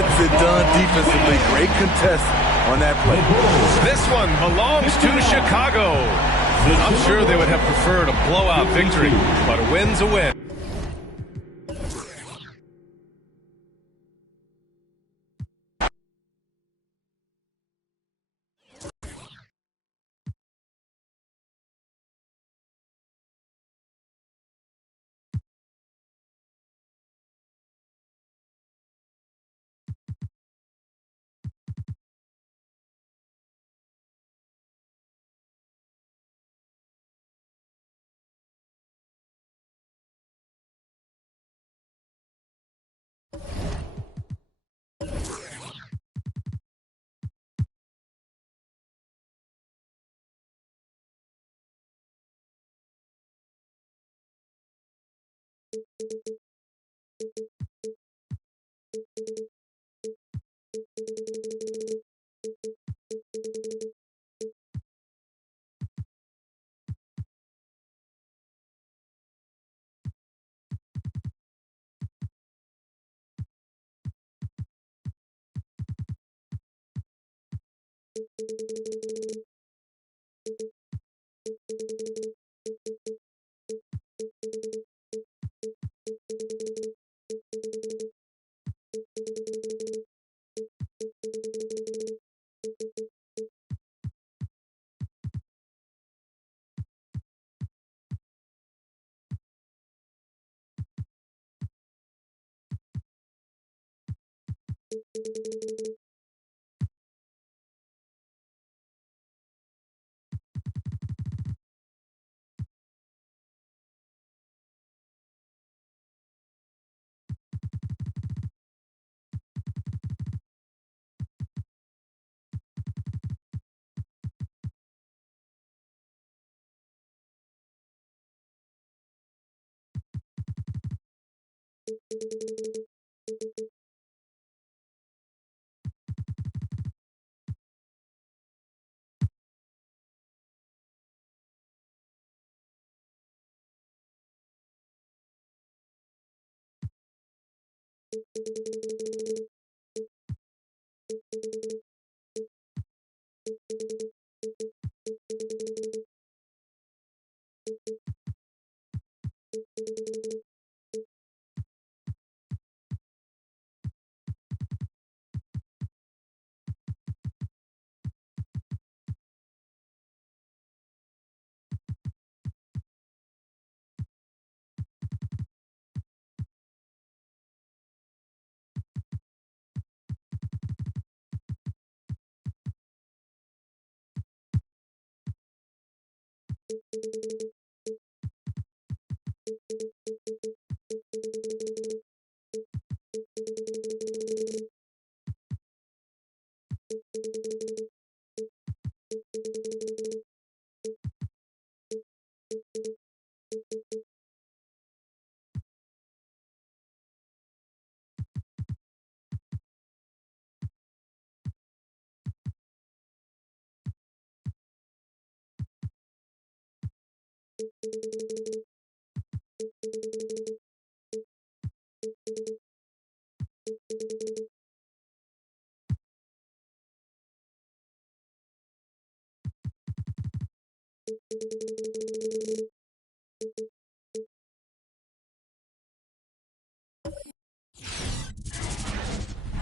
gets it done defensively. Great contest on that play. This one belongs to Chicago. I'm sure they would have preferred a blowout victory, but a win's a win.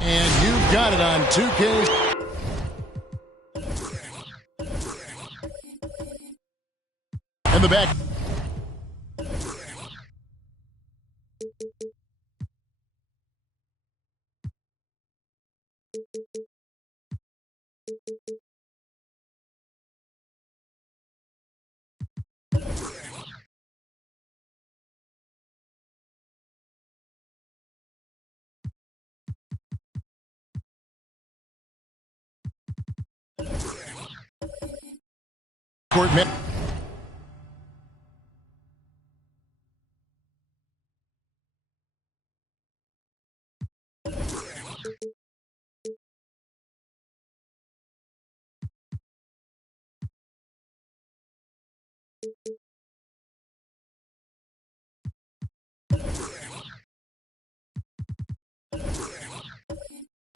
And you've got it on 2K. In the back. Court man.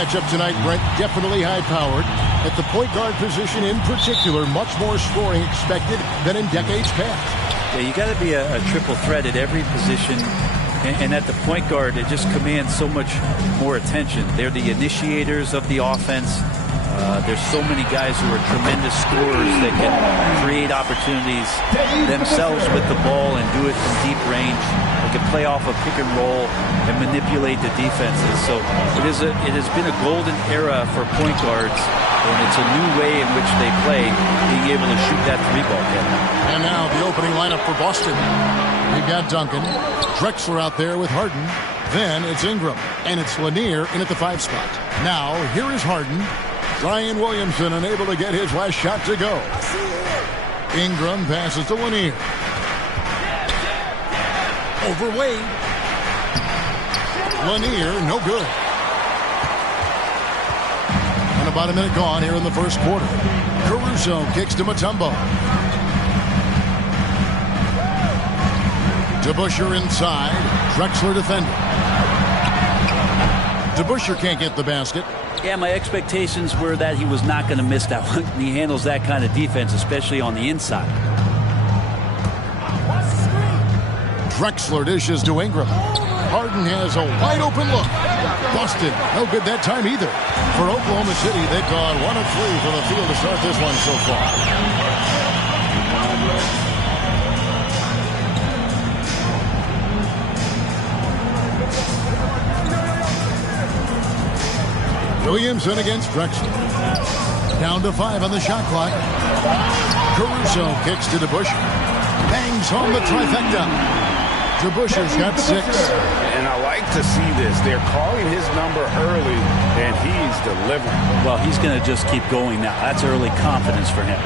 Matchup tonight, Brent, definitely high-powered. At the point guard position in particular, much more scoring expected than in decades past. Yeah, you got to be a triple threat at every position. And at the point guard, it just commands so much more attention. They're the initiators of the offense. There's so many guys who are tremendous scorers that can create opportunities themselves with the ball and do it from deep range. They can play off a pick and roll and manipulate the defenses. So it has been a golden era for point guards, and it's a new way in which they play, being able to shoot that three-ball game. And now the opening lineup for Boston. We've got Duncan, Drexler out there with Harden. Then it's Ingram, and it's Lanier in at the 5 spot. Now here is Harden. Zion Williamson unable to get his last shot to go. Ingram passes to Lanier. Over Wade. Lanier, no good. And about a minute gone here in the first quarter. Caruso kicks to Mutombo. DeBusschere inside. Drexler defending. DeBusschere can't get the basket. Yeah, my expectations were that he was not going to miss that one. He handles that kind of defense, especially on the inside. Drexler dishes to Ingram. Harden has a wide-open look. Busted. No good that time either. For Oklahoma City, they've gone 1 of 3 for the field to start this one so far. Williamson against Drexler. Down to 5 on the shot clock. Caruso kicks to DeBusschere. Bangs home the trifecta. DeBusschere's got 6. And I like to see this. They're calling his number early, and he's delivering. Well, he's going to just keep going now. That's early confidence for him.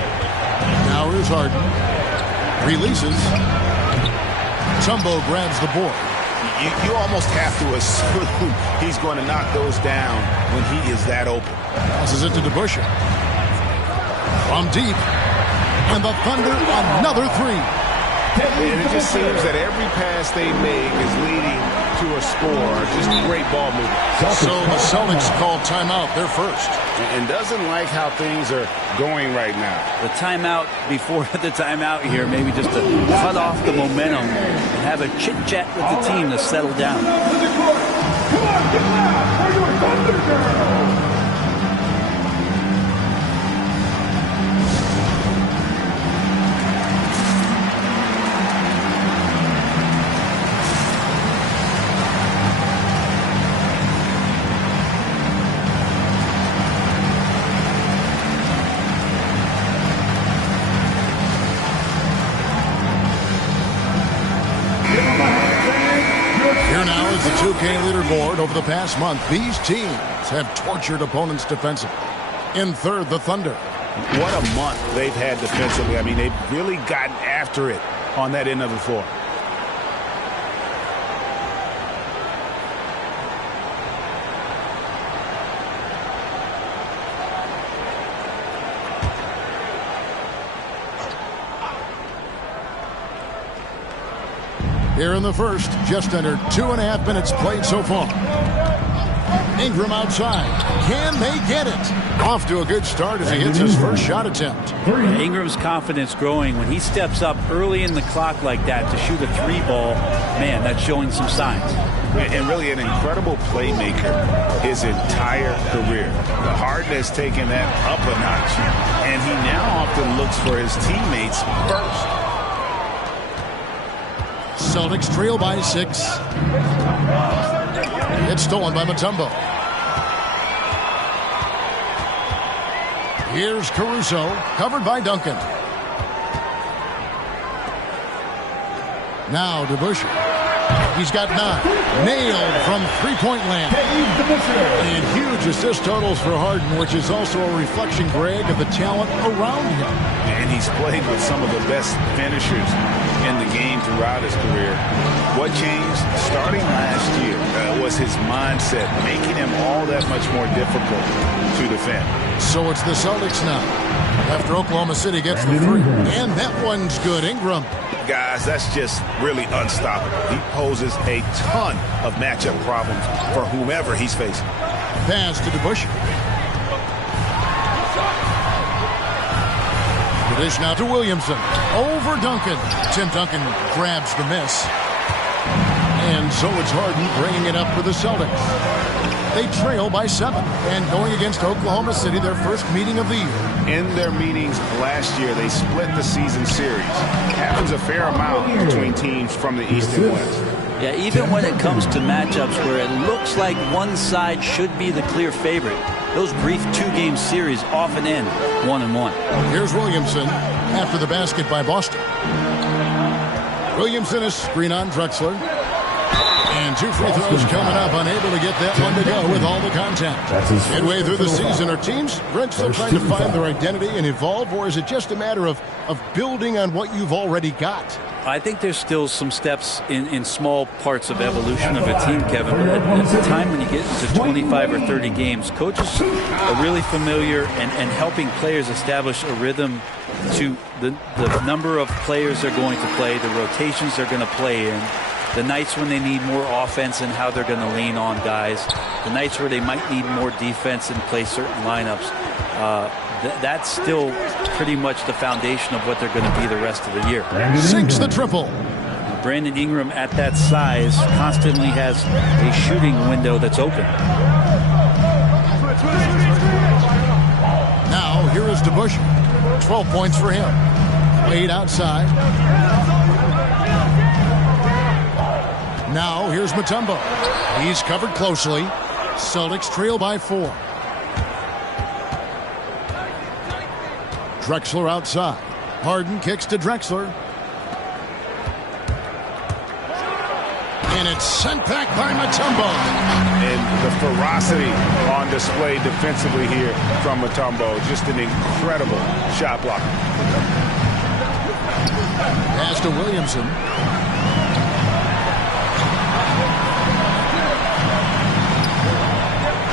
Now here's Harden. Releases. Mutombo grabs the board. You almost have to assume he's going to knock those down when he is that open. Passes it to DeBusschere. From deep. And the Thunder, another 3. And it just seems that every pass they make is leading to a score. Just great ball movement. So the Celtics call timeout. They're first. And doesn't like how things are going right now. The timeout before the timeout here, maybe just to cut off the momentum and have a chit-chat with the team to settle down. The 2K leaderboard over the past month. These teams have tortured opponents defensively. In third, the Thunder. What a month they've had defensively. I mean, they've really gotten after it on that end of the floor. Here in the first, just under 2.5 minutes played so far. Ingram outside. Can they get it? Off to a good start as he hits his first shot attempt. Ingram's confidence growing when he steps up early in the clock like that to shoot a 3-ball. Man, that's showing some signs. And really an incredible playmaker his entire career. Harden has taken that up a notch, and he now often looks for his teammates first. Celtics trail by 6. It's stolen by Mutombo. Here's Caruso, covered by Duncan. Now DeBusschere. He's got 9. Nailed from three-point land. And huge assist totals for Harden, which is also a reflection, Greg, of the talent around him. And he's played with some of the best finishers in the game throughout his career. What changed starting last year was his mindset, making him all that much more difficult to defend. So it's the Celtics now, after Oklahoma City gets the 3. And that one's good. Ingram. Guys, that's just really unstoppable. He poses a ton of matchup problems for whomever he's facing. Pass to DeBusschere. The dish now to Williamson. Over Duncan. Tim Duncan grabs the miss. And so it's Harden bringing it up for the Celtics. They trail by 7 and going against Oklahoma City, their first meeting of the year. In their meetings last year, they split the season series. Happens a fair amount between teams from the East and West. Yeah, even when it comes to matchups where it looks like one side should be the clear favorite, those brief 2-game series often end 1-1. Here's Williamson after the basket by Boston. Williamson is screen on Drexler. And 2 free throws coming up, unable to get that one to go with all the contact. Midway through the season, are teams, Brent, still trying to find their identity and evolve, or is it just a matter of building on what you've already got? I think there's still some steps in small parts of evolution of a team, Kevin. But at the time when you get into 25 or 30 games, coaches are really familiar and helping players establish a rhythm to the number of players they're going to play, the rotations they're going to play in, the nights when they need more offense and how they're going to lean on guys, the nights where they might need more defense and play certain lineups. That's still pretty much the foundation of what they're going to be the rest of the year. Sinks the triple. Brandon Ingram at that size constantly has a shooting window that's open. Now here is DeBusschere. 12 points for him. Wade outside. Now here's Mutombo. He's covered closely. Celtics trail by 4. Drexler outside. Harden kicks to Drexler. And it's sent back by Mutombo. And the ferocity on display defensively here from Mutombo. Just an incredible shot blocker. Pass to Williamson.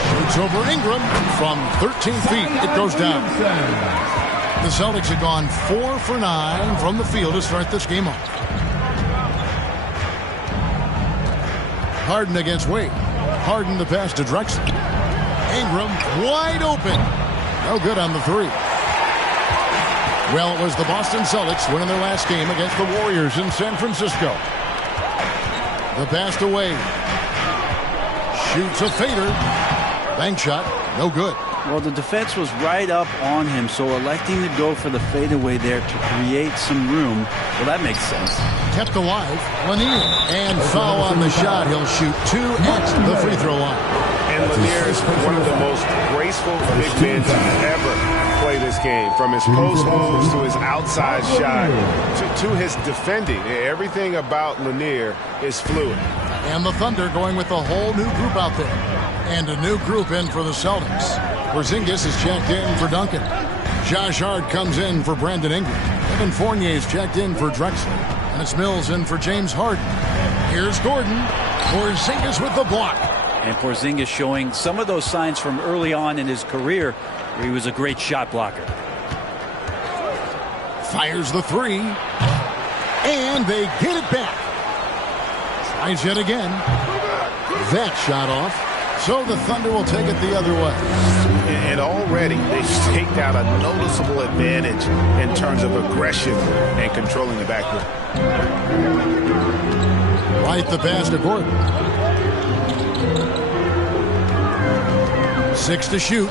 Shoots over Ingram from 13 feet. It goes down. The Celtics have gone 4 for 9 from the field to start this game off. Harden against Wade. Harden the pass to Drexler. Ingram wide open. No good on the 3. Well, it was the Boston Celtics winning their last game against the Warriors in San Francisco. The pass to Wade. Shoots a fader. Bank shot. No good. Well, the defense was right up on him, so electing to go for the fadeaway there to create some room, well, that makes sense. Kept alive, Lanier. And foul on the shot. He'll shoot 2 at the free throw line. And Lanier is one of the most graceful big men to ever play this game. From his post moves to his outside shot to his defending. Everything about Lanier is fluid. And the Thunder going with a whole new group out there. And a new group in for the Celtics. Porzingis is checked in for Duncan. Josh Hart comes in for Brandon Ingram. Evan Fournier is checked in for Drexler. And it's Mills in for James Harden. Here's Gordon. Porzingis with the block. And Porzingis showing some of those signs from early on in his career where he was a great shot blocker. Fires the 3. And they get it back. Tries yet again. That shot off. So the Thunder will take it the other way. And already they've staked out a noticeable advantage in terms of aggression and controlling the backcourt. Right the pass to Gordon. 6 to shoot.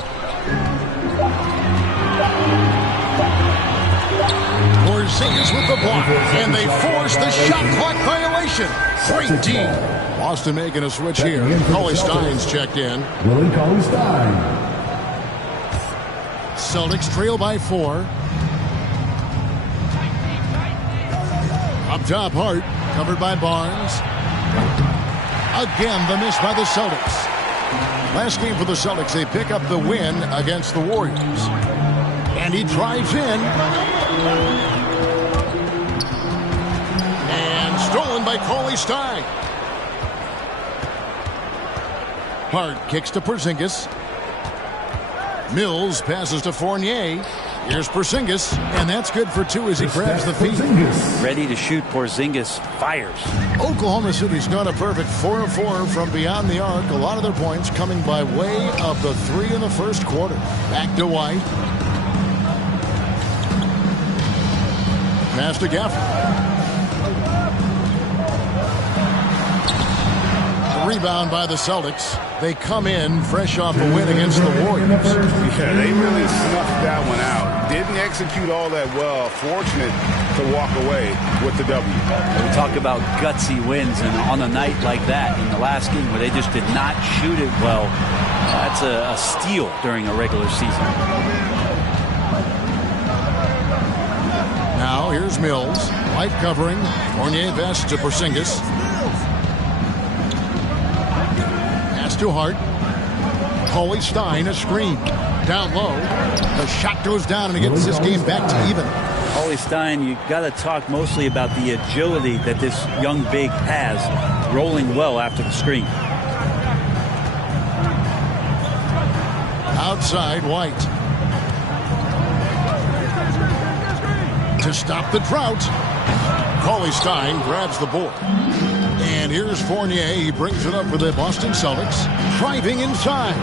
Porzingis with the block. And they force the shot clock violation. Great D. Boston making a switch here. Cauley-Stein's checked in. Willie Cauley-Stein. Celtics trail by 4. Up top, Hart. Covered by Barnes. Again, the miss by the Celtics. Last game for the Celtics, they pick up the win against the Warriors. And he drives in. And stolen by Cauley-Stein. Hart kicks to Porzingis. Mills passes to Fournier. Here's Porzingis, and that's good for 2 as he grabs the feed. Ready to shoot. Porzingis fires. Oklahoma City's gone a perfect 4 of 4 from beyond the arc. A lot of their points coming by way of the 3 in the first quarter. Back to White. Pass to Gafford. Rebound by the Celtics. They come in fresh off a win against the Warriors. Yeah, they really snuffed that one out. Didn't execute all that well. Fortunate to walk away with the W. We talk about gutsy wins, and on a night like that in the last game where they just did not shoot it well, that's a steal during a regular season. Now here's Mills. White covering. Fournier best to Porzingis. To Hart. Cauley-Stein a screen. Down low. The shot goes down and he gets this game back to even. Cauley-Stein, you got to talk mostly about the agility that this young big has, rolling well after the screen. Outside White. To stop the drought. Cauley-Stein grabs the board. And here's Fournier. He brings it up for the Boston Celtics. Driving inside.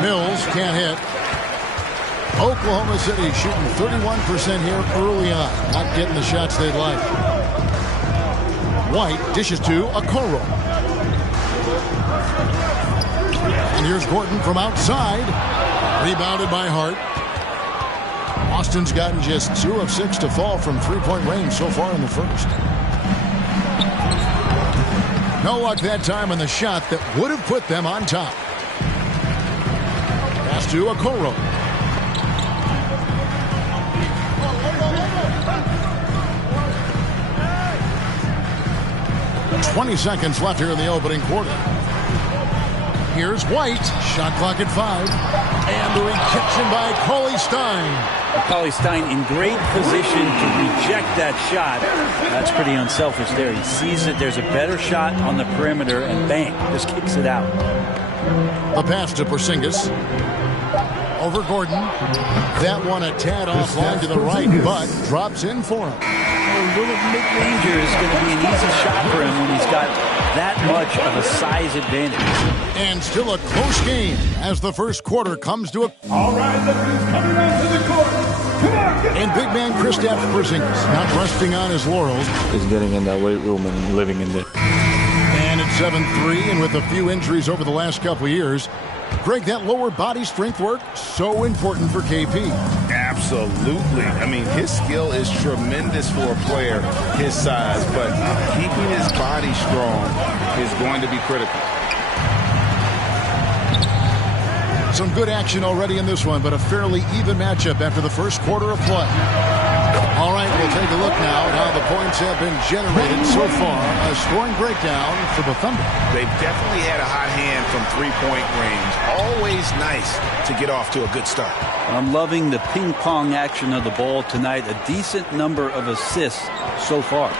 Mills can't hit. Oklahoma City shooting 31% here early on. Not getting the shots they'd like. White dishes to Okoro. And here's Gordon from outside. Rebounded by Hart. Boston's gotten just 2 of 6 to fall from three-point range so far in the first. No luck that time on the shot that would have put them on top. Pass to Okoro. "20 seconds left here in the opening quarter. Here's White. Shot clock at 5. And the rejection by Cauley-Stein. Cauley-Stein in great position to reject that shot. That's pretty unselfish there. He sees that there's a better shot on the perimeter and bang, just kicks it out. A pass to Porzingis. Over Gordon. That one a tad offline to the right, but drops in for him. A little mid-ranger is going to be an easy shot for him when he's got that much of a size advantage. And still a close game as the first quarter comes to a... All right, look who's coming out to the court. Come on, get And big man Kristaps Porzingis not resting on his laurels. Is getting in that weight room and living in it. And it's 7-3, and with a few injuries over the last couple of years, Greg, that lower body strength work, so important for KP. Absolutely. I mean, his skill is tremendous for a player his size, but keeping his body strong is going to be critical. Some good action already in this one, but a fairly even matchup after the first quarter of play. All right, we'll take a look now at how the points have been generated so far. A scoring breakdown for the Thunder. They've definitely had a hot hand from three-point range. Always nice to get off to a good start. I'm loving the ping-pong action of the ball tonight. A decent number of assists so far.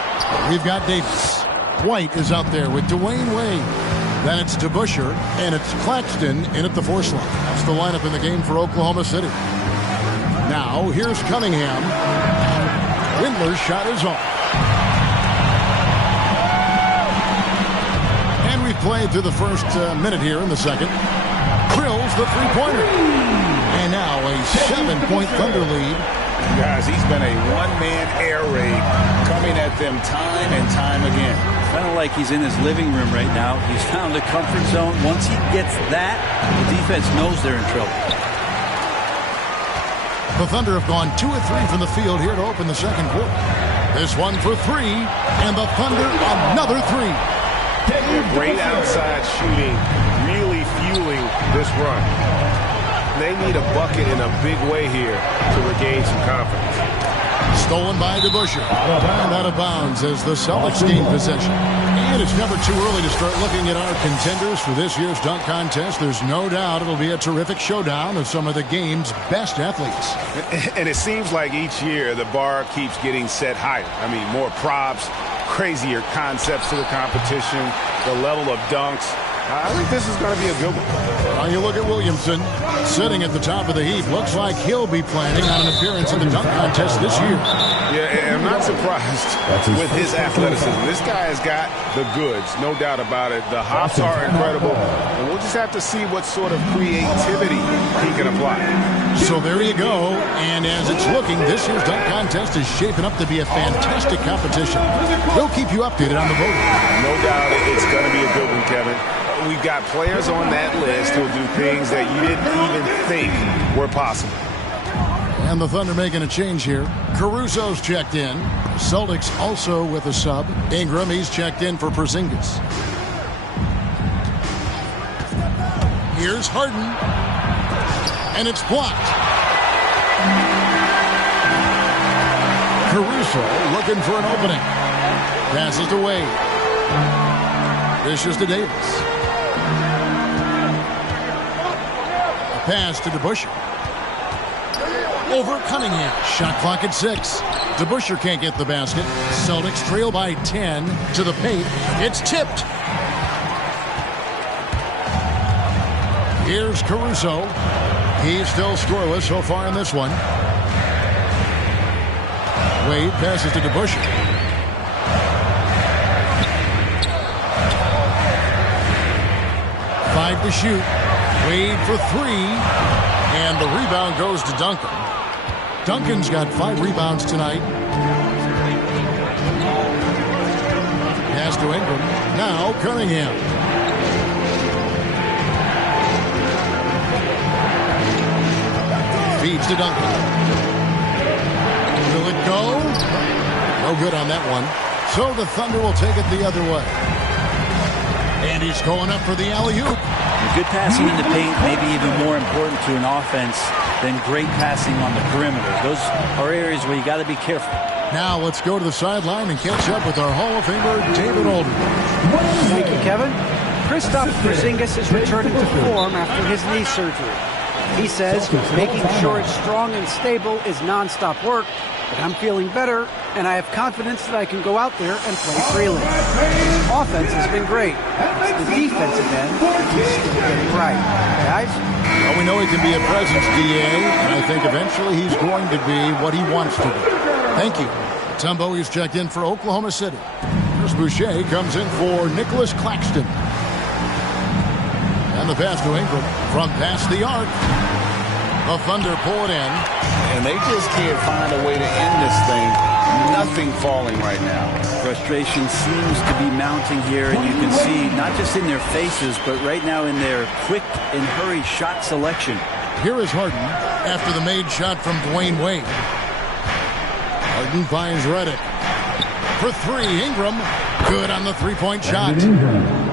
We've got Davis. White is out there with Dwayne Wade. Then it's DeBusschere, and it's Claxton in at the 4 slot. That's the lineup in the game for Oklahoma City. Now, here's Cunningham. Windler's shot is off. And we've played through the first minute here in the second. Drills the three-pointer. And now a 7-point Thunder lead. Guys, he's been a one-man air raid coming at them time and time again. Kind of like he's in his living room right now. He's found a comfort zone. Once he gets that, the defense knows they're in trouble. The Thunder have gone 2 of 3 from the field here to open the second quarter. This one for 3, and the Thunder another 3. Great outside shooting, really fueling this run. They need a bucket in a big way here to regain some confidence. Stolen by DeBusschere. And out of bounds as the Celtics gain possession. And it's never too early to start looking at our contenders for this year's dunk contest. There's no doubt it'll be a terrific showdown of some of the game's best athletes. And it seems like each year the bar keeps getting set higher. I mean, more props, crazier concepts to the competition, the level of dunks. I think this is going to be a good one. Now you look at Williamson sitting at the top of the heap. Looks like he'll be planning on an appearance in the dunk contest this year. Yeah, I'm not surprised with his athleticism. This guy has got the goods, no doubt about it. The hops are incredible, and we'll just have to see what sort of creativity he can apply. So there you go, and as it's looking, this year's dunk contest is shaping up to be a fantastic competition. We'll keep you updated on the voting. No doubt it's going to be a good one, Kevin. We've got players on that list who'll do things that you didn't even think were possible. And the Thunder making a change here. Caruso's checked in. Celtics also with a sub. Ingram, he's checked in for Porzingis. Here's Harden. And it's blocked. Caruso looking for an opening. Passes to Wade. Dishes to Davis. A pass to DeBusschere. Over Cunningham. Shot clock at 6. DeBusschere can't get the basket. Celtics trail by 10 to the paint. It's tipped. Here's Caruso. He's still scoreless so far in this one. Wade passes to DeBusschere. Five to shoot. Wade for 3. And the rebound goes to Duncan. Duncan's got 5 rebounds tonight. Pass to Ingram. Now Cunningham. Feeds to Duncan. Will it go? No good on that one. So the Thunder will take it the other way. And he's going up for the alley-oop. Good passing in the paint may be even more important to an offense than great passing on the perimeter. Those are areas where you got to be careful. Now let's go to the sideline and catch up with our Hall of Famer, David Aldridge. Thank you, Kevin. Kristaps Porzingis is returning to form after his knee surgery. He says making sure it's strong and stable is nonstop work, but I'm feeling better, and I have confidence that I can go out there and play freely. Offense has been great. It's the defensive end he's still getting right. Guys? Well, we know he can be a presence, DA, and I think eventually he's going to be what he wants to be. Thank you. Tumbo is checked in for Oklahoma City. Chris Boucher comes in for Nicholas Claxton. And the pass to Ingram from past the arc. The Thunder pull it in. And they just can't find a way to end this thing. Nothing falling right now. Frustration seems to be mounting here, and you can see not just in their faces, but right now in their quick and hurried shot selection. Here is Harden after the made shot from Dwayne Wade. Harden finds Redick. For 3, Ingram. Good on the three-point shot.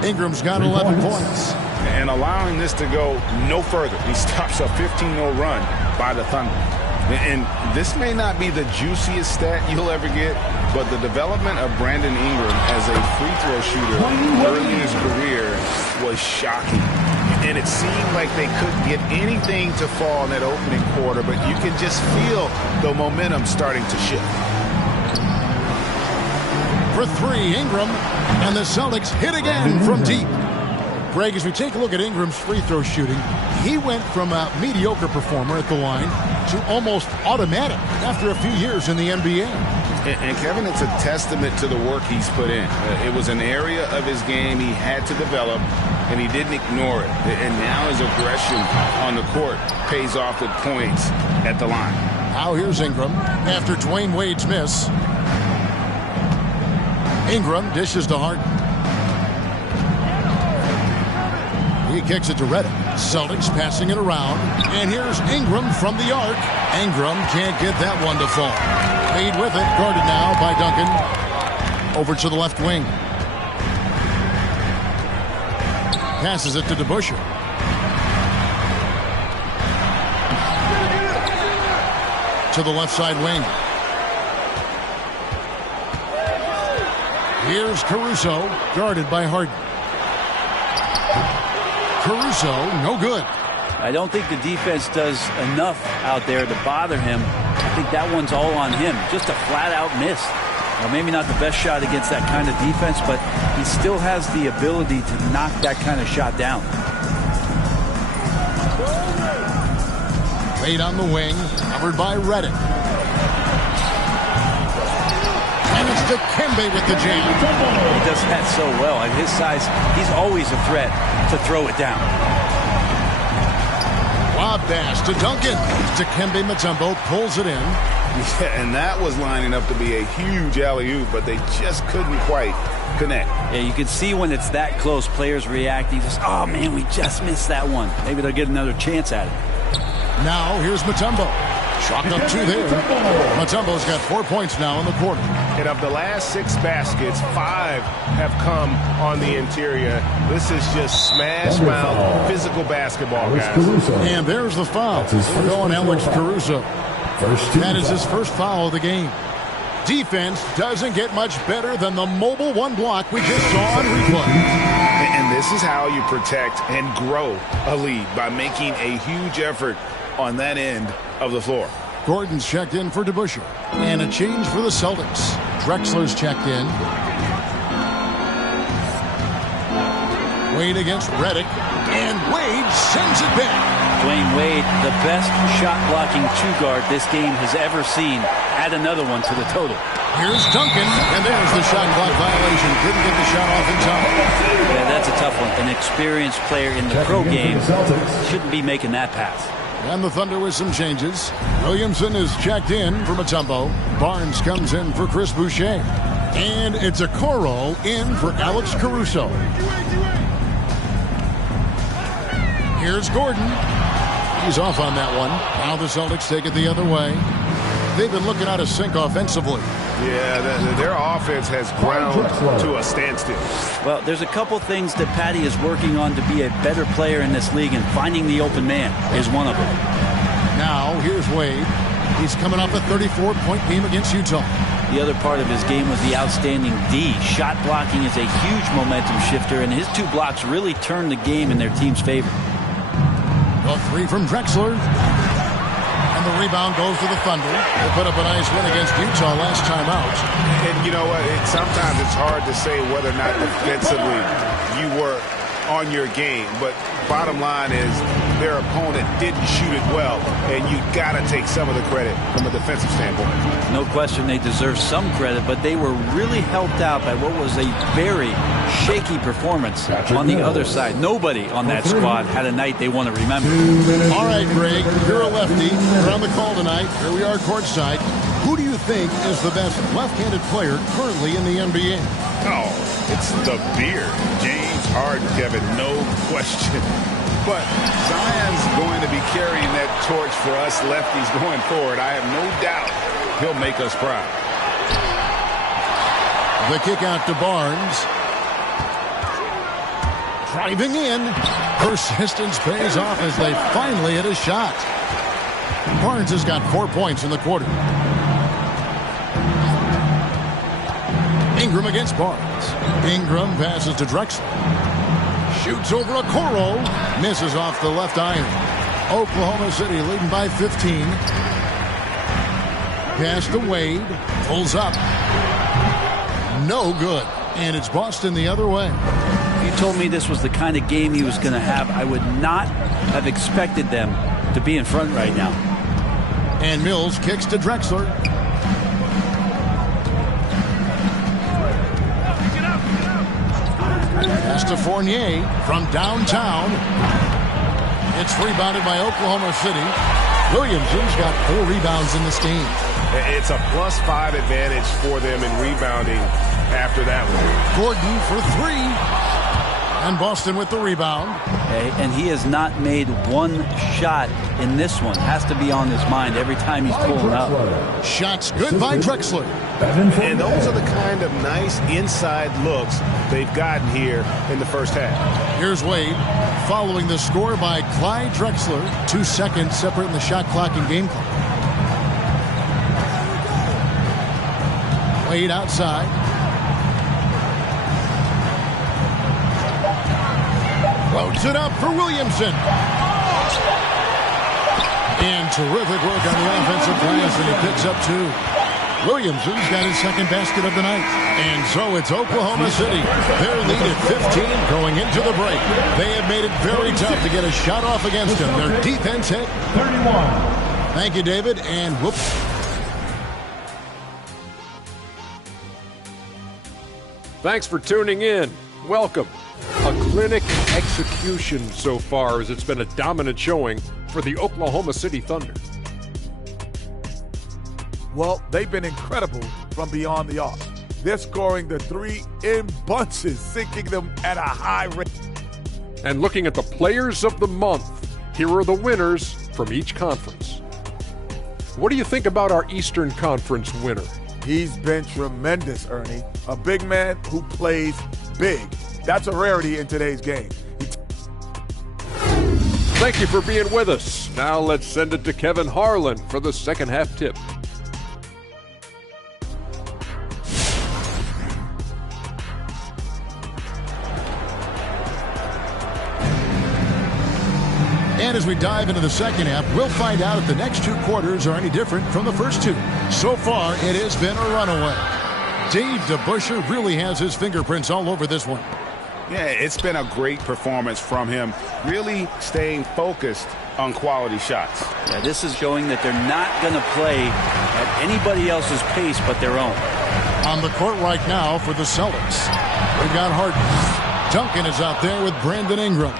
Ingram's got 11 points. And allowing this to go no further. He stops a 15-0 run by the Thunder. And this may not be the juiciest stat you'll ever get, but the development of Brandon Ingram as a free throw shooter early in his career was shocking. And it seemed like they couldn't get anything to fall in that opening quarter, but you can just feel the momentum starting to shift. For 3, Ingram, and the Celtics hit again from deep. Greg, as we take a look at Ingram's free throw shooting, he went from a mediocre performer at the line to almost automatic after a few years in the NBA. And Kevin, it's a testament to the work he's put in. It was an area of his game he had to develop, and he didn't ignore it. And now his aggression on the court pays off with points at the line. Now here's Ingram after Dwayne Wade's miss. Ingram dishes to Harden. He kicks it to Redick. Celtics passing it around. And here's Ingram from the arc. Ingram can't get that one to fall. Wade with it. Guarded now by Duncan. Over to the left wing. Passes it to DeBusschere. To the left side wing. Here's Caruso. Guarded by Harden. Caruso, no good. I don't think the defense does enough out there to bother him. I think that one's all on him. Just a flat-out miss. Well, maybe not the best shot against that kind of defense, but he still has the ability to knock that kind of shot down. Wade on the wing, covered by Reddick. And it's Dikembe with the jam. He does that so well. At his size, he's always a threat to throw it down. Lob pass to Duncan. Dikembe Mutombo pulls it in. Yeah, and that was lining up to be a huge alley-oop, but they just couldn't quite connect. Yeah, you can see when it's that close, players reacting. Just, oh, man, we just missed that one. Maybe they'll get another chance at it. Now, here's Mutombo. Chalked up 2 there. Mutombo's got 4 points now in the quarter. And of the last 6 baskets, 5 have come on the interior. This is just smash mouth physical basketball, guys. And there's the foul. We're going Alex Caruso. That is his first foul of the game. Defense doesn't get much better than the mobile 1 block we just saw on replay. And this is how you protect and grow a lead, by making a huge effort on that end of the floor. Gordon's checked in for DeBusschere. And a change for the Celtics. Drexler's checked in. Wade against Reddick. And Wade sends it back. Dwayne Wade, the best shot-blocking 2-guard this game has ever seen. Add another one to the total. Here's Duncan, and there's the shot clock violation. Couldn't get the shot off in time. Yeah, that's a tough one. An experienced player in the pro game shouldn't be making that pass. And the Thunder with some changes. Williamson is checked in for Mutombo. Barnes comes in for Chris Boucher. And it's a Okoro in for Alex Caruso. Here's Gordon. He's off on that one. Now the Celtics take it the other way. They've been looking out of sync offensively. Yeah, their offense has ground to a standstill. Well, there's a couple things that Patty is working on to be a better player in this league, and finding the open man is one of them. Now, here's Wade. He's coming off a 34-point game against Utah. The other part of his game was the outstanding D. Shot blocking is a huge momentum shifter, and his 2 blocks really turned the game in their team's favor. A 3 from Drexler. And the rebound goes to the Thunder. They put up a nice win against Utah last time out. And you know what? Sometimes it's hard to say whether or not defensively you were on your game. But bottom line is their opponent didn't shoot it well. And you got to take some of the credit from a defensive standpoint. No question they deserve some credit, but they were really helped out by what was a very shaky performance on the other side. Nobody on that squad had a night they want to remember. All right, Greg, you're a lefty. You're on the call tonight. Here we are courtside. Who do you think is the best left-handed player currently in the NBA? Oh, it's the beard. James Harden, Kevin, no question. But Zion's going to be carrying that torch for us lefties going forward. I have no doubt he'll make us proud. The kick out to Barnes. Driving in. Persistence pays off as they finally hit a shot. Barnes has got 4 points in the quarter. Ingram against Barnes. Ingram passes to Drexler. Shoots over Okoro. Misses off the left iron. Oklahoma City leading by 15. Pass to Wade. Pulls up. No good. And it's Boston the other way. If you told me this was the kind of game he was going to have, I would not have expected them to be in front right now. And Mills kicks to Drexler. Pass to Fournier from downtown. It's rebounded by Oklahoma City. Williamson's got 4 rebounds in this game. It's a +5 advantage for them in rebounding after that one. Gordon for 3. And Boston with the rebound. And he has not made one shot in this one. Has to be on his mind every time he's pulling up. Shots good by Drexler. And those are the kind of nice inside looks they've gotten here in the first half. Here's Wade following the score by Clyde Drexler. 2 seconds separating the shot clock and game clock. Wade outside. Floats it up for Williamson. And terrific work on the offensive glass, and he picks up 2. Williamson's got his second basket of the night. And so it's Oklahoma City. Their lead at 15 going into the break. They have made it very tough to get a shot off against them. Their defense hit 31. Thank you, David. And whoops. Thanks for tuning in. Welcome. A clinic execution so far, as it's been a dominant showing for the Oklahoma City Thunder. Well, they've been incredible from beyond the arc. They're scoring the three in bunches, sinking them at a high rate. And looking at the players of the month, here are the winners from each conference. What do you think about our Eastern Conference winner? He's been tremendous, Ernie. A big man who plays big. That's a rarity in today's game. Thank you for being with us. Now let's send it to Kevin Harlan for the second half tip. And as we dive into the second half, we'll find out if the next two quarters are any different from the first two. So far, it has been a runaway. Dave DeBusschere really has his fingerprints all over this one. Yeah, it's been a great performance from him, really staying focused on quality shots. Yeah, this is showing that they're not going to play at anybody else's pace but their own. On the court right now for the Celtics, we've got Harden. Duncan is out there with Brandon Ingram.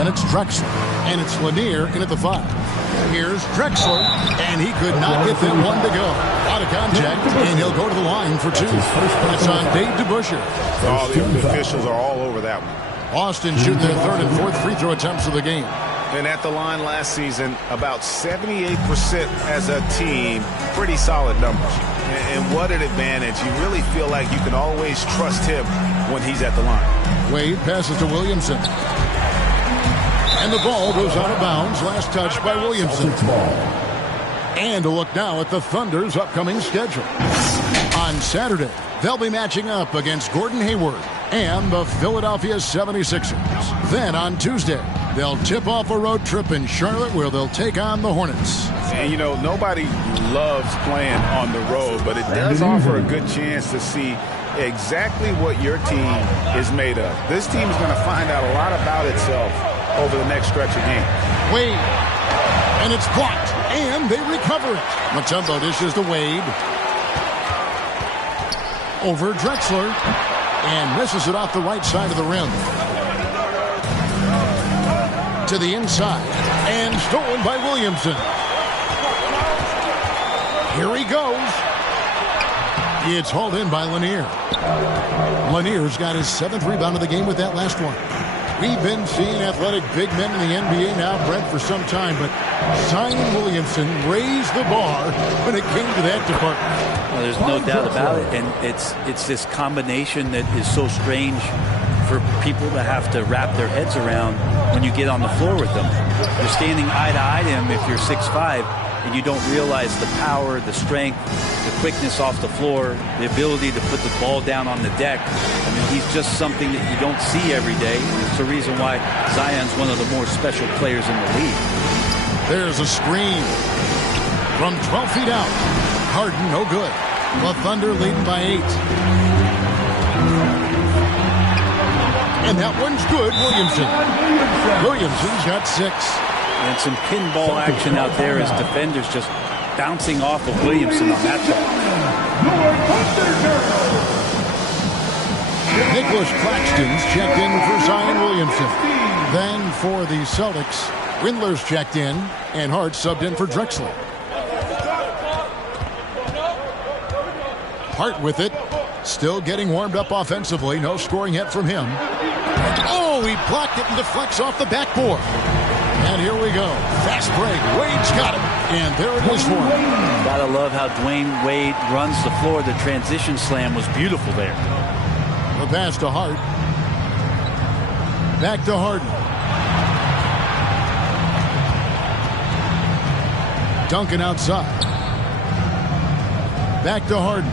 And it's Drexler. And it's Lanier in at the 5. Here's Drexler. And he could not get that one to go. Out of contact. And he'll go to the line for 2. It's on Dave DeBusschere. Oh, the officials are all over that one. Boston shooting their third and fourth free throw attempts of the game. And at the line last season, about 78% as a team. Pretty solid numbers. And what an advantage. You really feel like you can always trust him when he's at the line. Wade passes to Williamson. And the ball goes out of bounds. Last touch by Williamson. And a look now at the Thunder's upcoming schedule. On Saturday, they'll be matching up against Gordon Hayward and the Philadelphia 76ers. Then on Tuesday, they'll tip off a road trip in Charlotte where they'll take on the Hornets. And, you know, nobody loves playing on the road, but it does offer a good chance to see exactly what your team is made of. This team is going to find out a lot about itself over the next stretch of game. Wade. And it's blocked. And they recover it. Mutombo dishes to Wade. Over Drexler. And misses it off the right side of the rim. To the inside. And stolen by Williamson. Here he goes. It's hauled in by Lanier. Lanier's got his 7th rebound of the game with that last one. We've been seeing athletic big men in the NBA now, Brent, for some time, but Zion Williamson raised the bar when it came to that department. Well, there's no doubt about it, and it's this combination that is so strange for people to have to wrap their heads around when you get on the floor with them. You're standing eye to eye to him if you're 6'5", and you don't realize the power, the strength, the quickness off the floor, the ability to put the ball down on the deck. I mean, he's just something that you don't see every day. It's the reason why Zion's one of the more special players in the league. There's a screen from 12 feet out. Harden, no good. The Thunder leading by 8. And that one's good, Williamson. Williamson's got 6. And some pinball action out there as defenders just bouncing off of Williamson on that ball. Nicholas Claxton's checked in for Zion Williamson. Then for the Celtics, Windler's checked in, and Hart subbed in for Drexler. Hart with it. Still getting warmed up offensively. No scoring yet from him. Oh, he blocked it and deflects off the backboard. And here we go. Fast break. Wade's got it. And there it is for him. Gotta love how Dwayne Wade runs the floor. The transition slam was beautiful there. The pass to Hart. Back to Harden. Duncan outside. Back to Harden.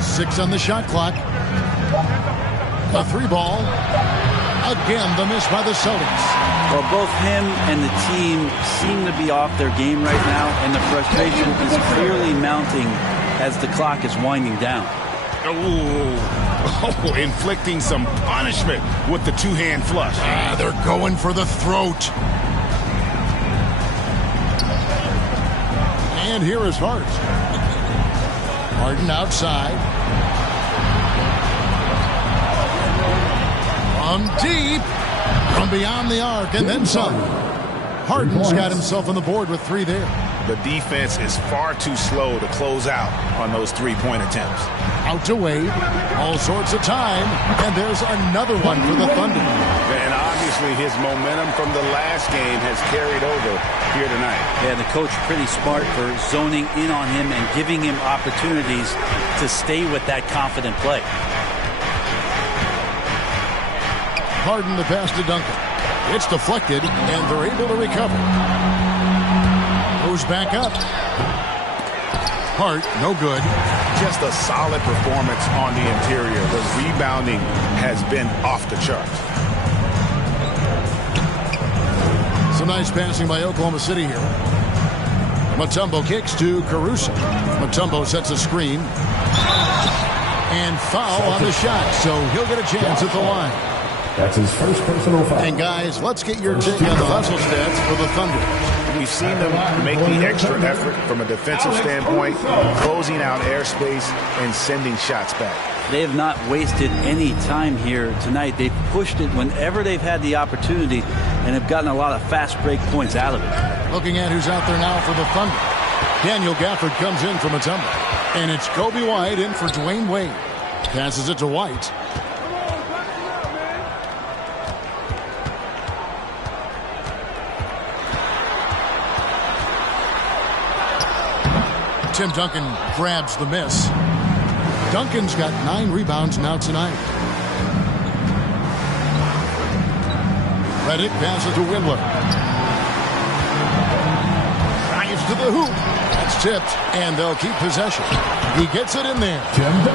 6 on the shot clock. A 3 ball. Again, the miss by the Celtics. Well, both him and the team seem to be off their game right now, and the frustration is clearly mounting as the clock is winding down. Oh, inflicting some punishment with the two-hand flush. They're going for the throat. And here is Hart. Harden outside. From deep. From beyond the arc and then some. Harden's got himself on the board with 3 there. The defense is far too slow to close out on those three-point attempts. Out to Wade. All sorts of time. And there's another one for the Thunder. And obviously his momentum from the last game has carried over here tonight. Yeah, the coach pretty smart for zoning in on him and giving him opportunities to stay with that confident play. Harden the pass to Duncan. It's deflected, and they're able to recover. Goes back up. Hart, no good. Just a solid performance on the interior. The rebounding has been off the charts. Some nice passing by Oklahoma City here. Mutombo kicks to Caruso. Mutombo sets a screen. And foul on the shot, so he'll get a chance at the line. That's his first personal foul. And guys, let's get your take on the hustle stats for the Thunder. We've seen them make the extra effort from a defensive standpoint, closing out airspace and sending shots back. They have not wasted any time here tonight. They've pushed it whenever they've had the opportunity and have gotten a lot of fast break points out of it. Looking at who's out there now for the Thunder. Daniel Gafford comes in for Mutombo. And it's Kobe White in for Dwayne Wade. Passes it to White. Tim Duncan grabs the miss. Duncan's got 9 rebounds now tonight. Redick passes to Windler. Drives to the hoop. That's tipped, and they'll keep possession. He gets it in there.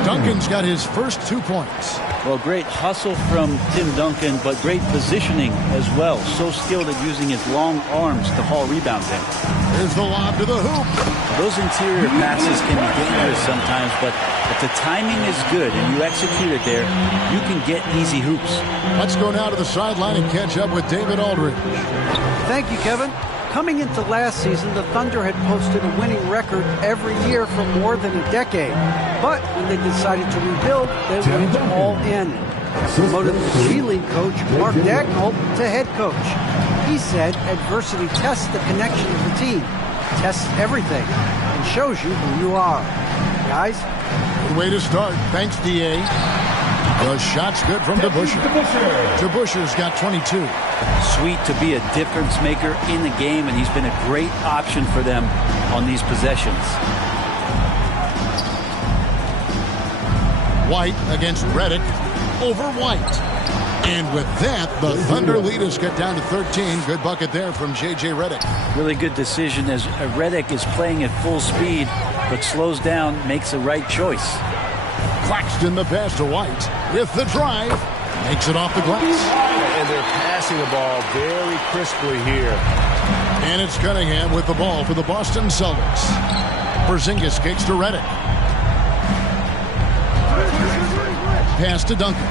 Duncan's got his first 2 points. Well, great hustle from Tim Duncan, but great positioning as well. So skilled at using his long arms to haul rebounds in. Here's the lob to the hoop. Those interior passes can be dangerous sometimes, but if the timing is good and you execute it there, you can get easy hoops. Let's go now to the sideline and catch up with David Aldridge. Thank you, Kevin. Coming into last season, the Thunder had posted a winning record every year for more than a decade. But when they decided to rebuild, they went all in. Promoted the G League coach, Mark Dagnall, to head coach. He said adversity tests the connection of the team, tests everything, and shows you who you are. Guys? Good way to start. Thanks, D.A. The shot's good from DeBusschere. DeBusschere's got 22. Sweet to be a difference maker in the game, and he's been a great option for them on these possessions. White against Redick over White. And with that, the Thunder lead has got down to 13. Good bucket there from J.J. Redick. Really good decision as Redick is playing at full speed, but slows down, makes the right choice. Claxton the pass to White with the drive. Makes it off the glass. And they're passing the ball very crisply here. And it's Cunningham with the ball for the Boston Celtics. Porzingis kicks to Redick. Pass to Duncan.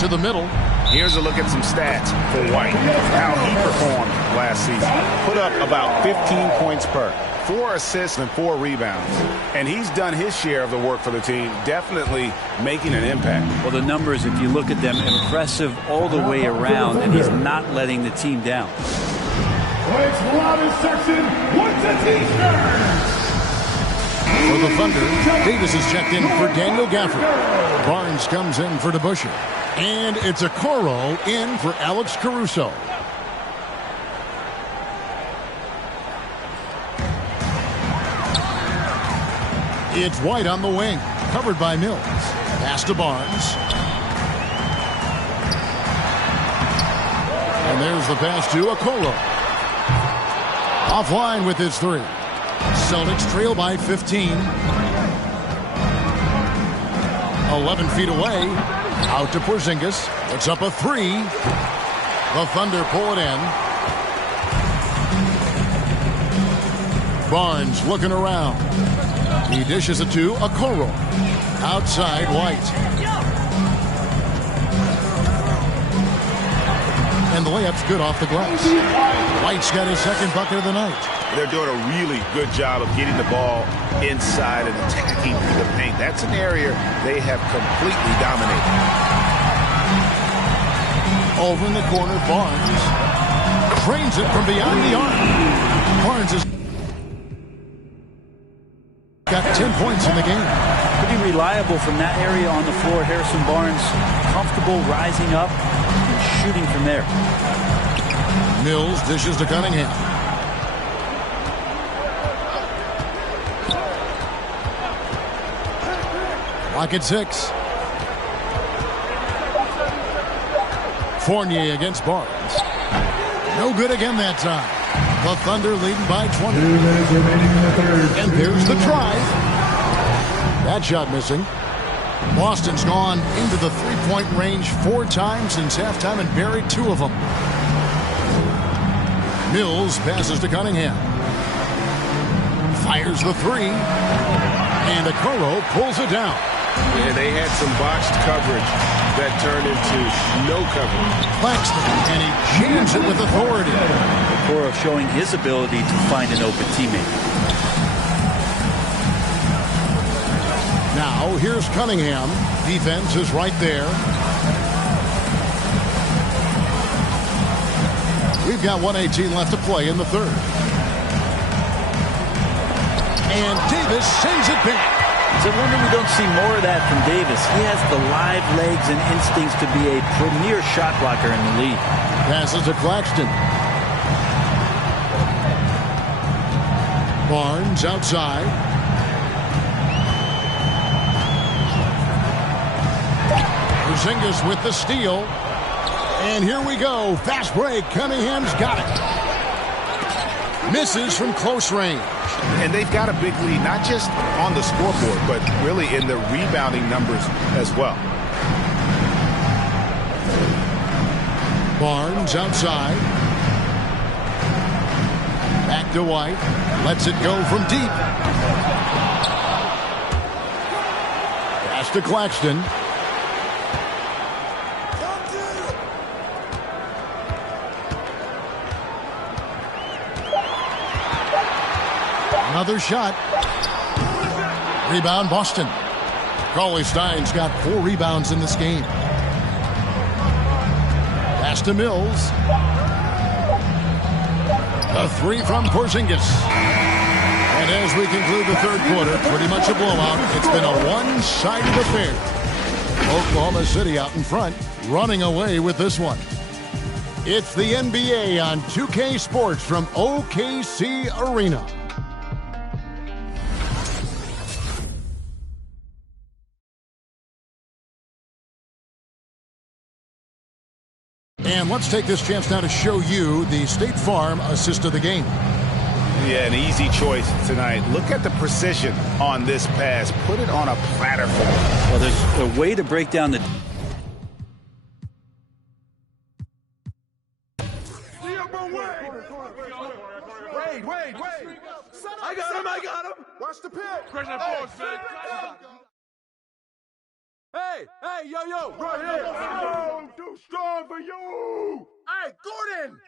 To the middle. Here's a look at some stats for White. How he performed last season. Put up about 15 points per. 4 assists and 4 rebounds. And he's done his share of the work for the team, definitely making an impact. Well, the numbers, if you look at them, impressive all the way around, and he's not letting the team down. Tonight's loudest section wants a T-shirt. For the Thunder, Davis is checked in for Daniel Gafford. Barnes comes in for DeBusschere. And it's Okoro in for Alex Caruso. It's White on the wing, covered by Mills. Pass to Barnes. And there's the pass to Okoro. Offline with his 3. Celtics trail by 15. 11 feet away. Out to Porzingis. It's up a 3. The Thunder pull it in. Barnes looking around. He dishes it to Okoro. Outside White. And the layup's good off the glass. White's got his second bucket of the night. They're doing a really good job of getting the ball inside and attacking the paint. That's an area they have completely dominated. Over in the corner, Barnes cranes it from beyond the arc. Barnes has got 10 points in the game. Pretty reliable from that area on the floor. Harrison Barnes comfortable rising up and shooting from there. Mills dishes to Cunningham. Lock at 6. Fournier against Barnes. No good again that time. The Thunder leading by 20. 2 minutes remaining in the third. And there's the try. That shot missing. Boston's gone into the three-point range 4 times since halftime and buried 2 of them. Mills passes to Cunningham. Fires the 3. And Okoro pulls it down. Yeah, they had some botched coverage that turned into no coverage. Claxton, and he jams it with authority. Okoro showing his ability to find an open teammate. Now, here's Cunningham. Defense is right there. We've got 1:18 left to play in the third. And Davis sends it back. It's a wonder we don't see more of that from Davis. He has the live legs and instincts to be a premier shot blocker in the league. Passes to Claxton. Barnes outside. Porzingis with the steal. And here we go. Fast break. Cunningham's got it. Misses from close range. And they've got a big lead, not just on the scoreboard, but really in the rebounding numbers as well. Barnes outside. Back to White. Lets it go from deep. Pass to Claxton. Another shot. Rebound, Boston. Cauley-Stein's got 4 rebounds in this game. Pass to Mills. A 3 from Porzingis. And as we conclude the third quarter, pretty much a blowout. It's been a one-sided affair. Oklahoma City out in front, running away with this one. It's the NBA on 2K Sports from OKC Arena. And let's take this chance now to show you the State Farm assist of the game. Yeah, an easy choice tonight. Look at the precision on this pass. Put it on a platter for them. Well, there's a way to break down the... Wait. I got him. Watch the pick. Hey, yo. Right here. Oh, too strong for you. Hey, Gordon.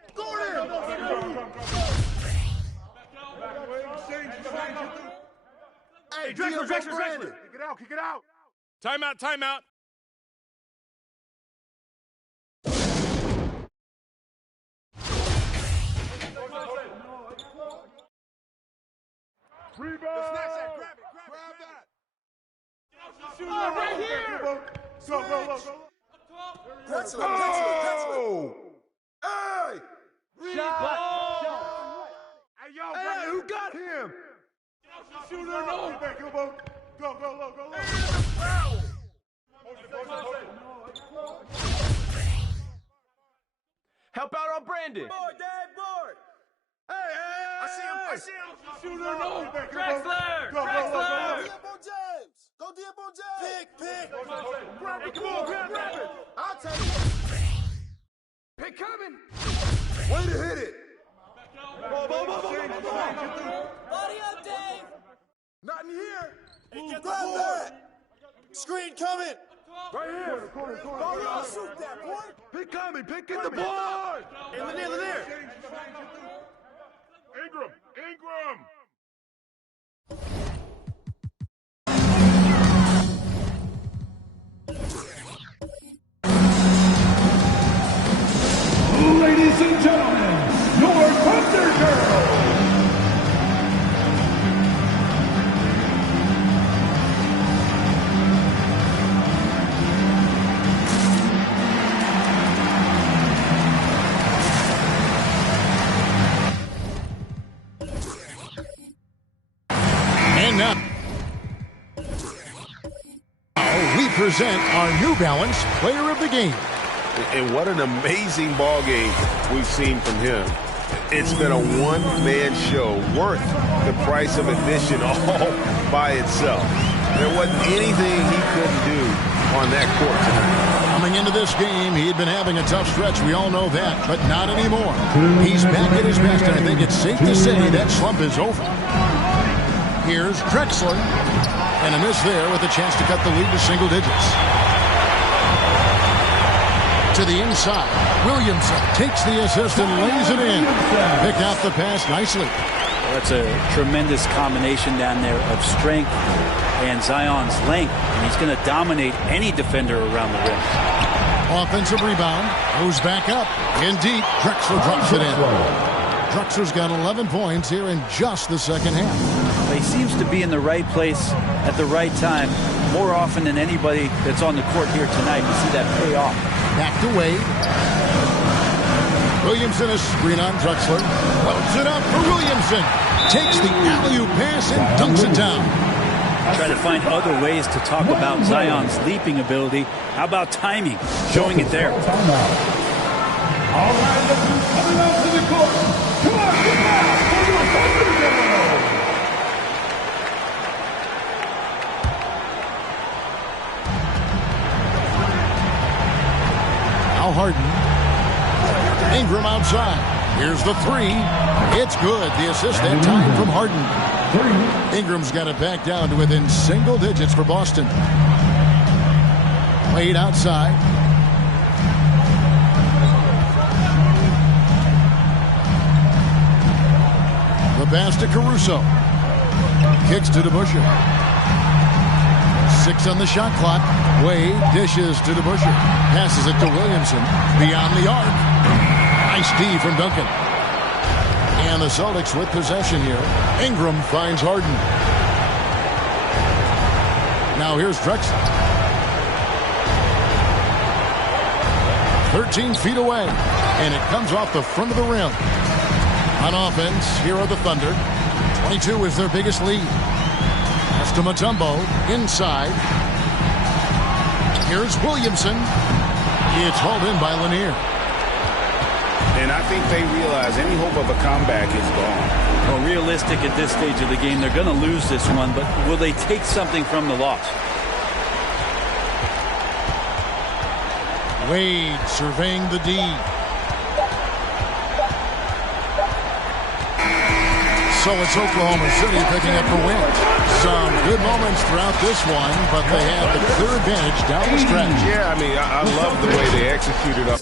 Hey, Drexler. Kick it out. Timeout. Rebound. Grab that. Right here. Go. Drexler. Hey. Rebound. Hey, who got him? Shooter, no. Go. Help out on Brandon. Board. Hey. I see him. Shooter, no. Drexler. Go. Go Dearborn James. Pick. Grab it. Come on, grab it. I'll take it. Pick coming. Way to hit it. Body up, Dave. Not in here. Hey, get grab that. Screen coming. Right here. Corner. Shoot that, boy. Pick coming. Pick in the board. In the near. Ingram. Ladies and gentlemen, your Thunder Girl. And now we present our New Balance Player of the Game. And what an amazing ball game we've seen from him. It's been a one-man show worth the price of admission all by itself. There wasn't anything he couldn't do on that court tonight. Coming into this game, he had been having a tough stretch. We all know that, but not anymore. He's back at his best, and I think it's safe to say that slump is over. Here's Drexler, and a miss there with a chance to cut the lead to single digits. To the inside, Williamson takes the assist and lays it in. Picked out the pass nicely. Well, that's a tremendous combination down there of strength and Zion's length, and he's going to dominate any defender around the rim. Offensive rebound, goes back up, in deep, Drexler drops it in. Drexler's got 11 points here in just the second half. He seems to be in the right place at the right time more often than anybody that's on the court here tonight. You see that pay off. Back to Wade. Williamson, a screen on Drexler. Loads it up for Williamson. Takes the alley-oop pass and dunks it down. Try to find other ways to talk about Zion's leaping ability. How about timing? Showing it there. All right, coming out to the court. Come on, get back for your Thunder Girl. Now Harden. Ingram outside. Here's the three. It's good. The assist that time from Harden. Ingram's got it back down to within single digits for Boston. Wade outside. The pass to Caruso. Kicks to DeBusschere. 6 on the shot clock. Wade dishes to DeBusschere. Passes it to Williamson. Beyond the arc. Nice D from Duncan. And the Celtics with possession here. Ingram finds Harden. Now here's Drexler. 13 feet away. And it comes off the front of the rim. On offense, here are the Thunder. 22 is their biggest lead. Pass to Mutombo. Inside. Here's Williamson. It's hauled in by Lanier. And I think they realize any hope of a comeback is gone. Well, realistic at this stage of the game, they're going to lose this one, but will they take something from the loss? Wade surveying the D. So it's Oklahoma City picking up the win. Some good moments throughout this one, but they have the clear advantage down the stretch. Yeah, I mean, I love the way they executed up.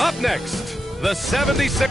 Up next, the 76ers.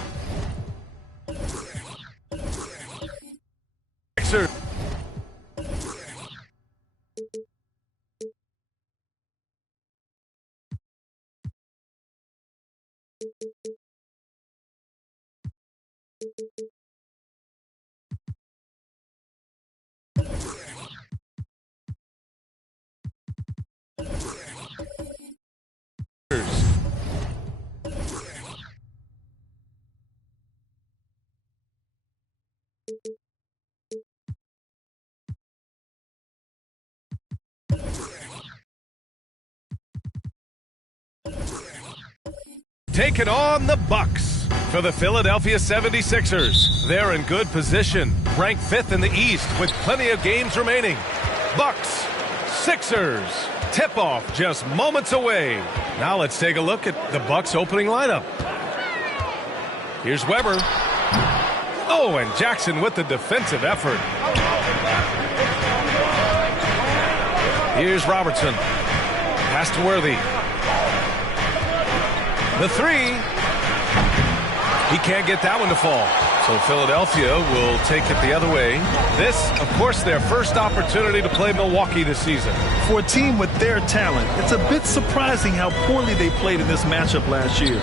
Taking on the Bucks for the Philadelphia 76ers. They're in good position, ranked 5th in the East with plenty of games remaining. Bucks, Sixers, tip-off just moments away. Now let's take a look at the Bucks opening lineup. Here's Weber. Oh, and Jackson with the defensive effort. Here's Robertson. Pass to Worthy. The three. He can't get that one to fall. So Philadelphia will take it the other way. This, of course, their first opportunity to play Milwaukee this season. For a team with their talent, it's a bit surprising how poorly they played in this matchup last year.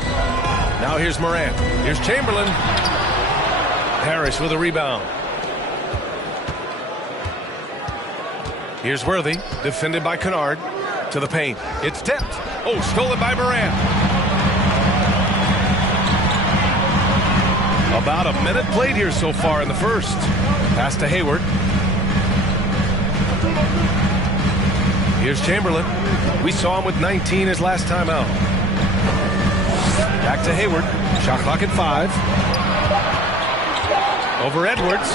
Now here's Morant. Here's Chamberlain. Harris with a rebound. Here's Worthy, defended by Kennard. To the paint. It's tipped. Oh, stolen by Morant. About a minute played here so far in the first. Pass to Hayward. Here's Chamberlain. We saw him with 19 his last time out. Back to Hayward. Shot clock at 5. Over Edwards.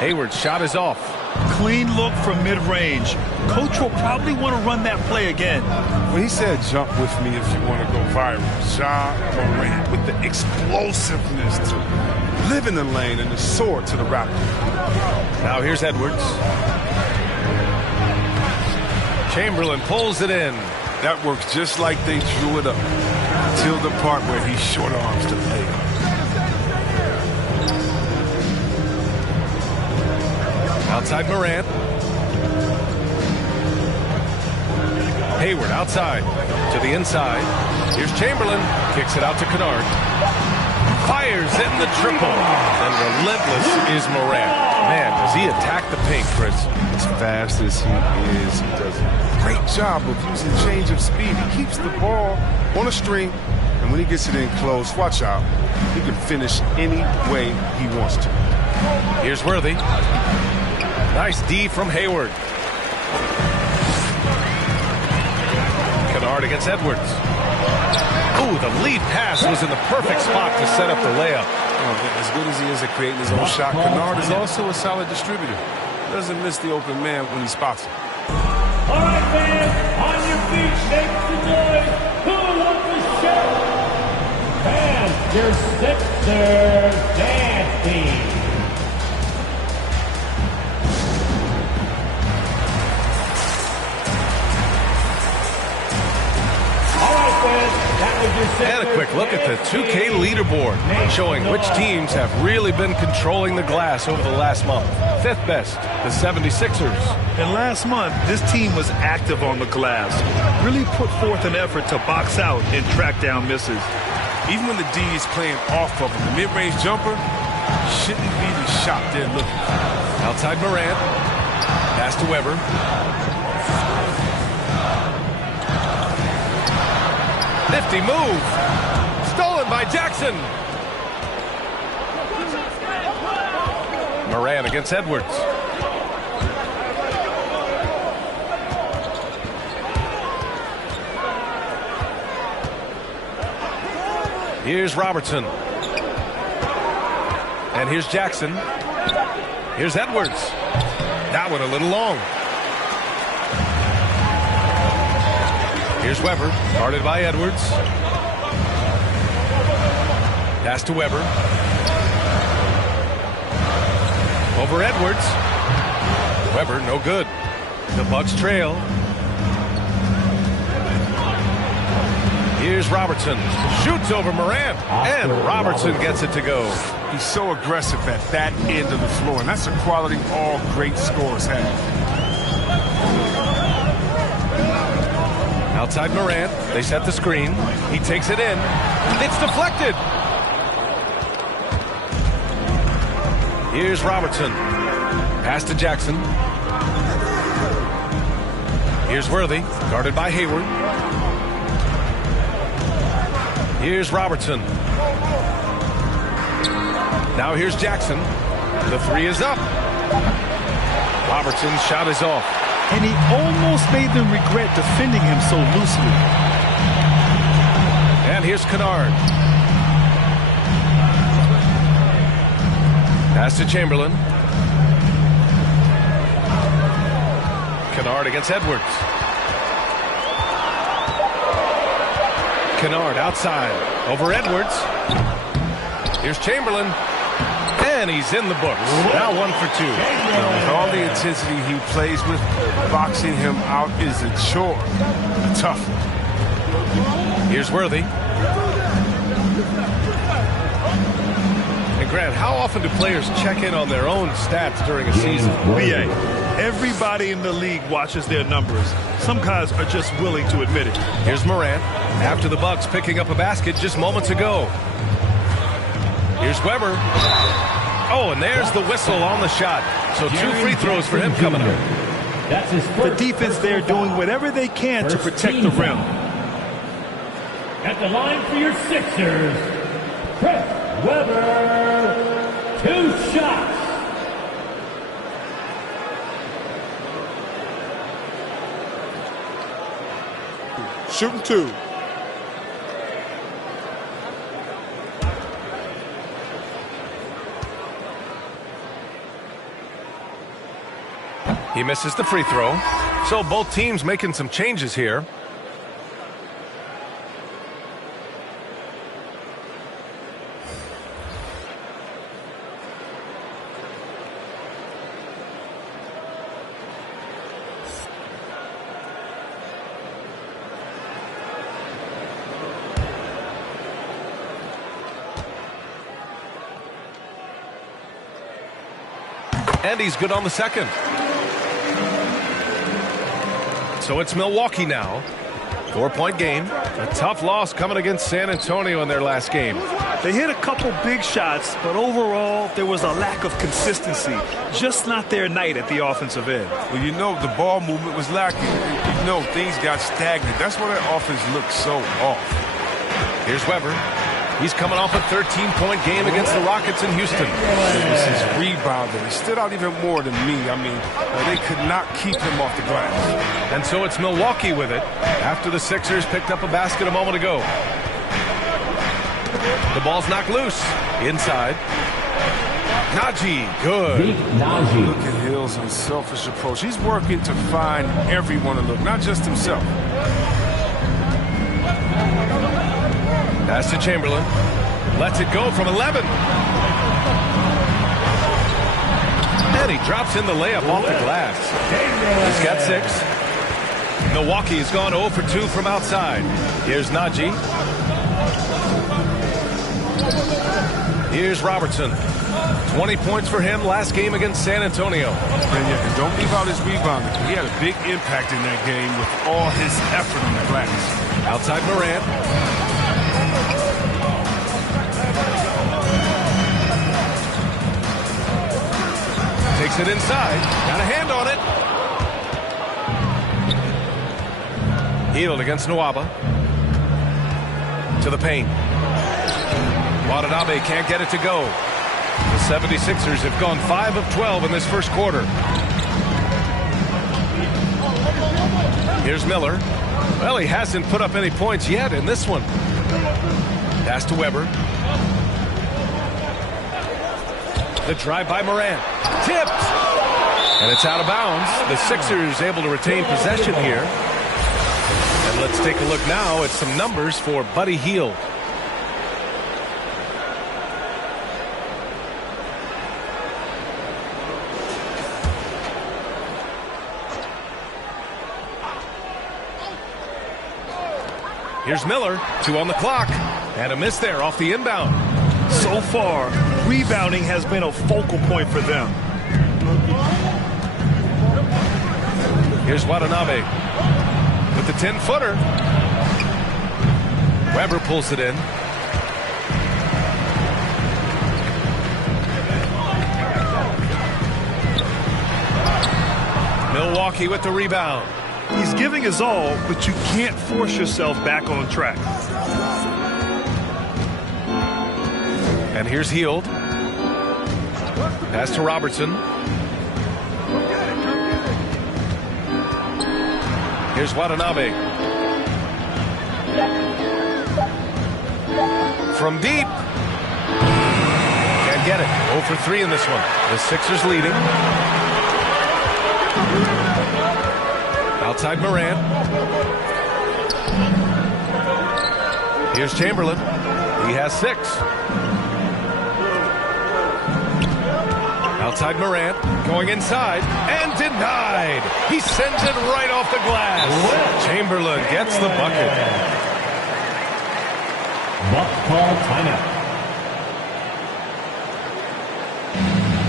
Hayward's shot is off. Clean look from mid-range. Coach will probably want to run that play again. When he said jump with me if you want to go viral, Ja Morant with the explosiveness to live in the lane and the sword to the rack. Now here's Edwards. Chamberlain pulls it in. That works just like they drew it up until the part where he short arms the layup. Outside Morant. Hayward outside to the inside. Here's Chamberlain. Kicks it out to Kennard. Fires in the triple. And relentless is Morant. Man, does he attack the paint, Chris. As fast as he is, he does a great job of using change of speed. He keeps the ball on a string, and when he gets it in close, watch out. He can finish any way he wants to. Here's Worthy. Nice D from Hayward. Kennard against Edwards. Ooh, the lead pass was in the perfect spot to set up the layup. As good as he is at creating his own shot, Kennard is also a solid distributor. Doesn't miss the open man when he spots him. All right, fans, on your feet, make some noise. Who wants the show? And your Sixers dance team. And a quick look at the 2K leaderboard, showing which teams have really been controlling the glass over the last month. Fifth best, the 76ers. And last month, this team was active on the glass. Really put forth an effort to box out and track down misses. Even when the D is playing off of him, the mid-range jumper shouldn't be the shot they're looking for. Outside Morant. Pass to Weber. Nifty move. Stolen by Jackson. Morant against Edwards. Here's Robertson. And here's Jackson. Here's Edwards. That one a little long. Here's Weber, guarded by Edwards. Pass to Weber. Over Edwards. Weber, no good. The Bucks trail. Here's Robertson. Shoots over Morant. And Robertson gets it to go. He's so aggressive at that end of the floor, and that's a quality all great scorers have. Outside Morant, they set the screen. He takes it in. It's deflected. Here's Robertson. Pass to Jackson. Here's Worthy, guarded by Hayward. Here's Robertson. Now here's Jackson. The three is up. Robertson's shot is off. And he almost made them regret defending him so loosely. And here's Kennard. Pass to Chamberlain. Kennard against Edwards. Kennard outside. Over Edwards. Here's Chamberlain. And he's in the books. Now 1 for 2. With all the intensity he plays with, boxing him out is a chore. A tough one. Here's Worthy. And Grant, how often do players check in on their own stats during a season? BA, everybody in the league watches their numbers. Some guys are just willing to admit it. Here's Morant. After the Bucks picking up a basket just moments ago. Here's Weber. Oh, and there's the whistle on the shot. So 2 free throws for him coming up. The defense there doing whatever they can to protect the rim. At the line for your Sixers, Chris Weber, 2 shots. Shooting 2. He misses the free throw. So both teams making some changes here. And he's good on the second. So it's Milwaukee now. 4-point game. A tough loss coming against San Antonio in their last game. They hit a couple big shots, but overall, there was a lack of consistency. Just not their night at the offensive end. Well, you know, the ball movement was lacking. You know, things got stagnant. That's why their offense looked so off. Here's Weber. He's coming off a 13-point game against the Rockets in Houston. This is rebounding. It stood out even more than me. I mean, they could not keep him off the glass. And so it's Milwaukee with it after the Sixers picked up a basket a moment ago. The ball's knocked loose. Inside. Najee, good. Look at Hill's unselfish approach. He's working to find everyone to look, not just himself. Pass to Chamberlain. Lets it go from 11. And he drops in the layup off the glass. He's got 6. Milwaukee has gone 0 for 2 from outside. Here's Najee. Here's Robertson. 20 points for him last game against San Antonio. And don't leave out his rebounding. He had a big impact in that game with all his effort on the glass. Outside Morant. Takes it inside. Got a hand on it. Hield against Nwaba. To the paint. Watanabe can't get it to go. The 76ers have gone 5 of 12 in this first quarter. Here's Miller. Well, he hasn't put up any points yet in this one. Pass to Weber. The drive by Morant. Tipped. And it's out of bounds. The Sixers able to retain possession here. And let's take a look now at some numbers for Buddy Hield. Here's Miller. 2 on the clock. And a miss there off the inbound. So far, rebounding has been a focal point for them. Here's Watanabe with the 10-footer. Weber pulls it in. Milwaukee with the rebound. He's giving his all, but you can't force yourself back on track. And here's Hield. Pass to Robertson. Here's Watanabe. From deep. Can't get it. 0 for 3 in this one. The Sixers leading. Outside Morant. Here's Chamberlain. He has 6. Outside Morant, going inside, and denied. He sends it right off the glass. Chamberlain gets the bucket. Bucks call timeout.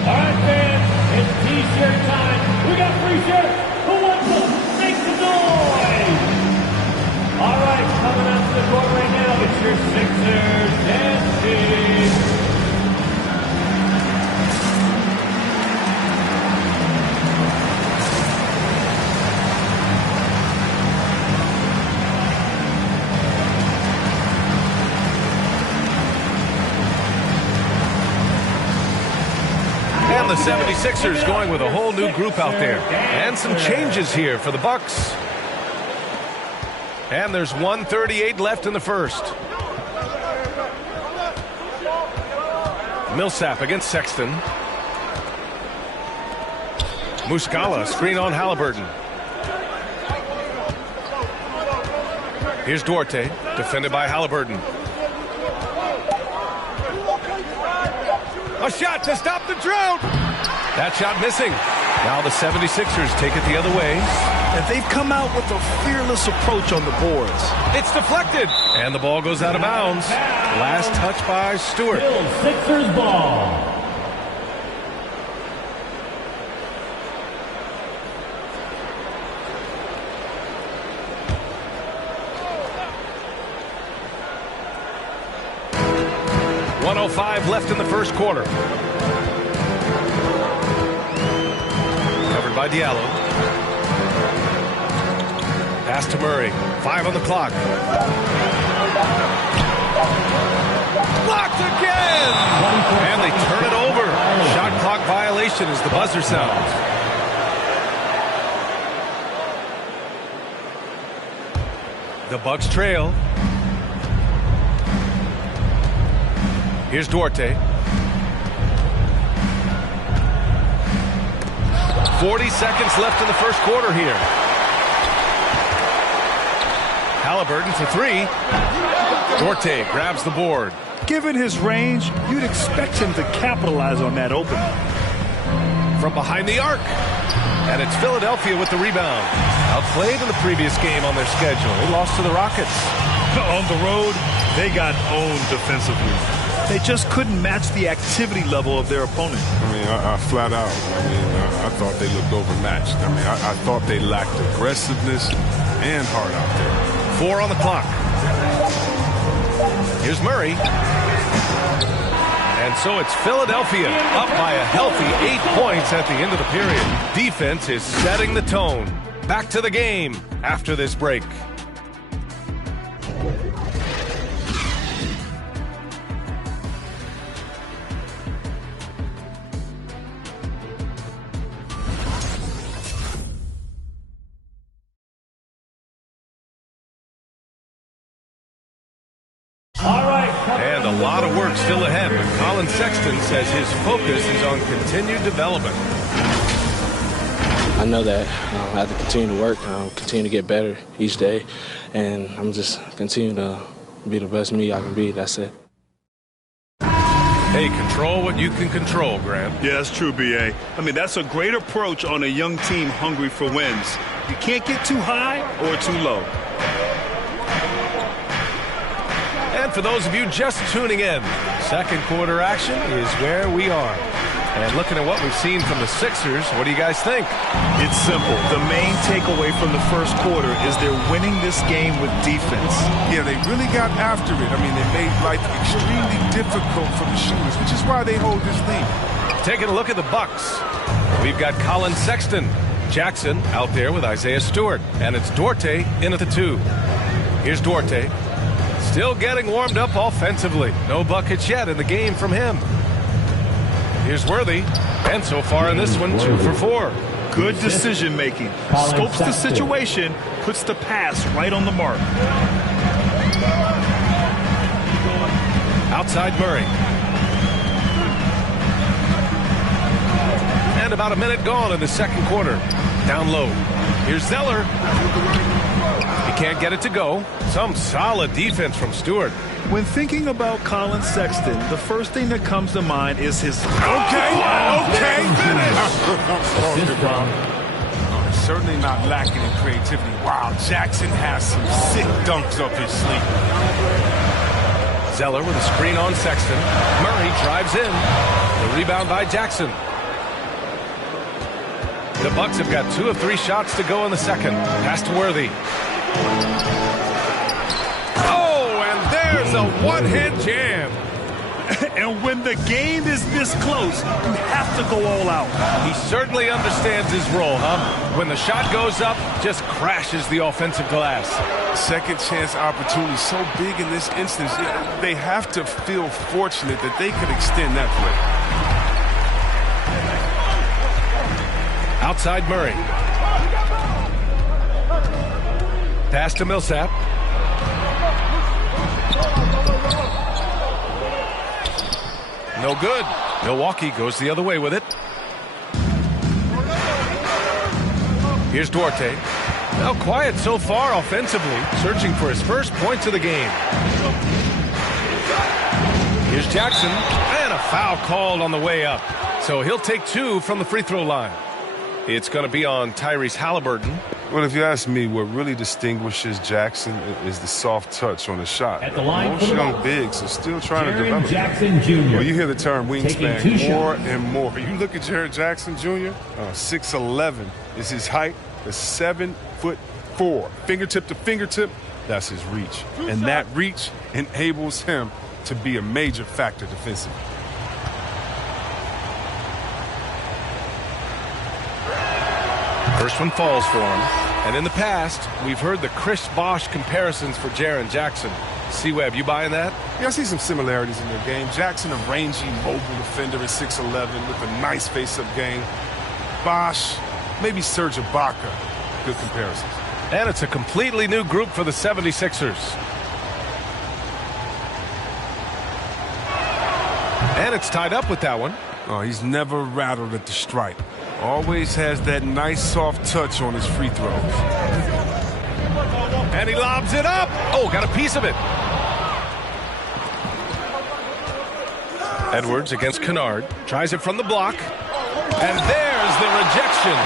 All right, fans, it's T-shirt time. We got free shirts. Who wants them? Make some noise. All right, coming out to the court right now, it's your Sixers dancing. And the 76ers going with a whole new group out there. And some changes here for the Bucks. And there's 1:38 left in the first. Millsap against Sexton. Muscala, screen on Halliburton. Here's Duarte, defended by Halliburton. A shot to stop the drought. That shot missing. Now the 76ers take it the other way. And they've come out with a fearless approach on the boards. It's deflected. And the ball goes out of bounds. Last touch by Stewart. Sixers ball. 1:05 left in the first quarter. Covered by Diallo. Pass to Murray. 5 on the clock. Blocked again! And they turn it over. Shot clock violation as the buzzer sounds. The Bucks trail. Here's Duarte. 40 seconds left in the first quarter here. Halliburton for 3. Duarte grabs the board. Given his range, you'd expect him to capitalize on that opening. From behind the arc. And it's Philadelphia with the rebound. Outplayed in the previous game on their schedule. They lost to the Rockets. On the road, they got owned defensively. They just couldn't match the activity level of their opponent. I mean, I flat out, I thought they looked overmatched. I mean, I thought they lacked aggressiveness and heart out there. 4 on the clock. Here's Murray. And so it's Philadelphia up by a healthy 8 points at the end of the period. Defense is setting the tone. Back to the game after this break. And a lot of work still ahead, but Colin Sexton says his focus is on continued development. I know that I have to continue to work, continue to get better each day, and I'm just continue to be the best me I can be. That's it. Hey, control what you can control, Graham. Yeah, that's true, B.A. I mean, that's a great approach on a young team hungry for wins. You can't get too high or too low. And for those of you just tuning in, second quarter action is where we are. And looking at what we've seen from the Sixers, what do you guys think? It's simple. The main takeaway from the first quarter is they're winning this game with defense. Yeah, they really got after it. I mean, they made life extremely difficult for the shooters, which is why they hold this lead. Taking a look at the Bucks. We've got Colin Sexton. Jackson out there with Isaiah Stewart. And it's Duarte in at the 2. Here's Duarte. Still getting warmed up offensively. No buckets yet in the game from him. Here's Worthy. And so far in this one, 2 for 4. Good decision making. Scopes the situation, puts the pass right on the mark. Outside Murray. And about a minute gone in the second quarter. Down low. Here's Zeller. He can't get it to go. Some solid defense from Stewart. When thinking about Colin Sexton, the first thing that comes to mind is his... Okay, finish! Certainly not lacking in creativity. Wow, Jackson has some sick dunks up his sleeve. Zeller with a screen on Sexton. Murray drives in. The rebound by Jackson. The Bucks have got 2 of 3 shots to go in the second. Pass to Worthy. Oh, and there's a one-hand jam. And when the game is this close, you have to go all out. He certainly understands his role, huh? When the shot goes up, just crashes the offensive glass. Second chance opportunity so big in this instance. They have to feel fortunate that they could extend that play. Outside Murray. Pass to Millsap. No good. Milwaukee goes the other way with it. Here's Duarte. Now quiet so far offensively, searching for his first points of the game. Here's Jackson, and a foul called on the way up. So he'll take 2 from the free throw line. It's going to be on Tyrese Halliburton. Well, if you ask me, what really distinguishes Jackson is the soft touch on the shot. At the line Most young bigs are still trying to develop. Jackson Jr. Well, you hear the term wingspan more shots. and more. You look at Jared Jackson Jr., 6'11" is his height. Is 7'4". Fingertip to fingertip, that's his reach. And that reach enables him to be a major factor defensively. First one falls for him. And in the past, we've heard the Chris Bosh comparisons for Jaren Jackson. C-Web, you buying that? Yeah, I see some similarities in their game. Jackson, a rangy, mobile defender at 6'11", with a nice face-up game. Bosh, maybe Serge Ibaka. Good comparisons. And it's a completely new group for the 76ers. And it's tied up with that one. Oh, he's never rattled at the stripe. Always has that nice soft touch on his free throws. And he lobs it up. Oh, got a piece of it. Edwards against Kennard. Tries it from the block. And there's the rejection.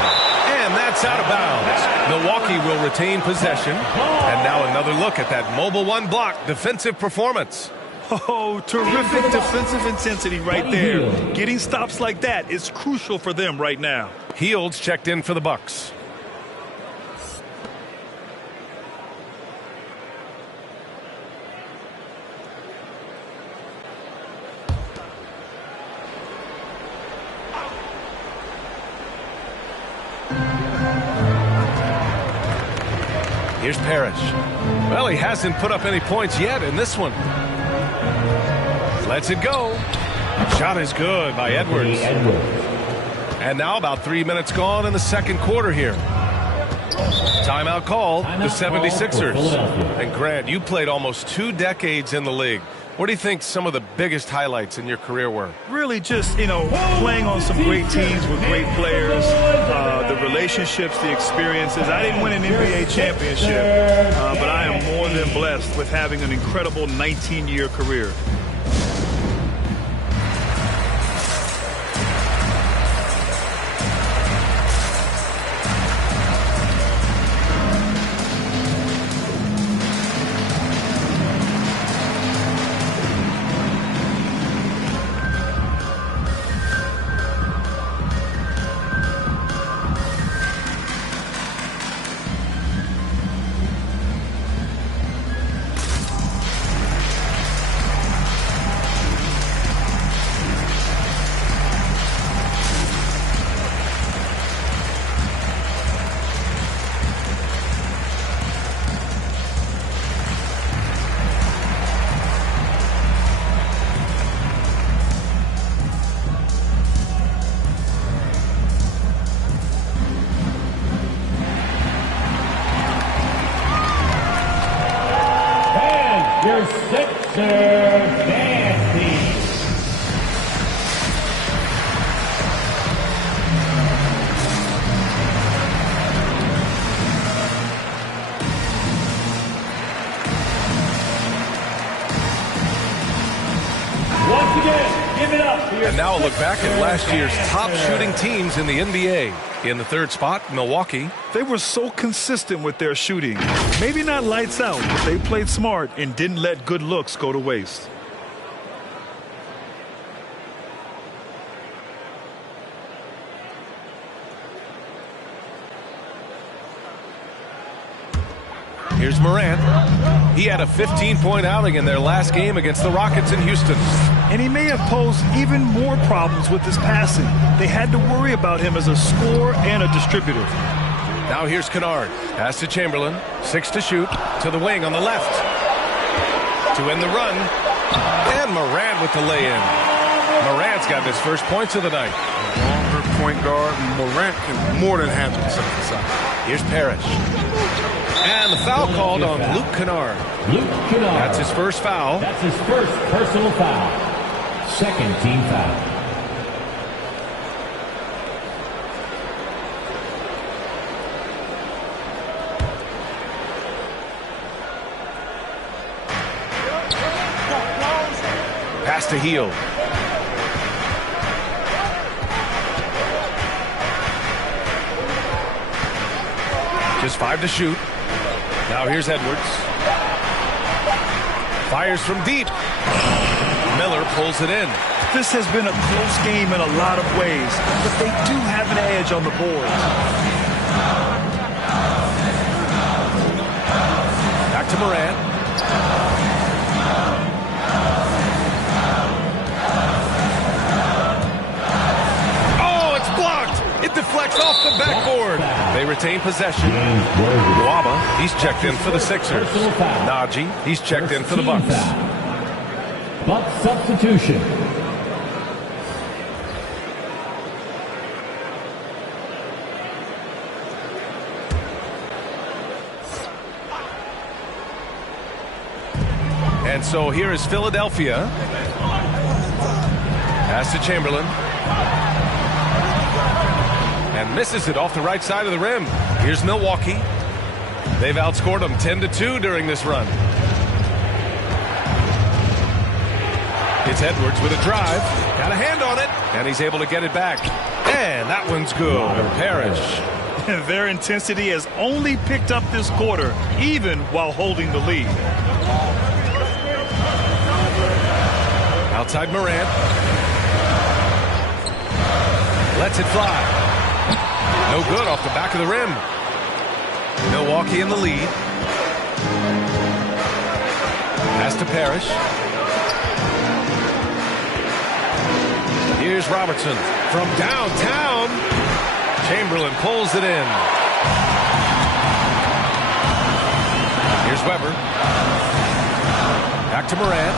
And that's out of bounds. Milwaukee will retain possession. And now another look at that mobile one block defensive performance. Oh, terrific defensive intensity right there. Getting stops like that is crucial for them right now. Hields checked in for the Bucks. Here's Parrish. Well, he hasn't put up any points yet in this one. Lets it go. Shot is good by Edwards. And now about 3 minutes gone in the second quarter here. Timeout called, the 76ers. And Grant, you played almost 2 decades in the league. What do you think some of the biggest highlights in your career were? Really just, playing on some great teams with great players, the relationships, the experiences. I didn't win an NBA championship, but I am more than blessed with having an incredible 19-year career. Your Sixer Dancy. Once again, give it up for your And now a look back at last year's top shooting teams in the NBA. In the third spot, Milwaukee. They were so consistent with their shooting. Maybe not lights out, but they played smart and didn't let good looks go to waste. Here's Morant. He had a 15-point outing in their last game against the Rockets in Houston. And he may have posed even more problems with his passing. They had to worry about him as a scorer and a distributor. Now here's Kennard. Pass to Chamberlain. 6 to shoot. To the wing on the left. To end the run. And Morant with the lay-in. Morant's got his first points of the night. Longer point guard. Morant can more than handle himself inside. Here's Parrish. And the foul called on Luke Kennard. Luke Kennard. That's his first foul. That's his first personal foul. Second team foul. Pass to Hield. Just 5 to shoot. Now here's Edwards. Fires from deep. Miller pulls it in. This has been a close game in a lot of ways, but they do have an edge on the board. Back to Morant. retain possession. Waba, he's checked in for the Sixers. Najee, he's checked in for the Bucks. Bucks substitution. And so here is Philadelphia. Pass to Chamberlain. And misses it off the right side of the rim. Here's Milwaukee. They've outscored them 10-2 during this run. It's Edwards with a drive. Got a hand on it. And he's able to get it back. And that one's good. Parrish. Their intensity has only picked up this quarter, even while holding the lead. Outside Morant. Lets it fly. No good off the back of the rim. Milwaukee in the lead. Pass to Parrish. Here's Robertson from downtown. Chamberlain pulls it in. Here's Weber. Back to Morant.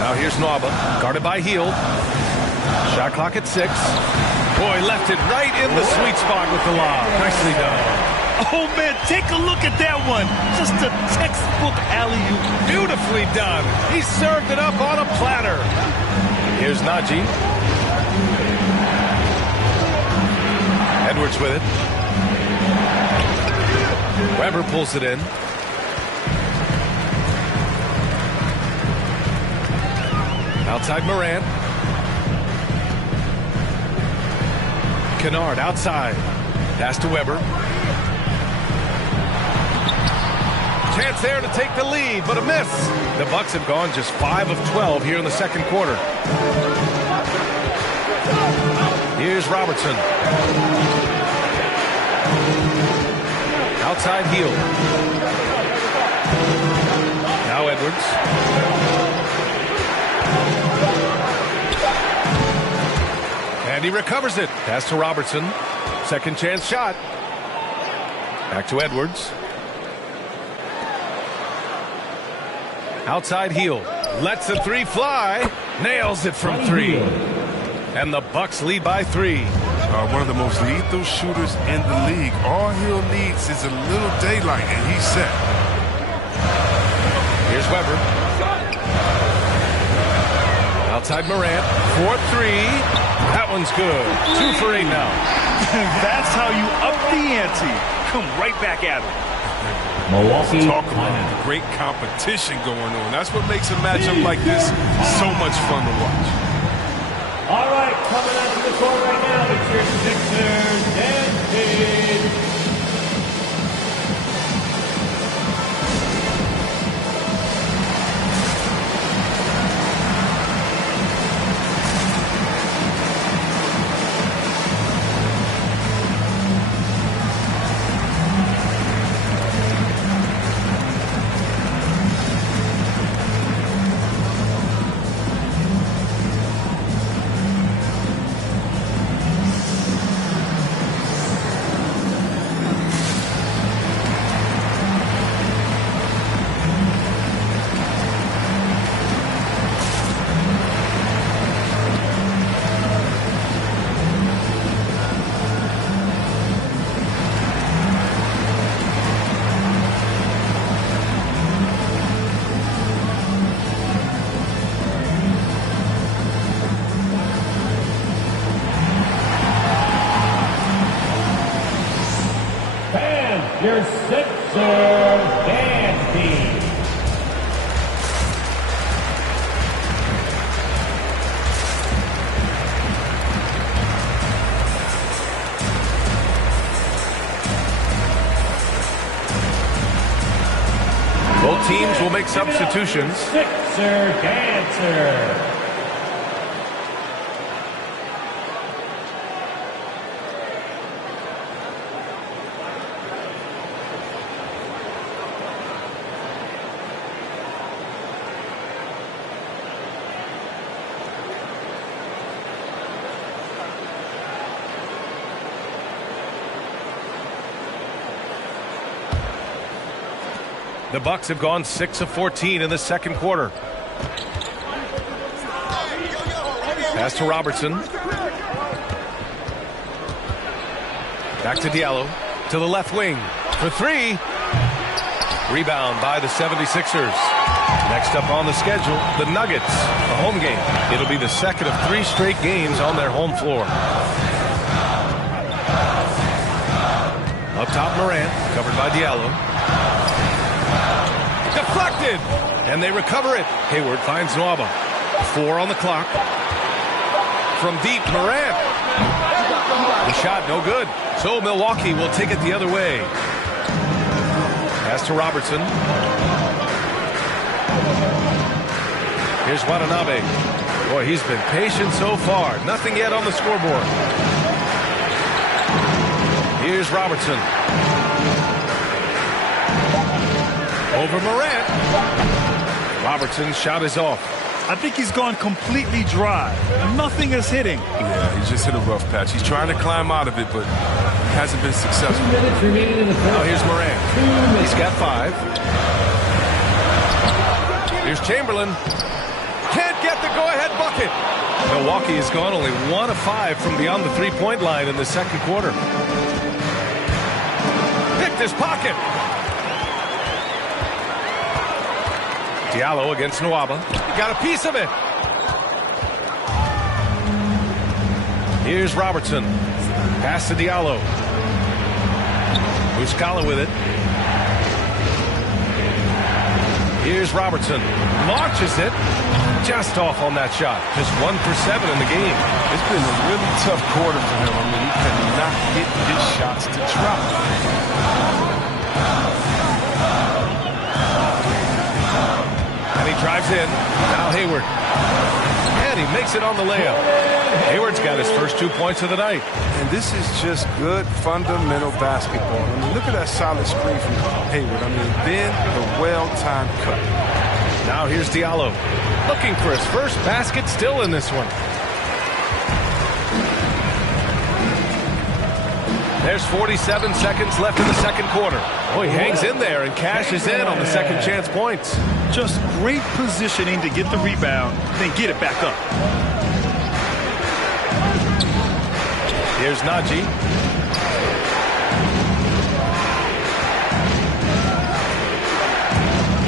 Now here's Nwaba, guarded by Hield. Shot clock at 6. Boy, left it right in the sweet spot with the lob. Nicely done. Oh, man, take a look at that one. Just a textbook alley-oop. Beautifully done. He served it up on a platter. Here's Najee. Edwards with it. Weber pulls it in. Outside Morant. Kennard outside. Pass to Weber. Chance there to take the lead, but a miss. The Bucks have gone just 5 of 12 here in the second quarter. Here's Robertson. Outside Hield. Now Edwards. And he recovers it. Pass to Robertson. Second chance shot. Back to Edwards. Outside Hield. Lets the three fly. Nails it from 3. And the Bucks lead by 3. One of the most lethal shooters in the league. All Hield needs is a little daylight, and he's set. Here's Weber. Outside Morant. 4-3. That one's good. 2 for 8 now. That's how you up the ante. Come right back at him. Milwaukee. Talk about great competition going on. That's what makes a matchup like this so much fun to watch. All right, coming out to the court right now, it's your Sixers and your Sixers dance team. Both teams will make substitutions. Sixer dancer. The Bucks have gone 6 of 14 in the second quarter. Pass to Robertson. Back to Diallo. To the left wing. For three. Rebound by the 76ers. Next up on the schedule, the Nuggets. A home game. It'll be the second of 3 straight games on their home floor. Up top, Morant. Covered by Diallo. Deflected. And they recover it. Hayward finds Nwaba. 4 on the clock. From deep, Morant. The shot, no good. So Milwaukee will take it the other way. Pass to Robertson. Here's Watanabe. Boy, he's been patient so far. Nothing yet on the scoreboard. Here's Robertson. Over Morant. Robertson's shot is off. I think he's gone completely dry. Nothing is hitting. Yeah, he's just hit a rough patch. He's trying to climb out of it, but he hasn't been successful. Now here's Morant. He's got 5. Here's Chamberlain. Can't get the go-ahead bucket. Milwaukee has gone only 1 of 5 from beyond the three-point line in the second quarter. Picked his pocket. Diallo against Nwaba. Got a piece of it. Here's Robertson. Pass to Diallo. Muscala with it. Here's Robertson. Launches it. Just off on that shot. Just 1 for 7 in the game. It's been a really tough quarter for him. I mean, he cannot hit his shots to drop. And he drives in. Now Hayward. And he makes it on the layup. Hayward's got his first 2 points of the night. And this is just good fundamental basketball. I mean, look at that solid screen from Hayward. I mean, then the well-timed cut. Now here's Diallo. Looking for his first basket, still in this one. There's 47 seconds left in the second quarter. Oh, he hangs in there and cashes in on the second chance points. Just great positioning to get the rebound, then get it back up. Here's Najee.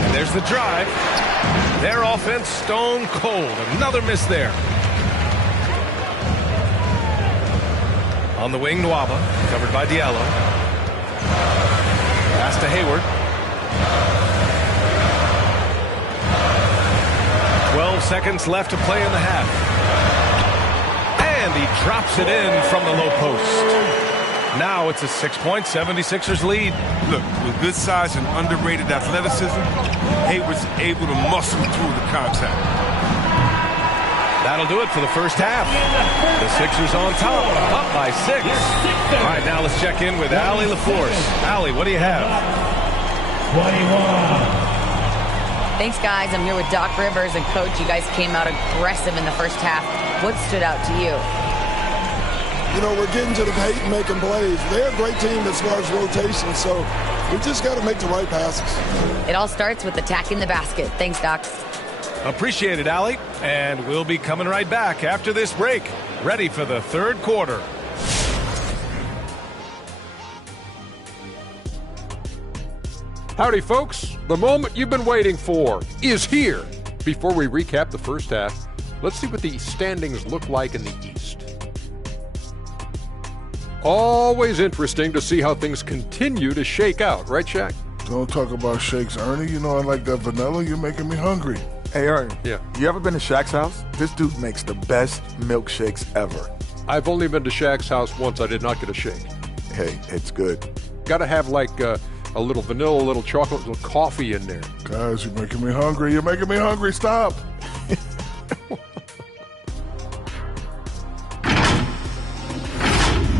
And there's the drive. Their offense stone cold. Another miss there. On the wing, Nwaba. Covered by Diallo. Pass to Hayward. 12 seconds left to play in the half. And he drops it in from the low post. Now it's a 6-point 76ers lead. Look, with good size and underrated athleticism, Hayward's able to muscle through the contact. That'll do it for the first half. The Sixers on top, up by 6. All right, now let's check in with Allie LaForce. Allie, what do you have? 21. Thanks, guys. I'm here with Doc Rivers and Coach. You guys came out aggressive in the first half. What stood out to you? You know, we're getting to the paint and making plays. They're a great team as far as rotation, so we just got to make the right passes. It all starts with attacking the basket. Thanks, Doc. Appreciate it, Allie. And we'll be coming right back after this break. Ready for the third quarter. Howdy, folks. The moment you've been waiting for is here. Before we recap the first half, let's see what the standings look like in the East. Always interesting to see how things continue to shake out, right, Shaq? Don't talk about shakes, Ernie. You know I like that vanilla. You're making me hungry. Hey, Ernie. Yeah. You ever been to Shaq's house? This dude makes the best milkshakes ever. I've only been to Shaq's house once. I did not get a shake. Hey, it's good. Got to have like a little vanilla, a little chocolate, a little coffee in there. Guys, you're making me hungry. You're making me hungry. Stop.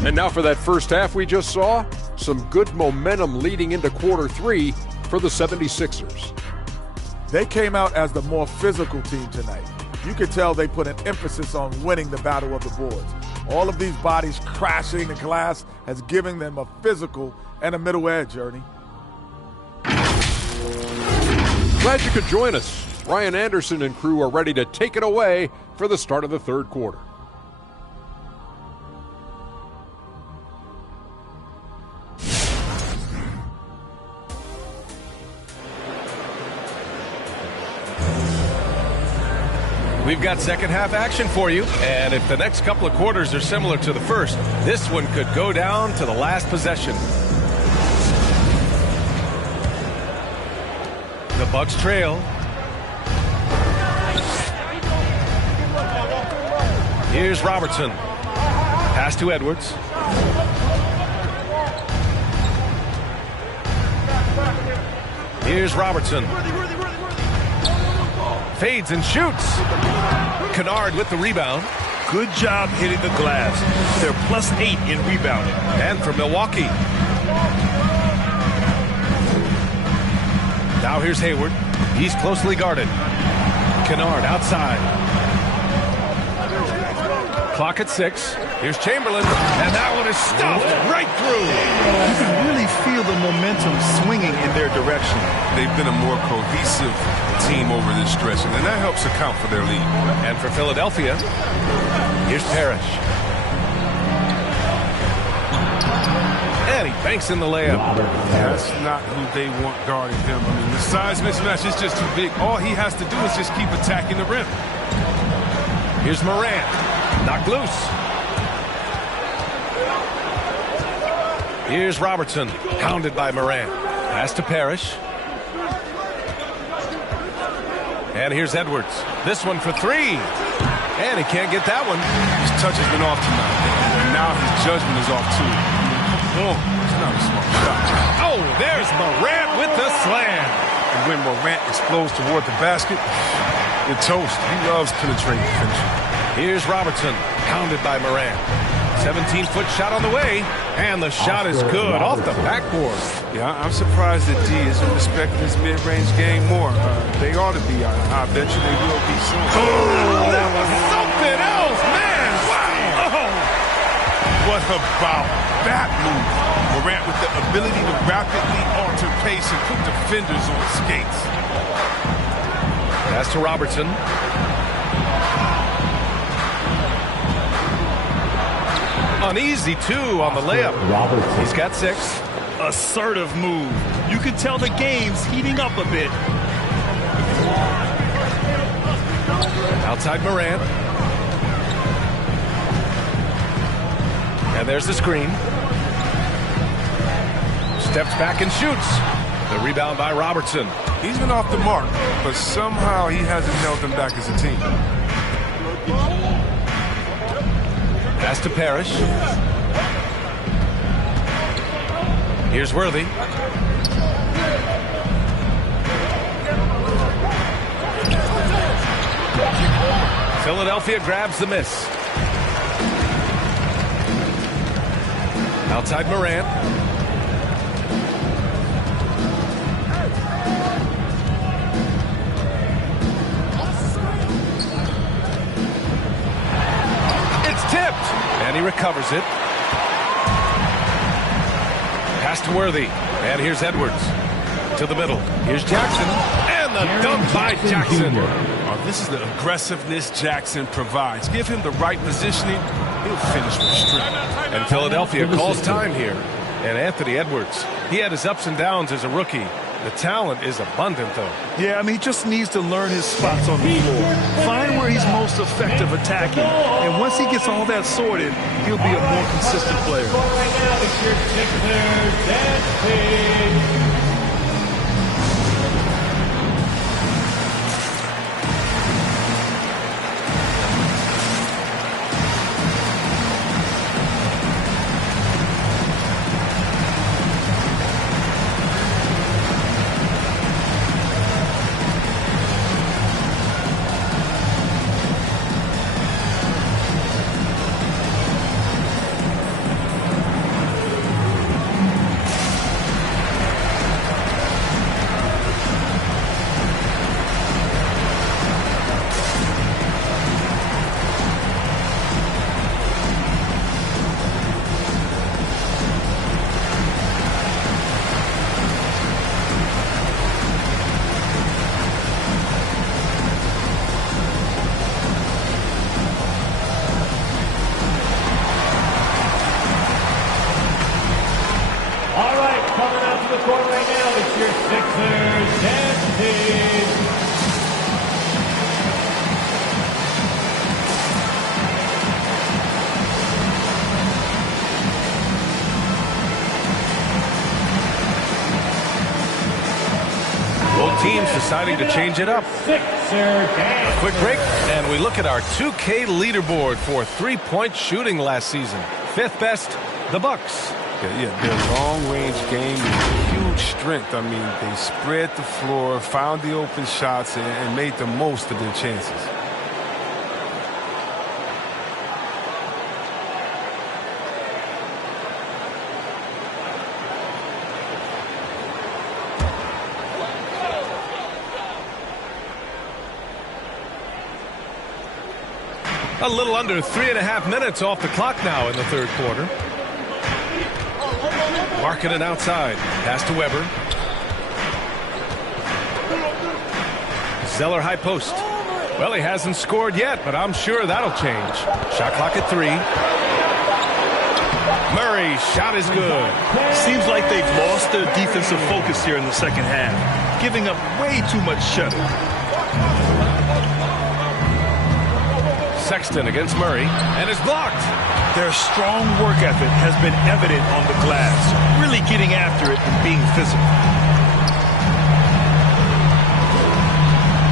And now for that first half we just saw, some good momentum leading into quarter 3 for the 76ers. They came out as the more physical team tonight. You could tell they put an emphasis on winning the battle of the boards. All of these bodies crashing the glass has given them a physical and a middle edge, Ernie. Glad you could join us. Ryan Anderson and crew are ready to take it away for the start of the third quarter. We've got second half action for you, and if the next couple of quarters are similar to the first, this one could go down to the last possession. The Bucks trail. Here's Robertson. Pass to Edwards. Here's Robertson. Fades and shoots. Kennard with the rebound. Good job hitting the glass. They're +8 in rebounding. And for Milwaukee. Now here's Hayward. He's closely guarded. Kennard outside. Clock at 6. Here's Chamberlain. And that one is stuffed right through. You can really feel the momentum swinging in their direction. They've been a more cohesive team over this stretch, and that helps account for their lead. And for Philadelphia, here's Parrish. And he banks in the layup. That's not who they want guarding him. I mean, the size mismatch is just too big. All he has to do is just keep attacking the rim. Here's Morant. Knocked loose. Here's Robertson. Hounded by Morant. Pass to Parrish. And here's Edwards. This one for 3. And he can't get that one. His touch has been off tonight. And now his judgment is off too. Oh, it's not a smart shot. Oh, there's Morant with the slam. And when Morant explodes toward the basket, you're toast. He loves penetrating the finisher. Here's Robertson, pounded by Morant. 17-foot shot on the way, and the shot is good off the backboard. Yeah, I'm surprised that D isn't respecting his mid-range game more. They ought to be. I bet you they will be soon. Oh, that was something else, man! Wow! Oh. What about that move? Morant with the ability to rapidly alter pace and put defenders on skates. Pass to Robertson. Uneasy, 2 on the layup. He's got 6. Assertive move. You can tell the game's heating up a bit. Outside Morant. And there's the screen. Steps back and shoots. The rebound by Robertson. He's been off the mark, but somehow he hasn't held them back as a team. Pass to Parrish. Here's Worthy. Philadelphia grabs the miss. Outside Morant. And he recovers it. Pass to Worthy. And here's Edwards. To the middle. Here's Jackson. And the dunk by Jackson. Oh, this is the aggressiveness Jackson provides. Give him the right positioning. He'll finish with strength. And Philadelphia calls time here. And Anthony Edwards. He had his ups and downs as a rookie. The talent is abundant, though. Yeah, I mean, he just needs to learn his spots on the floor. Find where he's most effective attacking. And once he gets all that sorted, he'll be a more consistent player. Right now, it's your Sixers, Dan Page. Sixers dance team. Both teams deciding to change it up. A quick break, and we look at our 2K leaderboard for three-point shooting last season. Fifth best, the Bucks. Yeah, their long-range game is a huge strength. I mean, they spread the floor, found the open shots, and made the most of their chances. A little under 3.5 minutes off the clock now in the third quarter. Markkanen outside. Pass to Weber. Zeller high post. Well, he hasn't scored yet, but I'm sure that'll change. Shot clock at 3. Murray's shot is good. Seems like they've lost their defensive focus here in the second half, giving up way too much shuttle. Sexton against Murray, and is blocked. Their strong work ethic has been evident on the glass, really getting after it and being physical.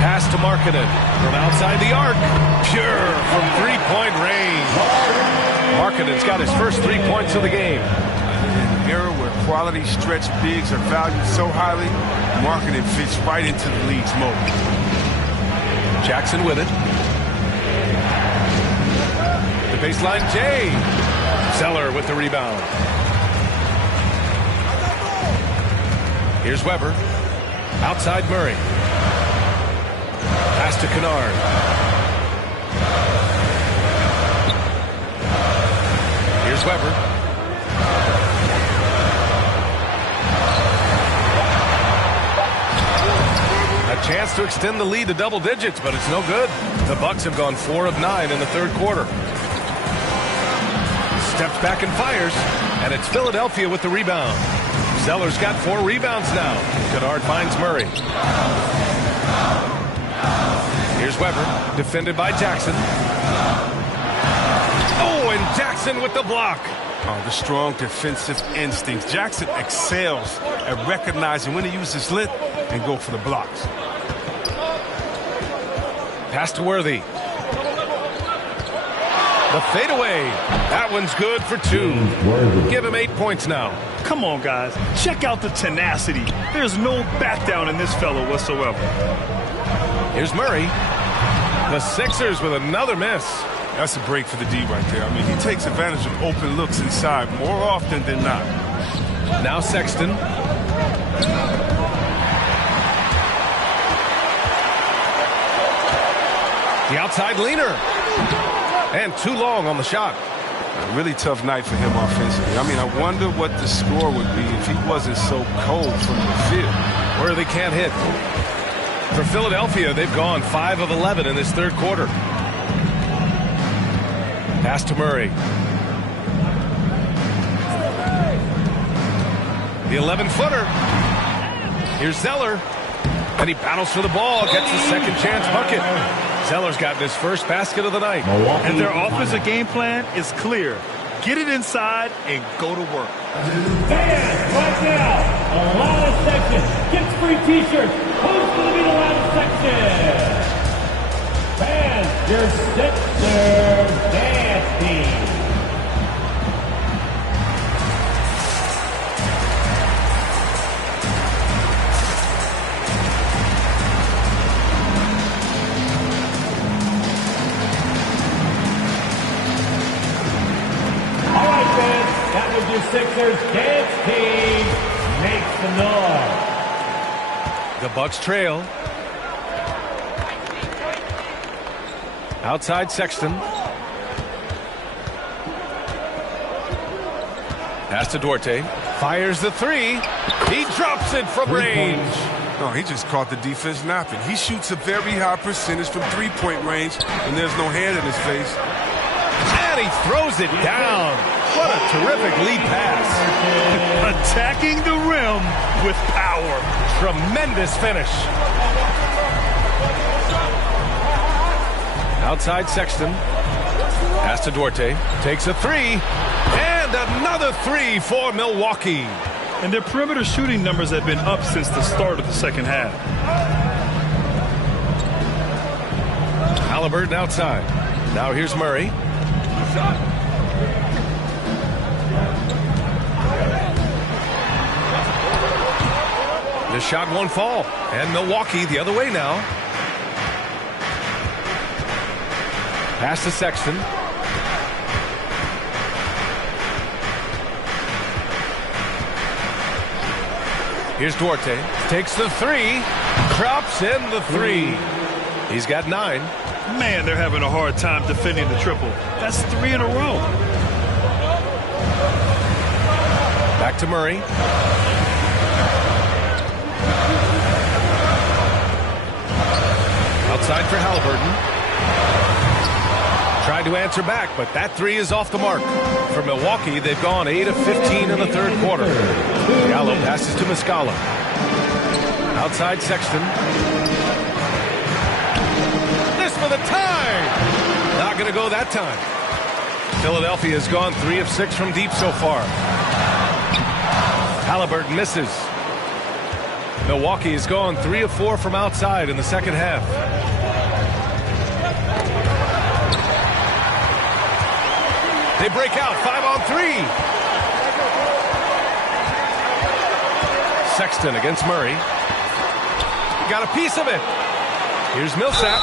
Pass to Markkanen from outside the arc. Pure from three-point range. Markkanen's got his first 3 points of the game. In an era where quality stretch bigs are valued so highly, Markkanen fits right into the league's mold. Jackson with it. The baseline, Jay. Zeller with the rebound. Here's Weber. Outside Murray. Pass to Kennard. Here's Weber. A chance to extend the lead to double digits, but it's no good. The Bucks have gone 4 of 9 in the third quarter. Steps back and fires, and it's Philadelphia with the rebound. Zeller's got 4 rebounds now. Kennard finds Murray. Here's Weber, defended by Jackson. Oh, and Jackson with the block. Oh, the strong defensive instincts. Jackson excels at recognizing when to use his lit and go for the blocks. Pass to Worthy. The fadeaway. That one's good for 2. Give him 8 points now. Come on, guys. Check out the tenacity. There's no back down in this fellow whatsoever. Here's Murray. The Sixers with another miss. That's a break for the D right there. I mean, he takes advantage of open looks inside more often than not. Now Sexton. The outside leaner. And too long on the shot. A really tough night for him offensively. I mean, I wonder what the score would be if he wasn't so cold from the field. Worthy can't hit. For Philadelphia, they've gone 5 of 11 in this third quarter. Pass to Murray. The 11-footer. Here's Zeller. And he battles for the ball, gets the second chance bucket. Zeller's gotten his first basket of the night. And their offensive game plan is clear. Get it inside and go to work. Fans, right now, Atlanta section gets free T-shirts. Who's going to be the Atlanta section? Fans, your Sixers dance team. Your Sixers dance team makes the noise. The Bucks trail. Outside Sexton. Pass to Duarte. Fires the 3. He drops it from range. No, he just caught the defense napping. He shoots a very high percentage from three-point range, and there's no hand in his face. And he throws it down. What a terrific lead pass. Attacking the rim with power. Tremendous finish. Outside Sexton. Pass to Duarte. Takes a three. And another three for Milwaukee. And their perimeter shooting numbers have been up since the start of the second half. Haliburton outside. Now here's Murray. The shot won't fall. And Milwaukee the other way now. Pass to Sexton. Here's Duarte. Takes the three. Drops in the three. He's got 9. Man, they're having a hard time defending the triple. That's 3 in a row. Back to Murray. Outside for Haliburton. Tried to answer back, but that three is off the mark. For Milwaukee, they've gone 8 of 15 in the third quarter. Gallo passes to Muscala. Outside Sexton. This for the tie! Not going to go that time. Philadelphia has gone 3 of 6 from deep so far. Haliburton misses. Milwaukee has gone 3 of 4 from outside in the second half. They break out 5 on 3. Sexton against Murray. Got a piece of it. Here's Millsap.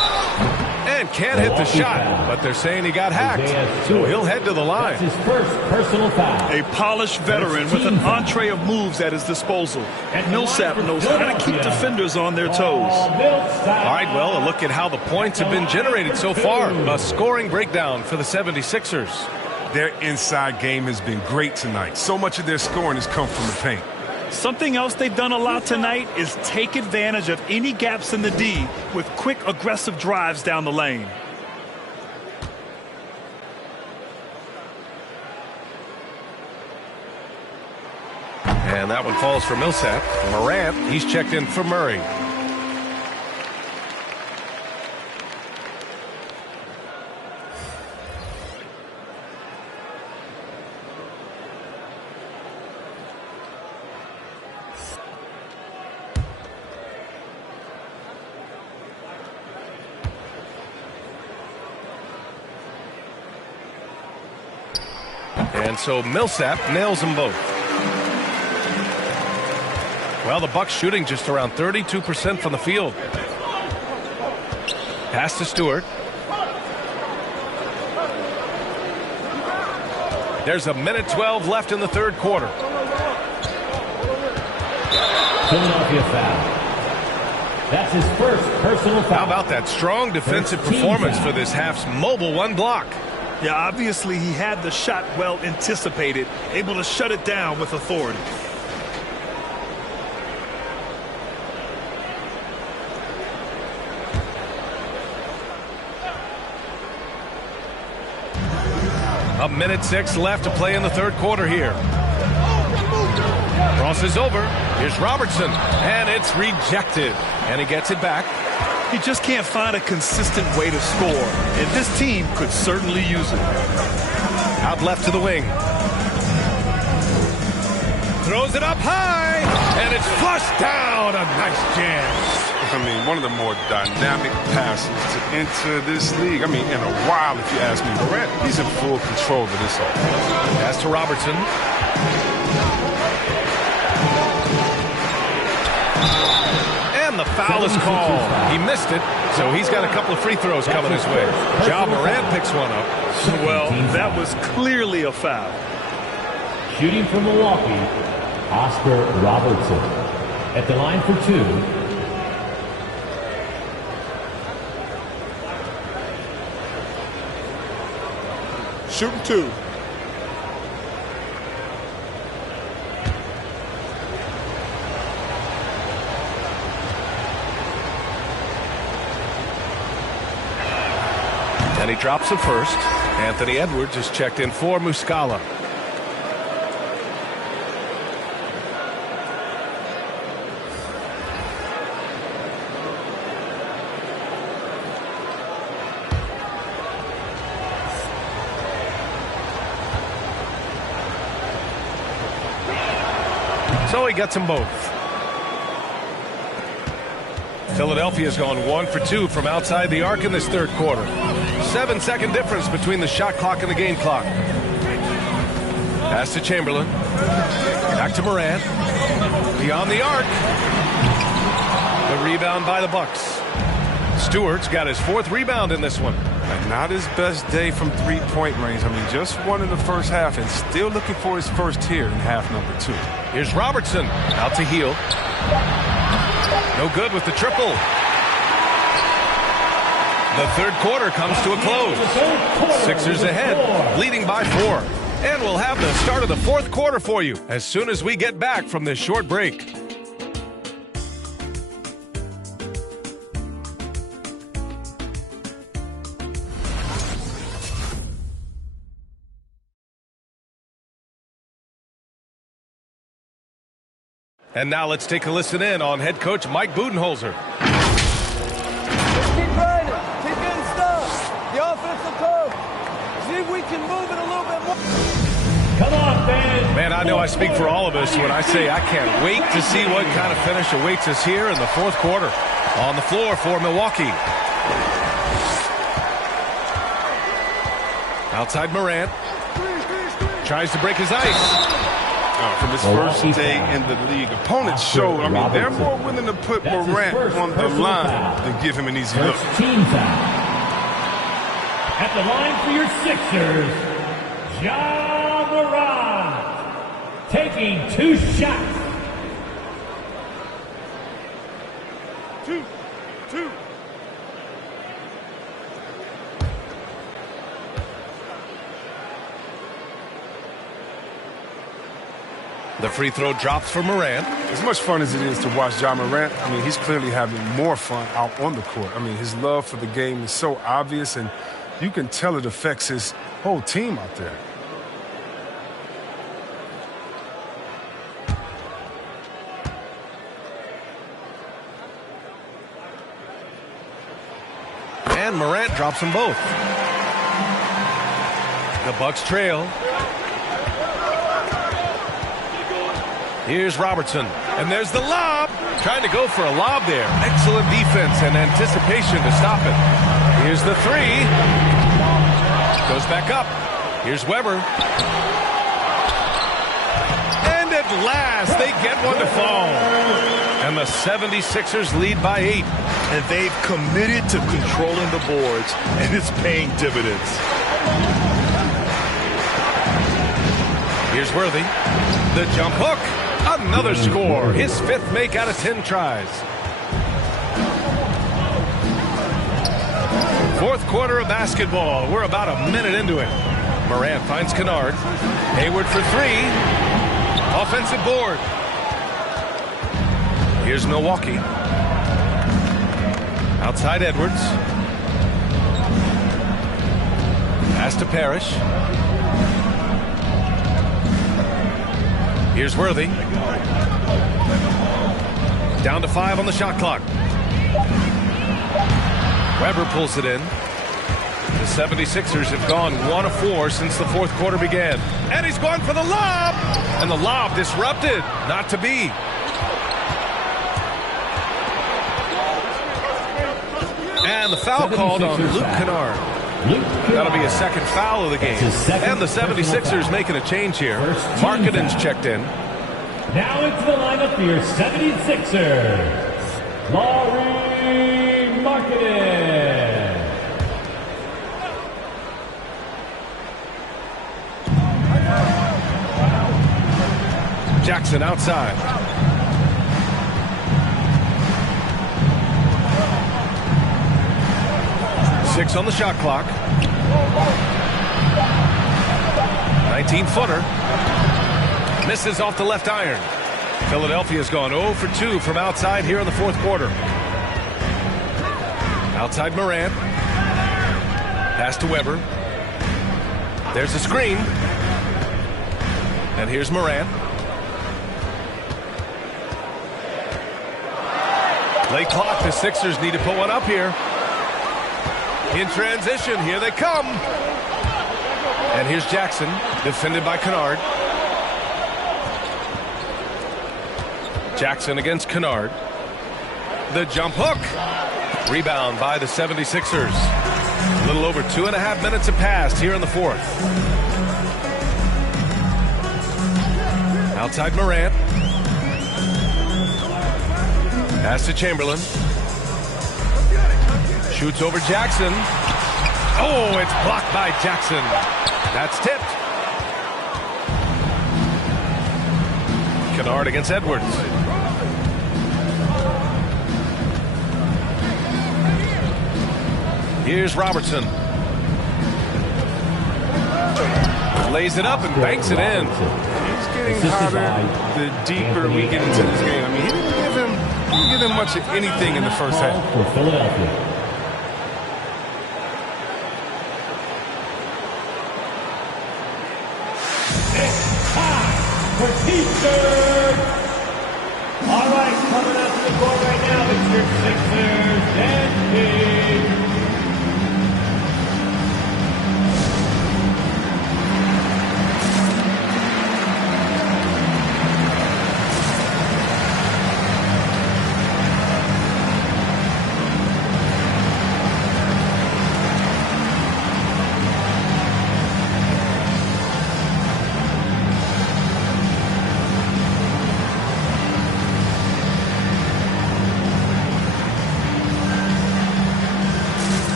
And can't hit the shot, but they're saying he got hacked. So he'll head to the line. That's his first personal foul. A polished veteran with an entree of moves at his disposal. Millsap knows how to keep defenders on their toes. All right, well, a look at how the points have been generated so far. A scoring breakdown for the 76ers. Their inside game has been great tonight. So much of their scoring has come from the paint. Something else they've done a lot tonight is take advantage of any gaps in the D with quick, aggressive drives down the lane. And that one falls for Millsap. Morant, he's checked in for Murray. And so Millsap nails them both. Well, the Bucks shooting just around 32% from the field. Pass to Stewart. There's a minute 12 left in the third quarter. Philadelphia foul. That's his first personal foul. How about that strong defensive performance for this half's mobile one block? Yeah, obviously he had the shot well anticipated, able to shut it down with authority. A minute 6 left to play in the third quarter here. Cross is over. Here's Robertson, and it's rejected. And he gets it back. He just can't find a consistent way to score, and this team could certainly use it. Out left to the wing. Throws it up high, and it's flushed down. A nice jam. I mean, one of the more dynamic passes to enter this league. I mean, in a while, if you ask me. Morant, he's in full control of this offense. Pass to Robertson. And the foul is called. He missed it, so he's got a couple of free throws coming his way. Ja Morant picks one up. Well, that was clearly a foul. Shooting from Milwaukee, Oscar Robertson. At the line for 2. Shooting 2. And he drops it first. Anthony Edwards is checked in for Muscala. So he gets them both. Philadelphia's gone 1 for 2 from outside the arc in this third quarter. 7-second difference between the shot clock and the game clock. Pass to Chamberlain. Back to Morant. Beyond the arc. The rebound by the Bucks. Stewart's got his 4th rebound in this one. And not his best day from three-point range. I mean, just won in the first half and still looking for his first here in half number 2. Here's Robertson out to Hield. No good with the triple. The third quarter comes to a close. Sixers ahead, leading by 4. And we'll have the start of the fourth quarter for you as soon as we get back from this short break. And now let's take a listen in on head coach Mike Budenholzer. Keep grinding. Keep getting stuff. The offense will come. See if we can move it a little bit more. Come on, fans. Man, I know I speak for all of us when I say I can't wait to see what kind of finish awaits us here in the fourth quarter. On the floor for Milwaukee. Outside Morant. Tries to break his ice. From his first day in the league, opponents showed, I mean, they're more willing to put Morant on the line than give him an easy look. Team foul. At the line for your Sixers, Ja Morant, taking 2 shots. 2. The free throw drops for Morant. As much fun as it is to watch Ja Morant, I mean, he's clearly having more fun out on the court. I mean, his love for the game is so obvious, and you can tell it affects his whole team out there. And Morant drops them both. The Bucks trail. Here's Robertson, and there's the lob. Trying to go for a lob there. Excellent defense and anticipation to stop it. Here's the 3. Goes back up. Here's Weber. And at last, they get one to fall. And the 76ers lead by 8. And they've committed to controlling the boards, and it's paying dividends. Here's Worthy. The jump hook. Another score. His 5th make out of 10 tries. Fourth quarter of basketball. We're about a minute into it. Morant finds Kennard. Hayward for 3. Offensive board. Here's Milwaukee. Outside Edwards. Pass to Parrish. Here's Worthy. Down to 5 on the shot clock. Weber pulls it in. The 76ers have gone 1 of 4 since the fourth quarter began. And he's going for the lob. And the lob disrupted. Not to be. And the foul called on Luke Kennard. That'll be a second foul of the game. And the 76ers making a change here. Markkanen's checked in. Now into the lineup for your 76ers, Lauri Markkanen. Jackson outside. Six on the shot clock. 19-footer. Misses off the left iron. Philadelphia's gone 0 for 2 from outside here in the fourth quarter. Outside Morant. Pass to Weber. There's a screen. And here's Morant. Late clock. The Sixers need to put one up here. In transition, here they come. And here's Jackson, defended by Kennard. Jackson against Kennard. The jump hook. Rebound by the 76ers. A little over 2.5 minutes have passed here in the fourth. Outside Morant. Pass to Chamberlain. Shoots over Jackson. Oh, it's blocked by Jackson. That's tipped. Kennard against Edwards. Here's Robertson. Lays it up and banks it in. It's getting harder the deeper we get into this game. I mean, he didn't give him much of anything in the first half. For Philadelphia. It's time for T-shirt. All right, coming out to the court right now, it's your Sixers and Kings.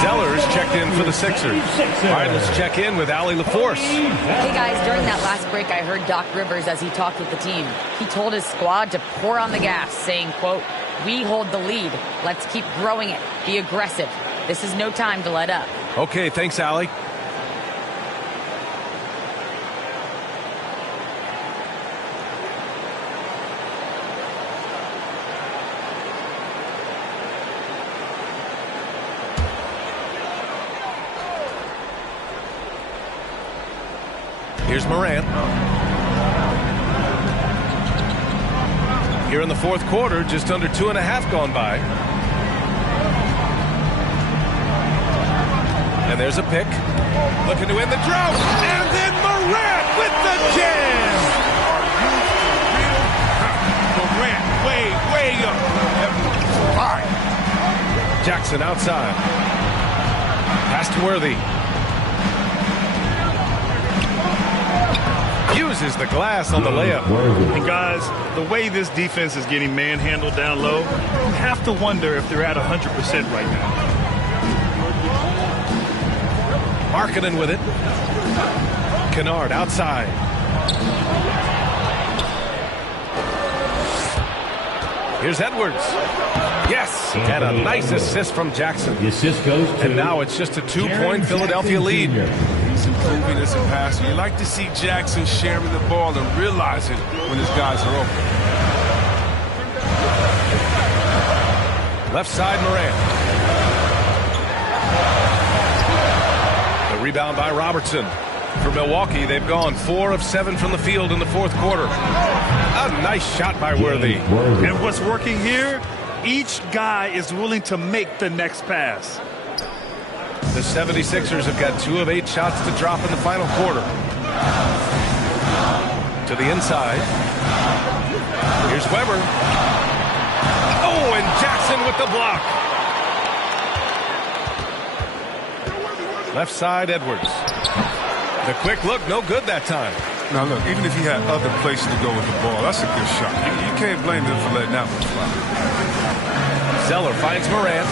Zellers checked in for the Sixers. All right, let's check in with Allie LaForce. Hey, guys, during that last break, I heard Doc Rivers as he talked with the team. He told his squad to pour on the gas, saying, quote, "We hold the lead. Let's keep growing it. Be aggressive. This is no time to let up." Okay, thanks, Allie. Here's Morant. Here in the fourth quarter, just under 2.5 gone by. And there's a pick. Looking to win the drought. And then Morant with the jam. Morant, way up. Fine. Jackson outside. Pass to Worthy. Uses the glass on the layup. And guys, the way this defense is getting manhandled down low, you have to wonder if they're at 100% right now. Markkanen with it. Kennard outside. Here's Edwards. Yes, and a nice assist from Jackson. The assist goes to, and now it's just a 2-point Philadelphia lead. He's improving as a passer. You like to see Jackson sharing the ball and realizing when his guys are open. Left side, Morant. The rebound by Robertson. For Milwaukee, they've gone 4 of 7 from the field in the fourth quarter. A nice shot by Worthy. And what's working here, each guy is willing to make the next pass. The 76ers have got 2 of 8 shots to drop in the final quarter. To the inside. Here's Weber. Oh, and Jackson with the block. Left side, Edwards. The quick look, no good that time. Now, look, even if he had other places to go with the ball, that's a good shot. You can't blame him for letting that one fly. Zeller finds Morant.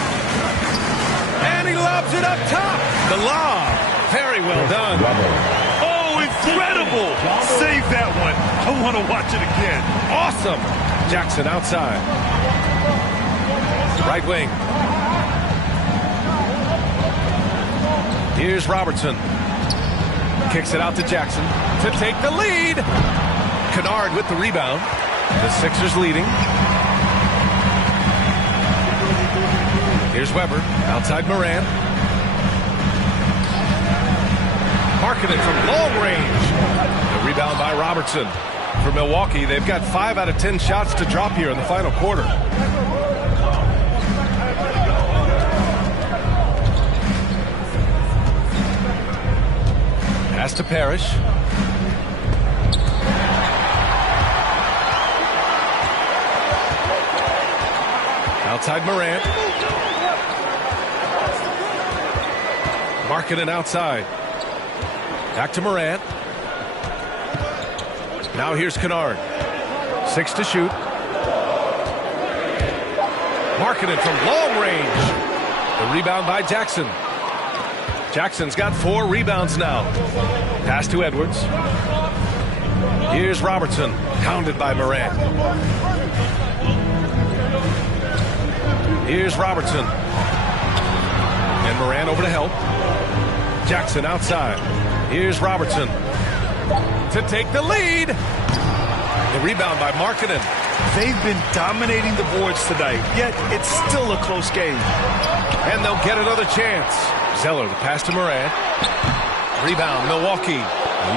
And he lobs it up top. The lob. Very well done. Oh, and incredible. Save that one. I want to watch it again. Awesome. Jackson outside. Right wing. Here's Robertson. Kicks it out to Jackson to take the lead. Kennard with the rebound. The Sixers leading. Here's Weber. Outside Moran. Marking it from long range. The rebound by Robertson. For Milwaukee, they've got 5 out of 10 shots to drop here in the final quarter. Pass to Parrish. Outside Morant. Markkanen outside. Back to Morant. Now here's Kennard. 6 to shoot. Markkanen from long range. The rebound by Jackson. Jackson's got 4 rebounds now. Pass to Edwards. Here's Robertson. Pounded by Morant. Here's Robertson. And Morant over to help. Jackson outside. Here's Robertson. To take the lead. The rebound by Markkanen. They've been dominating the boards tonight, yet it's still a close game. And they'll get another chance. Zeller, the pass to Morant. Rebound, Milwaukee.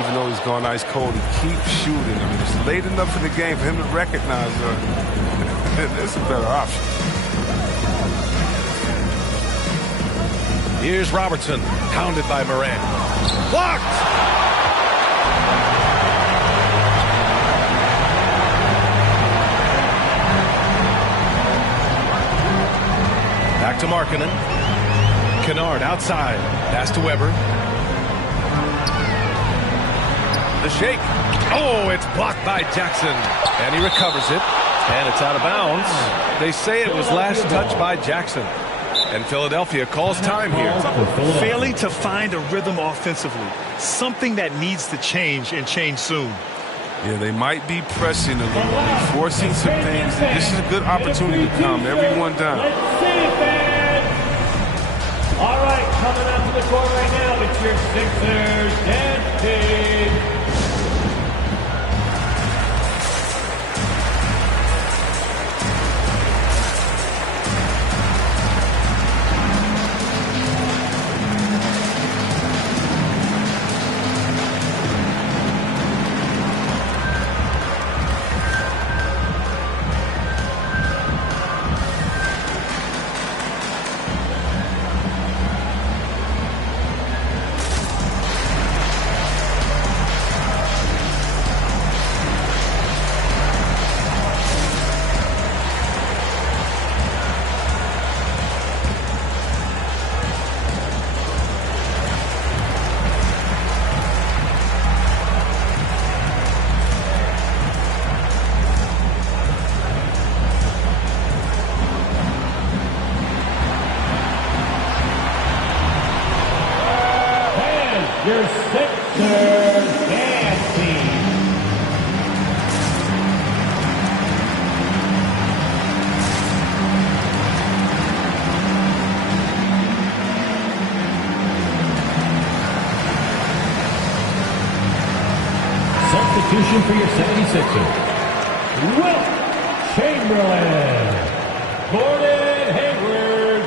Even though he's gone ice cold, he keeps shooting. I mean, it's late enough in the game for him to recognize there's a better option. Here's Robertson, pounded by Morant. Blocked! Back to Markkanen. Kennard outside. Pass to Weber. The shake. Oh, it's blocked by Jackson. And he recovers it. And it's out of bounds. They say it was last touched by Jackson. And Philadelphia calls time here. Failing to find a rhythm offensively. Something that needs to change and change soon. Yeah, they might be pressing a little, forcing some things. This is a good opportunity to calm everyone down. All right, coming out to the court right now, it's your Sixers dancing. Your Sixers dancing. Substitution for your 76ers. Wilt Chamberlain. Gordon Hayward.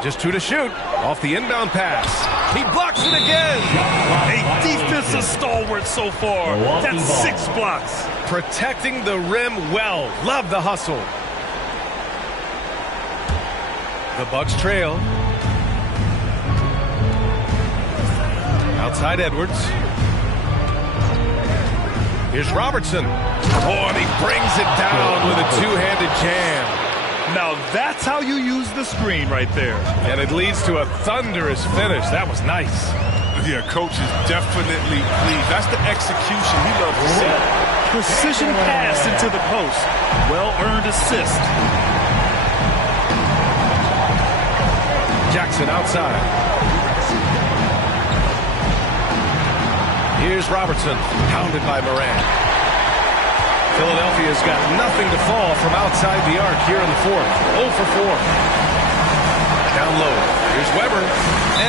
Just 2 to shoot. Off the inbound pass. He blocks it again. A defensive stalwart so far. That's 6 blocks. Protecting the rim well. Love the hustle. The Bucks trail. Outside Edwards. Here's Robertson. Oh, and he brings it down with a two-handed jam. Now that's how you use the screen right there. And it leads to a thunderous finish. That was nice. Yeah, coach is definitely pleased. That's the execution he loves to see. Precision pass into the post. Well-earned assist. Jackson outside. Here's Robertson, pounded by Morant. Philadelphia's got nothing to fall from outside the arc here in the fourth. 0 for 4. Down low. Here's Weber.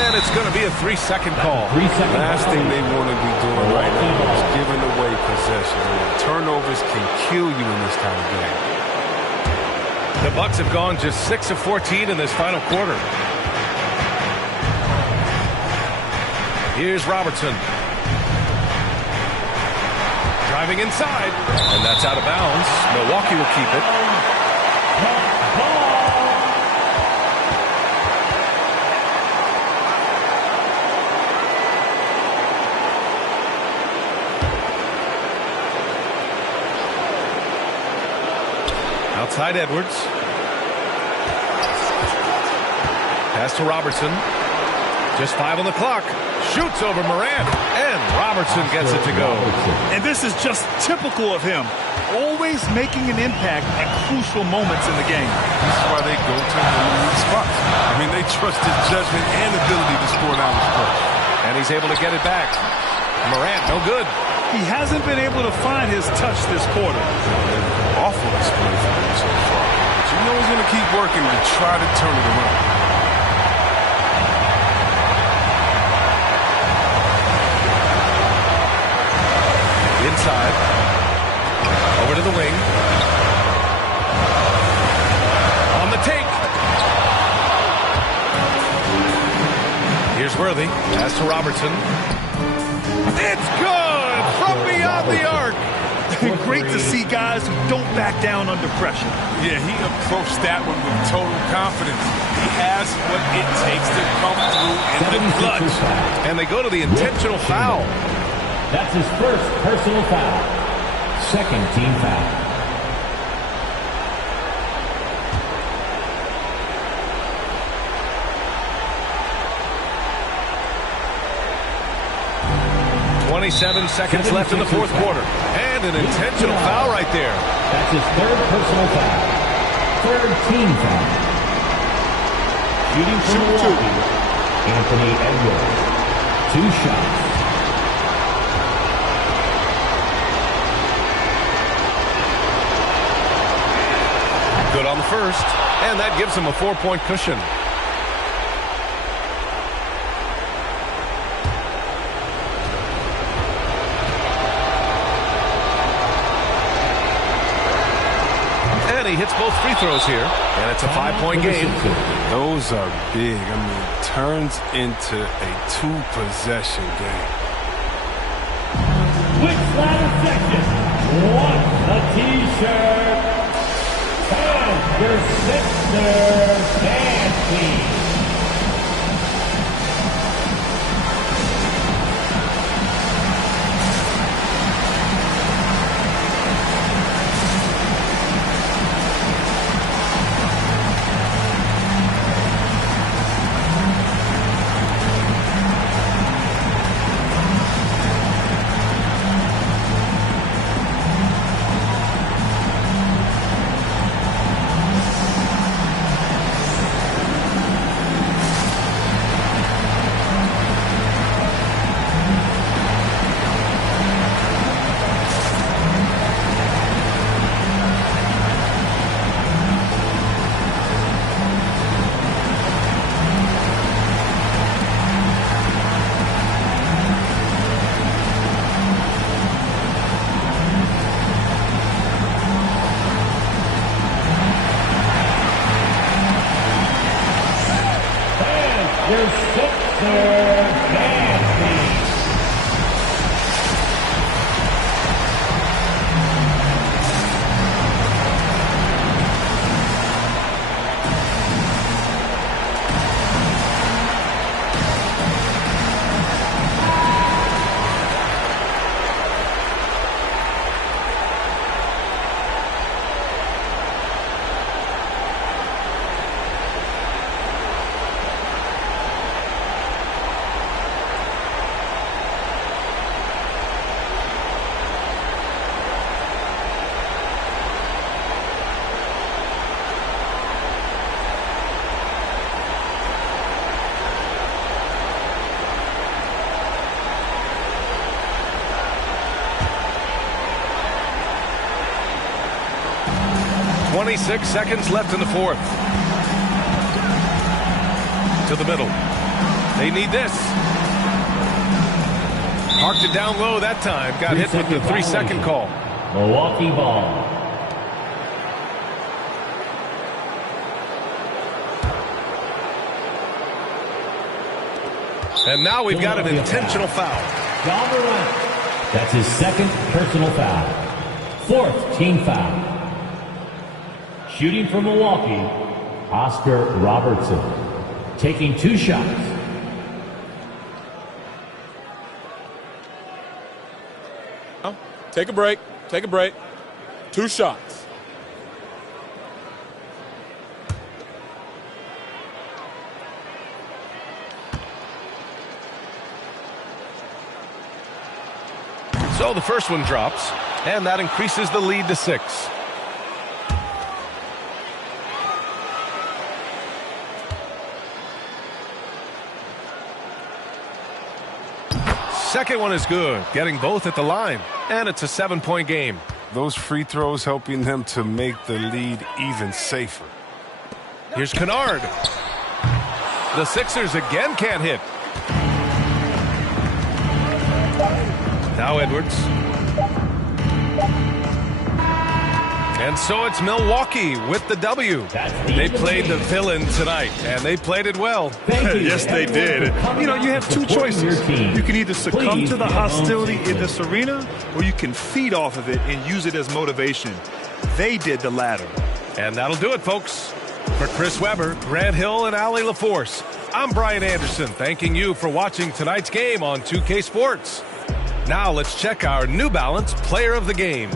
And it's going to be a 3-second call. Last thing they want to be doing right now is giving away possession. Turnovers can kill you in this kind of game. The Bucks have gone just 6 of 14 in this final quarter. Here's Robertson. Driving inside, and that's out of bounds. Milwaukee will keep it. Outside Edwards. Pass to Robertson. Just 5 on the clock. Shoots over Morant, and Robertson gets it to go. And this is just typical of him. Always making an impact at crucial moments in the game. This is why they go to the spots. I mean, they trust his judgment and ability to score down the stretch. And he's able to get it back. Morant, no good. He hasn't been able to find his touch this quarter. Awful display for him so far. But you know he's going to keep working to try to turn it around. Inside. Over to the wing. On the take. Here's Worthy. Pass to Robertson. It's good from beyond the arc. Great to see guys who don't back down under pressure. Yeah, he approached that one with total confidence. He has what it takes to come through in the clutch. And they go to the intentional foul. That's his first personal foul. Second team foul. Seconds left in the fourth quarter. And an intentional foul right there. That's his third personal foul. Third team foul. Shooting from Milwaukee, Anthony Edwards. 2 shots. Good on the first, and that gives him a 4-point cushion. And he hits both free throws here, and it's a 5-point game. Those are big. I mean, turns into a 2-possession game. Which ladder section wants a T-shirt? And your Sixers dance team. Your Sixers dance team. 26 seconds left in the fourth. To the middle. They need this. Parked it down low that time. Got hit with the 3-second call. Milwaukee ball. And now we've got an intentional foul. Ja Morant. That's his second personal foul. Fourth team foul. Shooting for Milwaukee, Oscar Robertson. Taking 2 shots. Take a break. Take a break. 2 shots. So the first one drops, and that increases the lead to 6. Second one is good, getting both at the line, and it's a 7-point game. Those free throws helping them to make the lead even safer. Here's Kennard. The Sixers again can't hit. Now Edwards. And so it's Milwaukee with the W. They played the villain tonight, and they played it well. Yes, they did. You know, you have 2 choices. You can either succumb to the hostility in this arena, or you can feed off of it and use it as motivation. They did the latter. And that'll do it, folks. For Chris Webber, Grant Hill, and Allie LaForce, I'm Brian Anderson, thanking you for watching tonight's game on 2K Sports. Now let's check our New Balance Player of the Game.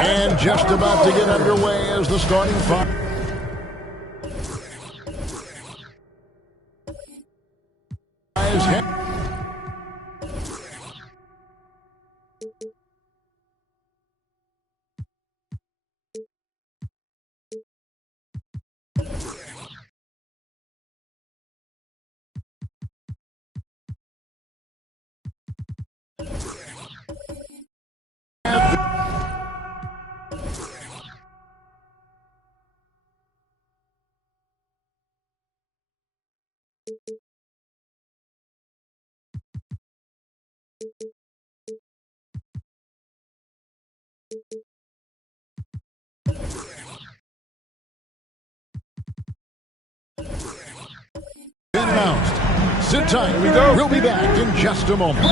And just about to get underway as the starting five. Been announced. Sit tight. Here we go. We'll be back in just a moment.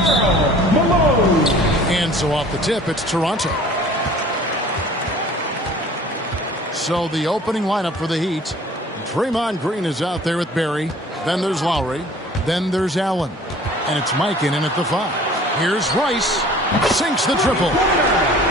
And so off the tip, it's Toronto. So the opening lineup for the Heat. Draymond Green is out there with Barry. Then there's Lowry. Then there's Allen. And it's Mikan in at the 5. Here's Rice. Sinks the triple.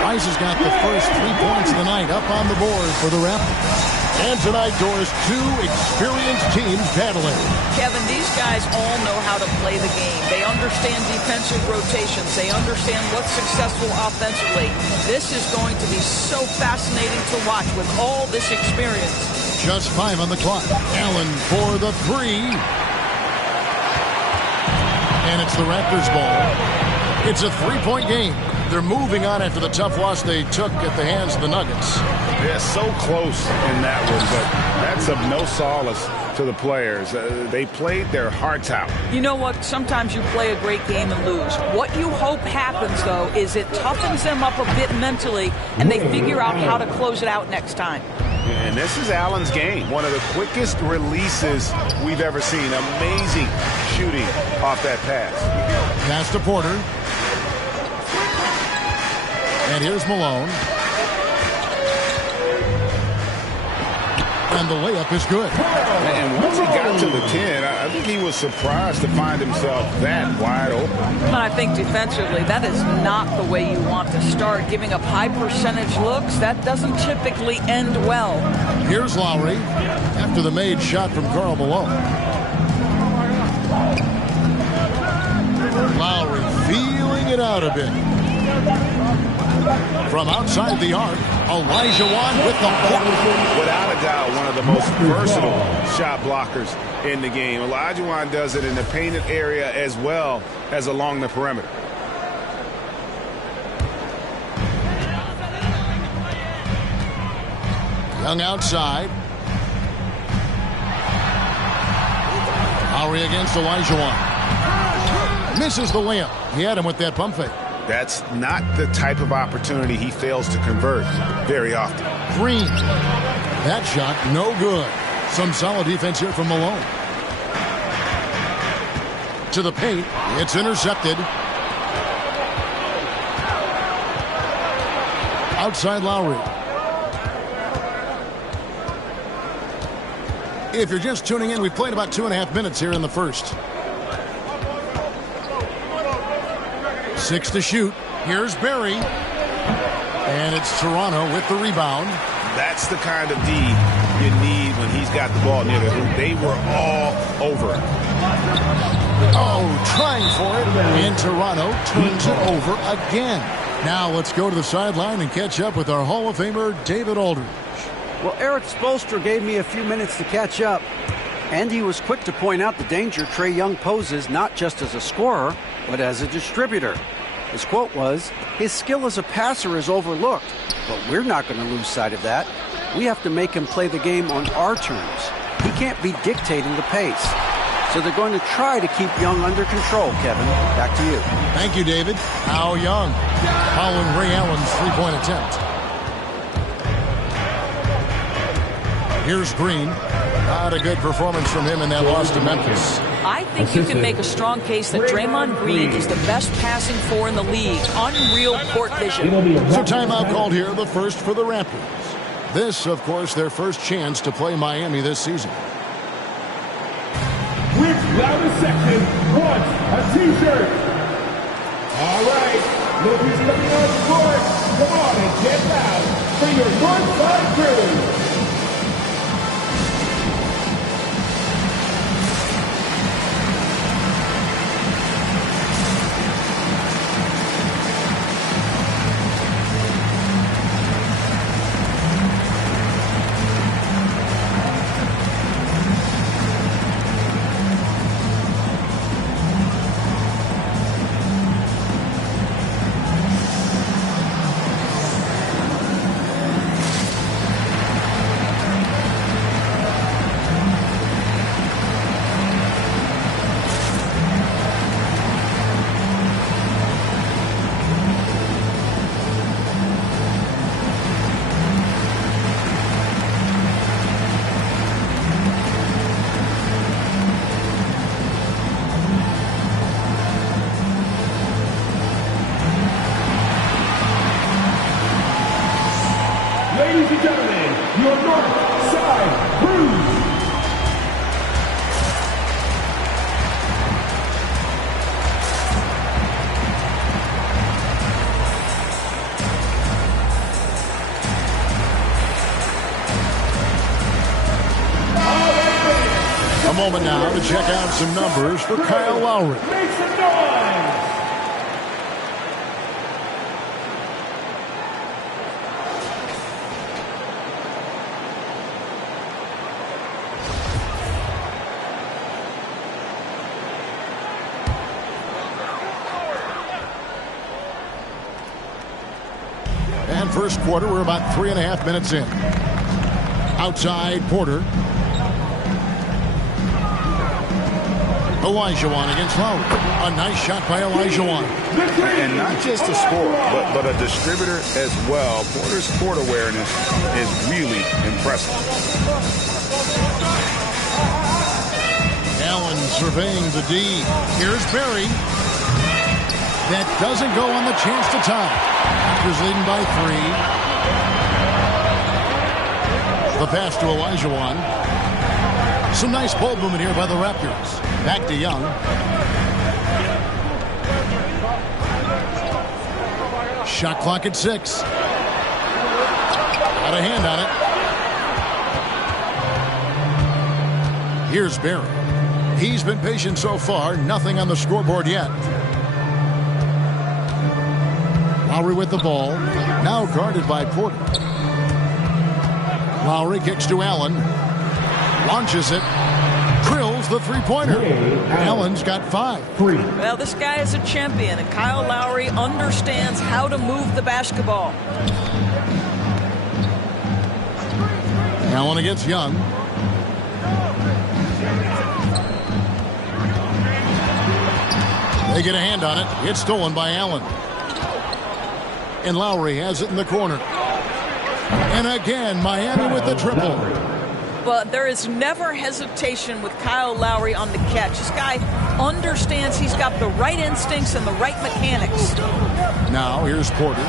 Rice has got the first 3 points of the night up on the board for the Raptors. And tonight, Doris, 2 experienced teams battling. Kevin, these guys all know how to play the game. They understand defensive rotations. They understand what's successful offensively. This is going to be so fascinating to watch with all this experience. Just 5 on the clock. Allen for the 3. And it's the Raptors' ball. It's a 3-point game. They're moving on after the tough loss they took at the hands of the Nuggets. They're so close in that one, but that's of no solace to the players. They played their hearts out. You know what? Sometimes you play a great game and lose. What you hope happens, though, is it toughens them up a bit mentally, and they figure out how to close it out next time. And this is Allen's game. One of the quickest releases we've ever seen. Amazing shooting off that pass. Pass to Porter. And here's Malone. And the layup is good. And once he got to the 10. I think he was surprised to find himself that wide open. But I think defensively, that is not the way you want to start. Giving up high percentage looks, that doesn't typically end well. Here's Lowry after the made shot from Karl Malone. Lowry feeling it out a bit. From outside the arc, Olajuwon with the block. Without a doubt, one of the most versatile shot blockers in the game. Olajuwon does it in the painted area as well as along the perimeter. Young outside. Lowry against Olajuwon. Misses the layup. He had him with that pump fake. That's not the type of opportunity he fails to convert very often. Green. That shot, no good. Some solid defense here from Malone. To the paint. It's intercepted. Outside Lowry. If you're just tuning in, we've played about 2.5 minutes here in the first. 6 to shoot. Here's Barry. And it's Toronto with the rebound. That's the kind of D you need when he's got the ball near the hoop. They were all over it. Oh, trying for it. And Toronto turns it over again. Now let's go to the sideline and catch up with our Hall of Famer, David Aldridge. Well, Eric Spoelstra gave me a few minutes to catch up, and he was quick to point out the danger Trae Young poses not just as a scorer, but as a distributor. His quote was, "His skill as a passer is overlooked, but we're not going to lose sight of that. We have to make him play the game on our terms. He can't be dictating the pace." So they're going to try to keep Young under control, Kevin. Back to you. Thank you, David. How Young following Ray Allen's three-point attempt. Here's Green. Not a good performance from him in that loss to Memphis. I think you can make a strong case that Draymond Green is the best passing four in the league. Unreal court vision. So timeout called here, the first for the Raptors. This, of course, their first chance to play Miami this season. Which loudest section wants a t-shirt? All right, look who's coming on the court. Come on and get loud for your Northside crew. Ladies and gentlemen, your North Side Crews. A moment now to check out some numbers for Kyle Lowry. Make some noise! And first quarter, we're about 3.5 minutes in. Outside, Porter. Olajuwon against Lowry. A nice shot by Olajuwon. And not just a scorer, but a distributor as well. Porter's court awareness is really impressive. Allen surveying the D. Here's Barry. That doesn't go on the chance to tie. Raptors leading by 3. The pass to Olajuwon. Some nice ball movement here by the Raptors. Back to Young. Shot clock at 6. Got a hand on it. Here's Barry. He's been patient so far. Nothing on the scoreboard yet. Lowry with the ball. Now guarded by Porter. Lowry kicks to Allen. Launches it. Drills the three-pointer. Allen's got 5. Well, this guy is a champion, and Kyle Lowry understands how to move the basketball. Allen against Young. They get a hand on it. It's stolen by Allen. And Lowry has it in the corner. And again, Miami with the triple. But there is never hesitation with Kyle Lowry on the catch. This guy understands he's got the right instincts and the right mechanics. Now here's Porter.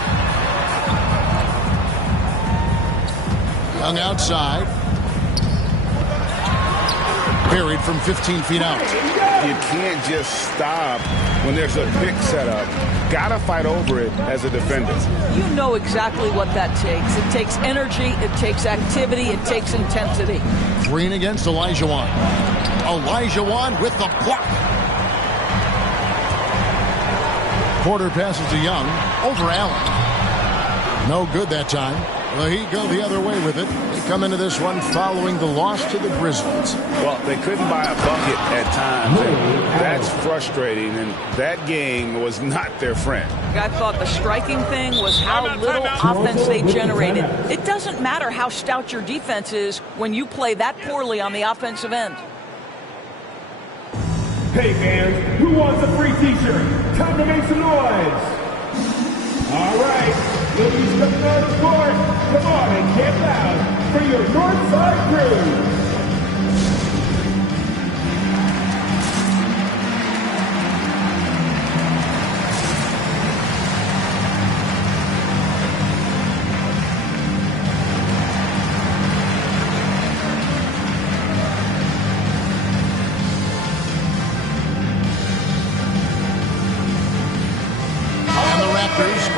Young outside. Buried from 15 feet out. You can't just stop when there's a pick set up. Gotta fight over it as a defender. You know exactly what that takes. It takes energy, it takes activity, it takes intensity. Green against Olajuwon. Olajuwon with the block. Porter passes to Young. Over Allen. No good that time. The Heat go the other way with it. They come into this one following the loss to the Grizzlies. Well, they couldn't buy a bucket at times. That's frustrating, and that game was not their friend. I thought the striking thing was how little offense they generated. It doesn't matter how stout your defense is when you play that poorly on the offensive end. Hey fans, who wants a free t-shirt? Time to make some noise. All right, ladies coming on the court, come on and camp out for your Northside crew.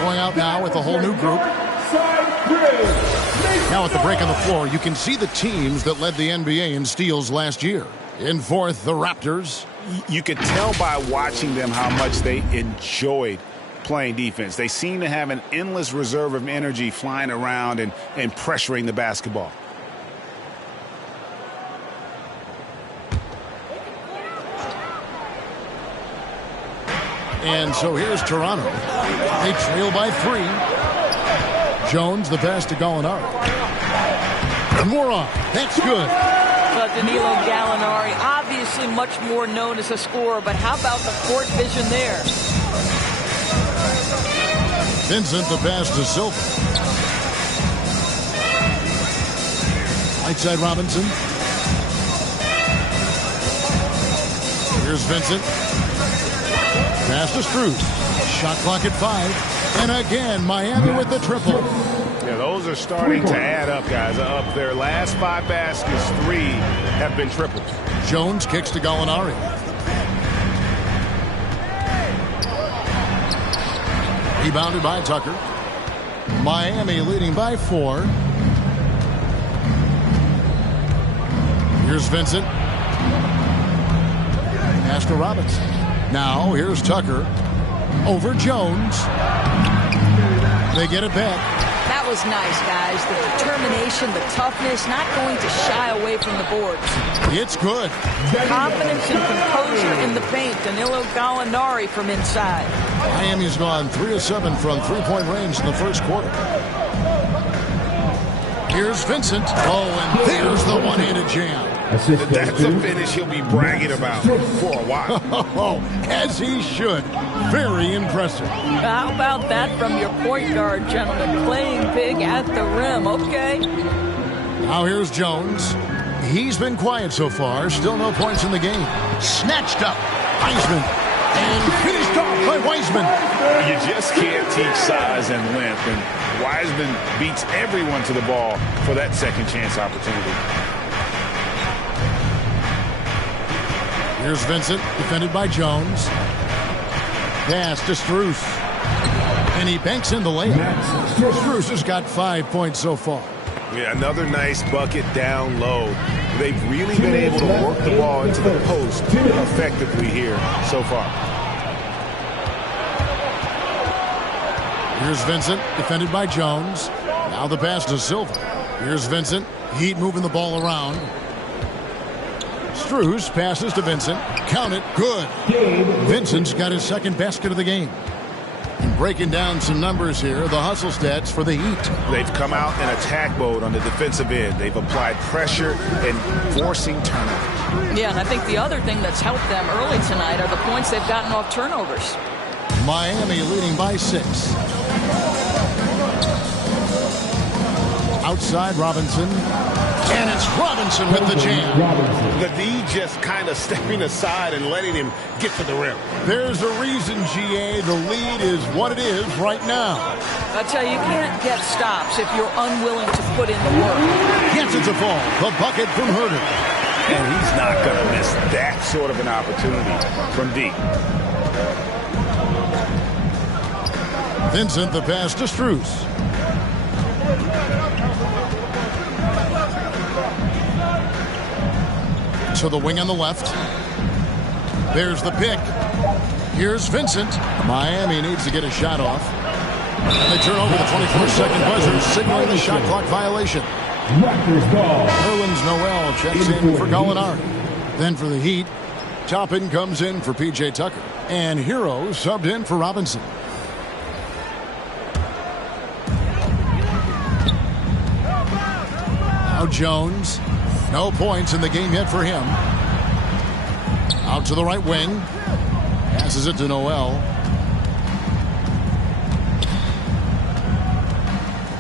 Going out now with a whole new group. Now at the break on the floor, you can see the teams that led the NBA in steals last year. In fourth, the Raptors. You could tell by watching them how much they enjoyed playing defense. They seem to have an endless reserve of energy flying around and pressuring the basketball. And so here's Toronto. They trail by 3. Jones, the pass to Gallinari. Moron, that's good. But Danilo Gallinari, obviously much more known as a scorer, but how about the court vision there? Vincent, the pass to Silva. Right side Robinson. Here's Vincent. Pass to Strus. Shot clock at 5. And again, Miami with the triple. Yeah, those are starting to add up, guys. Up their last 5 baskets, 3 have been triples. Jones kicks to Gallinari. Rebounded by Tucker. Miami leading by 4. Here's Vincent. Pass to Robinson. Now, here's Tucker. Over Jones. They get it back. That was nice, guys. The determination, the toughness, not going to shy away from the boards. It's good. Confidence and composure in the paint. Danilo Gallinari from inside. Miami's gone 3 of 7 from three-point range in the first quarter. Here's Vincent. Oh, and there's the one-handed jam. That's a finish he'll be bragging about for a while. As he should. Very impressive. How about that from your point guard, gentlemen? Playing big at the rim, okay? Now here's Jones. He's been quiet so far. Still no points in the game. Snatched up. Wiseman. And finished off by Wiseman. You just can't teach size and length. And Wiseman beats everyone to the ball for that second chance opportunity. Here's Vincent, defended by Jones. Pass to Strus. And he banks in the layup. Strus has got 5 points so far. Yeah, another nice bucket down low. They've really been able to work the ball into the post effectively here so far. Here's Vincent, defended by Jones. Now the pass to Silva. Here's Vincent. Heat moving the ball around. Strus passes to Vincent. Count it. Good. Vincent's got his second basket of the game. And breaking down some numbers here, the hustle stats for the Heat. They've come out in attack mode on the defensive end. They've applied pressure and forcing turnovers. Yeah, and I think the other thing that's helped them early tonight are the points they've gotten off turnovers. Miami leading by 6. Outside Robinson. And it's Robinson with the jam. The D just kind of stepping aside and letting him get to the rim. There's a reason, GA, the lead is what it is right now. I tell you, you can't get stops if you're unwilling to put in the work. Gets it to fall. The bucket from Herter. And he's not going to miss that sort of an opportunity from D. Vincent, the pass to Strus. To the wing on the left. There's the pick. Here's Vincent. Miami needs to get a shot off. And they turn over the 24-second buzzer, signaling the shot clock violation. Nerlens Noel checks in for Gallinari. Then for the Heat, Toppin comes in for P.J. Tucker. And Hero subbed in for Robinson. Now Jones. No points in the game yet for him. Out to the right wing. Passes it to Noel.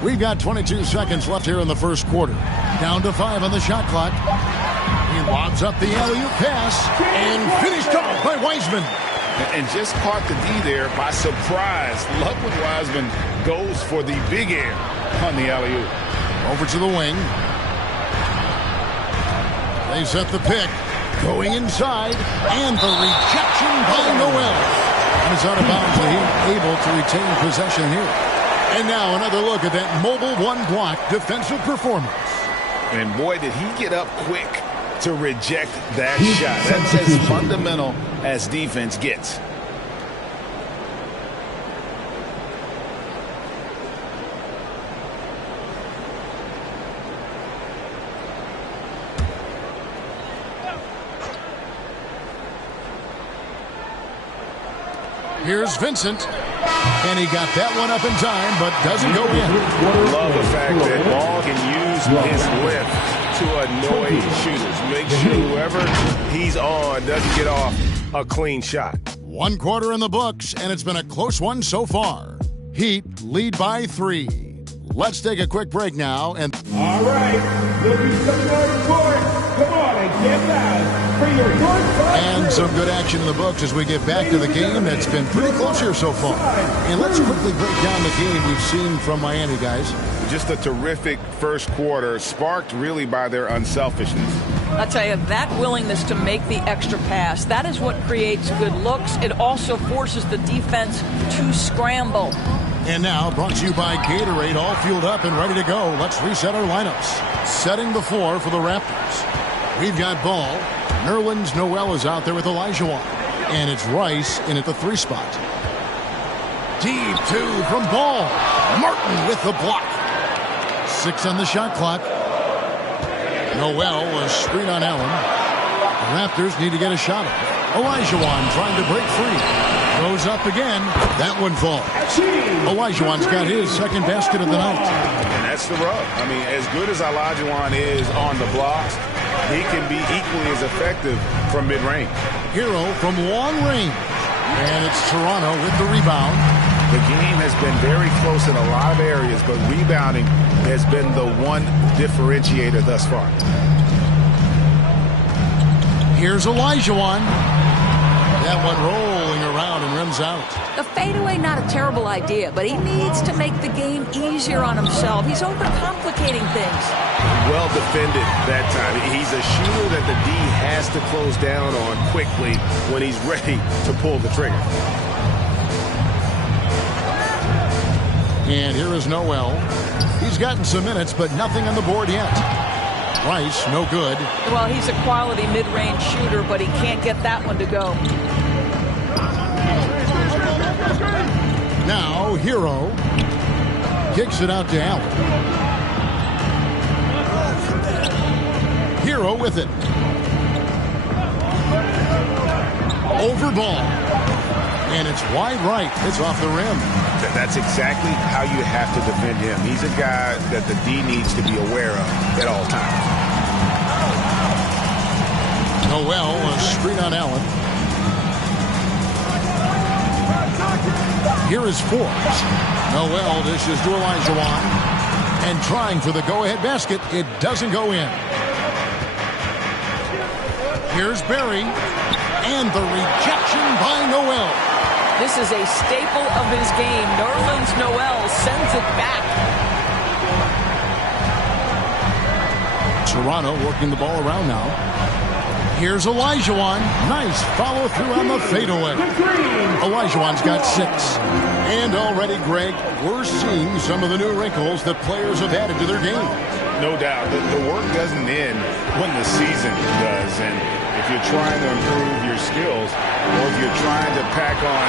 We've got 22 seconds left here in the first quarter. Down to 5 on the shot clock. He lobs up the alley-oop pass and finished off by Wiseman. And just caught the D there by surprise. Love when Wiseman goes for the big air on the alley-oop. Over to the wing. They set the pick. Going inside. And the rejection by Noel. And it's out of bounds. The Heat able to retain possession here. And now another look at that mobile one-block defensive performance. And boy, did he get up quick to reject that shot. That's as fundamental as defense gets. Here's Vincent. And he got that one up in time, but doesn't go in. Love the fact that Ball can use his lift to annoy shooters. Make sure whoever he's on doesn't get off a clean shot. 1 quarter in the books, and it's been a close one so far. Heat lead by 3. Let's take a quick break now. And all right, we'll do some more report. Come on and get loud for your North. And some good action in the books as we get back to the game that's been pretty close here so far. And let's quickly break down the game we've seen from Miami, guys. Just a terrific first quarter, sparked really by their unselfishness. I tell you, that willingness to make the extra pass, that is what creates good looks. It also forces the defense to scramble. And now, brought to you by Gatorade, all fueled up and ready to go. Let's reset our lineups. Setting the floor for the Raptors. We've got Ball. Nerlens Noel is out there with Olajuwon. And it's Rice in at the 3 spot. Deep 2 from Ball. Martin with the block. 6 on the shot clock. Noel was screen on Allen. The Raptors need to get a shot off. Olajuwon trying to break free. Goes up again. That one falls. Olajuwon's got his second basket of the night. And that's the rub. I mean, as good as Olajuwon is on the blocks, he can be equally as effective from mid-range. Hero from long range. And it's Toronto with the rebound. The game has been very close in a lot of areas, but rebounding has been the one differentiator thus far. Here's Olajuwon. That one rolling around and rims out. The fadeaway, not a terrible idea, but he needs to make the game easier on himself. He's overcomplicating things. Well defended that time. He's a shooter that the D has to close down on quickly when he's ready to pull the trigger. And here is Noel. He's gotten some minutes, but nothing on the board yet. Rice, no good. Well, he's a quality mid-range shooter, but he can't get that one to go. Now, Hero kicks it out to Allen. Hero with it. Over ball. And it's wide right. It's off the rim. That's exactly how you have to defend him. He's a guy that the D needs to be aware of at all times. Noel, a screen on Allen. Here is Forbes. Noel dishes to Olajuwon. And trying for the go-ahead basket. It doesn't go in. Here's Barry. And the rejection by Noel. This is a staple of his game. Nerlens Noel sends it back. Toronto working the ball around now. Here's Olajuwon. Nice follow through on the fadeaway. Olajuwon's got 6. And already, Greg, we're seeing some of the new wrinkles that players have added to their game. No doubt. The work doesn't end when the season does. And if you're trying to improve your skills or if you're trying to pack on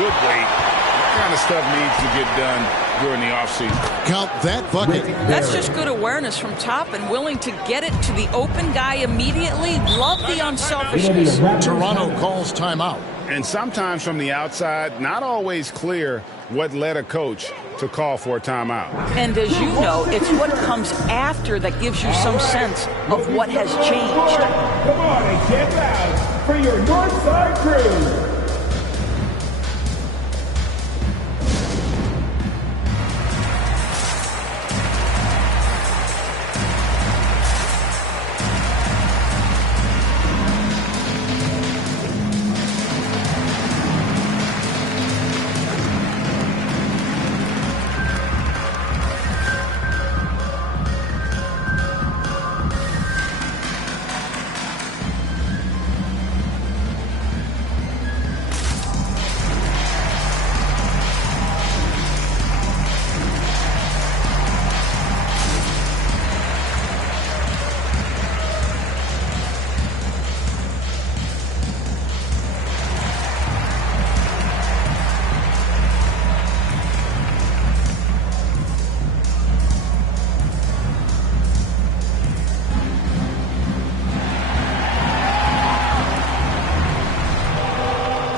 good weight, that kind of stuff needs to get done during the offseason. Count that bucket. That's just good awareness from top and willing to get it to the open guy immediately. Love the unselfishness. Toronto calls timeout. And sometimes from the outside, not always clear what led a coach to call for a timeout. And as you know, it's what comes after that gives you some sense of what has changed. Come on and get loud for your Northside crew.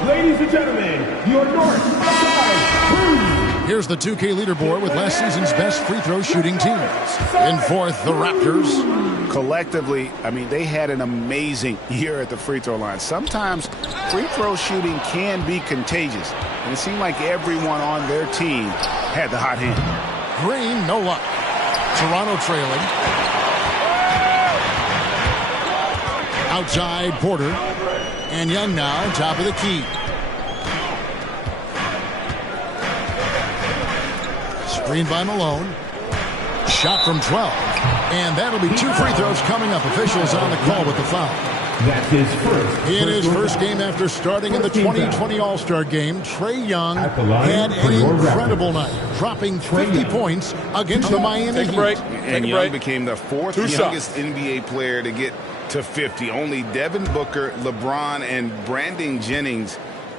Ladies and gentlemen, your Northside Crew. Here's the 2K leaderboard with last season's best free throw shooting teams. In fourth, the Raptors. Collectively, I mean, they had an amazing year at the free throw line. Sometimes free throw shooting can be contagious, and it seemed like everyone on their team had the hot hand. Green, no luck. Toronto trailing. Outside, Porter. And Young now, top of the key. Screen by Malone. Shot from 12. And that'll be 2 free throws coming up. Officials on the call with the foul. That's his first. In his first game after starting in the 2020 All-Star Game, Trae Young had an incredible night, dropping 50 points against the Miami Heat. And Young became the 4th youngest NBA player to get to 50. Only Devin Booker, LeBron, and Brandon Jennings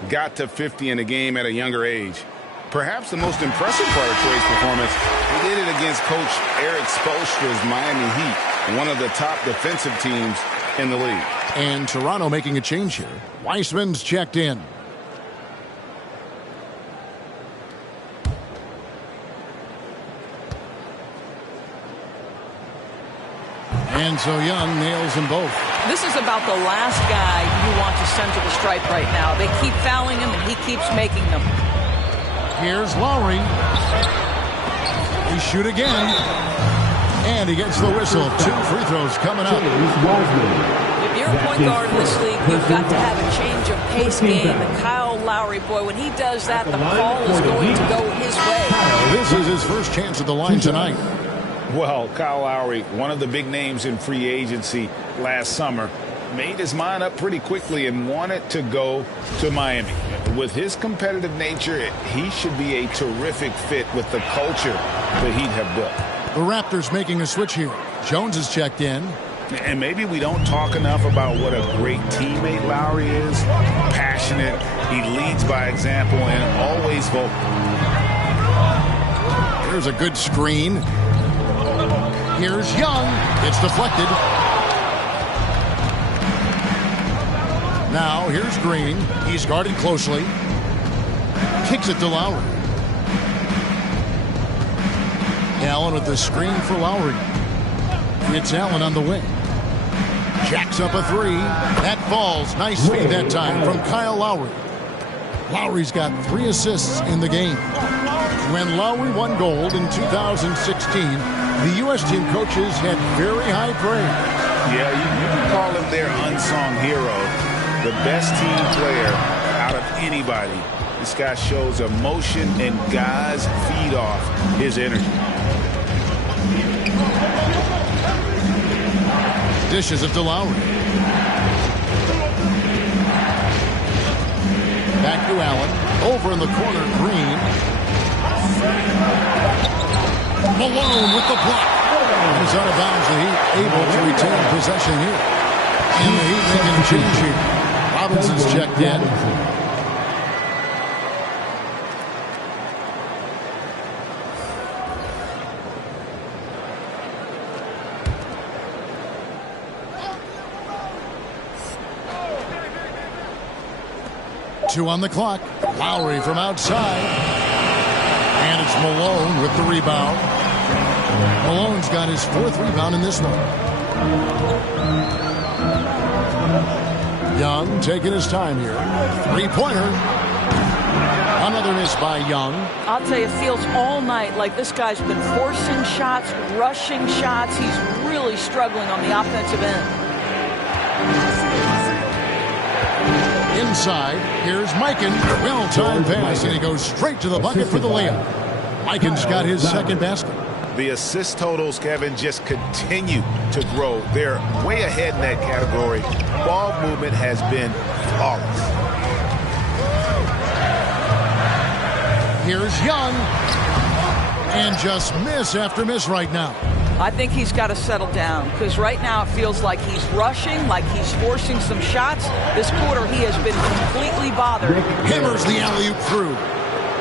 got to 50 in a game at a younger age. Perhaps the most impressive part of Trae's performance, he did it against Coach Eric Spoelstra's Miami Heat, one of the top defensive teams in the league. And Toronto making a change here. Weissman's checked in. And so Young nails them both. This is about the last guy you want to send to the stripe right now. They keep fouling him, and he keeps making them. Here's Lowry. He shoot again. And he gets the whistle. 2 free throws coming up. If you're a point guard in this league, you've got to have a change of fast-paced game. And Kyle Lowry, boy, when he does that, the ball is going to go his way. This is his first chance at the line tonight. Well, Kyle Lowry, one of the big names in free agency last summer, made his mind up pretty quickly and wanted to go to Miami. With his competitive nature, he should be a terrific fit with the culture the Heat have built. The Raptors making a switch here. Jones is checked in. And maybe we don't talk enough about what a great teammate Lowry is. Passionate, he leads by example, and always vocal. Here's a good screen. Here's Young. It's deflected. Now, here's Green. He's guarded closely. Kicks it to Lowry. Allen with the screen for Lowry. It's Allen on the wing. Jacks up a three. That falls. Nice feed that time from Kyle Lowry. Lowry's got 3 assists in the game. When Lowry won gold in 2016, the U.S. team coaches had very high praise. Yeah, you can call him their unsung hero. The best team player out of anybody. This guy shows emotion, and guys feed off his energy. Dishes it to Lowry. Back to Allen. Over in the corner, Green. Malone with the block. He's out of bounds. The Heat able to retain possession here. And the Heat making a change here. Robinson's checked in. Two on the clock. Lowry from outside. And it's Malone with the rebound. Malone's got his 4th rebound in this one. Young taking his time here. 3-pointer. Another miss by Young. I'll tell you, it feels all night like this guy's been forcing shots, rushing shots. He's really struggling on the offensive end. Inside, here's Mikan. Well-timed pass, and he goes straight to the bucket for the layup. Mikan's got his 2nd basket. The assist totals, Kevin, just continue to grow. They're way ahead in that category. Ball movement has been flawless. Here's Young. And just miss after miss right now. I think he's got to settle down because right now it feels like he's rushing, like he's forcing some shots. This quarter he has been completely bothered. Hammers the alley-oop through.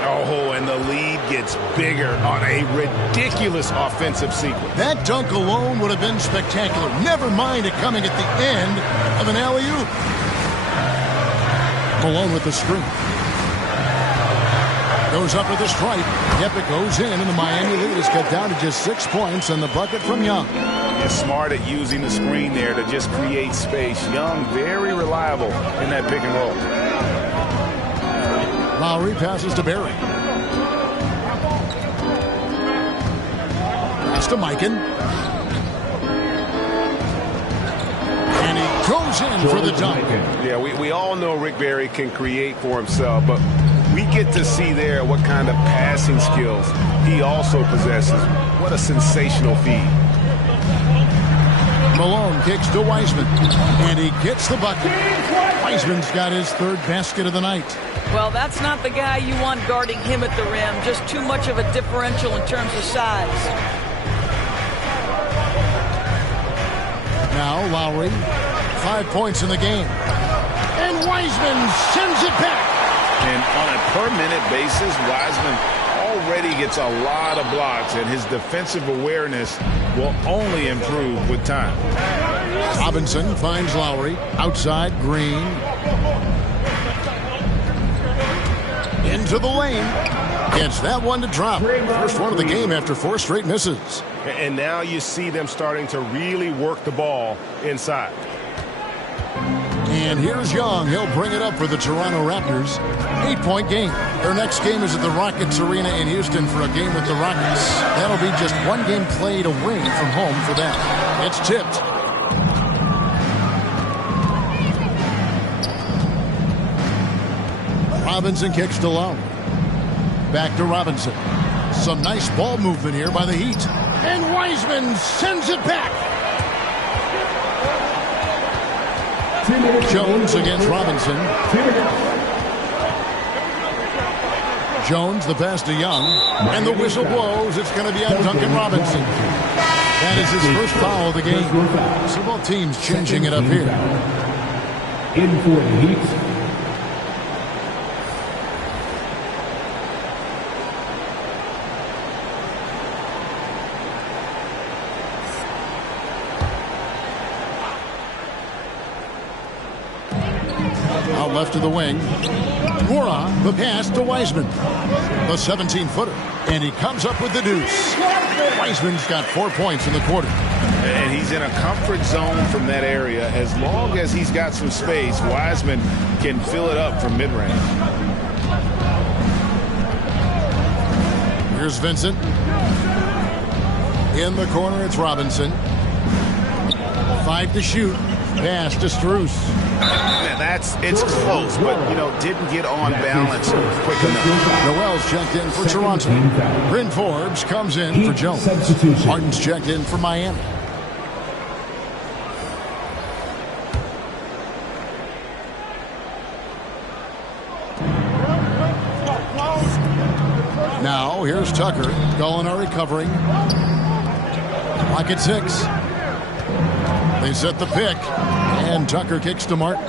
Oh, and the lead gets bigger on a ridiculous offensive sequence. That dunk alone would have been spectacular. Never mind it coming at the end of an alley-oop. Malone with the screen. Goes up with the stripe. Yep, it goes in, and the Miami lead is cut down to just 6 points on the bucket from Young. He's smart at using the screen there to just create space. Young, very reliable in that pick and roll. Lowry passes to Barry. Pass to Mikan. And he goes in for the dunk. Yeah, we all know Rick Barry can create for himself, but we get to see there what kind of passing skills he also possesses. What a sensational feed. Malone kicks to Wiseman, and he gets the bucket. Wiseman's got his 3rd basket of the night. Well, that's not the guy you want guarding him at the rim. Just too much of a differential in terms of size. Now Lowry, 5 points in the game. And Wiseman sends it back. And on a per-minute basis, Wiseman already gets a lot of blocks, and his defensive awareness will only improve with time. Robinson finds Lowry. Outside, Green. Into the lane. Gets that one to drop. First one of the game after 4 straight misses. And now you see them starting to really work the ball inside. And here's Young. He'll bring it up for the Toronto Raptors. 8-point game. Their next game is at the Rockets Arena in Houston for a game with the Rockets. That'll be just 1 game played away from home for them. It's tipped. Robinson kicks to Lowe. Back to Robinson. Some nice ball movement here by the Heat. And Wiseman sends it back. Jones against Robinson. Jones, the pass to Young. And the whistle blows. It's going to be on Duncan Robinson. That is his first foul of the game. So both teams changing it up here. In for the Heat. Out left of the wing. Gora, the pass to Wiseman. The 17-footer. And he comes up with the deuce. Wiseman's got 4 points in the quarter. And he's in a comfort zone from that area. As long as he's got some space, Wiseman can fill it up from mid-range. Here's Vincent. In the corner, it's Robinson. 5 to shoot. Pass to Strus. And it's close, but, didn't get on balance quick enough. Noel's checked in for Toronto. Bryn Forbes comes in for Jones. Martin's checked in for Miami. Now, here's Tucker. Gallinari covering. Clock at 6. They set the pick. And Tucker kicks to Martin.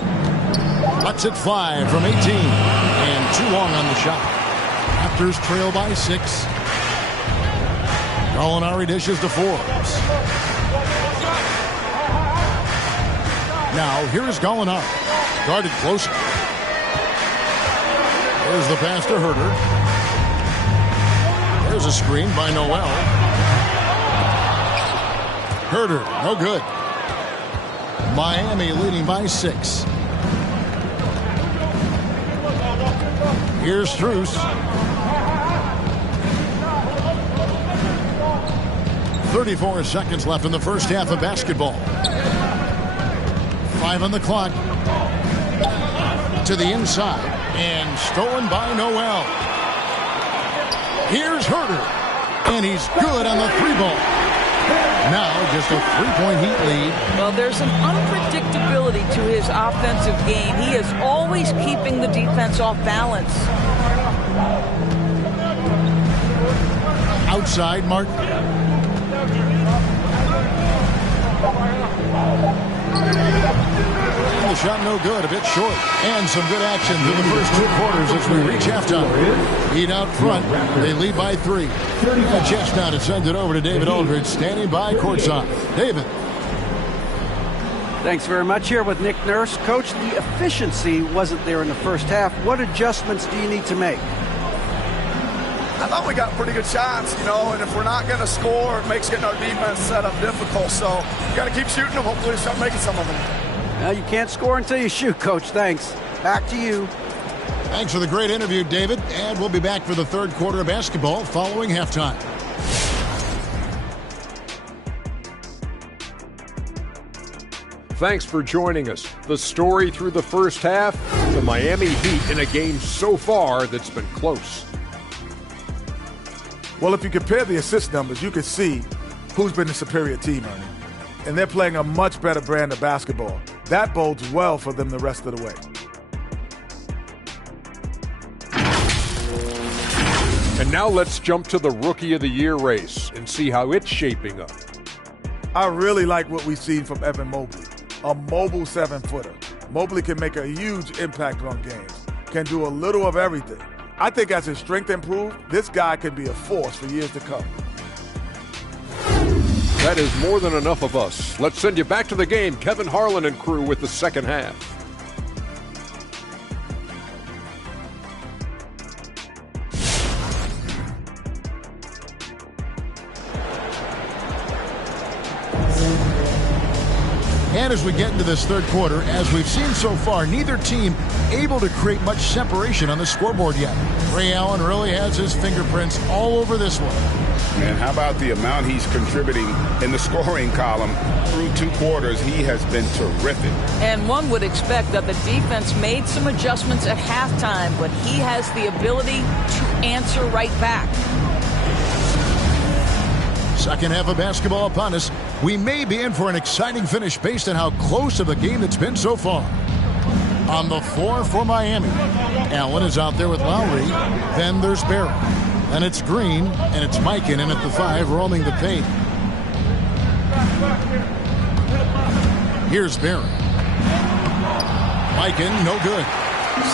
Lets it fly from 18. And too long on the shot. Raptors trail by 6. Gallinari dishes to Forbes. Now, here's Gallinari. Guarded closer. There's the pass to Herter. There's a screen by Noel. Herter, no good. Miami leading by 6. Here's Strus. 34 seconds left in the first half of basketball. 5 on the clock. To the inside. And stolen by Noel. Here's Herter. And he's good on the 3-ball. Now just a 3-point Heat lead. Well, there's an unpredictability to his offensive game. He is always keeping the defense off balance. Outside, Martin. And the shot no good, a bit short. And some good action through the first 2 quarters as we reach halftime. Heat out front. They lead by 3. A chest now to send it over to David Aldridge, standing by courtside. David. Thanks very much. Here with Nick Nurse. Coach, the efficiency wasn't there in the first half. What adjustments do you need to make? I thought we got pretty good shots, and if we're not going to score, it makes getting our defense set up difficult. So you got to keep shooting them. Hopefully start making some of them. Well, you can't score until you shoot, Coach. Thanks. Back to you. Thanks for the great interview, David. And we'll be back for the third quarter of basketball following halftime. Thanks for joining us. The story through the first half, the Miami Heat in a game so far that's been close. Well, if you compare the assist numbers, you can see who's been the superior team, Ernie. And they're playing a much better brand of basketball. That bodes well for them the rest of the way. And now let's jump to the Rookie of the Year race and see how it's shaping up. I really like what we've seen from Evan Mobley, a mobile 7-footer. Mobley can make a huge impact on games, can do a little of everything. I think as his strength improves, this guy could be a force for years to come. That is more than enough of us. Let's send you back to the game. Kevin Harlan and crew with the second half. And as we get into this third quarter, as we've seen so far, neither team able to create much separation on the scoreboard yet. Ray Allen really has his fingerprints all over this one. And how about the amount he's contributing in the scoring column through 2 quarters? He has been terrific. And one would expect that the defense made some adjustments at halftime, but he has the ability to answer right back. Second half of basketball upon us. We may be in for an exciting finish based on how close of a game it's been so far. On the floor for Miami, Allen is out there with Lowry. Then there's Barrett. And it's Green, and it's Mikan in at the 5, roaming the paint. Here's Barrett. Mikan, no good.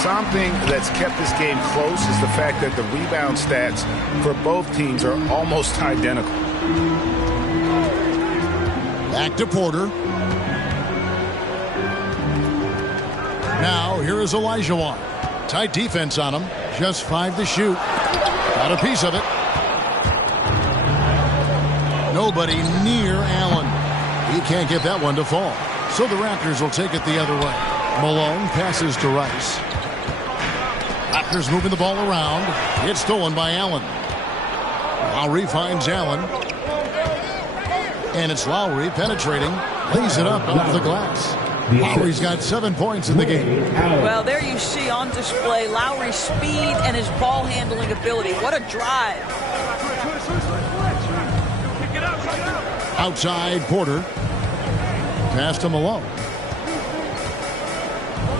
Something that's kept this game close is the fact that the rebound stats for both teams are almost identical. Back to Porter. Now, here is Olajuwon. Tight defense on him. Just 5 to shoot. Got a piece of it. Nobody near Allen. He can't get that one to fall. So the Raptors will take it the other way. Malone passes to Rice. Raptors moving the ball around. It's stolen by Allen. Lowry finds Allen. And it's Lowry penetrating. Lays it up off the glass. Lowry's got 7 points in the game. Well, there you see on display Lowry's speed and his ball handling ability. What a drive. Outside Porter. Pass to Malone.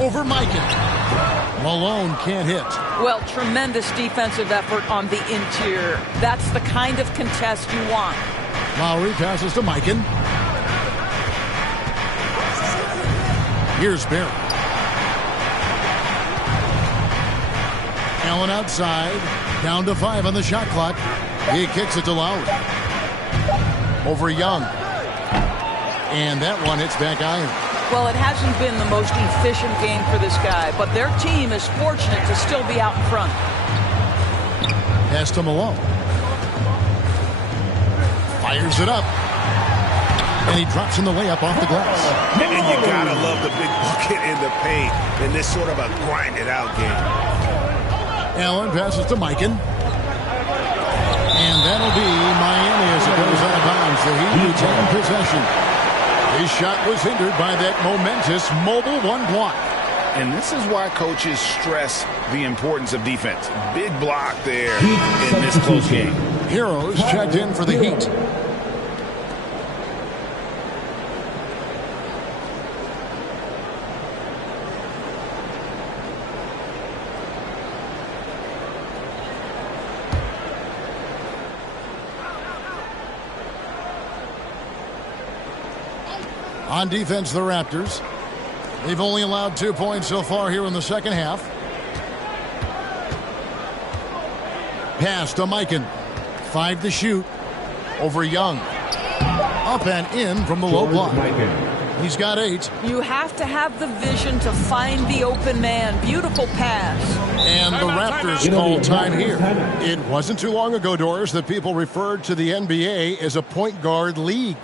Over Mikan. Malone can't hit. Well, tremendous defensive effort on the interior. That's the kind of contest you want. Lowry passes to Mikan. Here's Barrett. Allen outside. Down to 5 on the shot clock. He kicks it to Lowry. Over Young. And that one hits back iron. Well, it hasn't been the most efficient game for this guy, but their team is fortunate to still be out in front. Pass to Malone. Fires it up. And he drops in the layup off the glass. And you gotta love the big bucket in the paint in this sort of a grinded-out game. Allen passes to Mikan. And that'll be Miami as it goes out of bounds. The Heat retain possession. His shot was hindered by that momentous mobile 1 block. And this is why coaches stress the importance of defense. Big block there in this close game. Heroes checked in for the Heat. On defense, the Raptors. They've only allowed 2 points so far here in the second half. Pass to Mikan. 5 to shoot. Over Young. Up and in from the low block. He's got 8. You have to have the vision to find the open man. Beautiful pass. And the Raptors call time here. It wasn't too long ago, Doris, that people referred to the NBA as a point guard league.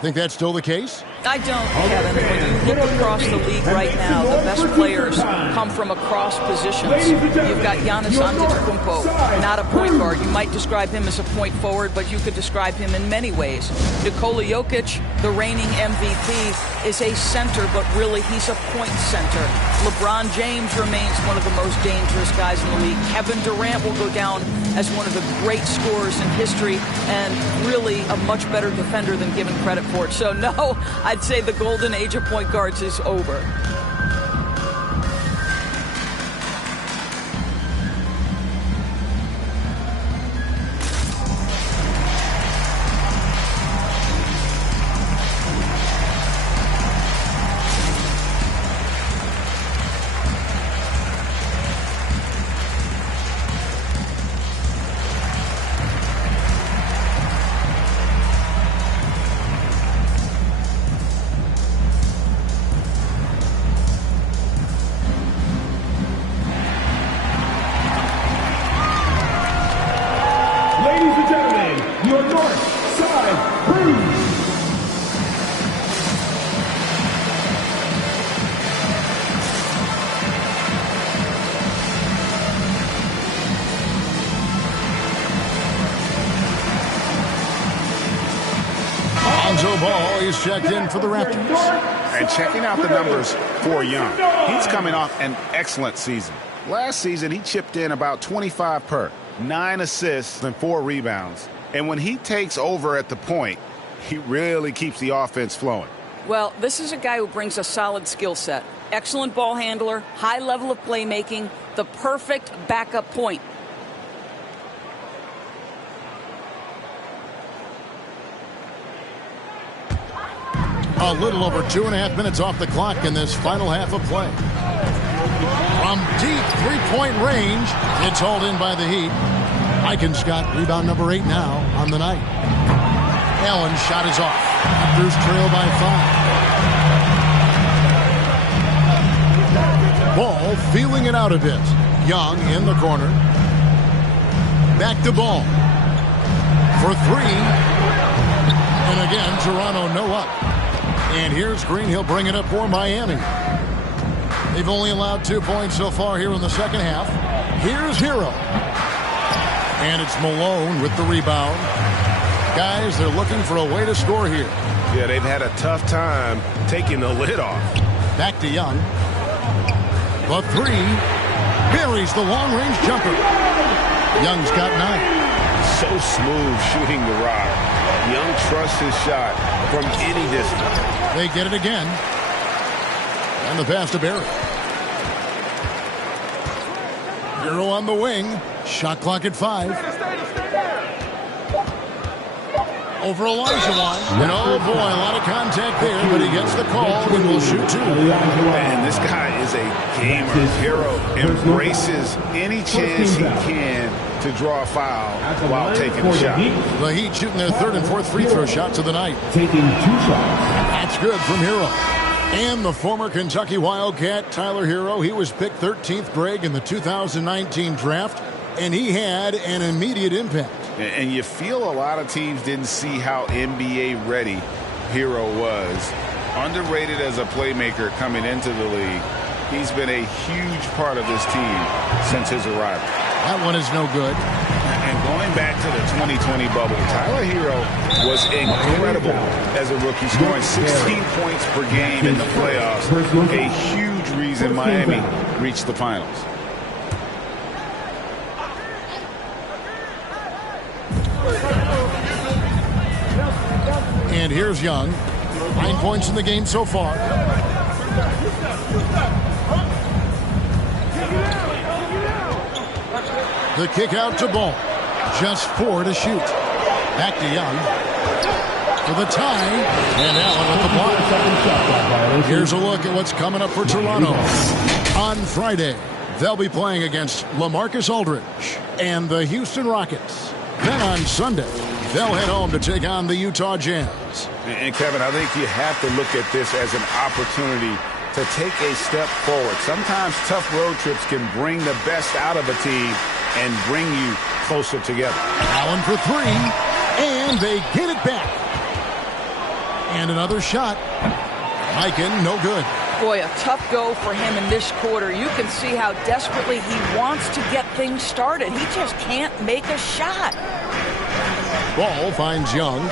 Think that's still the case? I don't, Kevin. When you look across the league right now, the best players come from across positions. You've got Giannis Antetokounmpo, not a point guard. You might describe him as a point forward, but you could describe him in many ways. Nikola Jokic, the reigning MVP, is a center, but really he's a point center. LeBron James remains one of the most dangerous guys in the league. Kevin Durant will go down as one of the great scorers in history and really a much better defender than given credit for it. So no, I'd say the golden age of point guards is over. ball. He's checked in for the Raptors. And checking out the numbers for Young. He's coming off an excellent season. Last season, he chipped in about 25 per, 9 assists and 4 rebounds. And when he takes over at the point, he really keeps the offense flowing. Well, this is a guy who brings a solid skill set. Excellent ball handler, high level of playmaking, the perfect backup point. A little over 2.5 minutes off the clock in this final half of play. From deep three-point range, it's hauled in by the Heat. Aikens got rebound number 8 now on the night. Allen's shot is off. Raptors trail by 5. Ball feeling it out a bit. Young in the corner. Back to Ball. For 3. And again, Toronto no up. And here's Green. He'll bring it up for Miami. They've only allowed 2 points so far here in the second half. Here's Hero. And it's Malone with the rebound. Guys, they're looking for a way to score here. Yeah, they've had a tough time taking the lid off. Back to Young. The 3. Buries the long-range jumper. Young's got 9. So smooth shooting the rock. Young trusts his shot from any distance. They get it again. And the pass to Barry. Hero on the wing. Shot clock at 5. Over Olajuwon. And oh boy, a lot of contact there, but he gets the call and will shoot 2. Man, this guy is a gamer. Hero embraces any chance he can to draw a foul while taking a shot. The Heat shooting their 3rd and 4th free throw shots of the night. Taking 2 shots. That's good from Hero. And the former Kentucky Wildcat, Tyler Hero, he was picked 13th, Greg, in the 2019 draft, and he had an immediate impact. And you feel a lot of teams didn't see how NBA ready Hero was. Underrated as a playmaker coming into the league. He's been a huge part of this team since his arrival. That one is no good. And going back to the 2020 bubble, Tyler Hero was incredible as a rookie, scoring 16 points per game in the playoffs. A huge reason Miami reached the finals. And here's Young. 9 points in the game so far. The kick out to Ball. Just 4 to shoot. Back to Young. For the tie. And Allen with the block. Here's a look at what's coming up for Toronto. On Friday, they'll be playing against LaMarcus Aldridge and the Houston Rockets. Then on Sunday, they'll head home to take on the Utah Jazz. And Kevin, I think you have to look at this as an opportunity to take a step forward. Sometimes tough road trips can bring the best out of a team and bring you closer together. Allen for 3, and they get it back. And another shot. Mikan, no good. Boy, a tough go for him in this quarter. You can see how desperately he wants to get things started. He just can't make a shot. Ball finds Young.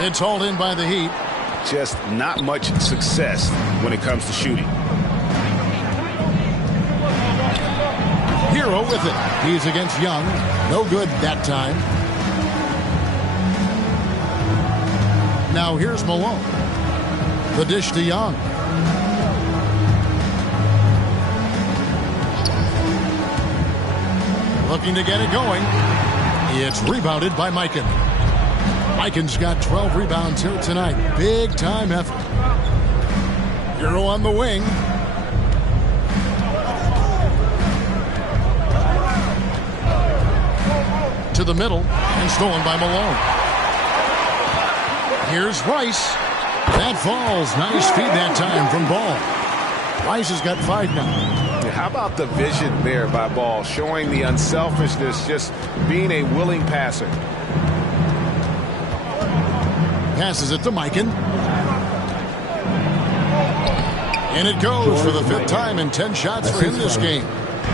It's hauled in by the Heat. Just not much success when it comes to shooting. Hero with it. He's against Young. No good that time. Now here's Malone. The dish to Young. Looking to get it going. It's rebounded by Mikan. Mikan's got 12 rebounds here tonight. Big time effort. Hero on the wing. To the middle and stolen by Malone. Here's Rice. That falls. Nice feed that time from Ball. Rice has got 5 now. How about the vision there by Ball, showing the unselfishness, just being a willing passer. Passes it to Mikan. And it goes for the 5th time in 10 shots for him this game.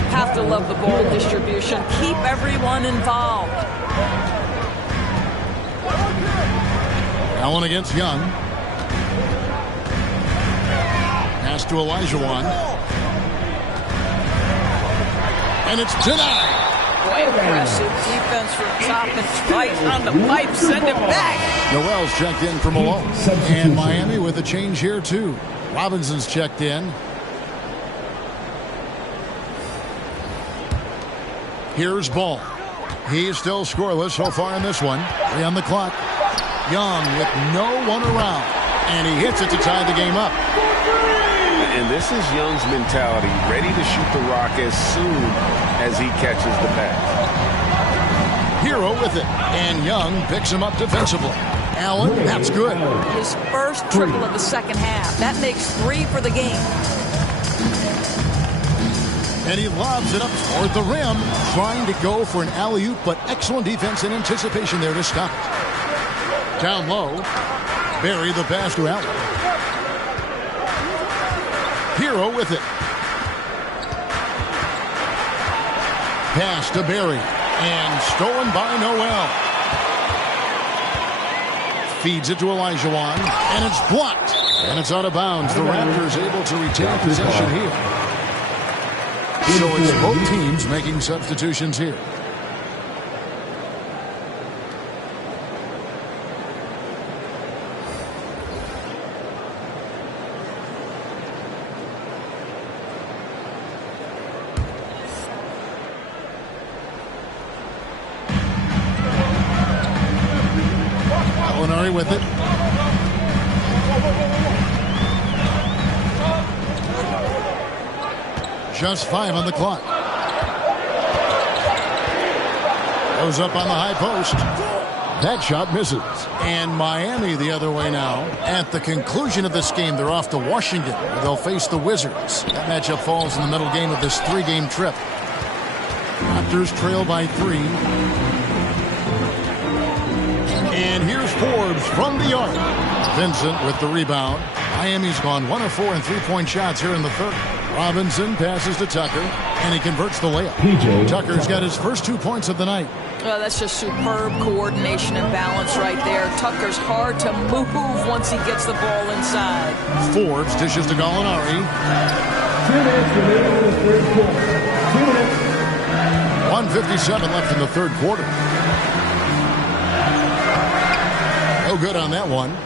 Have to love the ball distribution. Keep everyone involved. Allen against Young. Pass to Olajuwon. And it's denied. Boy, aggressive defense from top and twice on the pipe. Send it back. Noel's checked in for Malone. And Miami with a change here, too. Robinson's checked in. Here's Ball. He's still scoreless so far in this one. 3 on the clock. Young with no one around. And he hits it to tie the game up. And this is Young's mentality, ready to shoot the rock as soon as he catches the pass. Hero with it. And Young picks him up defensively. Allen, that's good. His first triple of the second half. That makes 3 for the game. And he lobs it up toward the rim, trying to go for an alley-oop, but excellent defense and anticipation there to stop it. Down low, Barry the pass to Allen. Hero with it. Pass to Barry, and stolen by Noel. Feeds it to Olajuwon, and it's blocked. And it's out of bounds. The Raptors able to retain possession here. So it's both teams making substitutions here. Gallinari with it. Just 5 on the clock. Goes up on the high post. That shot misses. And Miami the other way now. At the conclusion of this game, they're off to Washington, where they'll face the Wizards. That matchup falls in the middle game of this 3-game trip. Raptors trail by 3. And here's Forbes from the arc. Vincent with the rebound. Miami's gone 1 of 4 in 3-point shots here in the third. Robinson passes to Tucker, and he converts the layup. Tucker's got his first 2 points of the night. Well, that's just superb coordination and balance right there. Tucker's hard to move once he gets the ball inside. Forbes dishes to Gallinari. 1:57 left in the third quarter. No good on that one.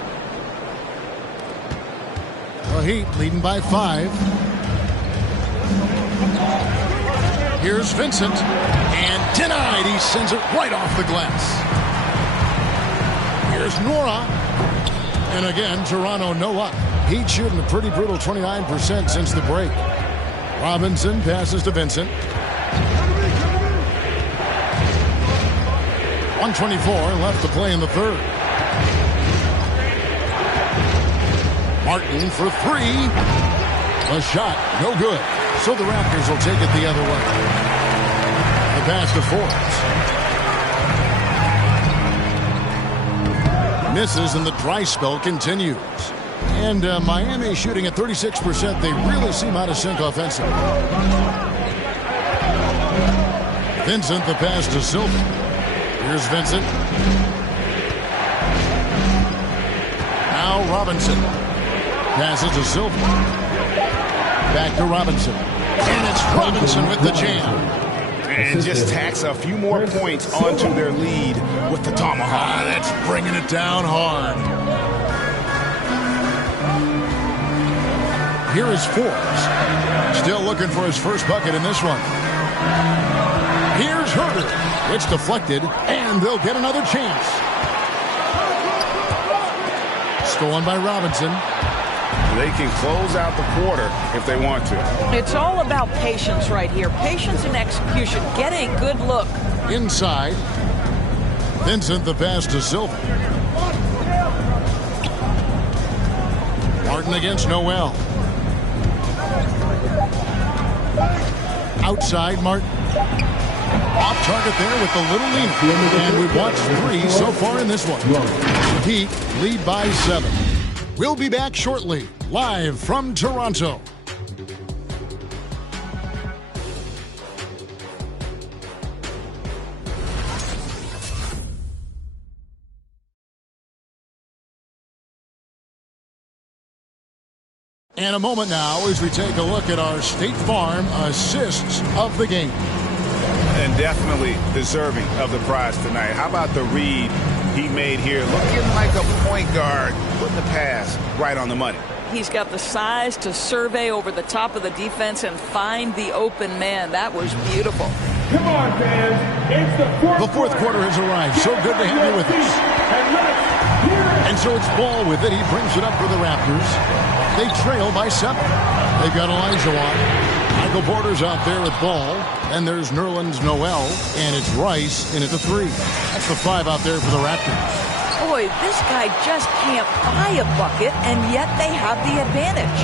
The Heat leading by 5. Here's Vincent, and denied. He sends it right off the glass. Here's Nora, and again, Toronto no luck. Heat shooting a pretty brutal 29% since the break. Robinson passes to Vincent. 1:24 left to play in the third. Martin for 3. A shot, no good. So the Raptors will take it the other way. The pass to Forbes. Misses, and the dry spell continues. And Miami shooting at 36%. They really seem out of sync offensively. Vincent, the pass to Silva. Here's Vincent. Now Robinson. Passes to Silva. Back to Robinson. And it's Robinson with the jam. And just tacks a few more points onto their lead with the tomahawk. That's bringing it down hard. Here is Forbes. Still looking for his first bucket in this one. Here's Herder. It's deflected, and they'll get another chance. Stolen by Robinson. They can close out the quarter if they want to. It's all about patience right here. Patience and execution. Get a good look. Inside. Vincent, the pass to Silva. Martin against Noel. Outside, Martin. Off target there with the little leaner. And we've watched 3 so far in this one. Heat lead by 7. We'll be back shortly, live from Toronto. And a moment now as we take a look at our State Farm assists of the game. And definitely deserving of the prize tonight. How about the read he made here? Looking like a point guard, putting the pass right on the money. He's got the size to survey over the top of the defense and find the open man. That was beautiful. Come on, fans. It's the fourth quarter has arrived. So good to have you with us. And so it's Ball with it. He brings it up for the Raptors. They trail by 7. They've got Olajuwon. Michael Porter's out there with Ball. And there's Nerlens Noel. And it's Rice in at the 3. That's the 5 out there for the Raptors. Boy, this guy just can't buy a bucket, and yet they have the advantage.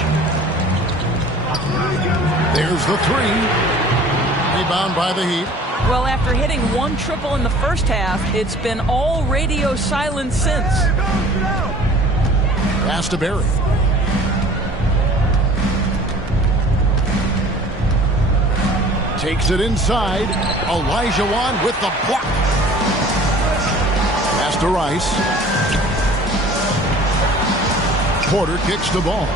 There's the 3. Rebound by the Heat. Well, after hitting 1 triple in the first half, it's been all radio silence since. Pass to Barry. Takes it inside. Olajuwon with the block. Pass to Rice. Porter kicks the ball.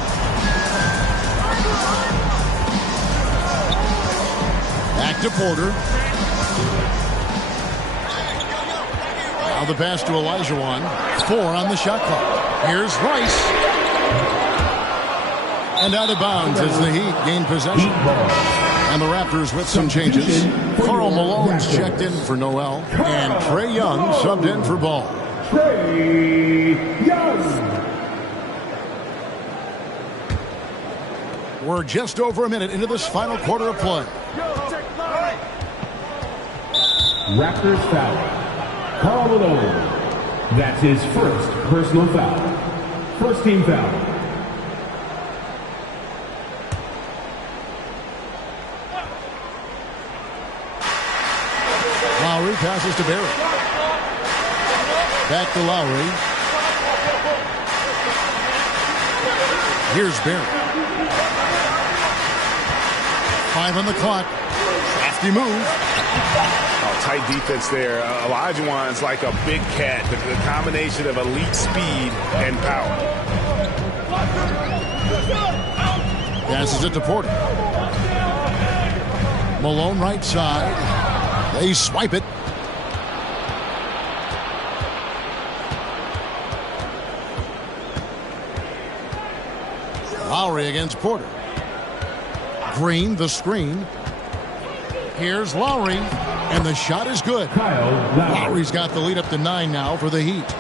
Back to Porter. Now the pass to Olajuwon. 4 on the shot clock. Here's Rice. And out of bounds as the Heat gain possession. And the Raptors with some changes. Karl Malone's checked in for Noel. And Trae Young subbed in for Ball. Trae Young. We're just over a minute into this final quarter of play. Raptors foul. Karl Malone. That's his first personal foul. First team foul. Lowry passes to Barry. Back to Lowry. Here's Barry. 5 on the clock. Crafty move. Oh, tight defense there. Olajuwon's like a big cat. The combination of elite speed and power. Passes it to Porter. Malone right side. They swipe it. Lowry against Porter. Green, the screen. Here's Lowry, and the shot is good. Lowry's got the lead up to 9 now for the Heat.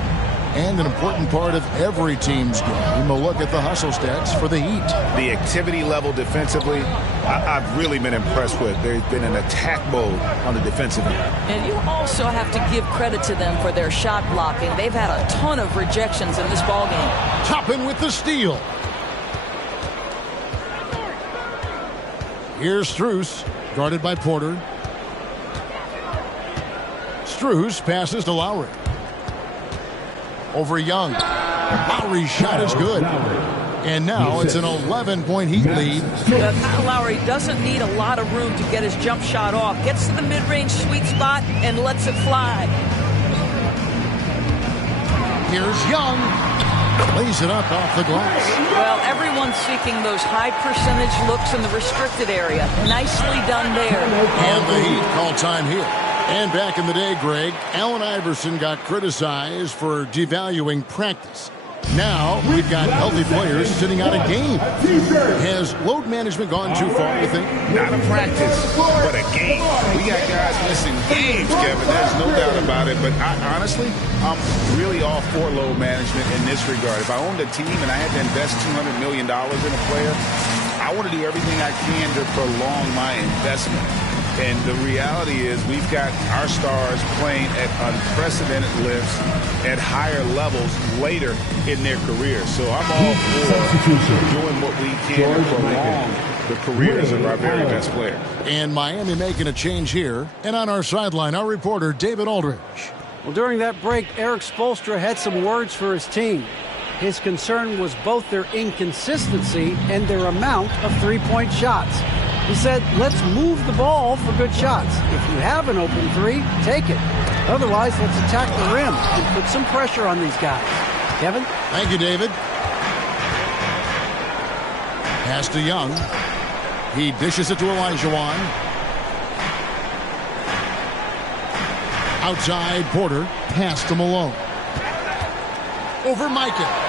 And an important part of every team's game. We'll look at the hustle stats for the Heat. The activity level defensively, I've really been impressed with. There's been an attack mode on the defensive end. And you also have to give credit to them for their shot blocking. They've had a ton of rejections in this ballgame. Toppin with the steal. Here's Strus, guarded by Porter. Strus passes to Lowry. Over Young. Lowry's shot is good. And now it's an 11-point Heat lead. Kyle Lowry doesn't need a lot of room to get his jump shot off. Gets to the mid-range sweet spot and lets it fly. Here's Young. Lays it up off the glass. Well, everyone's seeking those high percentage looks in the restricted area. Nicely done there. And the Heat call time here. And back in the day, Greg, Allen Iverson got criticized for devaluing practice. Now we've got healthy players sitting out a game. Has load management gone too far, you think? Not a practice, but a game. We got guys missing games, Kevin. There's no doubt about it. But honestly, I'm really all for load management in this regard. If I owned a team and I had to invest $200 million in a player, I want to do everything I can to prolong my investment. And the reality is we've got our stars playing at unprecedented lifts at higher levels later in their career. So I'm all for doing what we can to prolong the careers of our very best players. And Miami making a change here. And on our sideline, our reporter, David Aldridge. Well, during that break, Eric Spoelstra had some words for his team. His concern was both their inconsistency and their amount of three-point shots. He said, let's move the ball for good shots. If you have an open three, take it. Otherwise, let's attack the rim and put some pressure on these guys. Kevin? Thank you, David. Pass to Young. He dishes it to Olajuwon. Outside, Porter. Pass to Malone. Over Mikan.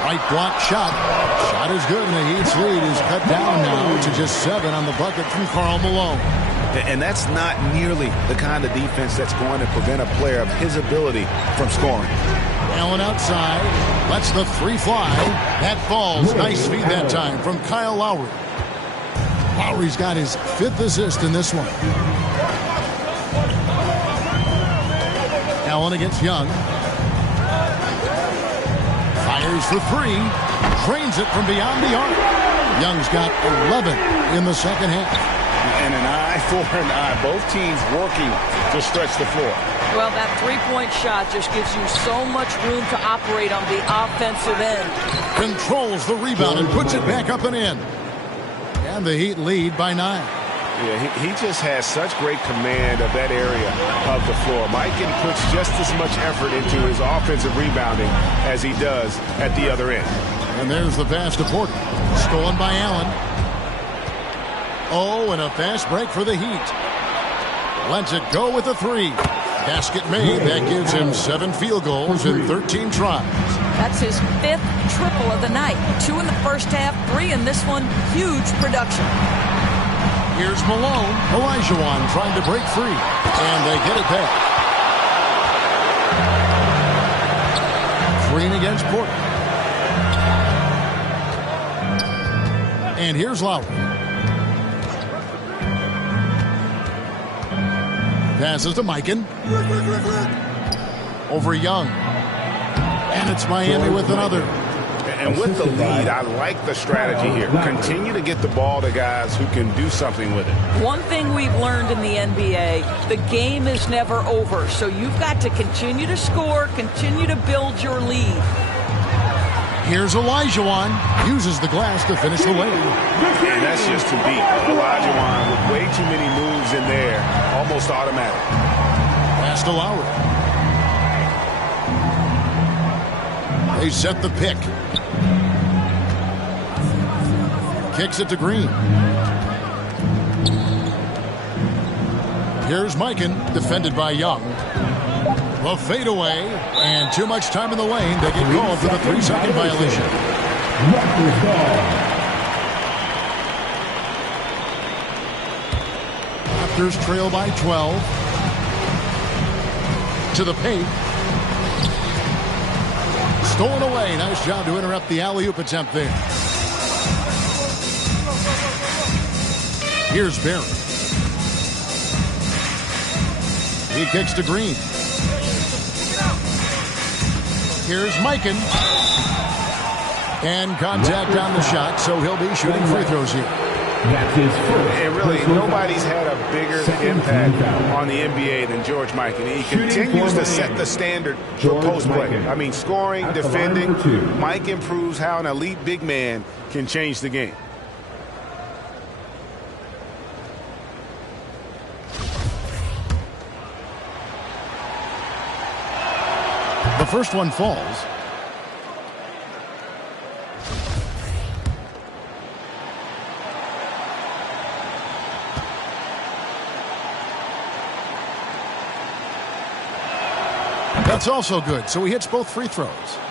Right block shot. Shot is good, and the Heat's lead is cut down now to just 7 on the bucket from Karl Malone. And that's not nearly the kind of defense that's going to prevent a player of his ability from scoring. Allen outside. Lets the three fly. That falls. Nice feed that time from Kyle Lowry. Lowry's got his 5th assist in this one. Allen against Young. Fires for 3. Drains it from beyond the arc. Young's got 11 in the second half. And an eye for an eye. Both teams working to stretch the floor. Well, that three-point shot just gives you so much room to operate on the offensive end. Controls the rebound and puts it back up and in. And the Heat lead by 9. Yeah, he just has such great command of that area of the floor. Mikan puts just as much effort into his offensive rebounding as he does at the other end. And there's the pass to Porter. Stolen by Allen. Oh, and a fast break for the Heat. Lets it go with a 3. Basket made. That gives him 7 field goals in 13 tries. That's his 5th triple of the night. 2 in the first half, 3 in this one. Huge production. Here's Malone. Olajuwon trying to break free. And they get it back. Green against Porter. And here's Lowry. Passes to Mikan. Over Young. And it's Miami with another. And with the lead, I like the strategy here. Continue to get the ball to guys who can do something with it. One thing we've learned in the NBA, the game is never over. So you've got to continue to score, continue to build your lead. Here's Olajuwon. Uses the glass to finish the lane. And that's just to beat Olajuwon with way too many moves in there. Almost automatic. Pass to Lowry. They set the pick. Kicks it to Green. Here's Mikan, defended by Young. The fadeaway, and too much time in the lane. They get called for the 3-second violation. Raptors trail by 12. To the paint. Stolen away. Nice job to interrupt the alley-oop attempt there. Here's Barry. He kicks to Green. Here's Mikan. And contact on the shot, so he'll be shooting free throws here. And really, nobody's had a bigger impact on the NBA than George Mikan. He continues to set the standard for post play. I mean, scoring, defending. Mikan proves how an elite big man can change the game. The first one falls. That's also good, so he hits both free throws.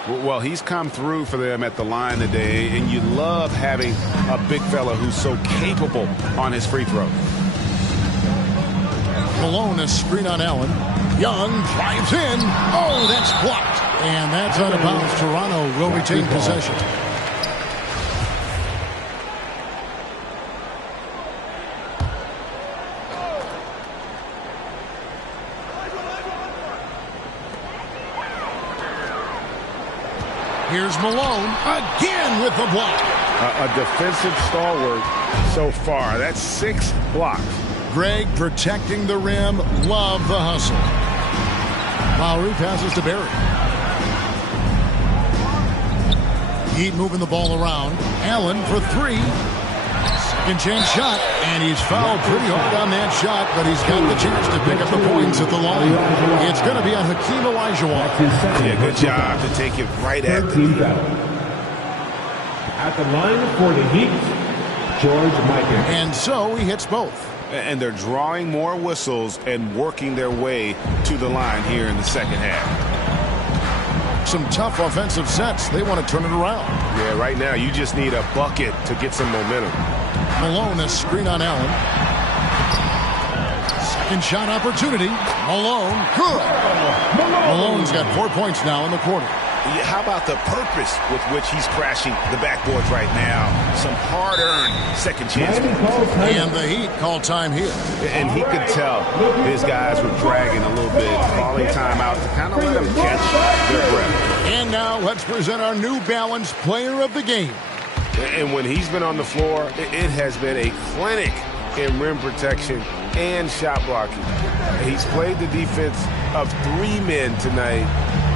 Well, he's come through for them at the line today, and you love having a big fella who's so capable on his free throws. Malone, a screen on Allen. Young drives in. Oh, that's blocked. And that's out of bounds. Toronto will retain possession. Here's Malone again with the block. A defensive stalwart so far. That's 6 blocks. Greg protecting the rim. Love the hustle. Lowry passes to Barry. Heat moving the ball around. Allen for three. Second chance shot, and he's fouled pretty hard on that shot, but he's got the chance to pick up the points at the line. It's going to be on Hakeem Olajuwon. Yeah, good job to take it right at the knee. At the line for the Heat, George Mikan. And so he hits both. And they're drawing more whistles and working their way to the line here in the second half. Some tough offensive sets. They want to turn it around. Yeah, right now you just need a bucket to get some momentum. Malone, a screen on Allen. Second shot opportunity. Malone, good. Malone's got 4 points now in the quarter. Yeah, how about the purpose with which he's crashing the backboards right now? Some hard-earned second chance. And the Heat call time here. And he could tell his guys were dragging a little bit, calling timeout to kind of let them catch their breath. And now let's present our New Balance player of the game. And when he's been on the floor, it has been a clinic in rim protection and shot blocking. He's played the defense of 3 men tonight.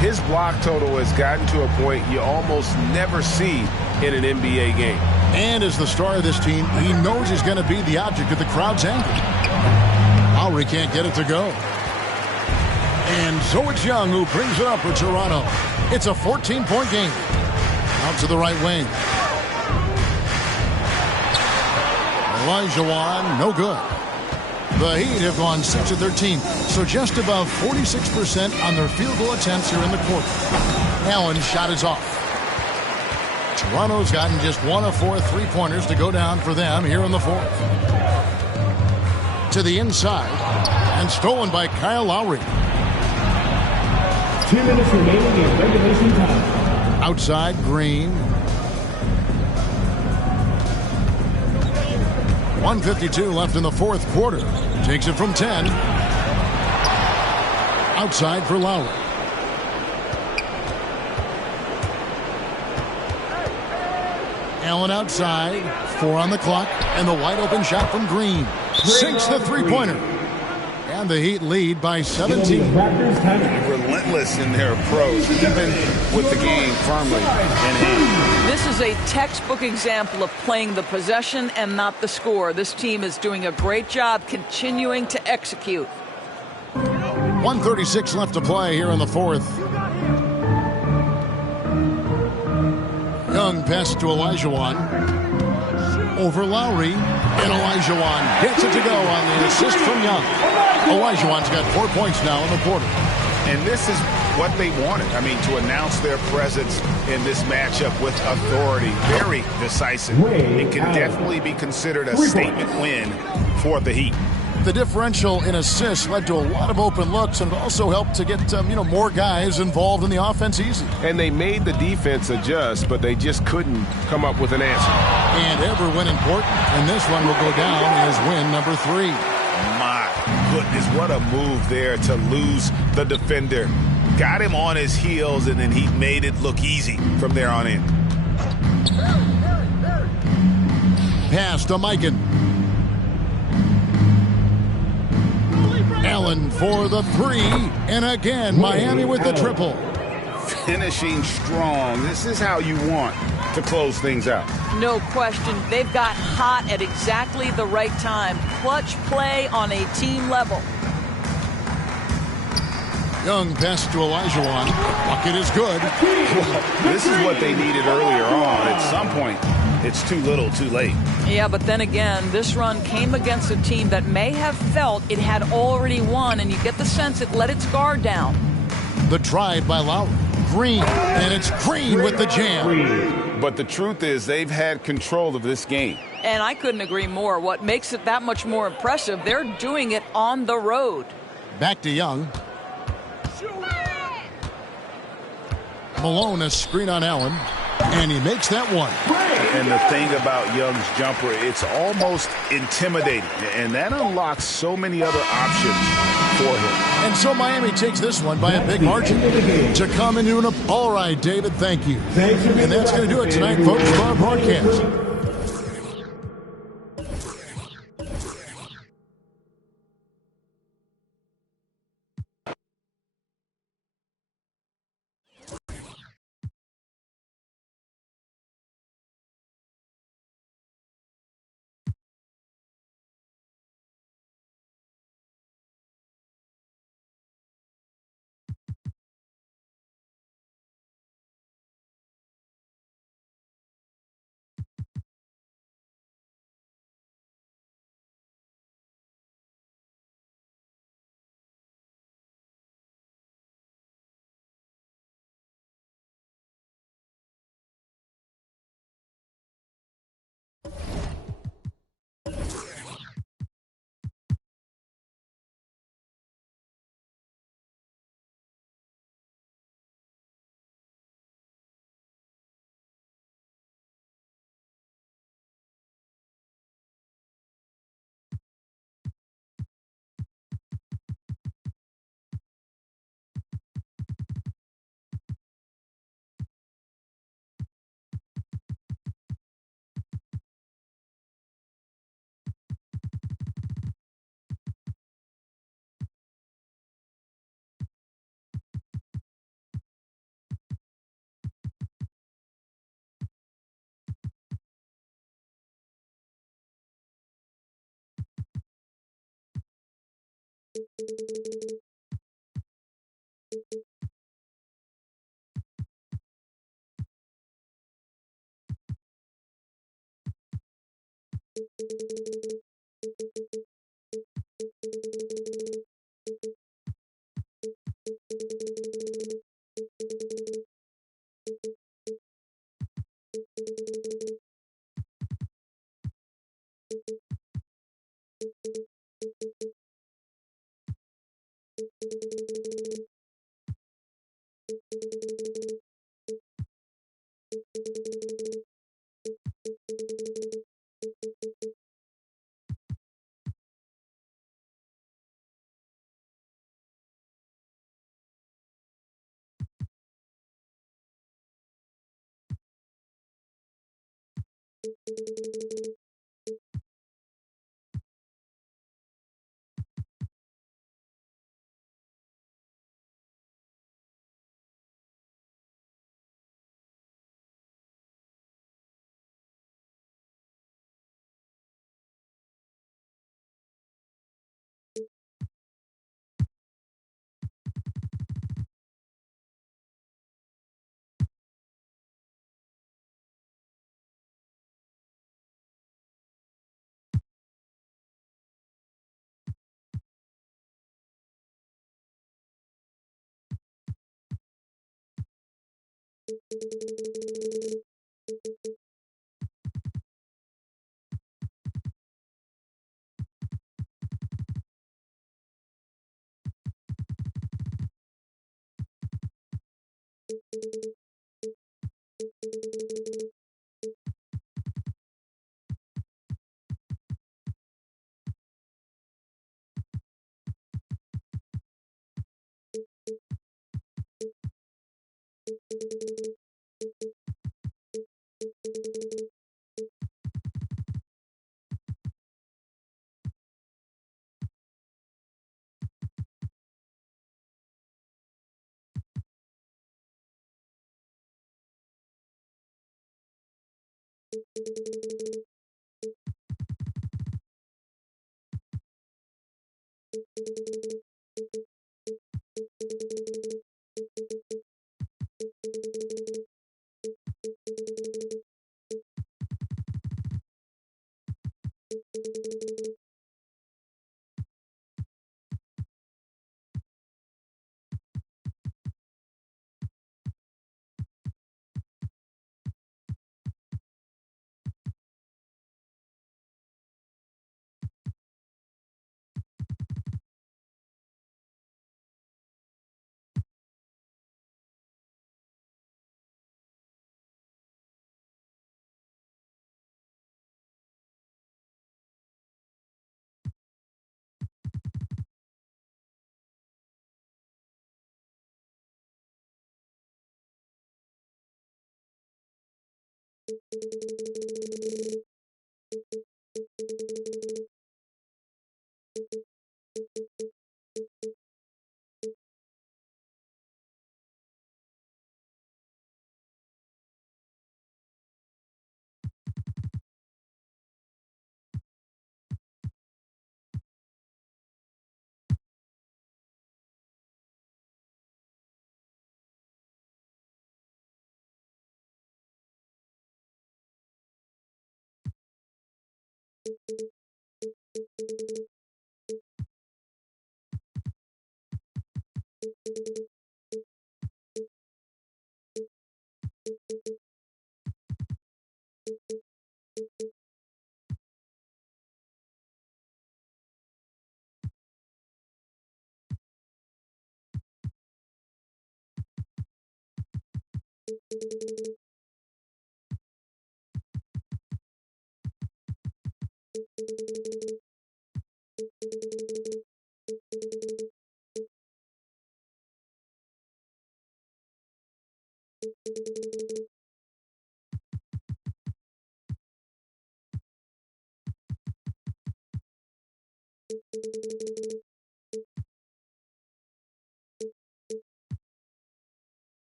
His block total has gotten to a point you almost never see in an NBA game. And as the star of this team, he knows he's going to be the object of the crowd's anger. Lowry can't get it to go. And so it's Young who brings it up for Toronto. It's a 14-point game. Out to the right wing. Olajuwon, no good. The Heat have gone 6 of 13, so just above 46% on their field goal attempts here in the quarter. Allen's shot is off. Toronto's gotten just 1 of 4 3-pointers to go down for them here in the fourth. To the inside, and stolen by Kyle Lowry. 2 minutes remaining in regulation time. Outside, Green. 1:52 left in the fourth quarter. Takes it from 10. Outside for Lowry. Allen outside. 4 on the clock. And the wide open shot from Green. Sinks the three-pointer. And the Heat lead by 17. Relentless in their approach, even with the game firmly in hand. This is a textbook example of playing the possession and not the score. This team is doing a great job continuing to execute. 1:36 left to play here in the fourth. Young pass to Olajuwon. Over Lowry. And Olajuwon gets it to go on the assist from Young. Olajuwon's got 4 points now in the quarter. And this is what they wanted. I mean, to announce their presence in this matchup with authority. Very decisive. It can definitely be considered a statement win for the Heat. The differential in assists led to a lot of open looks and also helped to get more guys involved in the offense easy. And they made the defense adjust, but they just couldn't come up with an answer. And every win important, and this one will go down as win number 3. My goodness, what a move there to lose the defender. Got him on his heels, and then he made it look easy from there on in. Pass to Mikan. Allen for the 3, and again Miami with the triple. Finishing strong. This is how you want to close things out. No question. They've got hot at exactly the right time. Clutch play on a team level. Young pass to Olajuwon. Bucket is good. This is what they needed earlier on. At some point, it's too little, too late. Yeah, but then again, this run came against a team that may have felt it had already won, and you get the sense it let its guard down. The drive by Lowry. Green, and it's Green with the jam. But the truth is they've had control of this game. And I couldn't agree more. What makes it that much more impressive, they're doing it on the road. Back to Young. Malone, a screen on Allen, and he makes that one. And the thing about Young's jumper, it's almost intimidating, and that unlocks so many other options for him. And so Miami takes this one by a big margin to come into an... All right, David, thank you. And that's going to do it tonight, folks, for our broadcast.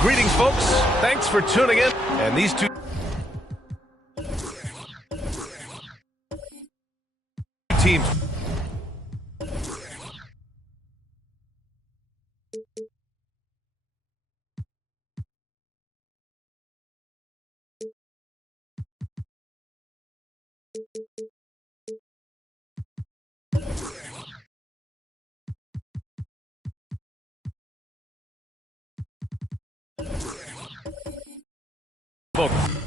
Greetings, folks. Thanks for tuning in. And these two teams. Both.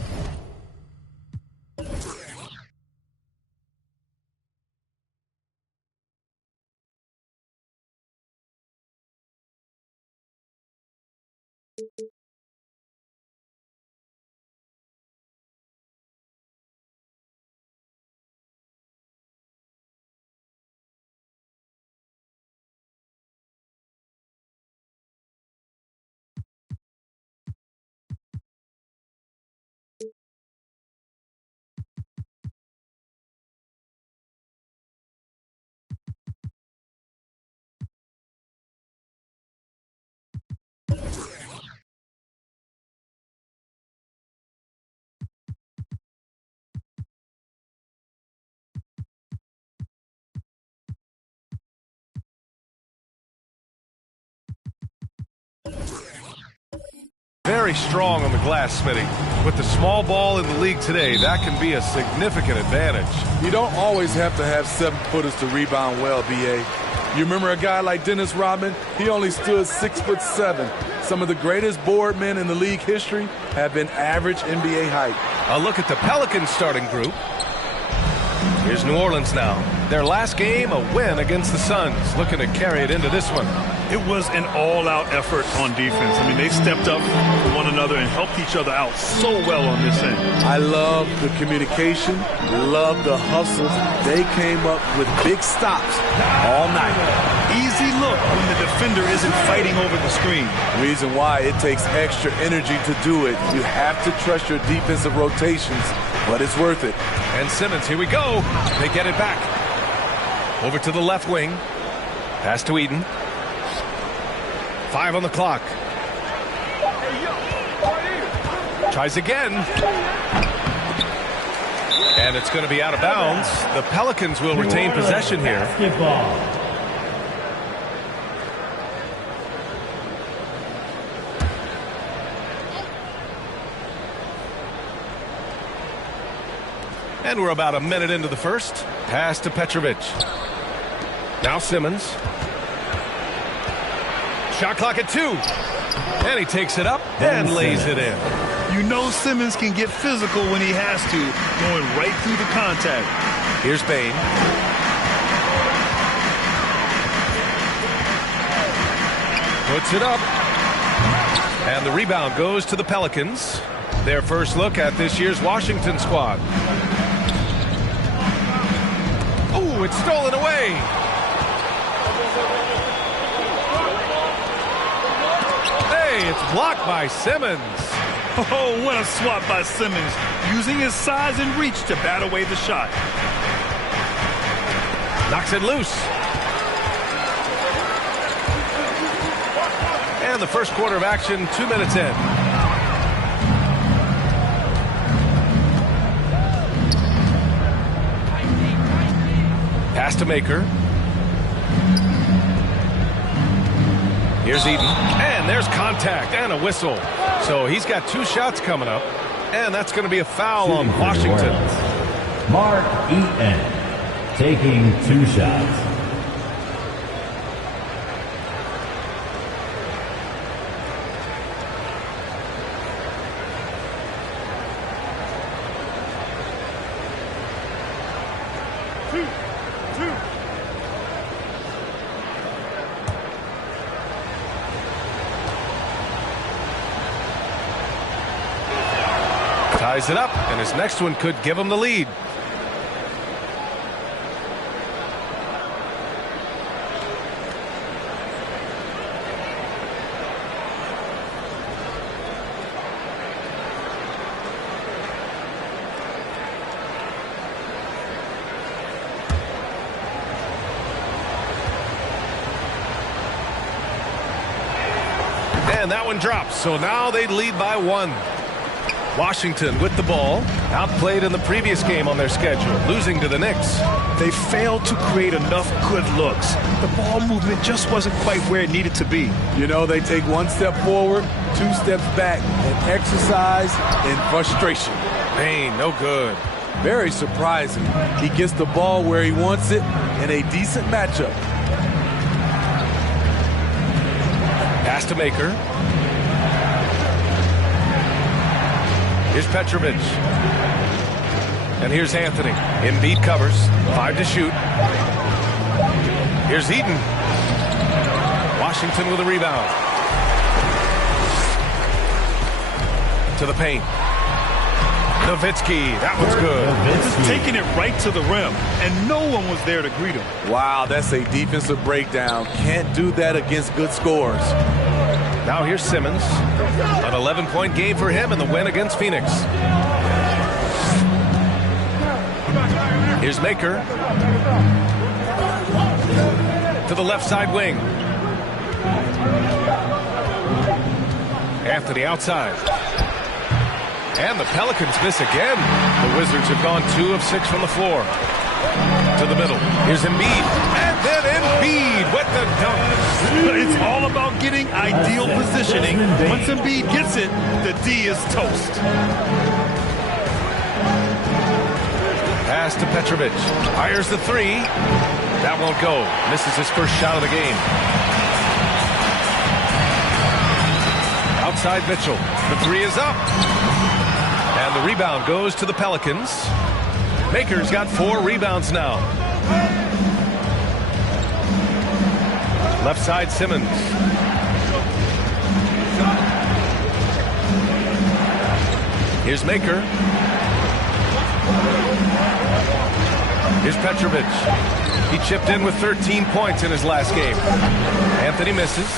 Very strong on the glass, Smitty. With the small ball in the league today, that can be a significant advantage. You don't always have to have 7-footers to rebound well, B.A. You remember a guy like Dennis Rodman? He only stood 6'7". Some of the greatest board men in the league history have been average NBA height. A look at the Pelicans starting group. Here's New Orleans now. Their last game, a win against the Suns, looking to carry it into this one. It was an all-out effort on defense. I mean, they stepped up for one another and helped each other out so well on this end. I love the communication, love the hustles. They came up with big stops all night. Easy look when the defender isn't fighting over the screen. Reason why it takes extra energy to do it. You have to trust your defensive rotations, but it's worth it. And Simmons, here we go. They get it back. Over to the left wing. Pass to Eden. 5 on the clock. Tries again. And it's going to be out of bounds. The Pelicans will retain possession here. And we're about a minute into the first. Pass to Petrovic. Now Simmons. Shot clock at 2. And he takes it up and lays it in. You know Simmons can get physical when he has to, going right through the contact. Here's Bane. Puts it up. And the rebound goes to the Pelicans. Their first look at this year's Washington squad. Oh, it's stolen away. Hey, it's blocked by Simmons. Oh, what a swat by Simmons, using his size and reach to bat away the shot. Knocks it loose. And the first quarter of action, 2 minutes in. Pass to Maker. Here's Eden. And there's contact and a whistle. So he's got 2 shots coming up. And that's going to be a foul on Washington. Mark Eaton taking 2 shots. Ties it up, and his next one could give him the lead. And that one drops. So now they lead by 1. Washington with the ball. Outplayed in the previous game on their schedule, losing to the Knicks. They failed to create enough good looks. The ball movement just wasn't quite where it needed to be. You know, they take 1 step forward, 2 steps back, and exercise in frustration. Payne, no good. Very surprising. He gets the ball where he wants it in a decent matchup. Pass to Maker. Here's Petrovic. And here's Anthony. Embiid covers. 5 to shoot. Here's Eaton. Washington with a rebound. To the paint. Nowitzki. That one's good. Just taking it right to the rim, and no one was there to greet him. Wow, that's a defensive breakdown. Can't do that against good scores. Now here's Simmons. An 11-point game for him in the win against Phoenix. Here's Maker. To the left side wing. Anthony outside. And the Pelicans miss again. The Wizards have gone 2 of 6 from the floor. To the middle. Here's Embiid. And then Embiid with the dunk. It's all about getting ideal positioning. Once Embiid gets it, the D is toast. Pass to Petrovic. Fires the 3. That won't go. Misses his first shot of the game. Outside Mitchell. The 3 is up. And the rebound goes to the Pelicans. Maker's got 4 rebounds now. Left side Simmons. Here's Maker. Here's Petrovic. He chipped in with 13 points in his last game. Anthony misses.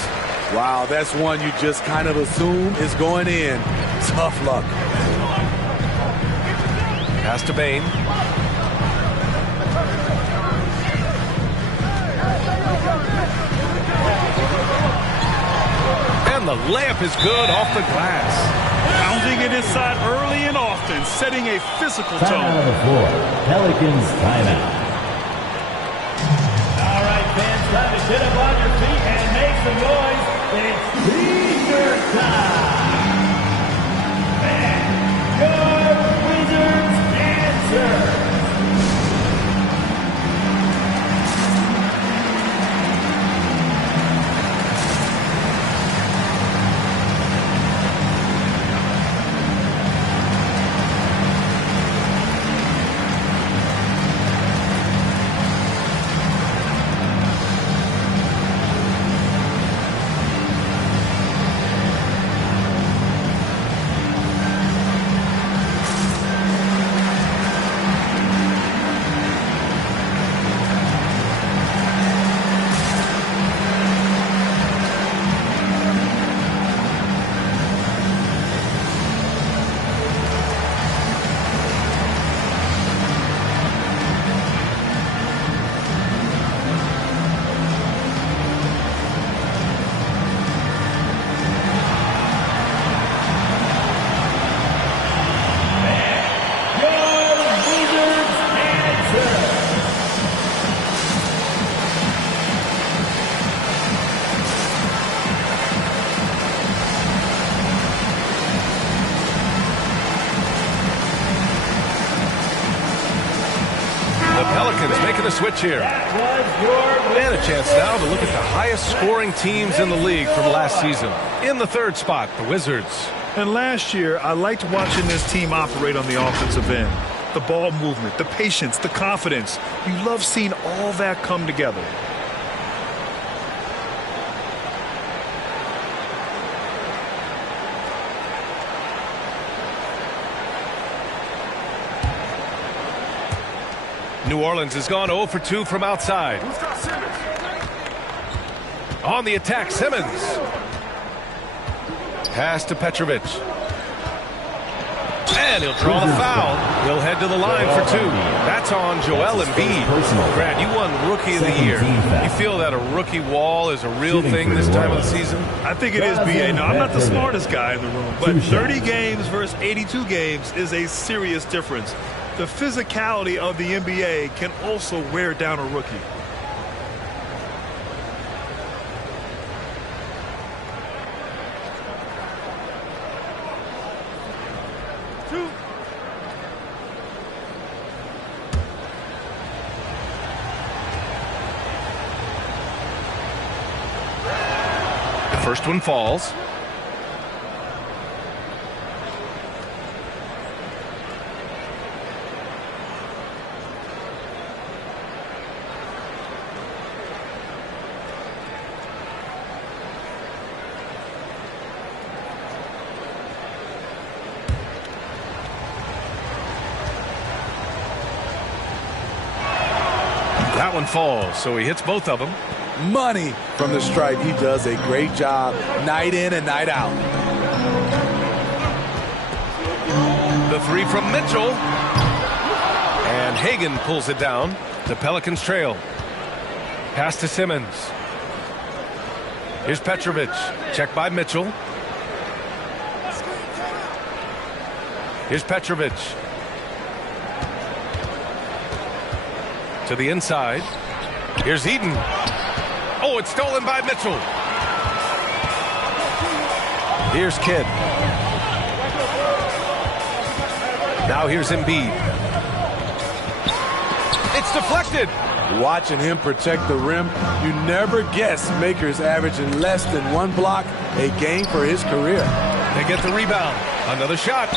Wow, that's one you just kind of assume is going in. Tough luck. Pass to Bane. And the layup is good off the glass. Pounding it inside early and often, setting a physical tone. Timeout on the floor. Pelicans timeout. All right, fans, time to get up on your feet and make some noise. It's T-shirt time. And your Wizards answer. Switch here. And a chance now to look at the highest scoring teams in the league from last season. In the 3rd spot, the Wizards. And last year, I liked watching this team operate on the offensive end. The ball movement, the patience, the confidence. You love seeing all that come together. New Orleans has gone 0 for 2 from outside. On the attack, Simmons. Pass to Petrovic. And he'll draw the foul. He'll head to the line for 2. That's on Joel Embiid. Brad, you won Rookie of the Year. You feel that a rookie wall is a real thing this time of the season? I think it is, B.A. No, I'm not the smartest guy in the room, but 30 games versus 82 games is a serious difference. The physicality of the NBA can also wear down a rookie. First one falls. That one falls, so he hits both of them. Money from the stripe. He does a great job night in and night out. The 3 from Mitchell. And Hagan pulls it down. The Pelicans trail. Pass to Simmons. Here's Petrovic. Check by Mitchell. Here's Petrovic. To the inside. Here's Eden. Oh, it's stolen by Mitchell. Here's Kidd. Now here's Embiid. It's deflected. Watching him protect the rim, you never guess Maker's averaging less than 1 block a game for his career. They get the rebound. Another shot.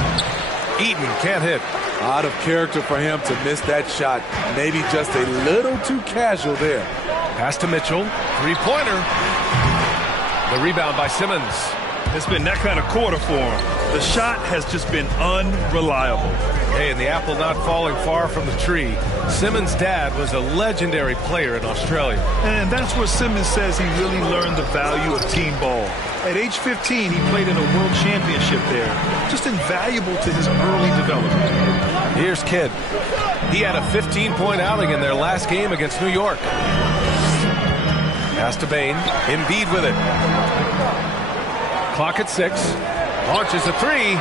Eaton can't hit. Out of character for him to miss that shot. Maybe just a little too casual there. Pass to Mitchell. 3-pointer. The rebound by Simmons. It's been that kind of quarter for him. The shot has just been unreliable. Hey, and the apple not falling far from the tree. Simmons' dad was a legendary player in Australia. And that's where Simmons says he really learned the value of team ball. At age 15, he played in a world championship there. Just invaluable to his early development. Here's Kidd. He had a 15-point outing in their last game against New York. Pass to Bane. Embiid with it. Clock at 6. Launches a 3.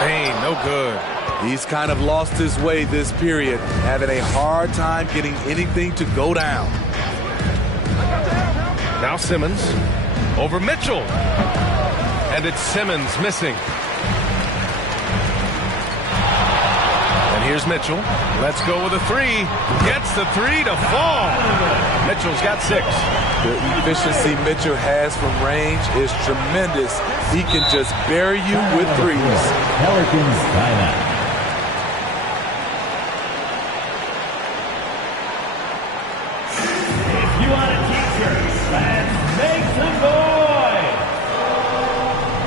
Bane, no good. He's kind of lost his way this period, having a hard time getting anything to go down. Now Simmons over Mitchell. And it's Simmons missing. And here's Mitchell. Let's go with a 3. Gets the 3 to fall. Mitchell's got 6. The efficiency Mitchell has from range is tremendous. He can just bury you with 3s. Pelicans timeout. If you want a teacher, let's make some noise.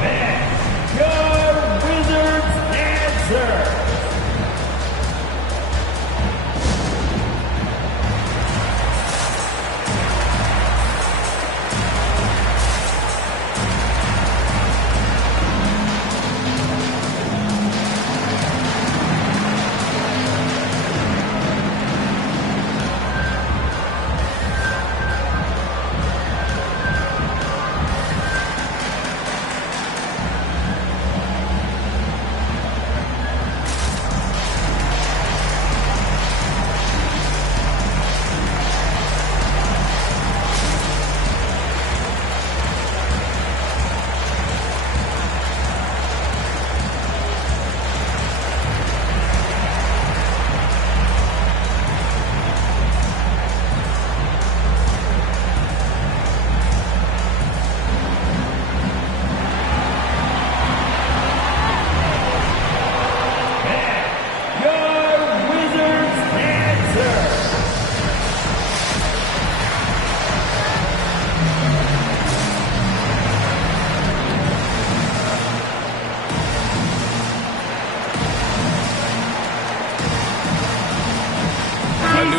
That's your Wizards answer.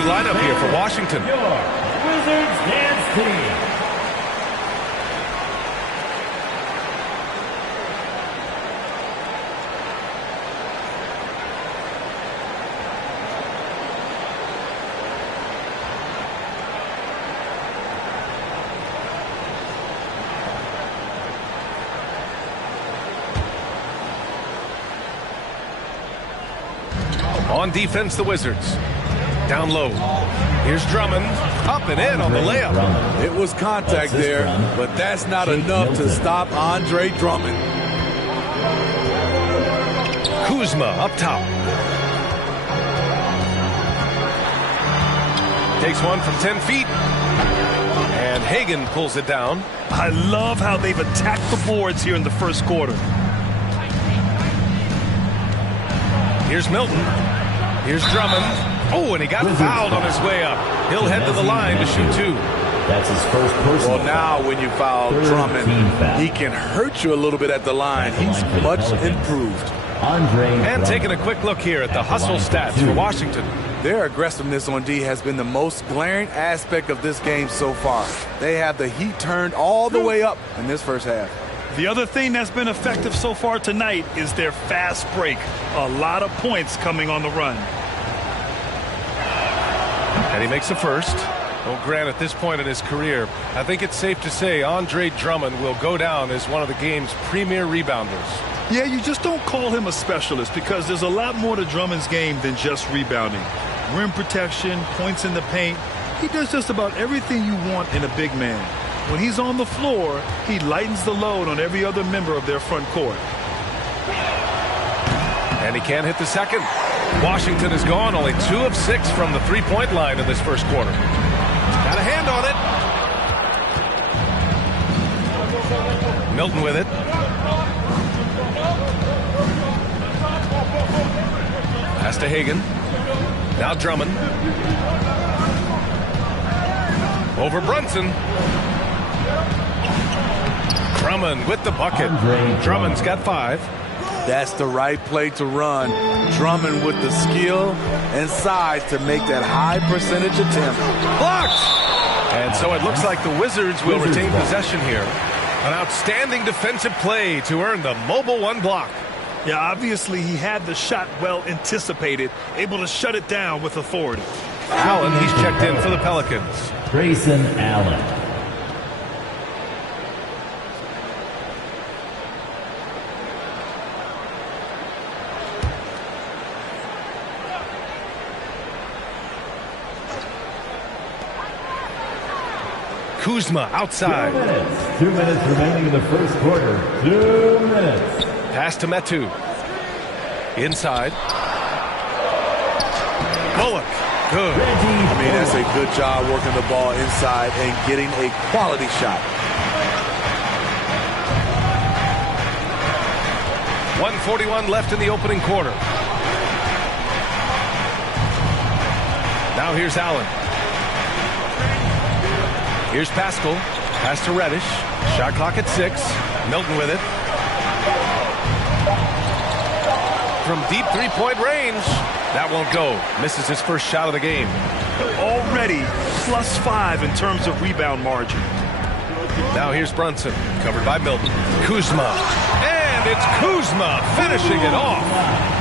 Lineup here for Washington. Your Wizards dance team. On defense, the Wizards. Down low. Here's Drummond. Up and in on the layup. It was contact there, but that's not enough to stop Andre Drummond. Kuzma up top. Takes one from 10 feet. And Hagan pulls it down. I love how they've attacked the boards here in the first quarter. Here's Milton. Here's Drummond. Oh, and he got fouled on his way up. He'll head to the line to shoot 2. That's his first personal. Well, now when you foul Drummond, he can hurt you a little bit at the line. He's much improved. And taking a quick look here at the hustle stats for Washington. Their aggressiveness on D has been the most glaring aspect of this game so far. They have the heat turned all the way up in this first half. The other thing that's been effective so far tonight is their fast break. A lot of points coming on the run. And he makes the first. Well, Grant, at this point in his career, I think it's safe to say Andre Drummond will go down as one of the game's premier rebounders. Yeah, you just don't call him a specialist because there's a lot more to Drummond's game than just rebounding. Rim protection, points in the paint. He does just about everything you want in a big man. When he's on the floor, he lightens the load on every other member of their front court. And he can't hit the second. Washington is gone, only 2 of 6 from the three-point line in this first quarter. Got a hand on it. Milton with it. Pass to Hagan. Now Drummond. Over Brunson. Drummond with the bucket. Drummond's got 5. That's the right play to run. Drummond with the skill and size to make that high percentage attempt. Blocked! And so it looks like the Wizards will retain possession here. An outstanding defensive play to earn the Mobile One block. Yeah, obviously he had the shot well anticipated, able to shut it down with authority. Allen, he's checked in for the Pelicans. Grayson Allen. Kuzma outside. 2 minutes remaining in the first quarter. 2 minutes. Pass to Metu. Inside. Bullock. Good. I mean, that's a good job working the ball inside and getting a quality shot. 1:41 left in the opening quarter. Now here's Allen. Here's Pascal. Pass to Reddish. Shot clock at 6. Milton with it. From deep three-point range. That won't go. Misses his first shot of the game. Already +5 in terms of rebound margin. Now here's Brunson. Covered by Milton. Kuzma. And it's Kuzma finishing it off.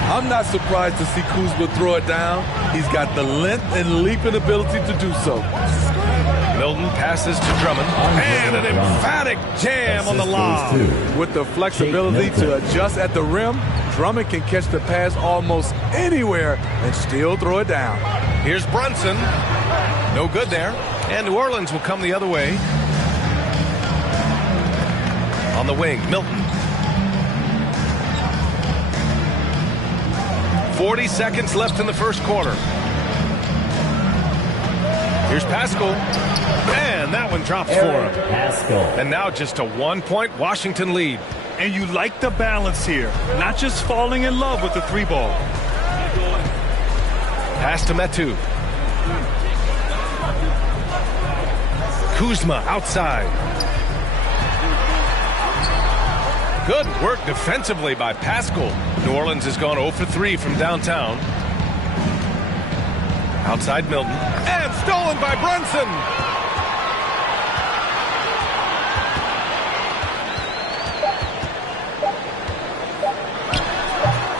I'm not surprised to see Kuzma throw it down. He's got the length and leaping ability to do so. Milton passes to Drummond. And an emphatic jam on the lob. With the flexibility to adjust at the rim, Drummond can catch the pass almost anywhere and still throw it down. Here's Brunson. No good there. And New Orleans will come the other way. On the wing, Milton. 40 seconds left in the first quarter. Here's Pascal. And that one drops for him. Pascal. And now just a 1-point Washington lead. And you like the balance here. Not just falling in love with the 3-ball. Pass to Metu. Kuzma outside. Good work defensively by Pascal. New Orleans has gone 0 for 3 from downtown. Outside Milton. And stolen by Brunson.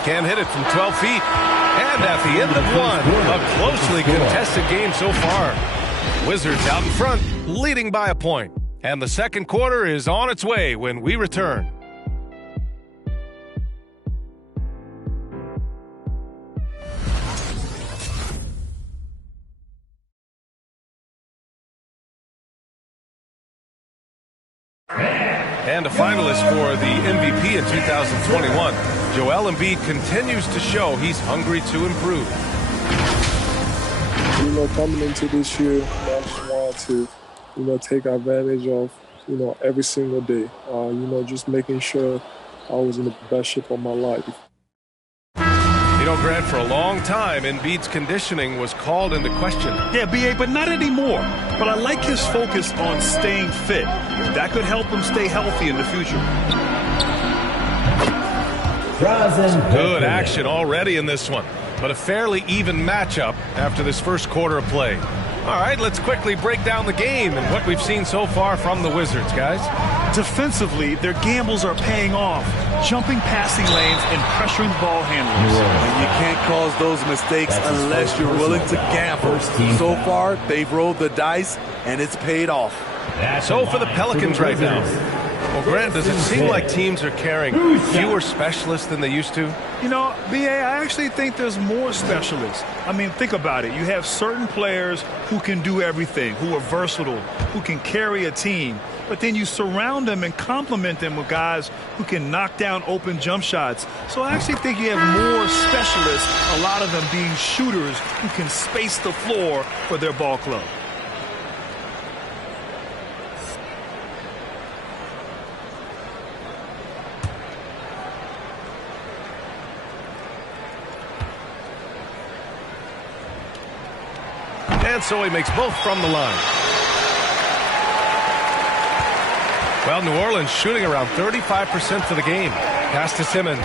Can't hit it from 12 feet. And at the end of one, a closely contested game so far. Wizards out in front, leading by a point. And the second quarter is on its way when we return. And a finalist for the MVP in 2021, Joel Embiid continues to show he's hungry to improve. Coming into this year, I just wanted to, take advantage of, every single day. Just making sure I was in the best shape of my life. Grant, for a long time, Embiid's conditioning was called into question. Yeah, B.A., but not anymore. But I like his focus on staying fit. That could help him stay healthy in the future. Good action already in this one, but a fairly even matchup after this first quarter of play. All right, let's quickly break down the game and what we've seen so far from the Wizards, guys. Defensively, their gambles are paying off, jumping passing lanes and pressuring ball handlers. And you can't cause those mistakes unless you're willing to gamble. So far, they've rolled the dice, and it's paid off. So for the Pelicans right now, well, Grant, does it seem like teams are carrying fewer specialists than they used to? B.A., I actually think there's more specialists. I mean, think about it. You have certain players who can do everything, who are versatile, who can carry a team. But then you surround them and complement them with guys who can knock down open jump shots. So I actually think you have more specialists, a lot of them being shooters who can space the floor for their ball club. And so he makes both from the line. Well, New Orleans shooting around 35% for the game. Pass to Simmons.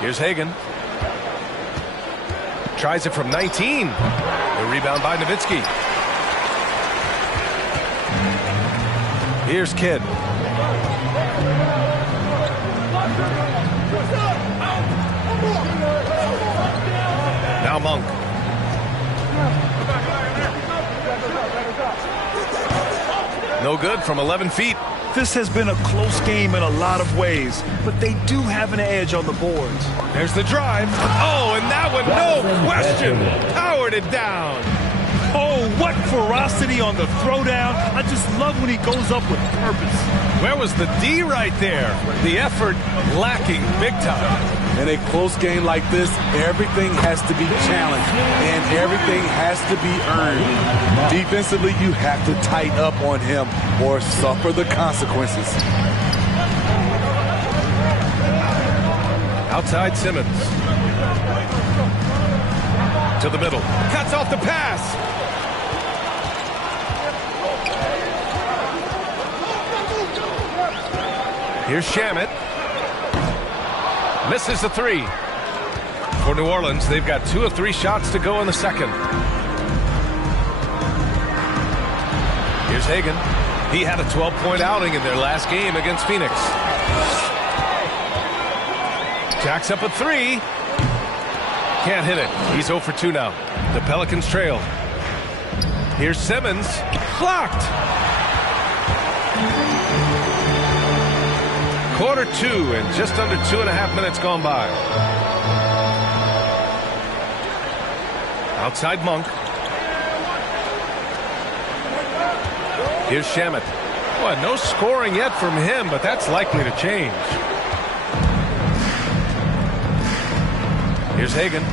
Here's Hagan. Tries it from 19. The rebound by Nowitzki. Here's Kidd. Now Monk. No good from 11 feet. This has been a close game in a lot of ways, but they do have an edge on the boards. There's the drive. Oh, and that one, no question, powered it down. Oh, what ferocity on the throwdown. I just love when he goes up with purpose. Where was the D right there? The effort lacking big time. In a close game like this, everything has to be challenged and everything has to be earned. Defensively, you have to tighten up on him or suffer the consequences. Outside Simmons. To the middle. Cuts off the pass. Here's Shamet. Misses the three. For New Orleans, they've got 2 of 3 shots to go in the second. Here's Hagan. He had a 12-point outing in their last game against Phoenix. Jacks up a 3. Can't hit it. He's 0 for 2 now. The Pelicans trail. Here's Simmons. Blocked. Quarter 2 and just under 2.5 minutes gone by. Outside Monk. Here's Shamet. Boy, no scoring yet from him, but that's likely to change. Here's Hagan.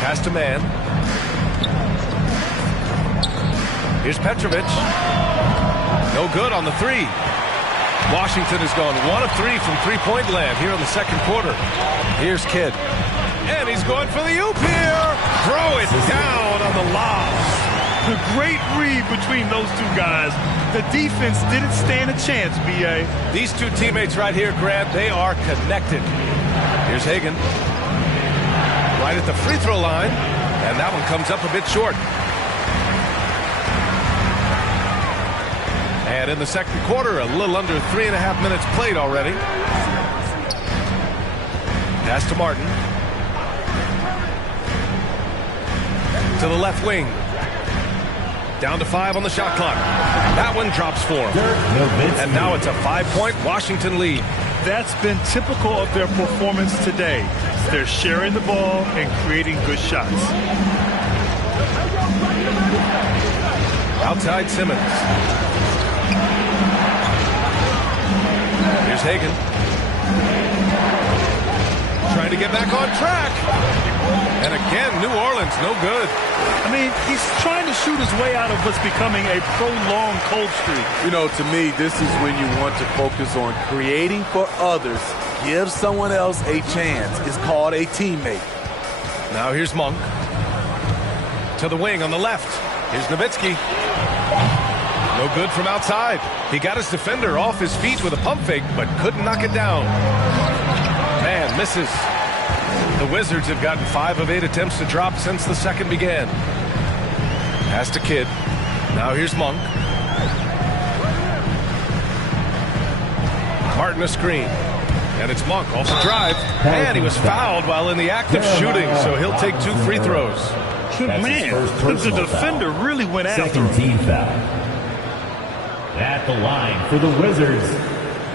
Pass to Man. Here's Petrovic. No good on the 3. Washington has gone 1 of 3 from three-point land here in the second quarter. Here's Kidd. And he's going for the oop here. Throw it down on the lob. The great read between those two guys. The defense didn't stand a chance, B.A. These two teammates right here, Grant, they are connected. Here's Hagan. Right at the free throw line. And that one comes up a bit short. And in the second quarter, a little under 3.5 minutes played already. Pass to Martin. To the left wing. Down to 5 on the shot clock. That one drops for him. And now it's a 5-point Washington lead. That's been typical of their performance today. They're sharing the ball and creating good shots. Outside Simmons. Here's Hagan. Trying to get back on track. And again, New Orleans, no good. I mean, he's trying to shoot his way out of what's becoming a prolonged cold streak. You know, to me, this is when you want to focus on creating for others. Give someone else a chance. It's called a teammate. Now here's Monk. To the wing on the left. Here's Nowitzki. No good from outside. He got his defender off his feet with a pump fake, but couldn't knock it down. Man, misses. The Wizards have gotten 5 of 8 attempts to drop since the second began. Pass to Kidd. Now here's Monk. Martin a screen. And it's Monk off the drive. And he was fouled while in the act of shooting, so he'll take 2 free throws. Man, the defender really went after him. Second team foul. At the line for the Wizards,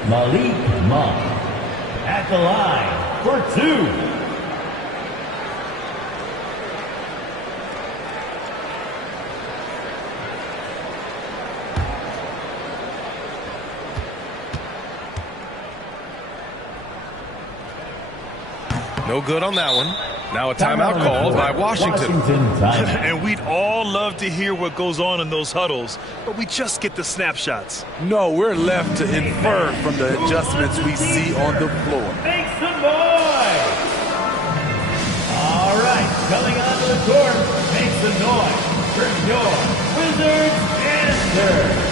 Malik Monk. At the line for 2. No good on that one. Now a timeout called by Washington. And we'd all love to hear what goes on in those huddles, but we just get the snapshots. No, we're left to infer from the adjustments we see on the floor. Make some noise! All right, coming onto the court, make some noise for your Wizards answer.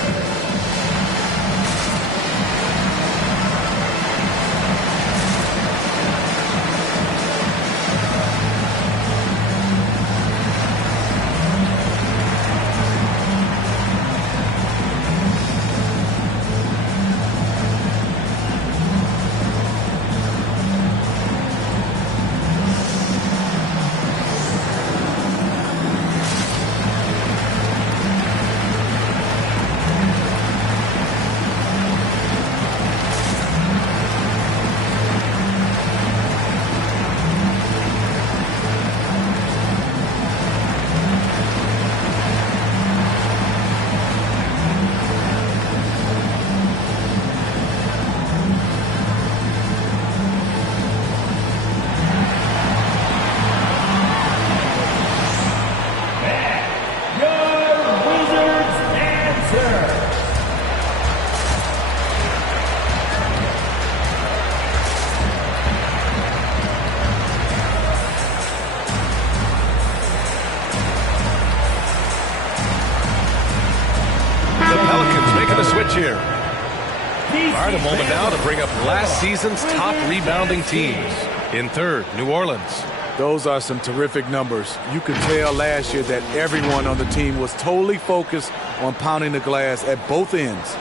Here. All right, a moment now to bring up last season's top rebounding teams. In third, New Orleans. Those are some terrific numbers. You could tell last year that everyone on the team was totally focused on pounding the glass at both ends.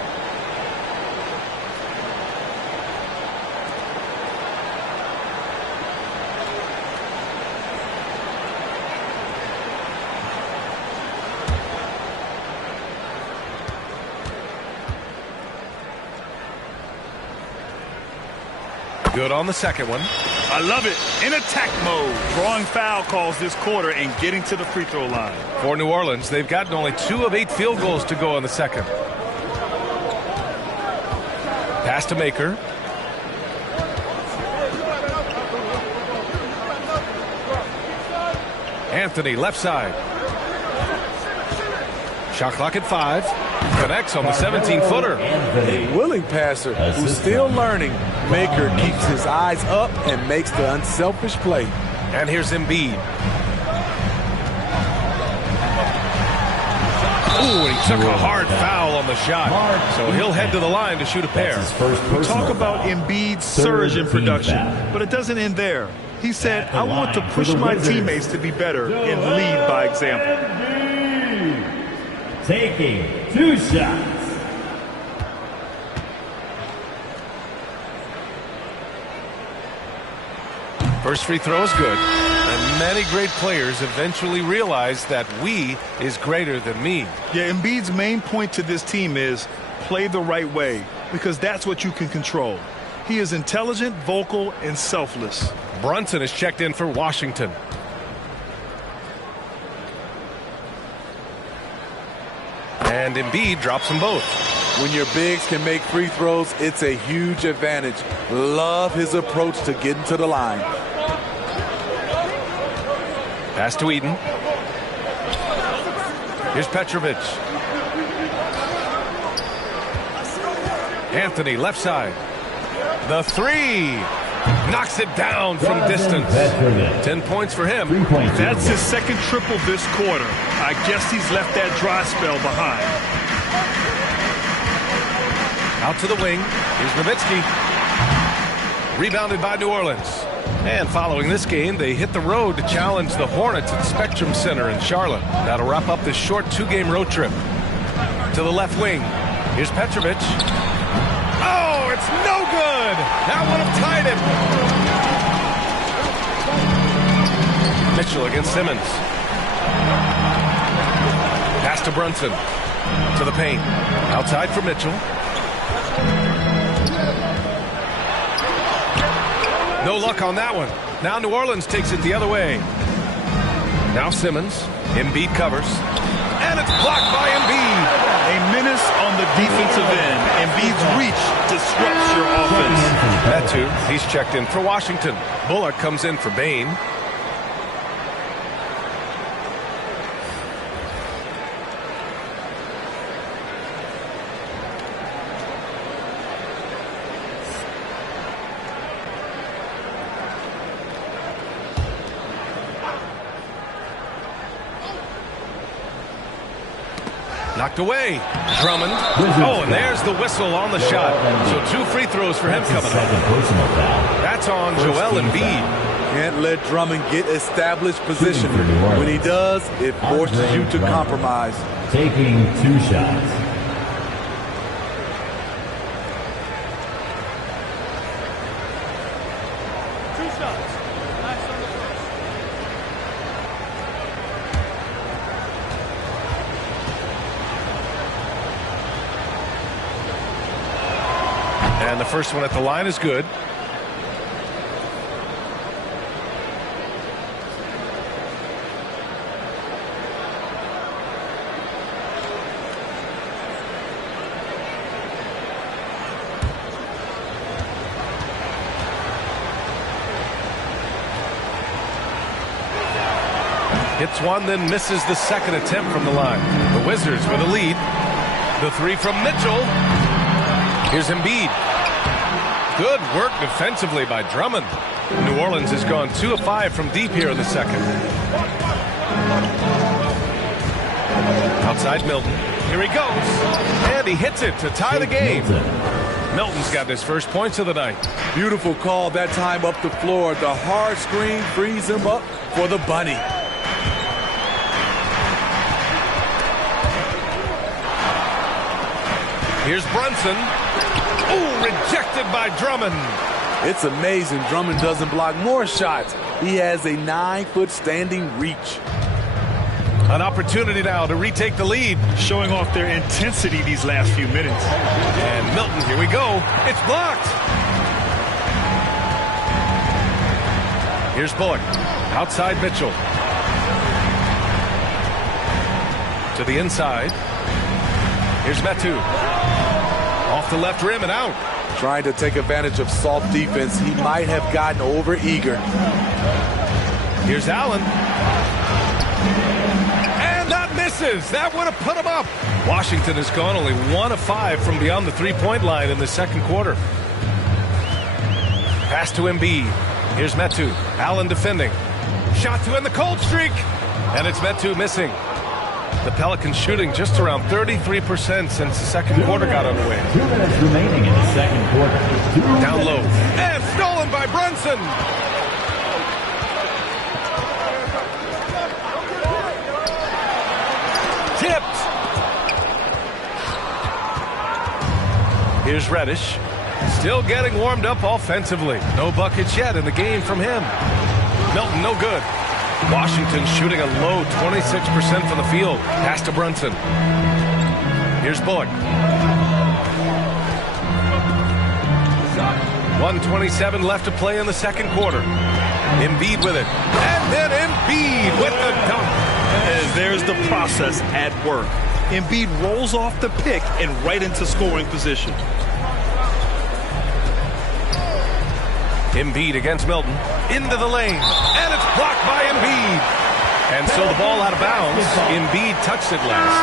Good on the second one. I love it. In attack mode. Drawing foul calls this quarter and getting to the free throw line. For New Orleans, they've gotten only 2 of 8 field goals to go in the second. Pass to Maker. Anthony, left side. Shot clock at 5. Connects on the 17-footer. A willing passer who's still learning. Maker keeps his eyes up and makes the unselfish play. And here's Embiid. Ooh, and he took a hard foul on the shot. So he'll head to the line to shoot a pair. We talk about Embiid's surge in production, but it doesn't end there. He said, I want to push my teammates to be better and lead by example. Taking 2 shots. First free throw is good. And many great players eventually realize that we is greater than me. Yeah, Embiid's main point to this team is play the right way, because that's what you can control. He is intelligent, vocal, and selfless. Brunson is checked in for Washington. And Embiid drops them both. When your bigs can make free throws, it's a huge advantage. Love his approach to getting to the line. Pass to Eden. Here's Petrovic. Anthony, left side. The three. Knocks it down from distance. 10 points for him. That's his second triple this quarter. I guess he's left that dry spell behind. Out to the wing. Here's Nowitzki. Rebounded by New Orleans. And following this game, they hit the road to challenge the Hornets at Spectrum Center in Charlotte. That'll wrap up this short 2-game road trip. To the left wing. Here's Petrovic. Oh, it's no good. That would have tied it. Mitchell against Simmons. Pass to Brunson. To the paint. Outside for Mitchell. No luck on that one. Now New Orleans takes it the other way. Now Simmons. Embiid covers. And it's blocked by Embiid. A menace on the defensive end. Embiid's reach disrupts your offense. That too. He's checked in for Washington. Bullock comes in for Bane. Knocked away. Drummond. Oh, and there's the whistle on the shot. So 2 free throws for him coming up. That's on Joel Embiid. Can't let Drummond get established position. When he does, it forces you to compromise. Taking 2 shots. And the first one at the line is good. Hits one, then misses the second attempt from the line. The Wizards with a lead. The 3 from Mitchell. Here's Embiid. Good work defensively by Drummond. New Orleans has gone 2 of 5 from deep here in the second. Outside Milton. Here he goes. And he hits it to tie the game. Milton's got his first points of the night. Beautiful call that time up the floor. The hard screen frees him up for the bunny. Here's Brunson. Oh, rejected by Drummond. It's amazing Drummond doesn't block more shots. He has a 9-foot standing reach. An opportunity now to retake the lead. Showing off their intensity these last few minutes. And Milton, here we go. It's blocked. Here's Bullock. Outside Mitchell. To the inside. Here's Metu. Off the left rim and out. Trying to take advantage of soft defense. He might have gotten over eager. Here's Allen. And that misses. That would have put him up. Washington has gone only 1 of 5 from beyond the 3-point line in the second quarter. Pass to Embiid. Here's Metu. Allen defending. Shot to end the cold streak. And it's Metu missing. The Pelicans shooting just around 33% since the second quarter got underway. 2 minutes remaining in the second quarter. Down low. And stolen by Brunson. Tipped. Here's Reddish. Still getting warmed up offensively. No buckets yet in the game from him. Milton, no good. Washington shooting a low 26% from the field. Pass to Brunson. Here's Bullock. 1:27 left to play in the second quarter. Embiid with it. And then Embiid with the dunk. As there's the process at work. Embiid rolls off the pick and right into scoring position. Embiid against Milton. Into the lane. And it's blocked by Embiid. And so the ball out of bounds. Embiid touched it last.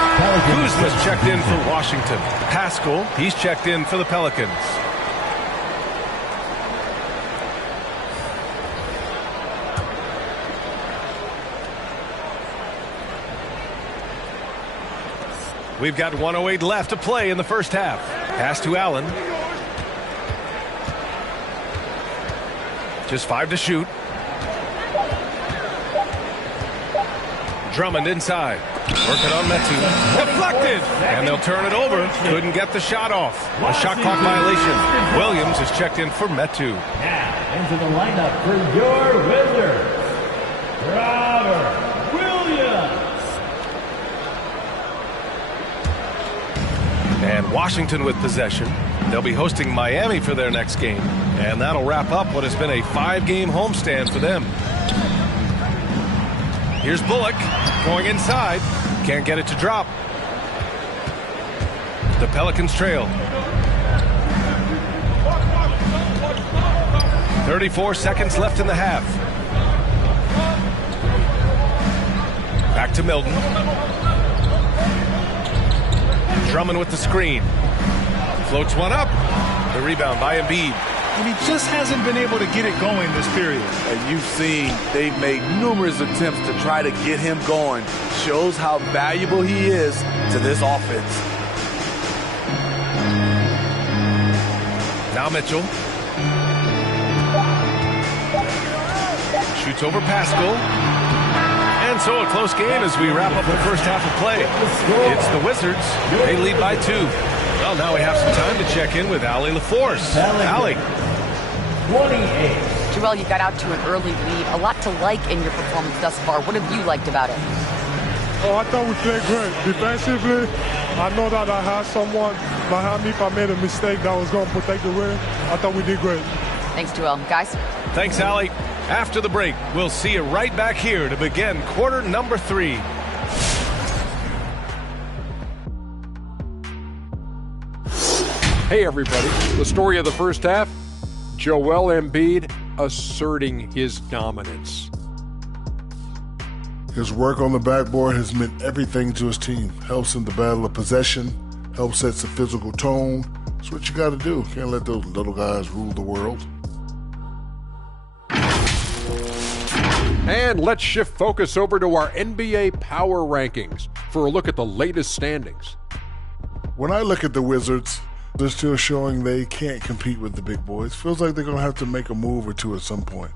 Kuzma's checked in for Washington. Pascal, he's checked in for the Pelicans. We've got 1:08 left to play in the first half. Pass to Allen. Just 5 to shoot. Drummond inside. Working on Metu. Deflected. And they'll turn it over. Couldn't get the shot off. A shot clock violation. Williams is checked in for Metu. Now into the lineup for your Wizards, Robert Williams. And Washington with possession. They'll be hosting Miami for their next game. And that'll wrap up what has been a 5-game homestand for them. Here's Bullock going inside. Can't get it to drop. The Pelicans trail. 34 seconds left in the half. Back to Milton. Drummond with the screen. Floats one up. The rebound by Embiid. And he just hasn't been able to get it going this period. And you've seen they've made numerous attempts to try to get him going. Shows how valuable he is to this offense. Now Mitchell. Shoots over Pascal. And so a close game as we wrap up the first half of play. It's the Wizards. They lead by 2. Well, now we have some time to check in with Allie LaForce. Allie. 28. Joel, you got out to an early lead. A lot to like in your performance thus far. What have you liked about it? Oh, I thought we played great. Defensively, I know that I had someone behind me if I made a mistake that was going to protect the rim. I thought we did great. Thanks, Joel. Guys? Thanks, Allie. After the break, we'll see you right back here to begin quarter number 3. Hey, everybody. The story of the first half, Joel Embiid asserting his dominance. His work on the backboard has meant everything to his team. Helps in the battle of possession, helps set the physical tone. That's what you got to do. Can't let those little guys rule the world. And let's shift focus over to our NBA Power Rankings for a look at the latest standings. When I look at the Wizards, they're still showing they can't compete with the big boys. Feels like they're going to have to make a move or two at some point.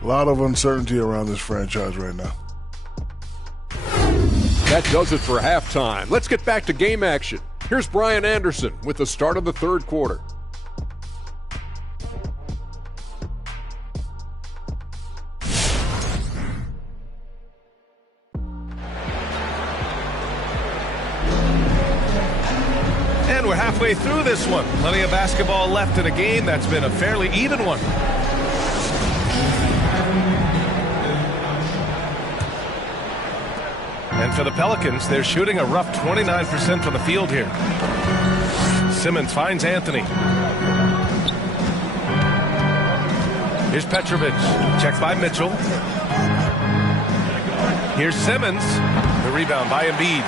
A lot of uncertainty around this franchise right now. That does it for halftime. Let's get back to game action. Here's Brian Anderson with the start of the third quarter. And we're halfway through this one. Plenty of basketball left in a game that's been a fairly even one. And for the Pelicans, they're shooting a rough 29% from the field here. Simmons finds Anthony. Here's Petrovic. Checked by Mitchell. Here's Simmons. The rebound by Embiid.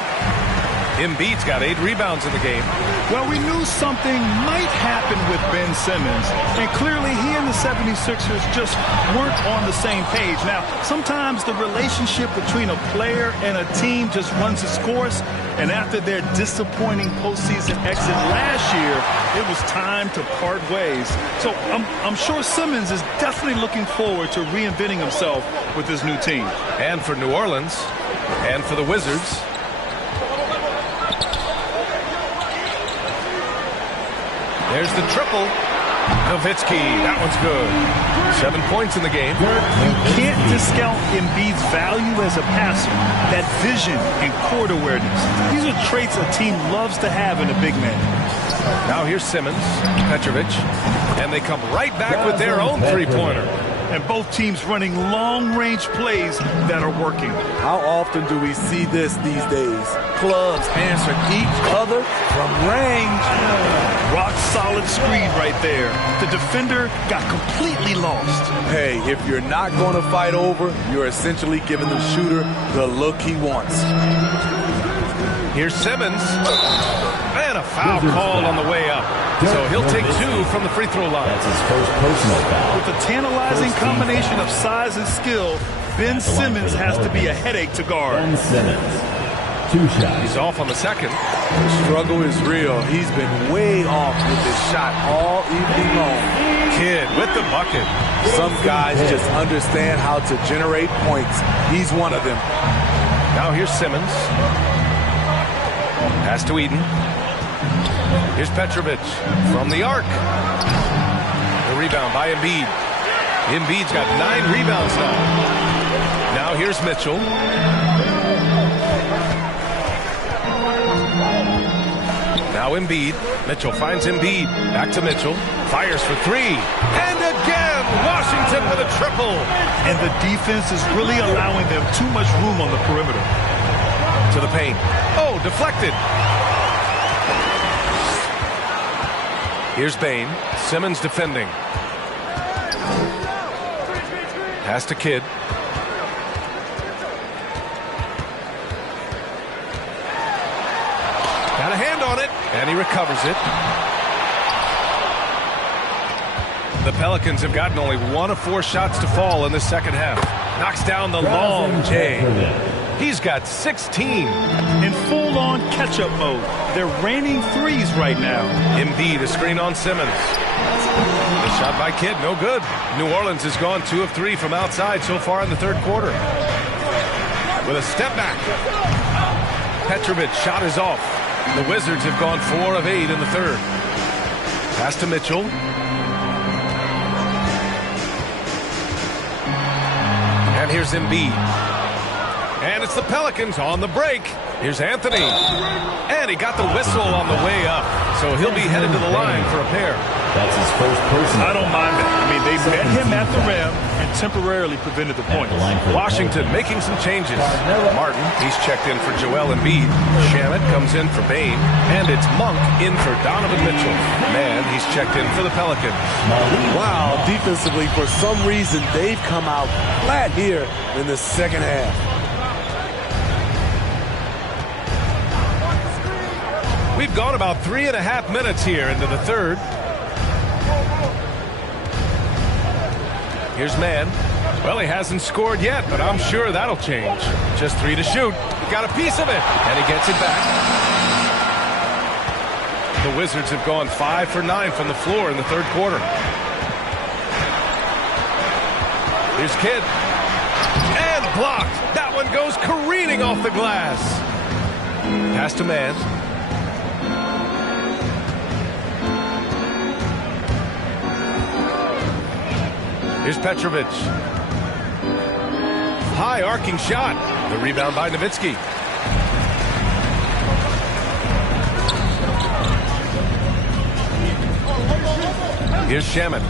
Embiid's got 8 rebounds in the game. Well, we knew something might happen with Ben Simmons, and clearly he and the 76ers just weren't on the same page. Now, sometimes the relationship between a player and a team just runs its course, and after their disappointing postseason exit last year, it was time to part ways. So I'm sure Simmons is definitely looking forward to reinventing himself with his new team. And for New Orleans, and for the Wizards, there's the triple. Nowitzki, that one's good. 7 points in the game. You can't discount Embiid's value as a passer. That vision and court awareness. These are traits a team loves to have in a big man. Now here's Simmons, Petrovic, and they come right back with their own three-pointer. And both teams running long-range plays that are working. How often do we see this these days? Clubs answering each other from range. Rock-solid screen right there. The defender got completely lost. Hey, if you're not going to fight over, you're essentially giving the shooter the look he wants. Here's Simmons. And a foul called on the way up. So he'll take 2 from the free throw line. That's his first personal foul. With a tantalizing combination of size and skill, Ben Simmons has to be a headache to guard. Ben Simmons, 2 shots. He's off on the second. The struggle is real. He's been way off with this shot all evening long. Kidd with the bucket. Some guys just understand how to generate points. He's one of them. Now here's Simmons. Pass to Eden. Here's Petrovic from the arc. The rebound by Embiid. Embiid's got 9 rebounds now. Now here's Mitchell. Now Embiid. Mitchell finds Embiid. Back to Mitchell. Fires for 3. And again, Washington with a triple. And the defense is really allowing them too much room on the perimeter. To the paint. Oh, deflected. Here's Bane. Simmons defending. Pass to Kidd. Got a hand on it, and he recovers it. The Pelicans have gotten only 1 of 4 shots to fall in the second half. Knocks down the long J. He's got 16. In full-on catch-up mode. They're raining threes right now. Embiid, a screen on Simmons. The shot by Kidd, no good. New Orleans has gone 2 of 3 from outside so far in the third quarter. With a step back. Petrovic, shot is off. The Wizards have gone 4 of 8 in the third. Pass to Mitchell. And here's Embiid. And it's the Pelicans on the break. Here's Anthony. And he got the whistle on the way up. So he'll be headed to the line for a pair. That's his first personal. I don't mind that. I mean, they met him at the rim and temporarily prevented the points. Washington making some changes. Martin, he's checked in for Joel Embiid. Shamet comes in for Bane. And it's Monk in for Donovan Mitchell. Man, he's checked in for the Pelicans. Wow, defensively, for some reason, they've come out flat here in the second half. We've gone about 3.5 minutes here into the third. Here's Mann. Well, he hasn't scored yet, but I'm sure that'll change. Just 3 to shoot. Got a piece of it, and he gets it back. The Wizards have gone 5 for 9 from the floor in the third quarter. Here's Kidd. And blocked. That one goes careening off the glass. Pass to Mann. Here's Petrovic. High arcing shot. The rebound by Nowitzki. Here's Shamet.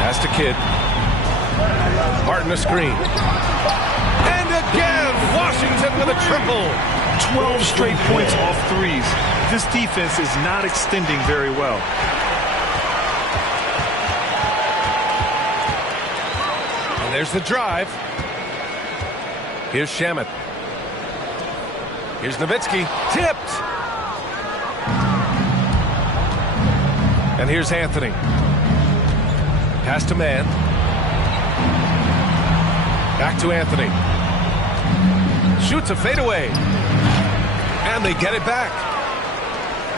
Pass to Kidd. Martin a screen. And again, Washington with a triple. 12 straight points off threes. This defense is not extending very well. And there's the drive. Here's Shamet. Here's Nowitzki. Tipped. And here's Anthony. Pass to Mann. Back to Anthony. Shoots a fadeaway. And they get it back.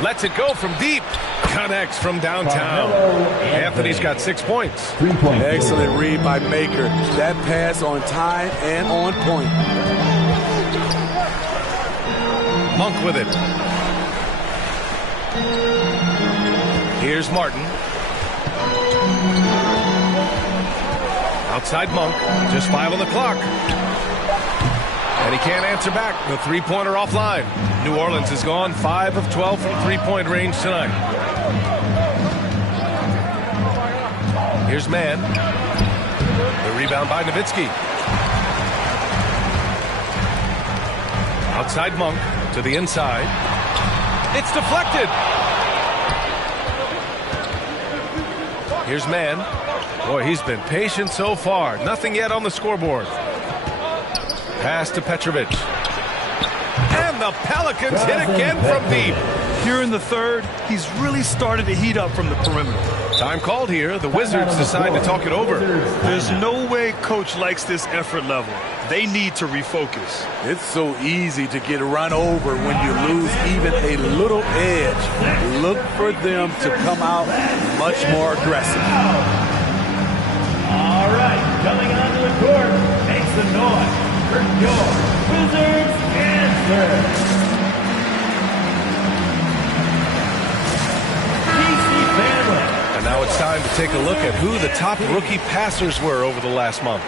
Lets it go from deep. Connects from downtown. Anthony's got 6 points. Excellent read by Maker. That pass on time and on point. Monk with it. Here's Martin. Outside Monk. Just 5 on the clock. And he can't answer back. The three-pointer offline. New Orleans has gone 5 of 12 from three-point range tonight. Here's Mann. The rebound by Nowitzki. Outside Monk to the inside. It's deflected. Here's Mann. Boy, he's been patient so far. Nothing yet on the scoreboard. Pass to Petrovic. And the Pelicans hit again from deep. Here in the third, he's really started to heat up from the perimeter. Time called here. The Wizards decide to talk it over. There's no way coach likes this effort level. They need to refocus. It's so easy to get run over when you lose even a little edge. Look for them to come out much more aggressive. All right, coming onto the court, makes the noise for your Wizards answer. And now it's time to take a look at who the top rookie passers were over the last month.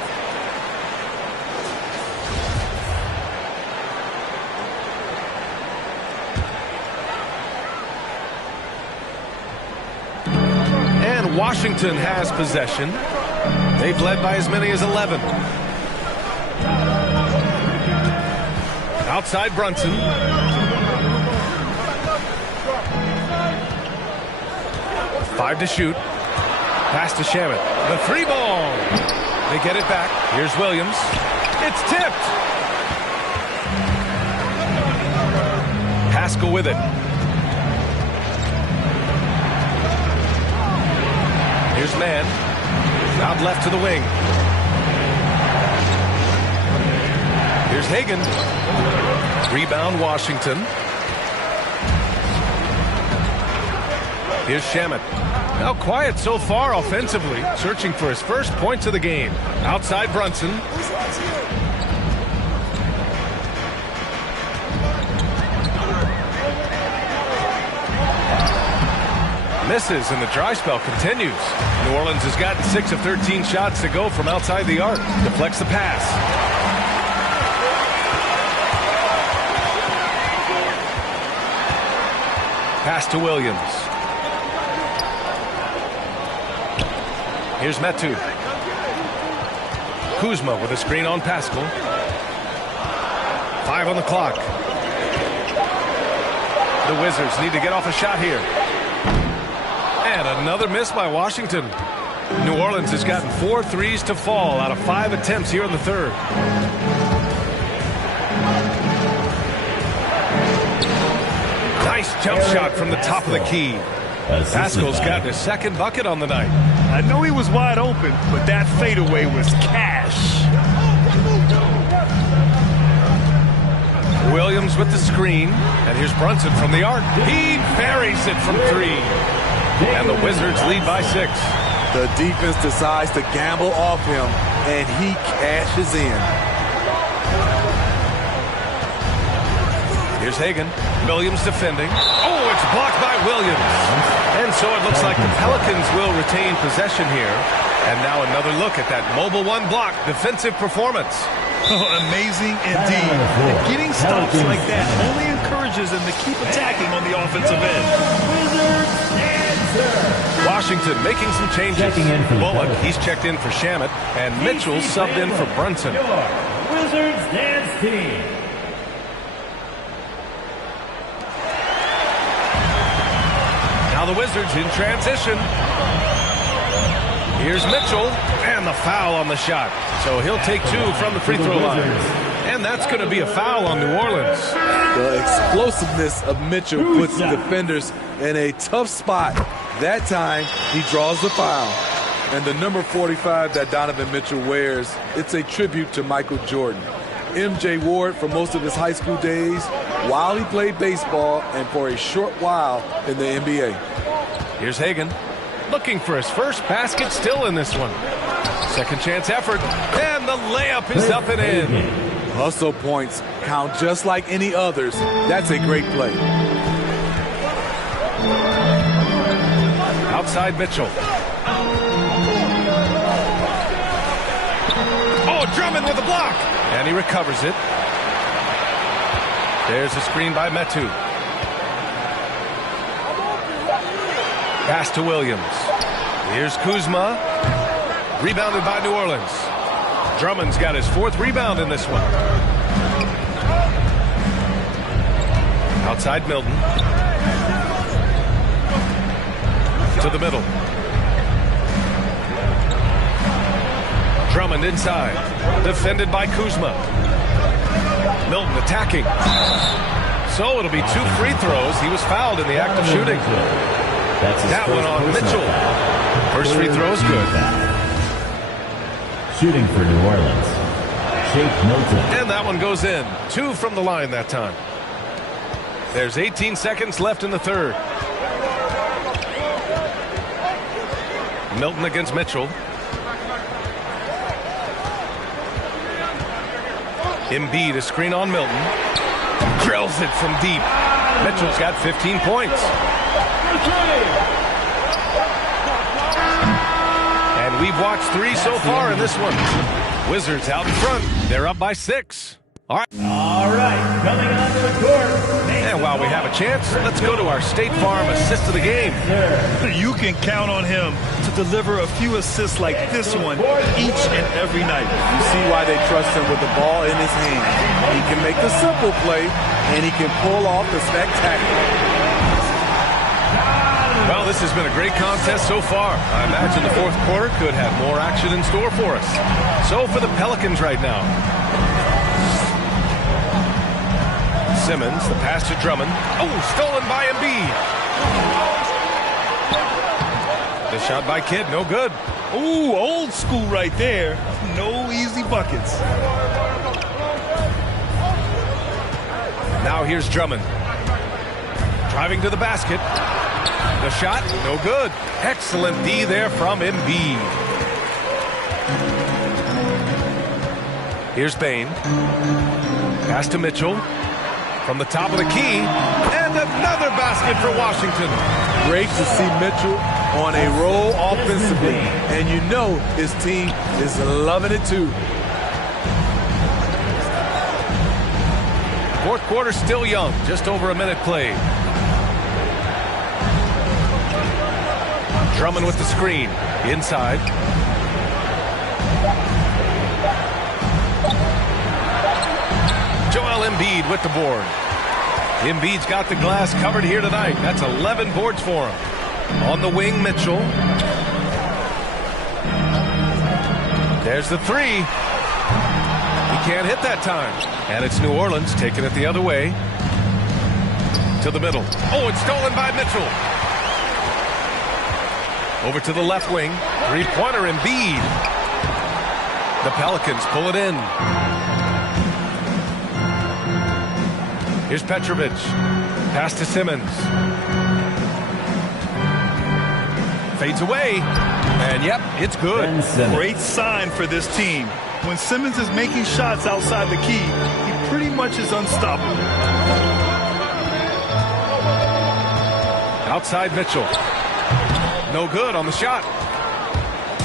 And Washington has possession. They've led by as many as 11. Outside Brunson. 5 to shoot. Pass to Shamet. The 3-ball. They get it back. Here's Williams. It's tipped. Pascal with it. Here's Mann. Out left to the wing. Here's Hagan. Rebound Washington. Here's Shamet. Now quiet so far offensively, searching for his first points of the game. Outside Brunson. Misses and the dry spell continues. New Orleans has gotten 6 of 13 shots to go from outside the arc. Deflects the pass. Pass to Williams. Here's Metu. Kuzma with a screen on Pascal. 5 on the clock. The Wizards need to get off a shot here. And another miss by Washington. New Orleans has gotten 4 threes to fall out of 5 attempts here in the third. Nice jump shot from the top of the key. Pascal's gotten his second bucket on the night. I know he was wide open, but that fadeaway was cash. Williams with the screen. And here's Brunson from the arc. He buries it from 3. And the Wizards lead by 6. The defense decides to gamble off him, and he cashes in. Here's Hagan. Williams defending. Oh, it's blocked by Williams. And so it looks like the Pelicans will retain possession here. And now another look at that mobile 1 block defensive performance. Amazing indeed. And getting stops like that only encourages them to keep attacking on the offensive end. Washington making some changes. Bullock, he's checked in for Shamet, and Mitchell subbed in for Brunson. Wizards dance team. Now the Wizards in transition. Here's Mitchell, and the foul on the shot. So he'll take 2 from the free throw line. And that's going to be a foul on New Orleans. The explosiveness of Mitchell puts the defenders in a tough spot. That time, he draws the foul. And the number 45 that Donovan Mitchell wears, it's a tribute to Michael Jordan. MJ wore it for most of his high school days while he played baseball and for a short while in the NBA. Here's Hagan. Looking for his first basket still in this one. Second chance effort. And the layup is up and in. Hustle points count just like any others. That's a great play. Outside Mitchell. Oh, Drummond with the block. And he recovers it. There's a screen by Metu. Pass to Williams. Here's Kuzma. Rebounded by New Orleans. Drummond's got his 4th rebound in this one. Outside Milton. To the middle. Drummond inside. Defended by Kuzma. Milton attacking. So it'll be 2 free throws. He was fouled in the act of shooting. That one on Mitchell. First free throw is good. Shooting for New Orleans, Shake Milton. And that one goes in. 2 from the line that time. There's 18 seconds left in the third. Milton against Mitchell. Embiid, a screen on Milton. Drills it from deep. Mitchell's got 15 points. And we've watched 3 so far in this one. Wizards out in front. They're up by 6. All right, coming onto the court. And while we have a chance, let's go to our State Farm assist of the game. You can count on him to deliver a few assists like this one each and every night. You see why they trust him with the ball in his hand. He can make the simple play, and he can pull off the spectacular. Well, this has been a great contest so far. I imagine the 4th quarter could have more action in store for us. So for the Pelicans right now. Simmons, the pass to Drummond. Oh, stolen by Embiid. The shot by Kidd, no good. Ooh, old school right there. No easy buckets. Now here's Drummond. Driving to the basket. The shot, no good. Excellent D there from Embiid. Here's Bane. Pass to Mitchell. From the top of the key. And another basket for Washington. Great to see Mitchell on a roll offensively. And you know his team is loving it too. 4th quarter still young. Just over a minute played. Drummond with the screen. Inside. Joel Embiid with the board. Embiid's got the glass covered here tonight. That's 11 boards for him. On the wing, Mitchell. There's the 3. He can't hit that time. And it's New Orleans taking it the other way. To the middle. Oh, it's stolen by Mitchell. Over to the left wing. 3-pointer Embiid. The Pelicans pull it in. Here's Petrovic. Pass to Simmons. Fades away. And yep, it's good. Great sign for this team. When Simmons is making shots outside the key, he pretty much is unstoppable. Outside Mitchell. No good on the shot.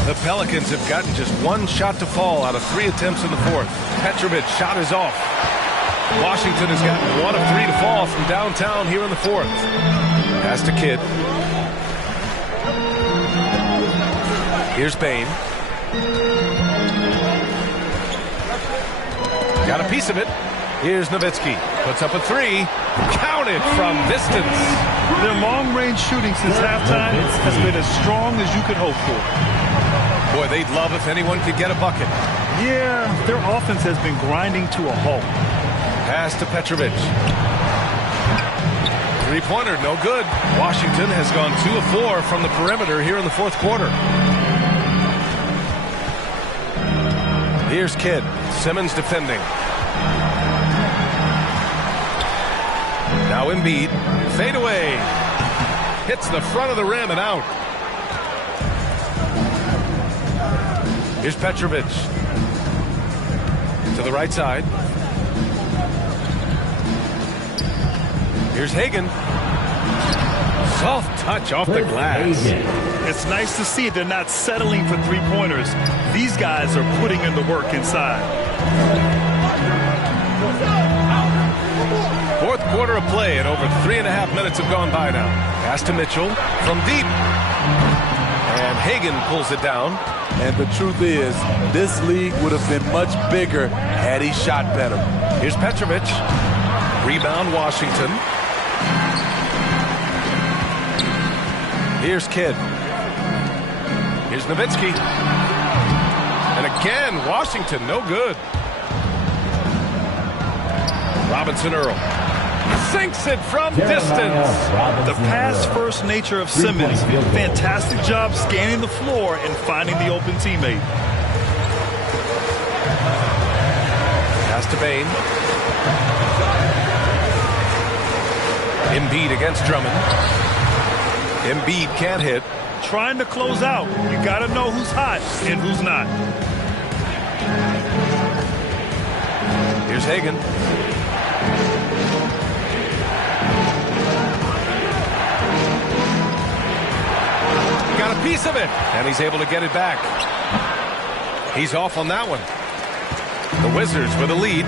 The Pelicans have gotten just 1 shot to fall out of 3 attempts in the 4th. Petrovic shot is off. Washington has gotten 1 of 3 to fall from downtown here in the 4th. Pass to Kidd. Here's Bane. Got a piece of it. Here's Nowitzki. Puts up a 3. Counted from distance. Their long-range shooting since halftime has been as strong as you could hope for. Boy, they'd love if anyone could get a bucket. Yeah, their offense has been grinding to a halt. Pass to Petrovic. 3-pointer, no good. Washington has gone 2 of 4 from the perimeter here in the 4th quarter. Here's Kidd. Simmons defending. Now Embiid. Fade away. Hits the front of the rim and out. Here's Petrovic. To the right side. Here's Hagan. Soft touch off the glass. It's nice to see they're not settling for three-pointers. These guys are putting in the work inside. Fourth quarter of play, and over 3.5 minutes have gone by now. Pass to Mitchell from deep. And Hagan pulls it down. And the truth is, this league would have been much bigger had he shot better. Here's Petrovic. Rebound, Washington. Here's Kidd. Here's Nowitzki. And again, Washington, no good. Robinson Earl. Sinks it from distance. The pass-first nature of Simmons. Fantastic job scanning the floor and finding the open teammate. Pass to Bane. Embiid against Drummond. Embiid can't hit. Trying to close out. You got to know who's hot and who's not. Here's Hagan. Got a piece of it, and he's able to get it back. He's off on that one. The Wizards with a lead.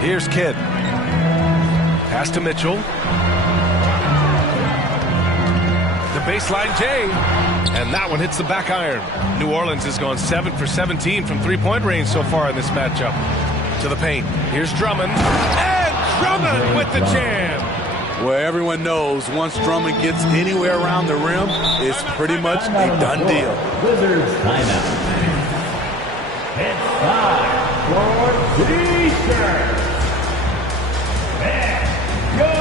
Here's Kidd. Pass to Mitchell. The baseline J. And that one hits the back iron. New Orleans has gone 7 for 17 from three-point range so far in this matchup. To the paint. Here's Drummond. And Drummond with the jam. Where everyone knows once Drummond gets anywhere around the rim, it's pretty much a done deal. Wizards timeout. It's time for T-shirts. And your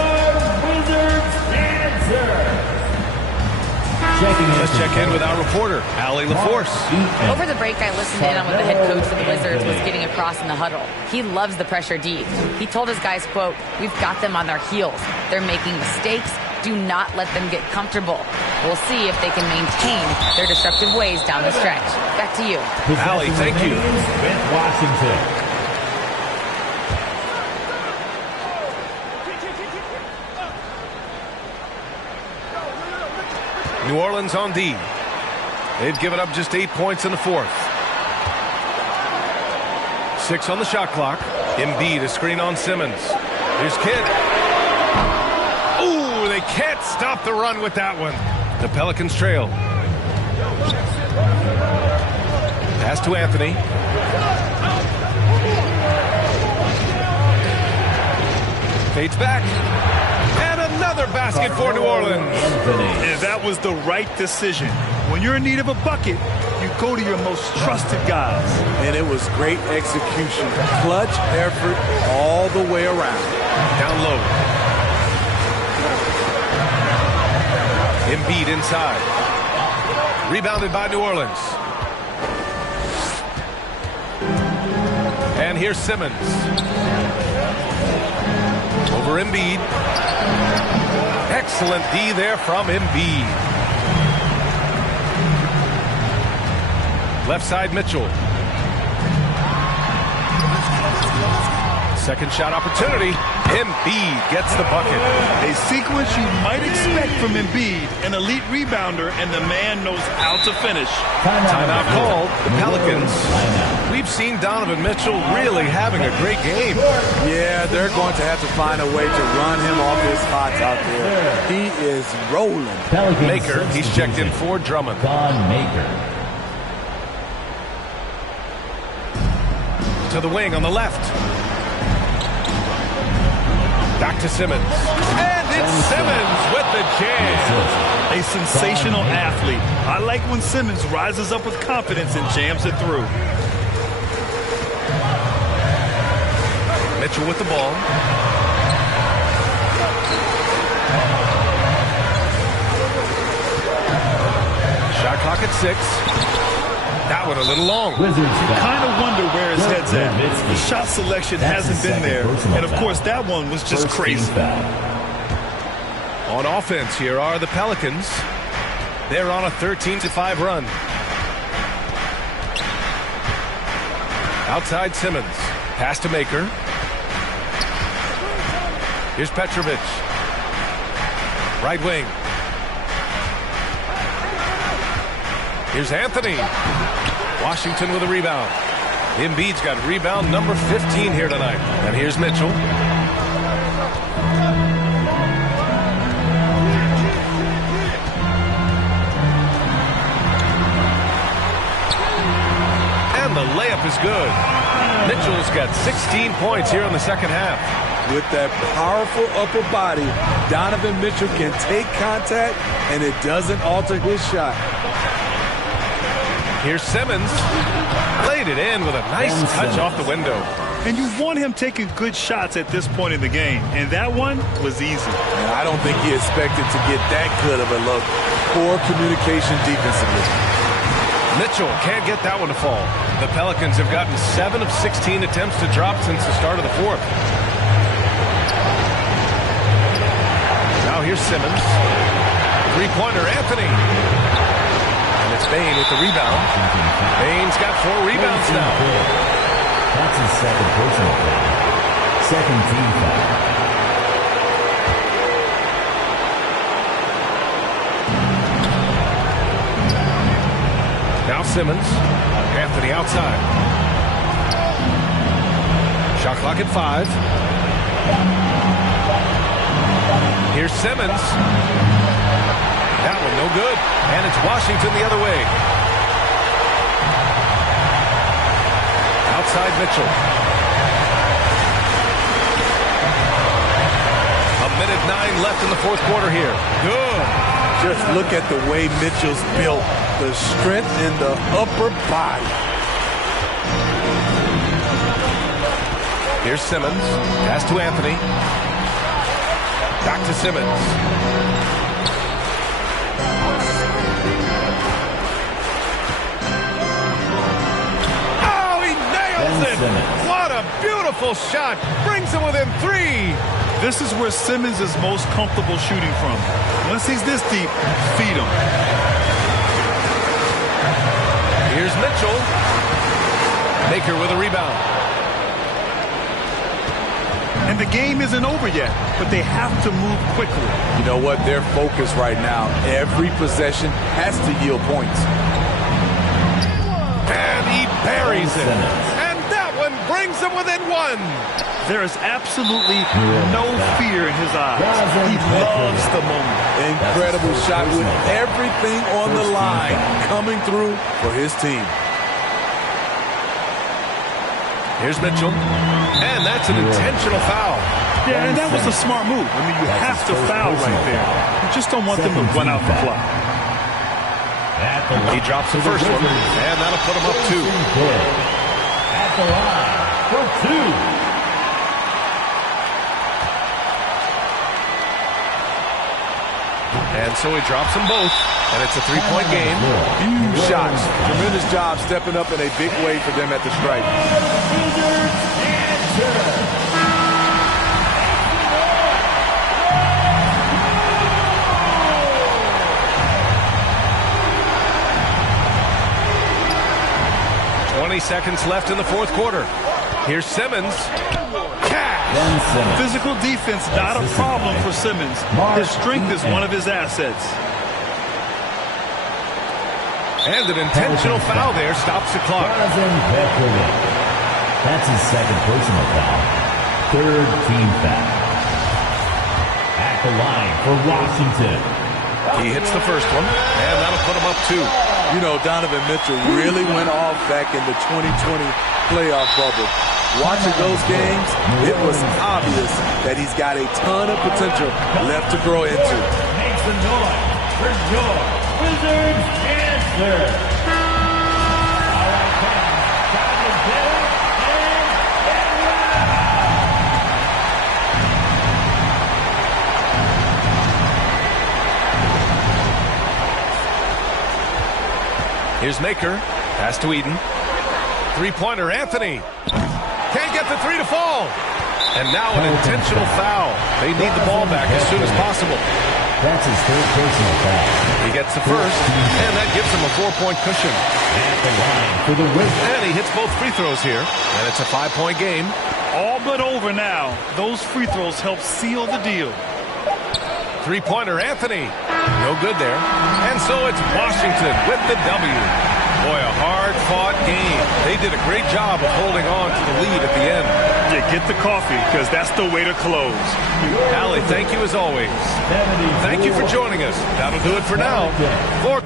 Wizards answer. Let's check in with our reporter, Allie LaForce. Over the break, I listened in on what the head coach for the Wizards was getting across in the huddle. He loves the pressure deep. He told his guys, quote, "We've got them on their heels. They're making mistakes. Do not let them get comfortable. We'll see if they can maintain their disruptive ways down the stretch." Back to you. Allie, thank you. With Washington. New Orleans on D. They've given up just 8 points in the fourth. 6 on the shot clock. Embiid, a screen on Simmons. Here's Kidd. Ooh, they can't stop the run with that one. The Pelicans trail. Pass to Anthony. Fades back. And another basket for New Orleans. And that was the right decision. When you're in need of a bucket, you go to your most trusted guys. And it was great execution. Clutch effort all the way around. Down low. Embiid inside. Rebounded by New Orleans. And here's Simmons. Over Embiid. Excellent D there from Embiid. Left side Mitchell. Second shot opportunity. Embiid gets the bucket. A sequence you might expect from Embiid, an elite rebounder, and the man knows how to finish. Timeout called. The Pelicans. We've seen Donovan Mitchell really having a great game. Yeah, they're going to have to find a way to run him off his spots out there. He is rolling. Maker, he's checked in for Drummond. Maker. To the wing on the left. Back to Simmons. And it's Simmons with the jam. A sensational athlete. I like when Simmons rises up with confidence and jams it through. Mitchell with the ball. Shot clock at 6. That one a little long. You kind of wonder where his head's at. The shot selection hasn't been there. And, of course, that one was just crazy. On offense, here are the Pelicans. They're on a 13-5 run. Outside Simmons. Pass to Maker. Here's Petrovic. Right wing. Here's Anthony. Washington with a rebound. Embiid's got rebound number 15 here tonight. And here's Mitchell. And the layup is good. Mitchell's got 16 points here in the second half. With that powerful upper body, Donovan Mitchell can take contact, and it doesn't alter his shot. Here's Simmons. Laid it in with a nice touch off the window. And you want him taking good shots at this point in the game, and that one was easy. I don't think he expected to get that good of a look. Poor communication defensively. Mitchell can't get that one to fall. The Pelicans have gotten 7 of 16 attempts to drop since the start of the fourth. Now here's Simmons. Three-pointer, Anthony. And it's Bane with the rebound. Bane's got 4 rebounds now. That's his second personal foul. Second team foul. Now Simmons. Anthony outside. Shot clock at 5. Here's Simmons. That one no good. And it's Washington the other way. Outside Mitchell. A minute 9 left in the fourth quarter here. Good. Just look at the way Mitchell's built. The strength in the upper body. Here's Simmons. Pass to Anthony. Back to Simmons. Oh, he nails it! What a beautiful shot! Brings him within 3. This is where Simmons is most comfortable shooting from. Once he's this deep, feed him. Here's Mitchell. Baker with a rebound. And the game isn't over yet, but they have to move quickly. You know what? Their focus right now, every possession has to yield points. And he buries it. And that one brings him within 1. There is absolutely no fear in his eyes. He loves the moment. Incredible shot with everything on the line coming through for his team. Here's Mitchell. And that's an intentional foul. Yeah, and that was a smart move. I mean, you have to foul right there. You just don't want them to run out the clock. He drops the first one, and that'll put him up 2. At the line for 2. And so he drops them both, and it's a 3-point game. Huge shots. Tremendous job stepping up in a big way for them at the stripe. 20 seconds left in the fourth quarter. Here's Simmons. Physical defense, not a problem for Simmons. His strength is one of his assets. And an intentional foul there stops the clock. That's his second personal foul. Third team foul. At the line for Washington. He hits the first one, and that'll put him up 2. You know, Donovan Mitchell really went off back in the 2020 playoff bubble. Watching those games, it was obvious that he's got a ton of potential left to grow into. Make some noise for your Wizards answer. All right, fans, time to get up and get loud. Here's Maker. Pass to Eden. 3-pointer, Anthony. Can't get the 3 to fall. And now an intentional foul. They need the ball back as soon as possible. That's his third personal foul. He gets the first, and that gives him a 4-point cushion. At the line for the Wizards. And he hits both free throws here, and it's a 5-point game. all but over now. Those free throws help seal the deal. Three-pointer, Anthony. No good there. And so it's Washington with the W. Boy, a hard-fought game. They did a great job of holding on to the lead at the end. Yeah, get the coffee, because that's the way to close. Allie, thank you as always. Thank you for joining us. That'll do it for now. For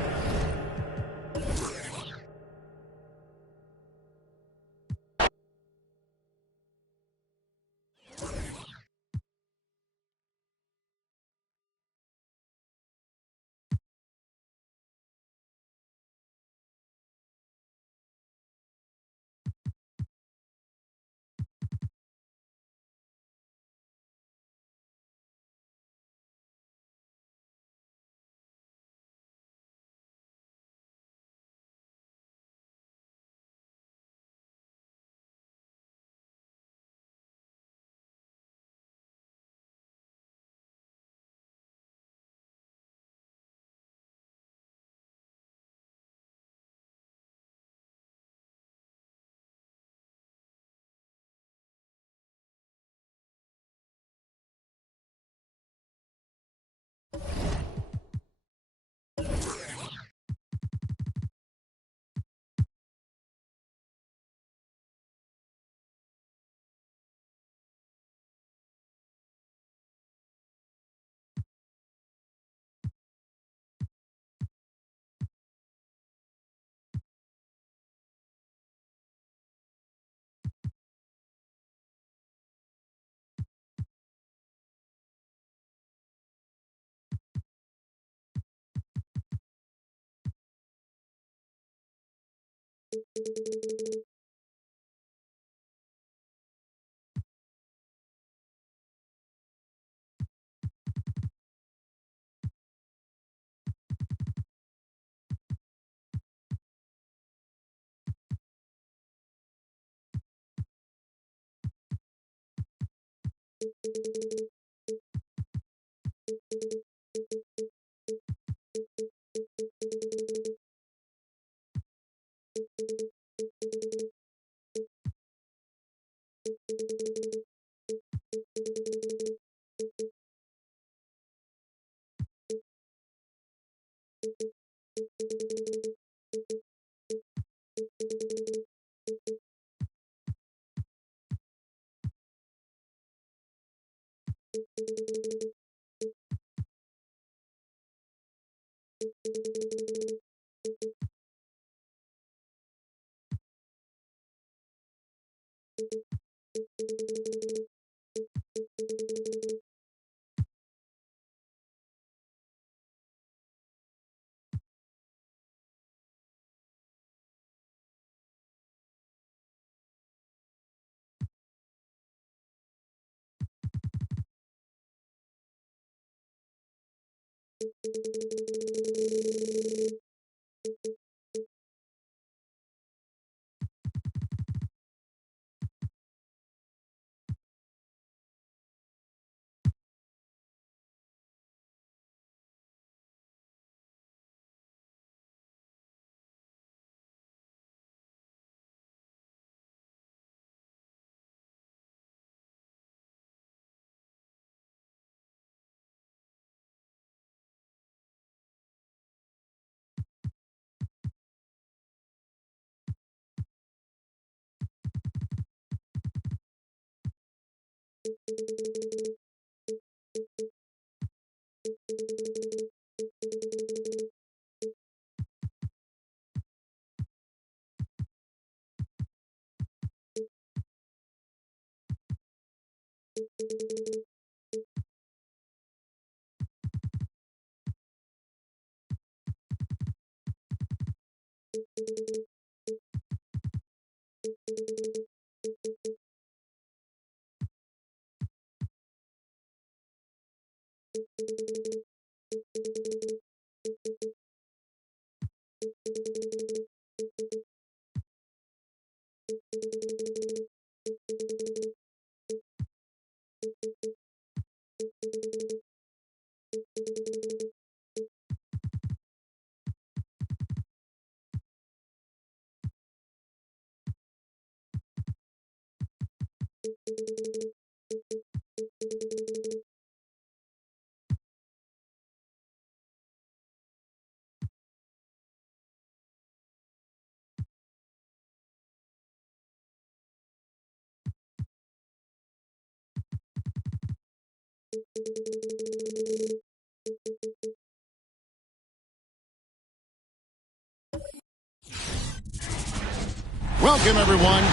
Welcome, everyone.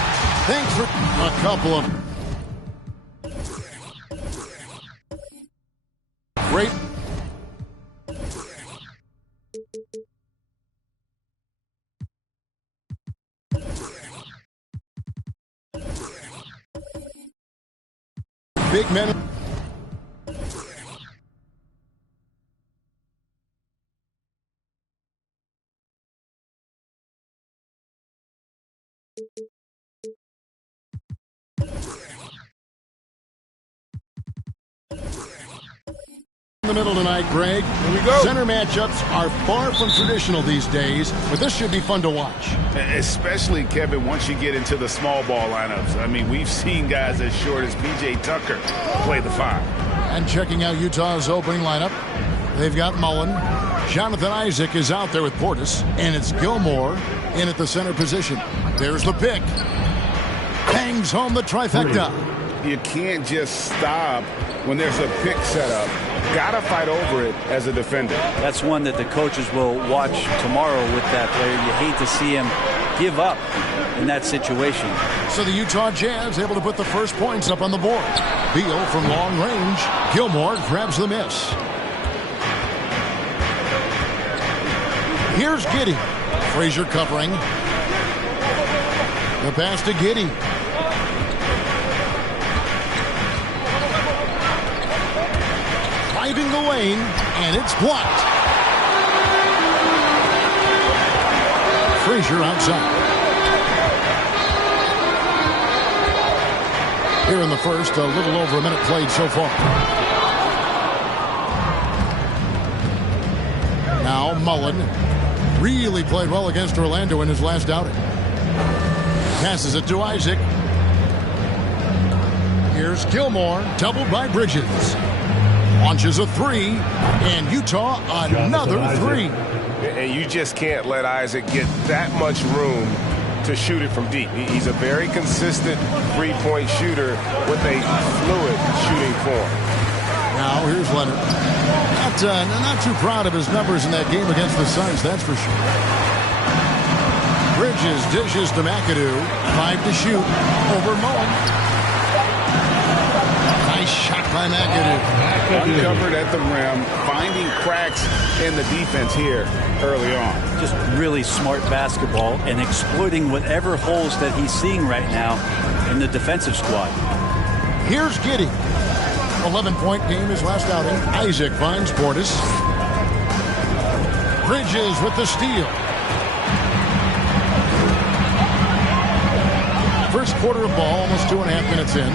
Thanks for a couple of great. Big men. In the middle tonight, Greg. Here we go. Center matchups are far from traditional these days, but this should be fun to watch. Especially, Kevin, once you get into the small ball lineups. I mean, we've seen guys as short as P.J. Tucker play the 5. And checking out Utah's opening lineup, they've got Mullen. Jonathan Isaac is out there with Portis, and it's Gilmore in at the center position. There's the pick. Hangs home the trifecta. You can't just stop when there's a pick set up. Gotta fight over it as a defender. That's one that the coaches will watch tomorrow with that player. You hate to see him give up in that situation. So the Utah Jazz able to put the first points up on the board. Beal from long range. Gilmore grabs the miss. Here's Giddey. Frazier covering. The pass to Giddey. Driving the lane, and it's blocked. Frazier outside. Here in the first, a little over a minute played so far. Now Mullen really played well against Orlando in his last outing. Passes it to Isaac. Here's Gilmore, doubled by Bridges. Launches a 3, and Utah another 3. And you just can't let Isaac get that much room to shoot it from deep. He's a very consistent three-point shooter with a fluid shooting form. Now here's Leonard. Not too proud of his numbers in that game against the Suns, that's for sure. Bridges dishes to McAdoo. 5 to shoot over Mullen. Nice shot by McAdoo. Uncovered at the rim, finding cracks in the defense here early on. Just really smart basketball and exploiting whatever holes that he's seeing right now in the defensive squad. Here's Giddey. 11-point game his last outing. Isaac finds Portis. Bridges with the steal. First quarter of ball, almost 2.5 minutes in.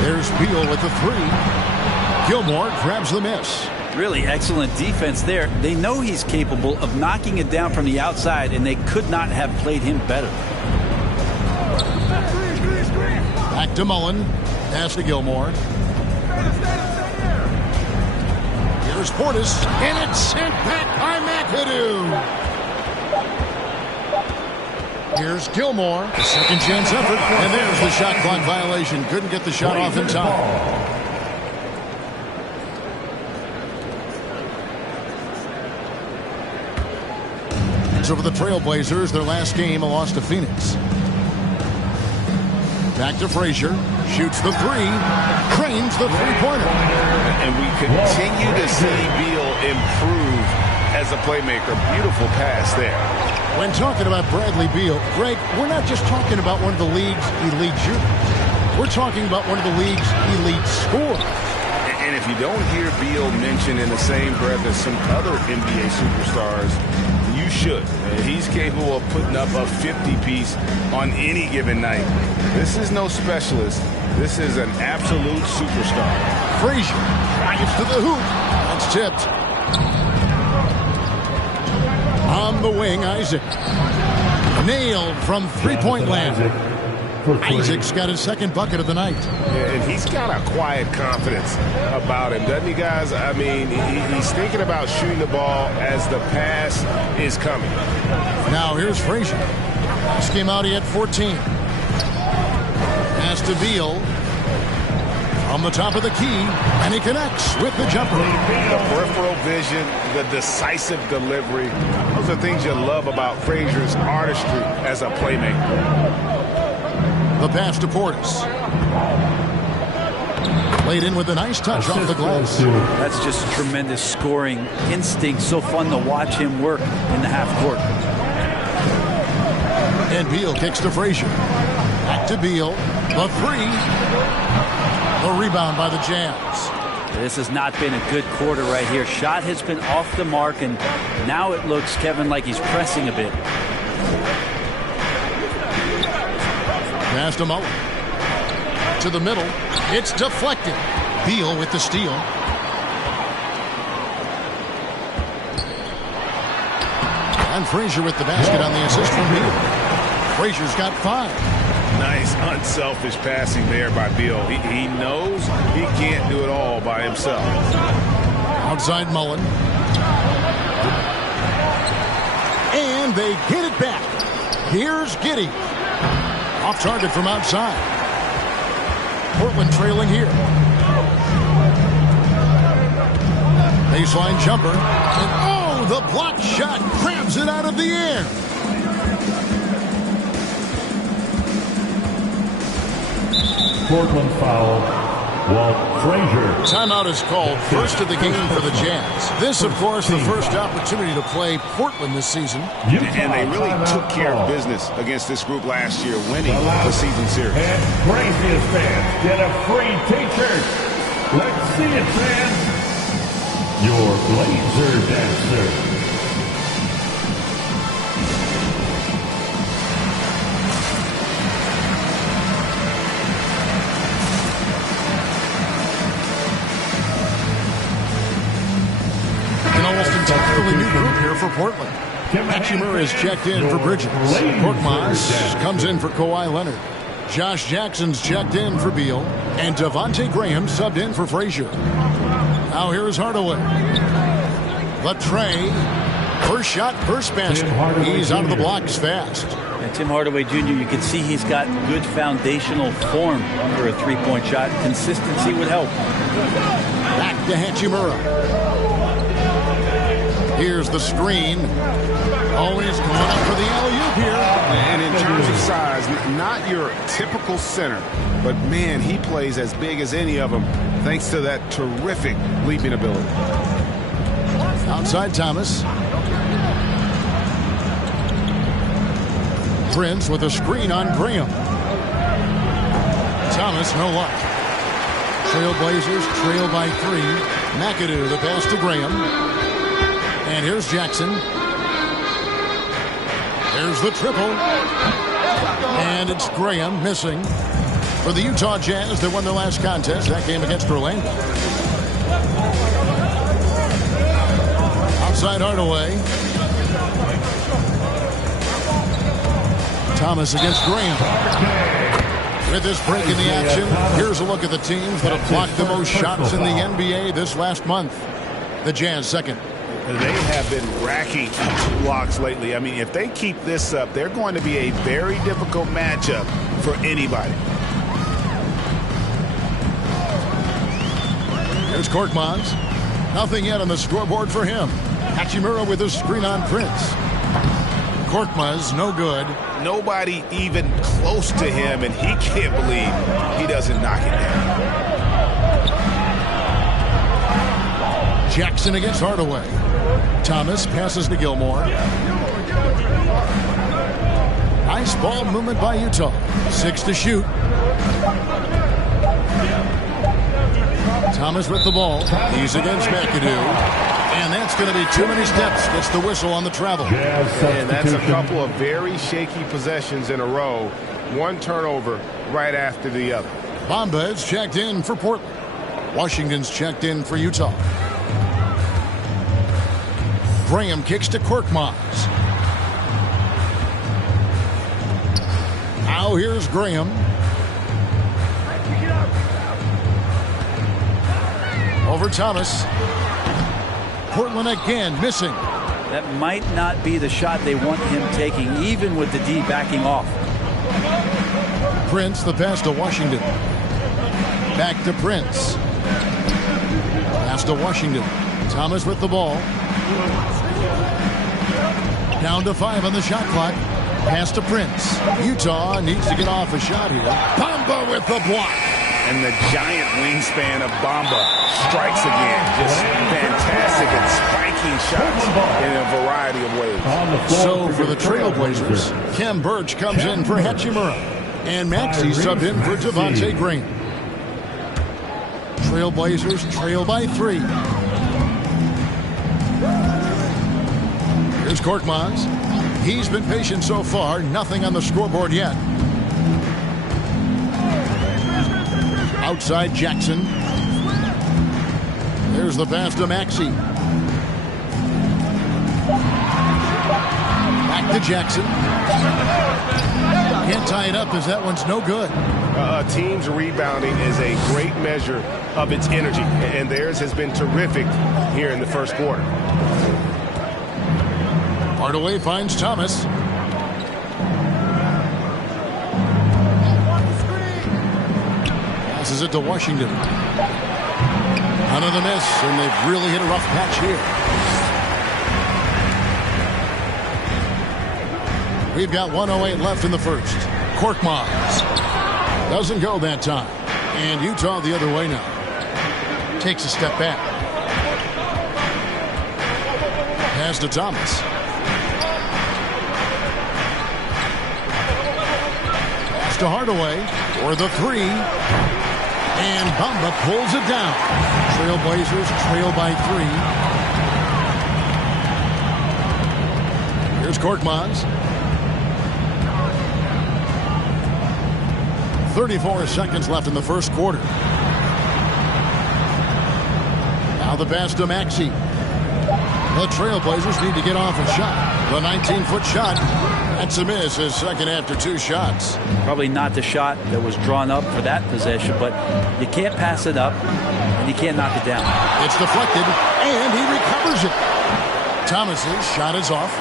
There's Beal with the 3. Gilmore grabs the miss. Really excellent defense there. They know he's capable of knocking it down from the outside, and they could not have played him better. Back to Mullen. Pass to Gilmore. Here's Portis, and it's sent back by McAdoo. Here's Gilmore. The second chance effort. And there's the shot clock violation. Couldn't get the shot off in time. So for the Trailblazers, their last game, a loss to Phoenix. Back to Frazier. Shoots the 3. Cranes the three-pointer. And we continue to see Beal improve as a playmaker. Beautiful pass there. When talking about Bradley Beal, Greg, we're not just talking about one of the league's elite shooters. We're talking about one of the league's elite scorers. And if you don't hear Beal mentioned in the same breath as some other NBA superstars, you should. He's capable of putting up a 50-piece on any given night. This is no specialist. This is an absolute superstar. Frazier drives to the hoop. That's tipped. On the wing, Isaac. Nailed from three-point land. Isaac's got his second bucket of the night. Yeah, and he's got a quiet confidence about him, doesn't he, guys? I mean, he's thinking about shooting the ball as the pass is coming. Now here's Frazier. This came out, he had 14. Pass to Beal. from the top of the key, and he connects with the jumper. The peripheral vision, the decisive delivery, those are things you love about Frazier's artistry as a playmaker. The pass to Portis. Laid in with a nice touch off the glass. That's just tremendous scoring instinct. So fun to watch him work in the half court. And Beal kicks to Frazier. Back to Beal. The three. The rebound by the Jazz. This has not been a good quarter right here. Shot has been off the mark, and now it looks, Kevin, like he's pressing a bit. Pass to Mullen. To the middle. It's deflected. Beal with the steal. And Frazier with the basket on the assist from Beal. Frazier's got 5. Nice, unselfish passing there by Beal. He knows he can't do it all by himself. Outside Mullen. And they get it back. Here's Giddey. Off target from outside. Portland trailing here. Baseline jumper. And oh, the block shot grabs it out of the air. Portland foul. Walt Frazier. Timeout is called. First of the game for the Jazz. This, of course, the first opportunity to play Portland this season. And they really took care of business against this group last year, winning the season series. And craziest fans get a free t-shirt. Let's see it, fans. Your laser dancer. Entirely new group here for Portland. Hachimura is checked in for Bridges. Korkmaz comes in for Kawhi Leonard. Josh Jackson's checked in for Beal. And Devontae Graham subbed in for Frazier. Now here is Hardaway. The tray. First shot, first basket. He's out of the blocks fast. And Tim Hardaway Jr., you can see he's got good foundational form for a three-point shot. Consistency would help. Back to Hachimura. Here's the screen. Always going up for the alley-oop here. And in terms of size, not your typical center, but man, he plays as big as any of them thanks to that terrific leaping ability. Outside Thomas. Prince with a screen on Graham. Thomas, no luck. Trailblazers trail by 3. McAdoo, the pass to Graham. And here's Jackson. There's the triple. And it's Graham missing. For the Utah Jazz, they won their last contest. That game against Orlando. Outside Hardaway. Thomas against Graham. With this break in the action, here's a look at the teams that have blocked the most shots in the NBA this last month. The Jazz second. They have been racking blocks lately. I mean, if they keep this up, they're going to be a very difficult matchup for anybody. Here's Korkmaz. Nothing yet on the scoreboard for him. Hachimura with a screen on Prince. Korkmaz, no good. Nobody even close to him, and he can't believe he doesn't knock it down. Jackson against Hardaway. Thomas passes to Gilmore. Nice ball movement by Utah. 6 to shoot. Thomas with the ball. He's against McAdoo. And that's going to be too many steps. Gets the whistle on the travel. And that's a couple of very shaky possessions in a row. One turnover right after the other. Bamba's checked in for Portland. Washington's checked in for Utah. Graham kicks to Korkmaz. Now here's Graham. Over Thomas. Portland again missing. That might not be the shot they want him taking, even with the D backing off. Prince, the pass to Washington. Back to Prince. Pass to Washington. Thomas with the ball. Down to 5 on the shot clock. Pass to Prince. Utah needs to get off a shot here. Bamba with the block. And the giant wingspan of Bamba strikes again. Just fantastic at spiking shots in a variety of ways. So for the Trailblazers, Khem Birch comes in for Hachimura. And Maxey subbed in for Devontae Graham. Trailblazers trail by 3. Here's Korkmaz. He's been patient so far. Nothing on the scoreboard yet. Outside Jackson. There's the pass to Maxey. Back to Jackson. Can't tie it up as that one's no good. A team's rebounding is a great measure of its energy, and theirs has been terrific here in the first quarter. Hardaway finds Thomas. Passes it to Washington. Another miss, and they've really hit a rough patch here. We've got 1:08 left in the first. Korkmaz doesn't go that time. And Utah the other way now. Takes a step back. Pass to Thomas. Pass to Hardaway for the 3. And Bamba pulls it down. Trailblazers trail by 3. Here's Korkmaz. 34 seconds left in the first quarter. Now the pass to Maxey. The Trailblazers need to get off a shot. The 19-foot shot. That's a miss, his second after 2 shots. Probably not the shot that was drawn up for that possession, but you can't pass it up, and you can't knock it down. It's deflected, and he recovers it. Thomas's shot is off.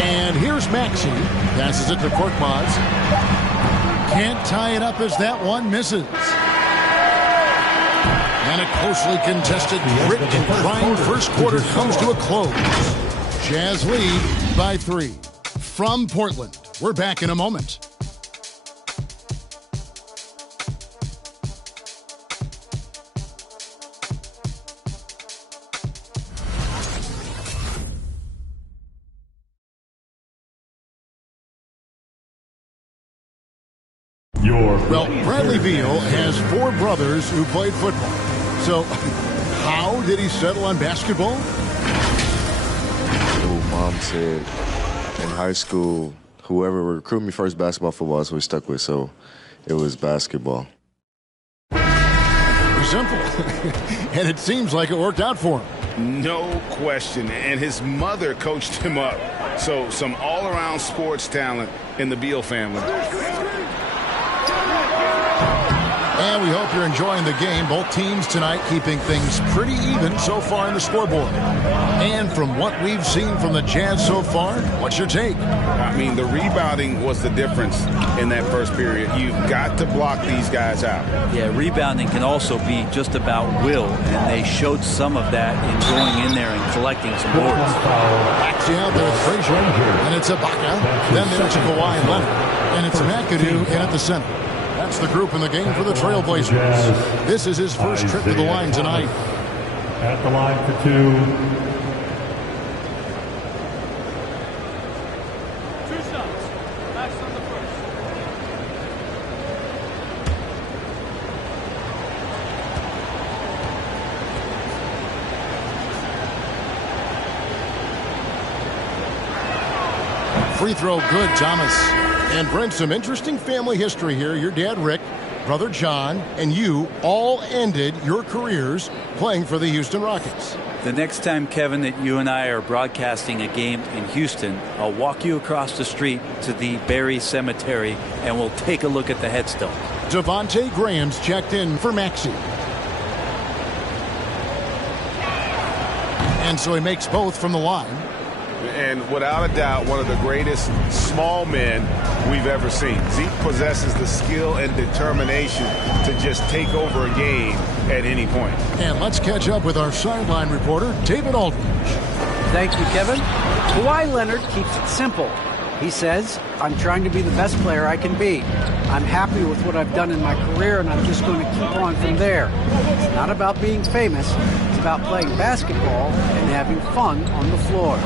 And here's Maxey. Passes it to Korkmaz. Can't tie it up as that one misses. And a closely contested, grit and grind first quarter comes to a close. Jazz lead by 3. From Portland, we're back in a moment. Well, Bradley Beal has 4 brothers who played football. So, how did he settle on basketball? Mom said in high school, whoever recruited me first, basketball, football, is what we stuck with. So, it was basketball. Simple. And it seems like it worked out for him. No question. And his mother coached him up. So, some all-around sports talent in the Beal family. And we hope you're enjoying the game. Both teams tonight keeping things pretty even so far in the scoreboard. And from what we've seen from the Jazz so far, what's your take? I mean, the rebounding was the difference in that first period. You've got to block these guys out. Yeah, rebounding can also be just about will, and they showed some of that in going in there and collecting some boards. Maxey out there with Frazier, and it's Ibaka. Then there's Kawhi Leonard, and it's McAdoo in at the center. That's the group in the game for the Trailblazers. This is his first trip to the line tonight. At the line for 2. 2 shots. Max on the first. Free throw good, Thomas. And Brent, some interesting family history here. Your dad, Rick, brother John, and you all ended your careers playing for the Houston Rockets. The next time, Kevin, that you and I are broadcasting a game in Houston, I'll walk you across the street to the Barry Cemetery, and we'll take a look at the headstone. Devontae Graham's checked in for Maxey. And so he makes both from the line. And without a doubt, one of the greatest small men we've ever seen. Zeke possesses the skill and determination to just take over a game at any point. And let's catch up with our sideline reporter, David Aldridge. Thank you, Kevin. Kawhi Leonard keeps it simple. He says, I'm trying to be the best player I can be. I'm happy with what I've done in my career, and I'm just going to keep on from there. It's not about being famous. It's about playing basketball and having fun on the floor.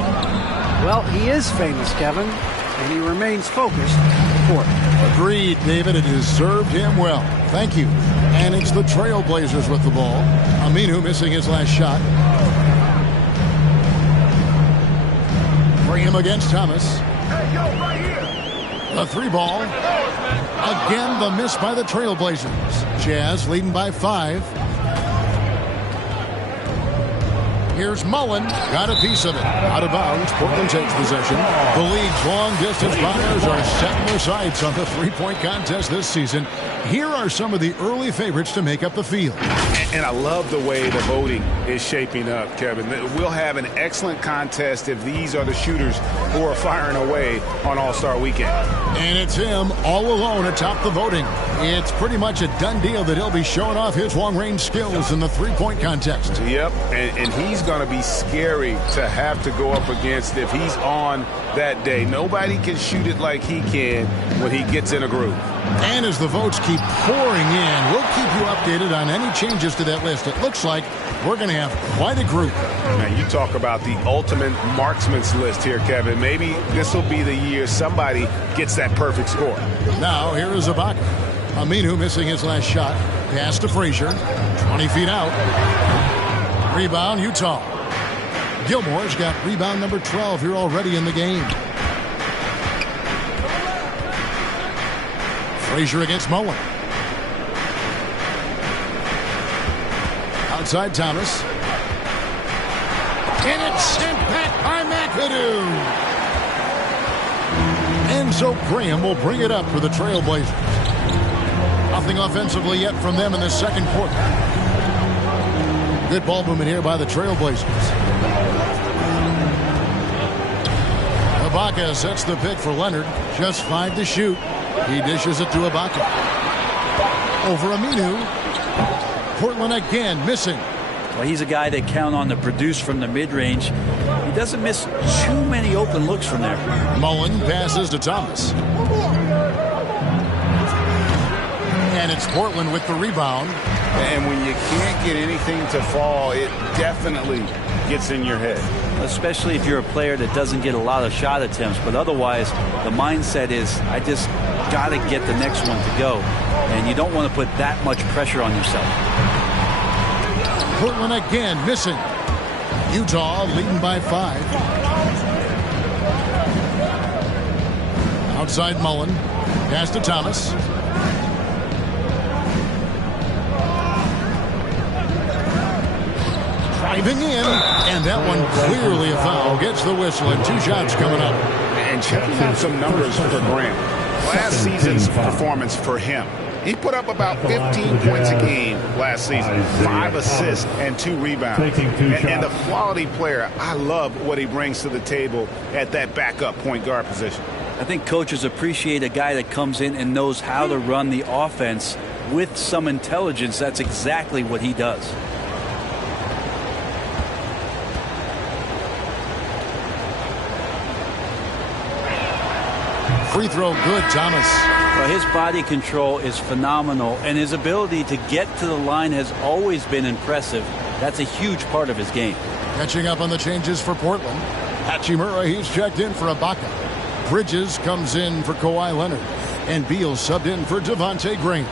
Well, he is famous, Kevin, and he remains focused on the court. Agreed, David. It has served him well. Thank you. And it's the Trailblazers with the ball. Aminu missing his last shot. Graham against Thomas. The 3-ball. Again, the miss by the Trailblazers. Jazz leading by 5. Here's Mullen. Got a piece of it. Out of bounds. Portland takes possession. The league's long-distance runners are setting their sights on the three-point contest this season. Here are some of the early favorites to make up the field. And I love the way the voting is shaping up, Kevin. We'll have an excellent contest if these are the shooters who are firing away on All-Star Weekend. And it's him all alone atop the voting. It's pretty much a done deal that he'll be showing off his long-range skills in the three-point contest. Yep, and he's going to be scary to have to go up against if he's on that day. Nobody can shoot it like he can when he gets in a groove. And as the votes keep pouring in, we'll keep you updated on any changes to that list. It looks like we're going to have quite a group. Now, you talk about the ultimate marksman's list here, Kevin. Maybe this will be the year somebody gets that perfect score. Now, here is Ibaka. Aminu missing his last shot. Pass to Frazier. 20 feet out. Rebound, Utah. Gilmore's got rebound number 12 here already in the game. Frazier against Mullen. Outside Thomas. And it's sent back by McAdoo. And so Graham will bring it up for the Trailblazers. Nothing offensively yet from them in the second quarter. Good ball movement here by the Trailblazers. Ibaka sets the pick for Leonard. Just 5 to shoot. He dishes it to Ibaka. Over Aminu. Portland again missing. Well, he's a guy that count on to produce from the mid-range. He doesn't miss too many open looks from there. Mullen passes to Thomas. And it's Portland with the rebound. And when you can't get anything to fall, it definitely gets in your head. Especially if you're a player that doesn't get a lot of shot attempts. But otherwise, the mindset is, I just got to get the next one to go. And you don't want to put that much pressure on yourself. Portland again missing. Utah leading by 5. Outside Mullen. Pass to Thomas. Driving in, and that one clearly a foul. Gets the whistle, and 2 shots coming up. And checking out some numbers for Graham. Last season's performance for him. He put up about 15 points a game last season, 5 assists and 2 rebounds. And a quality player. I love what he brings to the table at that backup point guard position. I think coaches appreciate a guy that comes in and knows how to run the offense with some intelligence. That's exactly what he does. Free throw good, Thomas. Well, his body control is phenomenal, and his ability to get to the line has always been impressive. That's a huge part of his game. Catching up on the changes for Portland. Hachimura, he's checked in for Ibaka. Bridges comes in for Kawhi Leonard. And Beal subbed in for Devontae Green.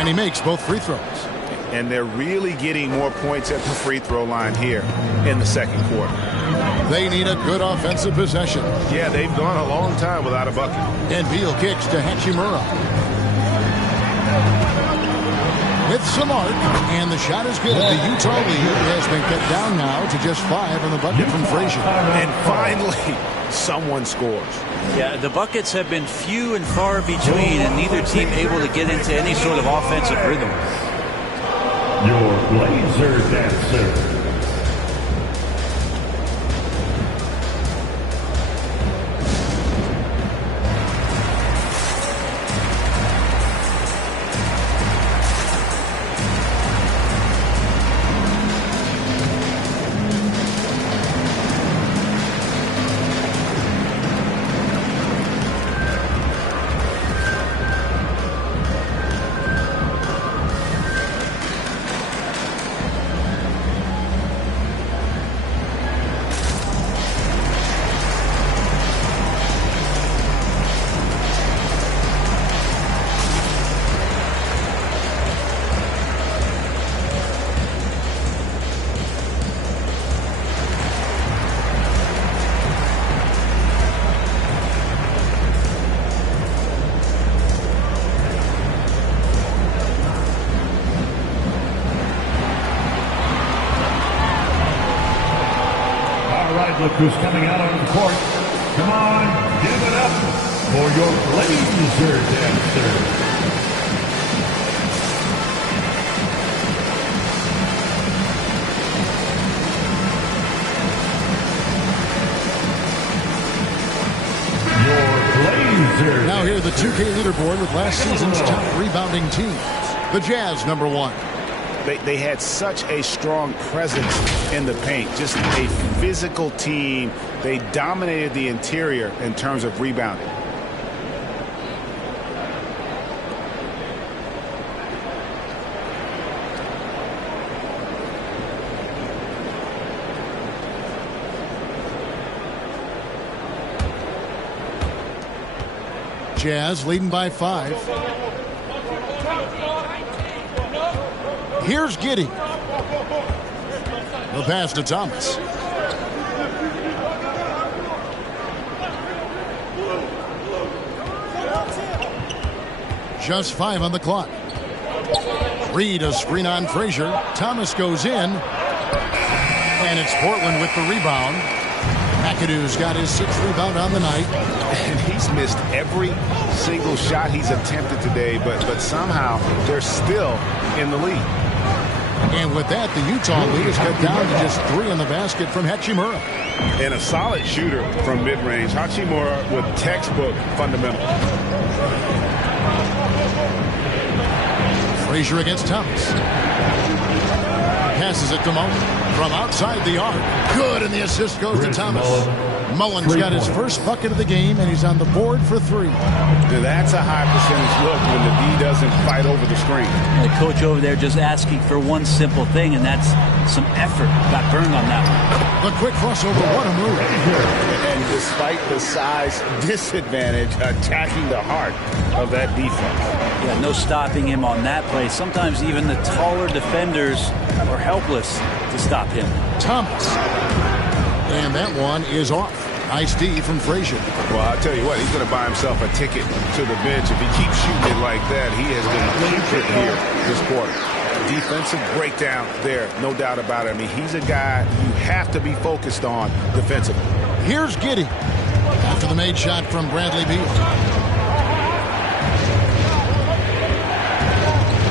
And he makes both free throws. And they're really getting more points at the free throw line here in the second quarter. They need a good offensive possession. Yeah, they've gone a long time without a bucket. And Beal kicks to Hachimura. With some arc, and the shot is good. The Utah lead has been cut down now to just 5 on the bucket from Frazier. And finally, someone scores. Yeah, the buckets have been few and far between, and neither team able to get into any sort of offensive rhythm. your Blazer dancer. Look who's coming out on the court. Come on, give it up for your Blazer dancer. Now here the 2K leaderboard with last season's top rebounding team. The Jazz, number 1. They had such a strong presence in the paint, just a physical team. They dominated the interior in terms of rebounding. Jazz leading by 5. Here's Giddey. The pass to Thomas. Just 5 on the clock. Reed a screen on Frazier. Thomas goes in. And it's Portland with the rebound. McAdoo's got his 6th rebound on the night. And he's missed every single shot he's attempted today, but somehow they're still in the lead. And with that, the Utah lead is cut down to just 3 in the basket from Hachimura. And a solid shooter from mid-range. Hachimura with textbook fundamentals. Frazier against Thomas. Passes it to Mullen. From outside the arc. Good, and the assist goes to Thomas. Mullen's got his first bucket of the game, and he's on the board for 3. That's a high percentage look when the D doesn't fight over the screen. The coach over there just asking for one simple thing, and that's some effort. Got burned on that one. The quick crossover, what a move. And despite the size disadvantage, attacking the heart of that defense. Yeah, no stopping him on that play. Sometimes even the taller defenders are helpless to stop him. Thomas. And that one is off. Nice D from Frazier. Well, I'll tell you what, he's going to buy himself a ticket to the bench. If he keeps shooting it like that, he has been putrid here this quarter. Defensive breakdown there, no doubt about it. I mean, he's a guy you have to be focused on defensively. Here's Giddey. After the made shot from Bradley Beal.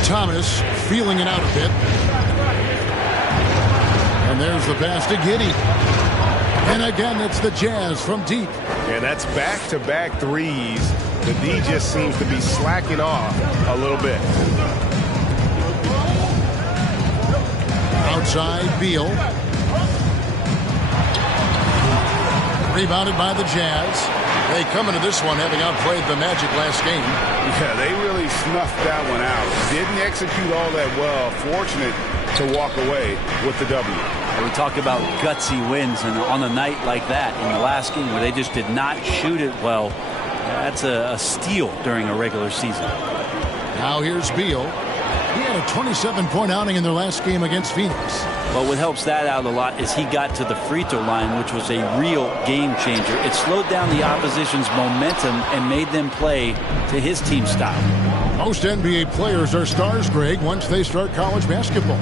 Thomas feeling it out a bit. And there's the pass to Giddey. And again, it's the Jazz from deep. And that's back-to-back threes. The D just seems to be slacking off a little bit. Outside, Beal. Rebounded by the Jazz. They come into this one having outplayed the Magic last game. Yeah, they really snuffed that one out. Didn't execute all that well. Fortunate to walk away with the W. We talk about gutsy wins, and on a night like that in the last game where they just did not shoot it well, that's a steal during a regular season. Now here's Beal. He had a 27-point outing in their last game against Phoenix. But what helps that out a lot is he got to the free throw line, which was a real game changer. It slowed down the opposition's momentum and made them play to his team style. Most NBA players are stars, Greg, once they start college basketball.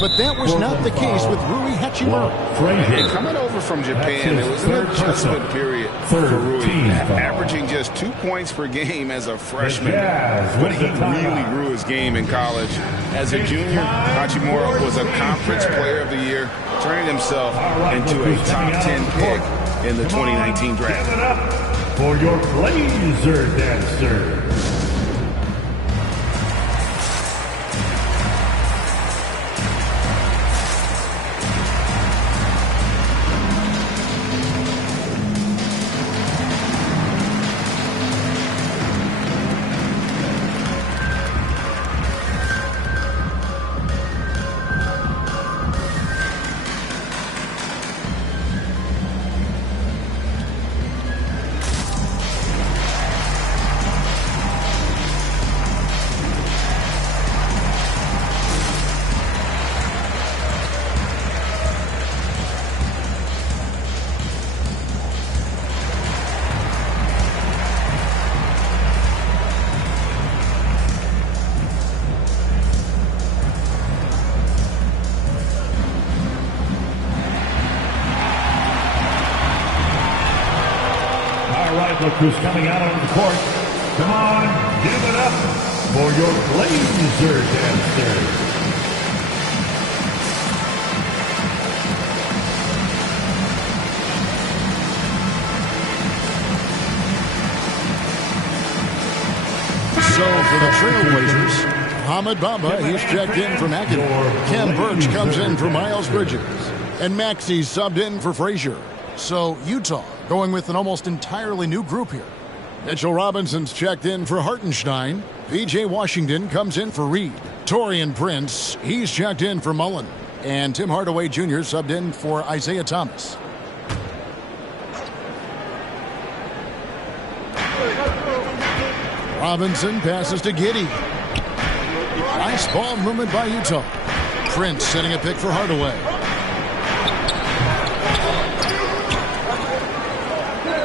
But that was not the case with Rui Hachimura. And coming over from Japan, it was an adjustment period for Rui, averaging just 2 points per game as a freshman. But he really grew his game in college. As a junior, Hachimura was a conference player of the year, turning himself into a top 10 pick in the 2019 draft. Give it up for your Blazer dancer. Look who's coming out on the court. Come on, give it up for your Blazer dancers. So for the Trailblazers, Mohamed Bamba, he's checked in for McIntyre. Ken Birch comes in for Miles Bridges. And Maxey subbed in for Frazier. So Utah going with an almost entirely new group here. Mitchell Robinson's checked in for Hartenstein. P.J. Washington comes in for Reed. Taurean Prince, he's checked in for Mullen. And Tim Hardaway Jr. subbed in for Isaiah Thomas. Robinson passes to Giddey. Nice ball movement by Utah. Prince setting a pick for Hardaway.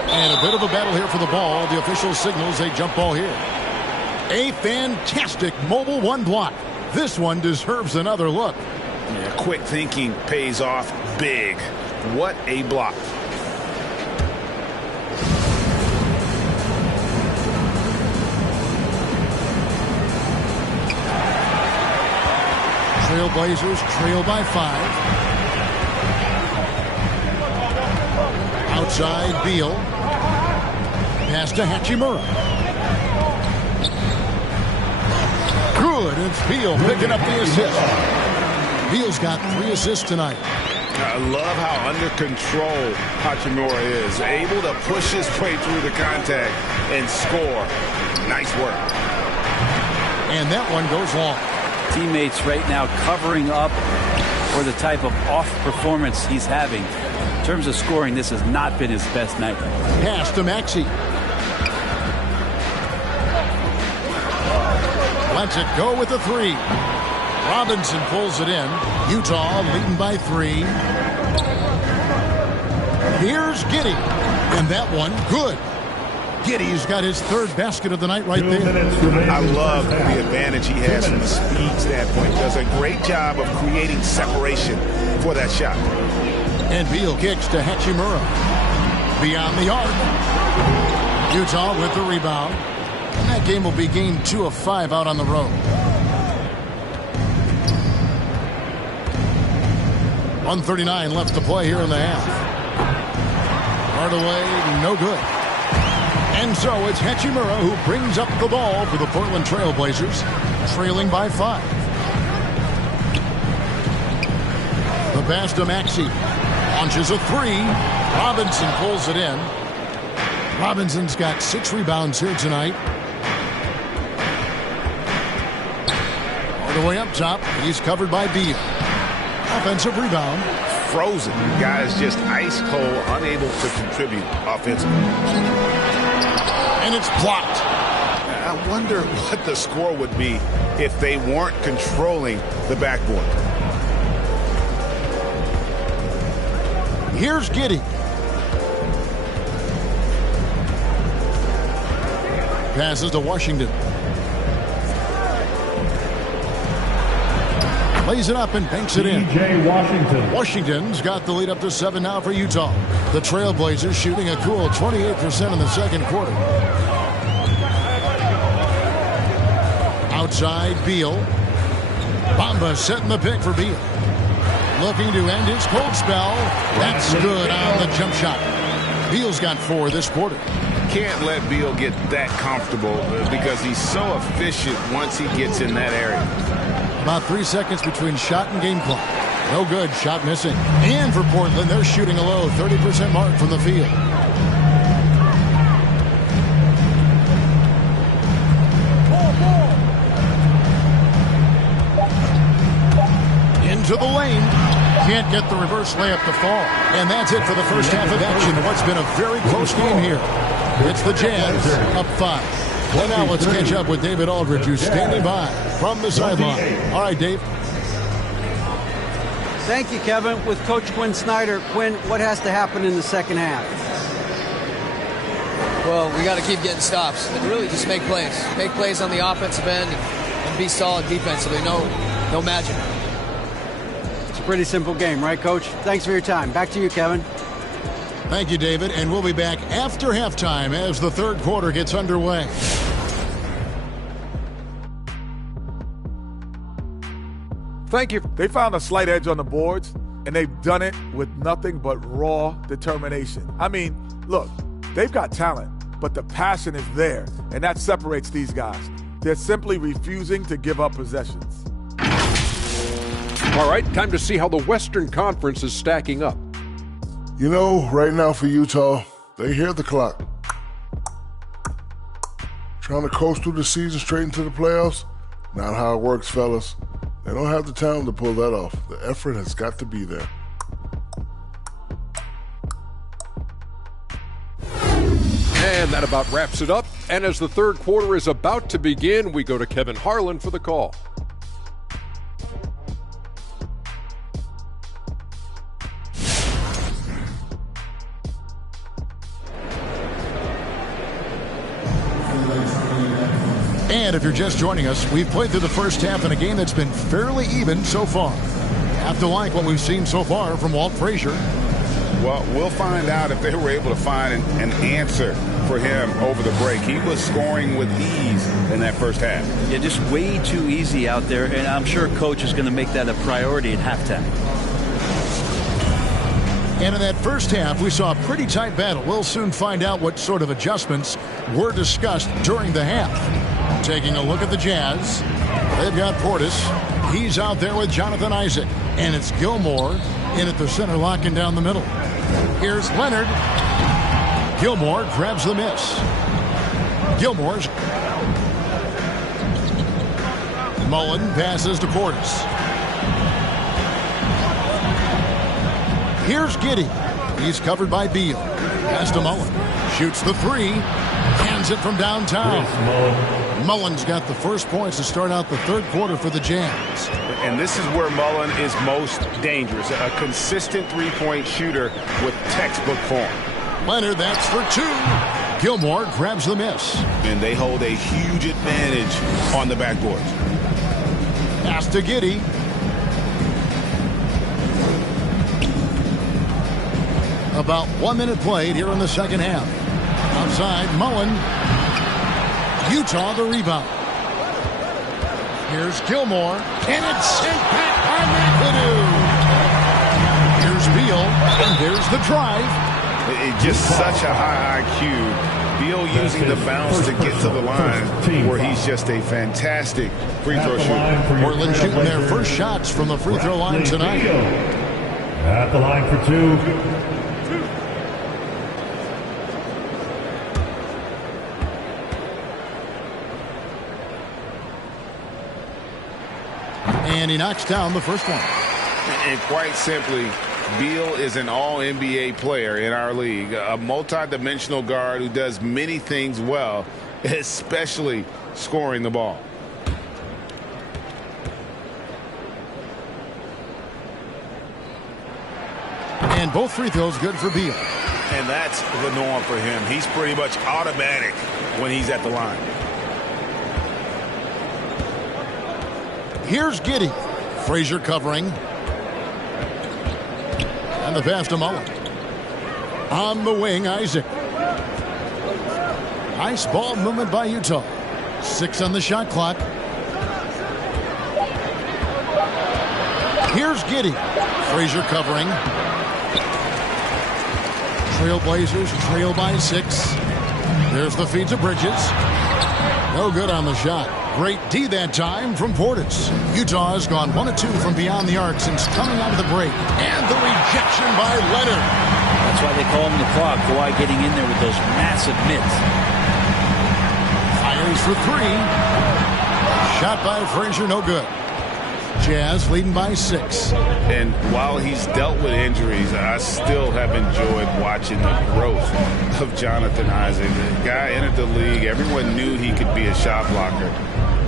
And a bit of a battle here for the ball. The official signals a jump ball here. A fantastic mobile one block. This one deserves another look. Yeah, quick thinking pays off big. What a block. Trailblazers trail by 5. Outside Beal. Pass to Hachimura. Good. It's Beal picking up the assist. Beal's got 3 assists tonight. I love how under control Hachimura is. Able to push his way through the contact and score. Nice work. And that one goes long. Teammates right now covering up for the type of off performance he's having. In terms of scoring, this has not been his best night. Pass to Maxey. Lets it go with a 3. Robinson pulls it in. Utah leading by 3. Here's Giddey. And that one, good. Giddey's got his 3rd basket of the night right there. I love the advantage he has from the speed standpoint. Does a great job of creating separation for that shot. And Beal kicks to Hachimura. Beyond the arc. Utah with the rebound. And that game will be game 2 of 5 out on the road. 1:39 left to play here in the half. Hardaway, no good. And so it's Hachimura who brings up the ball for the Portland Trailblazers, trailing by 5. The pass to Maxey. Launches a 3. Robinson pulls it in. Robinson's got 6 rebounds here tonight. All the way up top, he's covered by Beal. Offensive rebound. Frozen. Guys just ice cold, unable to contribute offensively. And it's blocked. I wonder what the score would be if they weren't controlling the backboard. Here's Giddey. Passes to Washington. Lays it up and banks it in. P.J. Washington. Washington's got the lead up to 7 now for Utah. The Trailblazers shooting a cool 28% in the second quarter. Outside, Beal. Bamba setting the pick for Beal. Looking to end his cold spell. That's good on the jump shot. Beal's got 4 this quarter. Can't let Beal get that comfortable because he's so efficient once he gets in that area. About 3 seconds between shot and game clock. No good, shot missing. And for Portland, they're shooting a low 30% mark from the field. Into the lane. Can't get the reverse layup to fall. And that's it for the first half of action. What's been a very close game here. It's the Jazz up 5. And now let's catch up with David Aldridge, who's standing by from the sideline. All right, Dave. Thank you, Kevin. With Coach Quinn Snyder. Quinn, what has to happen in the second half? Well, we got to keep getting stops and really just make plays. Make plays on the offensive end and be solid defensively. No magic. It's a pretty simple game, right, Coach? Thanks for your time. Back to you, Kevin. Thank you, David. And we'll be back after halftime as the third quarter gets underway. Thank you. They found a slight edge on the boards, and they've done it with nothing but raw determination. I mean, look, they've got talent, but the passion is there, and that separates these guys. They're simply refusing to give up possessions. All right, time to see how the Western Conference is stacking up. You know, right now for Utah, they hear the clock. Trying to coast through the season straight into the playoffs? Not how it works, fellas. They don't have the talent to pull that off. The effort has got to be there. And that about wraps it up. And as the third quarter is about to begin, we go to Kevin Harlan for the call. And if you're just joining us, we've played through the first half in a game that's been fairly even so far. Have to like what we've seen so far from Walt Frazier. Well, we'll find out if they were able to find an answer for him over the break. He was scoring with ease in that first half. Yeah, just way too easy out there, and I'm sure Coach is going to make that a priority at halftime. And in that first half, we saw a pretty tight battle. We'll soon find out what sort of adjustments were discussed during the half. Taking a look at the Jazz, they've got Portis. He's out there with Jonathan Isaac. And it's Gilmore in at the center, locking down the middle. Here's Leonard. Gilmore grabs the miss. Gilmore's. Mullen passes to Portis. Here's Giddey. He's covered by Beal. Pass to Mullen. Shoots the 3. Hands it from downtown. Mullen's got the first points to start out the third quarter for the Jazz. And this is where Mullen is most dangerous. A consistent three-point shooter with textbook form. Leonard, that's for 2. Gilmore grabs the miss. And they hold a huge advantage on the backboard. Pass to Giddey. About 1 minute played here in the second half. Outside, Mullen. Utah the rebound. Here's Gilmore. And it's sent back by McAdoo. Here's Beal. And there's the drive. It's just such a high IQ. Beal using the bounce to get to the line where he's just a fantastic free throw shooter. Portland shooting their first shots from the free throw line tonight. At the line for 2. And he knocks down the first one. And quite simply, Beal is an all-NBA player in our league, a multi-dimensional guard who does many things well, especially scoring the ball. And both free throws good for Beal. And that's the norm for him. He's pretty much automatic when he's at the line. Here's Giddey. Frazier covering. And the pass to Mullen. On the wing, Isaac. Nice ball movement by Utah. 6 on the shot clock. Here's Giddey. Frazier covering. Trailblazers trail by 6. There's the feed to Bridges. No good on the shot. Great D that time from Portis. Utah has gone 1 of 2 from beyond the arc since coming out of the break. And the rejection by Leonard. That's why they call him the clock. Kawhi getting in there with those massive mitts. Fires for 3. Shot by Frazier, no good. Jazz leading by 6. And while he's dealt with injuries, I still have enjoyed watching the growth of Jonathan Isaac. The guy entered the league. Everyone knew he could be a shot blocker,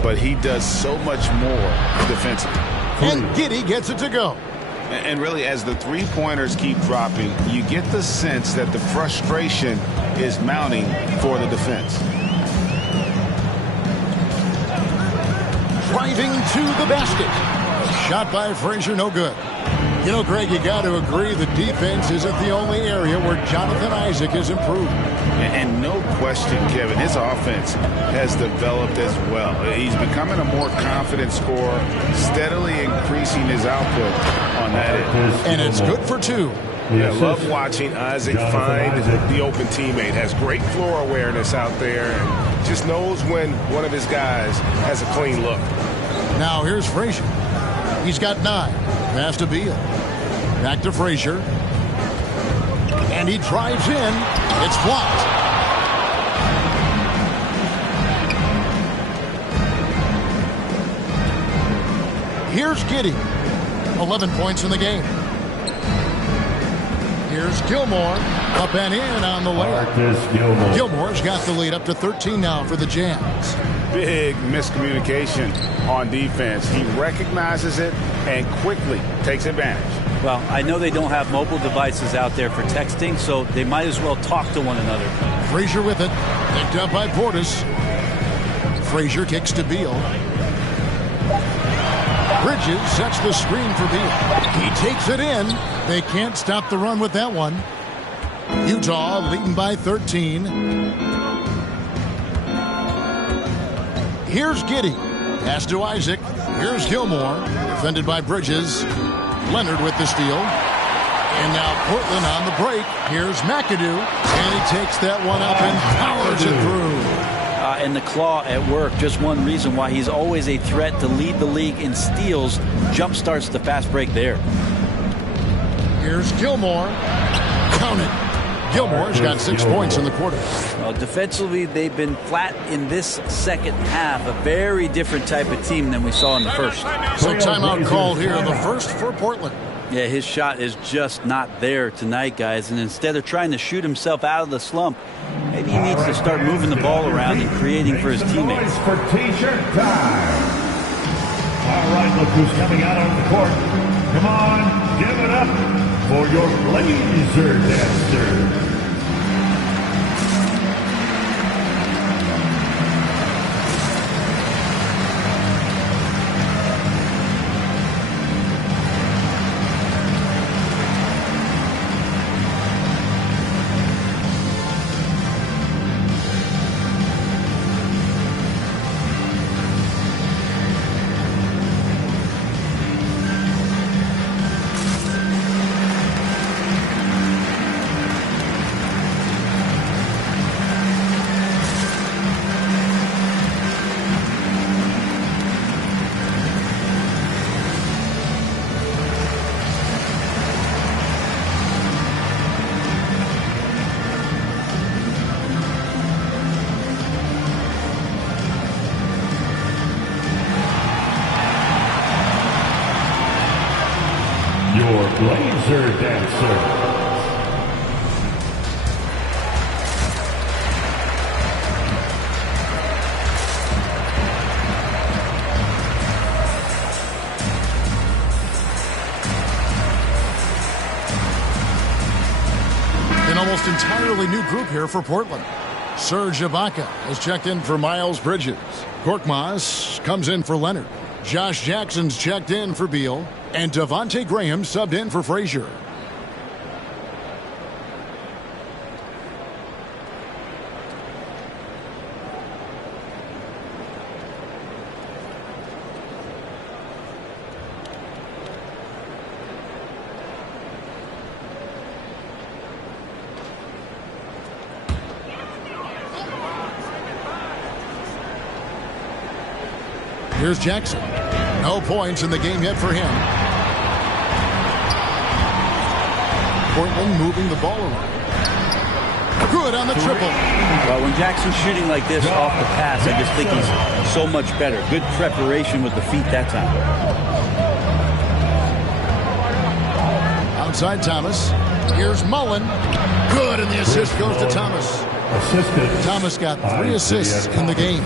but he does so much more defensively. And Giddey gets it to go. And really, as the three-pointers keep dropping, you get the sense that the frustration is mounting for the defense. Driving to the basket. Shot by Frazier, no good. You know, Greg, you got to agree the defense isn't the only area where Jonathan Isaac has improved. And no question, Kevin, his offense has developed as well. He's becoming a more confident scorer, steadily increasing his output on that end. And it's good for 2. I love watching Isaac find the open teammate. Has great floor awareness out there and just knows when one of his guys has a clean look. Now here's Frazier. He's got 9. Pass to Beal. Back to Frazier. And he drives in. It's blocked. Here's Giddey. 11 points in the game. Here's Gilmore. Up and in on the layup. Gilmore's got the lead up to 13 now for the Jazz. Big miscommunication on defense. He recognizes it and quickly takes advantage. Well, I know they don't have mobile devices out there for texting, so they might as well talk to one another. Frazier with it. Picked up by Portis. Frazier kicks to Beal. Bridges sets the screen for Beal. He takes it in. They can't stop the run with that one. Utah leading by 13. Here's Giddey. Pass to Isaac. Here's Gilmore. Defended by Bridges. Leonard with the steal. And now Portland on the break. Here's McAdoo. And he takes that one up and powers it through. And the claw at work. Just one reason why he's always a threat to lead the league in steals. Jump starts the fast break there. Here's Gilmore. Count it. Gilmore's got 6 points in the quarter. Well, defensively, they've been flat in this second half. A very different type of team than we saw in the first. So timeout called here, the first for Portland. Yeah, his shot is just not there tonight, guys. And instead of trying to shoot himself out of the slump, maybe he needs to start moving the ball around and creating for his teammates. For T-shirt time. All right, look who's coming out on the court. Come on, give it up for your laser dancer. Laser dancer. An almost entirely new group here for Portland. Serge Ibaka has checked in for Miles Bridges. Korkmaz comes in for Leonard. Josh Jackson's checked in for Beal, and Devontae Graham subbed in for Frazier. Here's Jackson. No points in the game yet for him. Portland moving the ball around. Good on the triple. Well, when Jackson's shooting like this off the pass, I just think he's so much better. Good preparation with the feet that time. Outside Thomas. Here's Mullen. Good, and the assist goes to Thomas. Thomas got 3 assists in the game.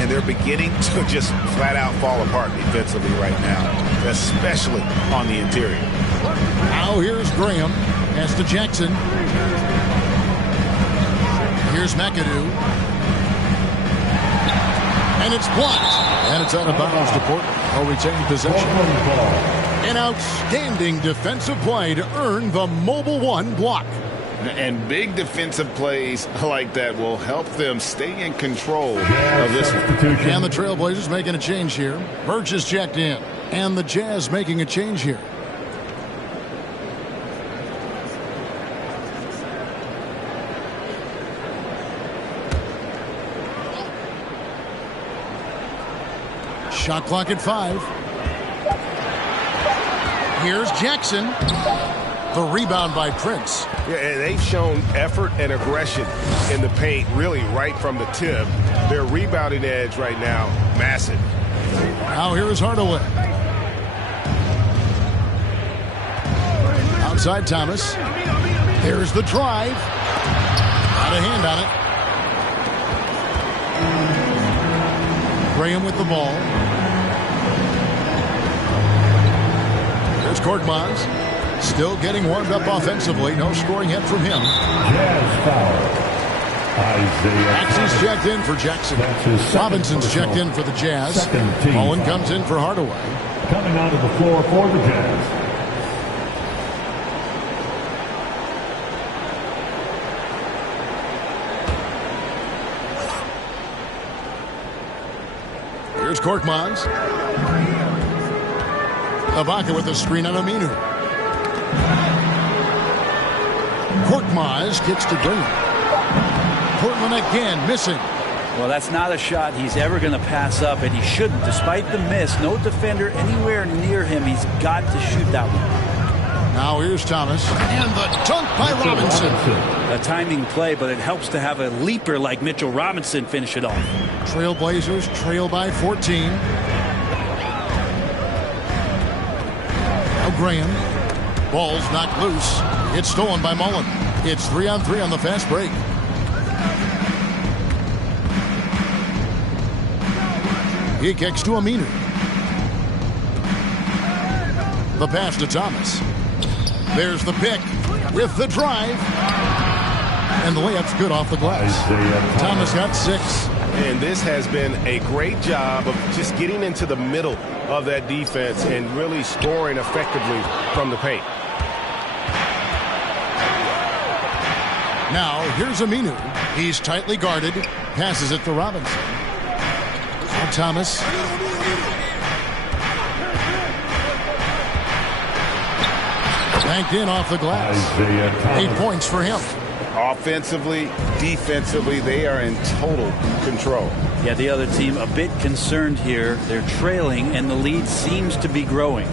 And they're beginning to just flat out fall apart defensively right now, especially on the interior. Now here's Graham. Pass to Jackson. Here's McAdoo. And it's blocked. And it's out of bounds to Portland. I'll retain possession. An outstanding defensive play to earn the Mobile One block. And big defensive plays like that will help them stay in control of this one. And the Trailblazers making a change here. Birch is checked in. And the Jazz making a change here. Shot clock at 5. Here's Jackson. The rebound by Prince. Yeah, and they've shown effort and aggression in the paint, really right from the tip. Their rebounding edge right now, massive. Now here is Hardaway. Outside Thomas. Here's the drive. Got a hand on it. Graham with the ball. Here's Korkmaz. Still getting warmed up offensively. No scoring yet from him. Jazz foul. Maxey's checked in for Jackson. Robinson's checked in for the Jazz. Mullen comes in for Hardaway. Coming onto the floor for the Jazz. Here's Korkmaz. Ibaka with the screen on Aminu. Korkmaz kicks to Graham. Portland again missing. Well, that's not a shot he's ever going to pass up, and he shouldn't. Despite the miss, no defender anywhere near him. He's got to shoot that one. Now here's Thomas. And the dunk by Robinson. A timing play, but it helps to have a leaper like Mitchell Robinson finish it off. Trailblazers trail by 14. Now Graham. Ball's knocked loose. It's stolen by Mullen. It's 3-on-3 on the fast break. He kicks to Aminu. The pass to Thomas. There's the pick with the drive. And the layup's good off the glass. Thomas got 6. And this has been a great job of just getting into the middle of that defense and really scoring effectively from the paint. Now, here's Aminu. He's tightly guarded. Passes it to Robinson. Now Thomas. Banked in off the glass. 8 points for him. Offensively, defensively, they are in total control. Yeah, the other team a bit concerned here. They're trailing, and the lead seems to be growing.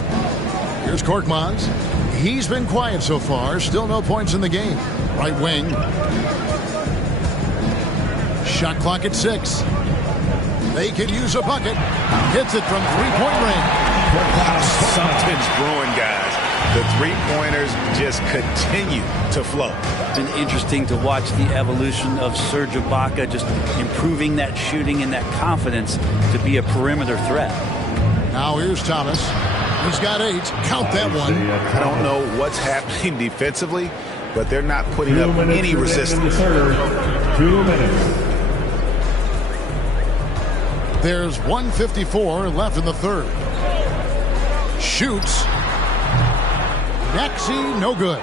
Here's Korkmaz. He's been quiet so far. Still no points in the game. Right wing. Shot clock at 6. They could use a bucket. Hits it from 3-point range. Something's brewing, guys. The three-pointers just continue to flow. It's been interesting to watch the evolution of Serge Ibaka, just improving that shooting and that confidence to be a perimeter threat. Now here's Thomas. He's got 8. Count that one. I don't know what's happening defensively, but they're not putting up any resistance. 2 minutes. There's 1:54 left in the third. Shoots. Maxey, no good.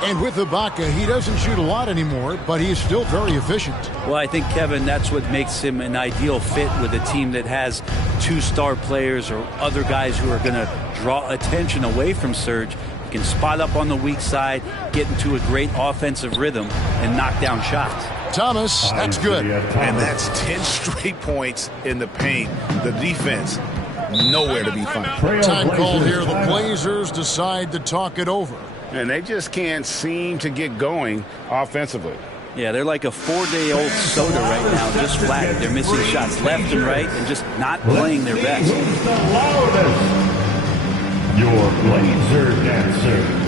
And with Ibaka, he doesn't shoot a lot anymore, but he's still very efficient. Well, I think, Kevin, that's what makes him an ideal fit with a team that has 2 star players or other guys who are going to draw attention away from Serge. He can spot up on the weak side, get into a great offensive rhythm, and knock down shots. Thomas, that's good. And that's 10 straight points in the paint. The defense, nowhere to be found. Time called here. The Blazers decide to talk it over. And they just can't seem to get going offensively. Yeah, they're like a 4-day-old soda right now, just flat. They're missing shots left and right and just not playing their best. Who's the loudest? Your Blazer dancer.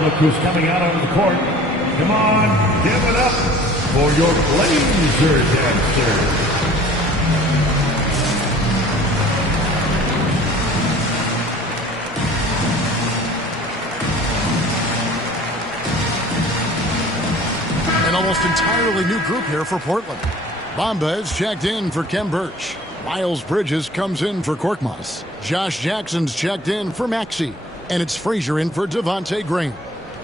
Look who's coming out on the court. Come on, give it up for your Blazer dancer. An almost entirely new group here for Portland. Bamba is checked in for Kem Birch. Miles Bridges comes in for Korkmaz. Josh Jackson's checked in for Maxey. And it's Frazier in for Devontae Graham.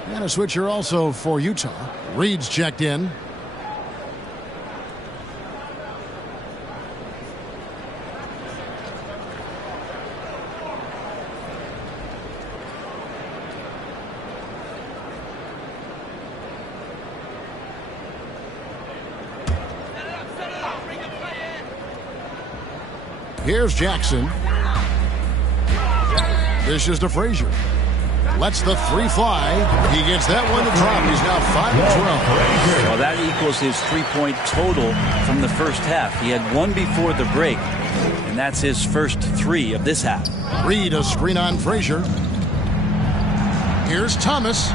And a switcher also for Utah. Reed's checked in. Here's Jackson. This is to Frazier. Lets the 3 fly. He gets that one to drop. He's now 5 of 12. Well, that equals his 3-point total from the first half. He had 1 before the break, and that's his first 3 of this half. Reed a screen on Frazier. Here's Thomas.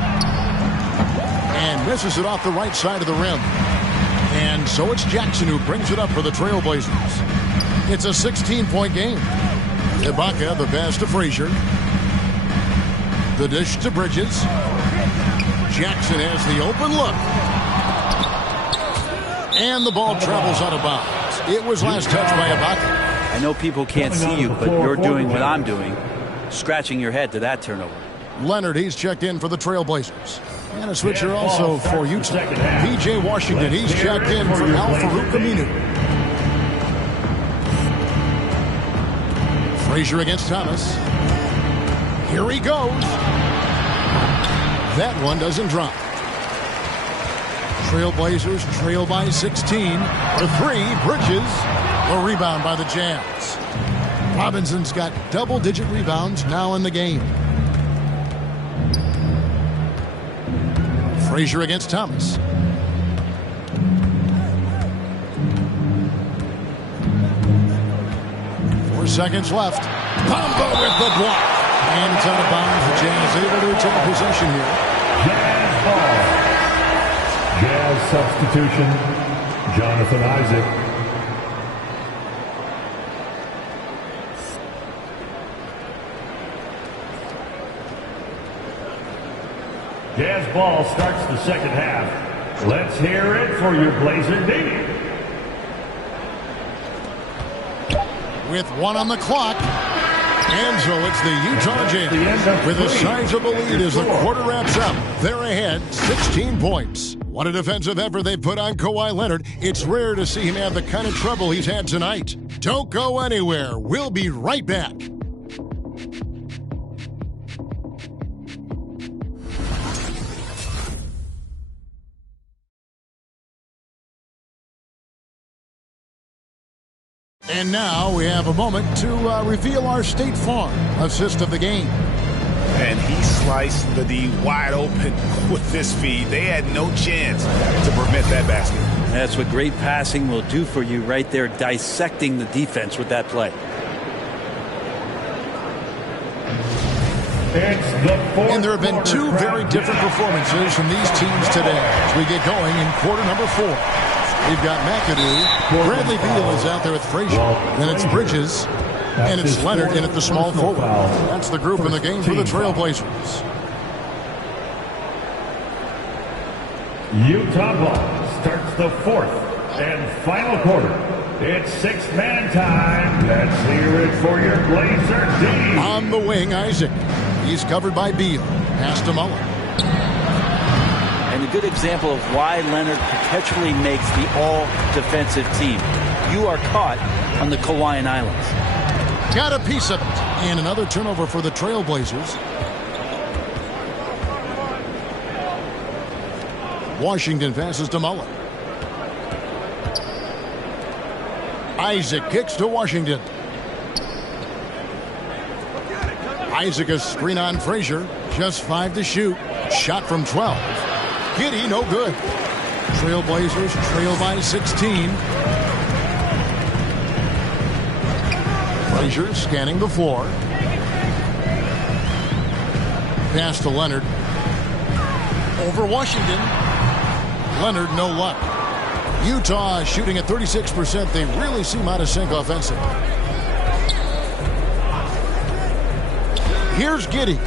And misses it off the right side of the rim. And so it's Jackson who brings it up for the Trailblazers. It's a 16-point game. Ibaka the pass to Frazier. The dish to Bridges. Jackson has the open look. And the ball travels out of bounds. It was last touched by Ibaka. I know people can't see you, but you're doing what I'm doing. Scratching your head to that turnover. Leonard, he's checked in for the Trailblazers. And a switcher also for Utah. P.J. Washington, he's checked in for Al-Farouq Aminu. Frazier against Thomas. Here he goes. That one doesn't drop. Trailblazers trail by 16. The 3, Bridges. A rebound by the Jazz. Robinson's got double-digit rebounds now in the game. Frazier against Thomas. Seconds left. Bamba with the block. And it's out of bounds. The Jazz able to take possession here. Jazz ball. Jazz substitution. Jonathan Isaac. Jazz ball starts the second half. Let's hear it for your Blazer D. With 1 on the clock. And so it's the Utah Jazz with a sizable lead as the quarter wraps up. They're ahead 16 points. What a defensive effort they put on Kawhi Leonard. It's rare to see him have the kind of trouble he's had tonight. Don't go anywhere. We'll be right back. And now we have a moment to reveal our State Farm assist of the game. And he sliced the D wide open with this feed. They had no chance to prevent that basket. That's what great passing will do for you right there, dissecting the defense with that play. And there have been two very different performances from these teams today as we get going in quarter number 4. We've got McAdoo. Bradley Beal is out there with Frazier. Then it's Bridges. And it's Leonard in at the small forward. That's the group in the game for the Trailblazers. Utah ball starts the 4th and final quarter. It's 6-man time. Let's hear it for your Blazer D. On the wing, Isaac. He's covered by Beal. Pass to Mullen. And a good example of why Leonard perpetually makes the all-defensive team. You are caught on the Hawaiian Islands. Got a piece of it. And another turnover for the Trailblazers. Washington passes to Mullen. Isaac kicks to Washington. Isaac a screen on Frazier. Just 5 to shoot. Shot from 12. Giddey, no good. Trailblazers trail by 16. Frazier scanning the floor. Pass to Leonard. Over Washington. Leonard, no luck. Utah shooting at 36%. They really seem out of sync offensively. Here's Giddey.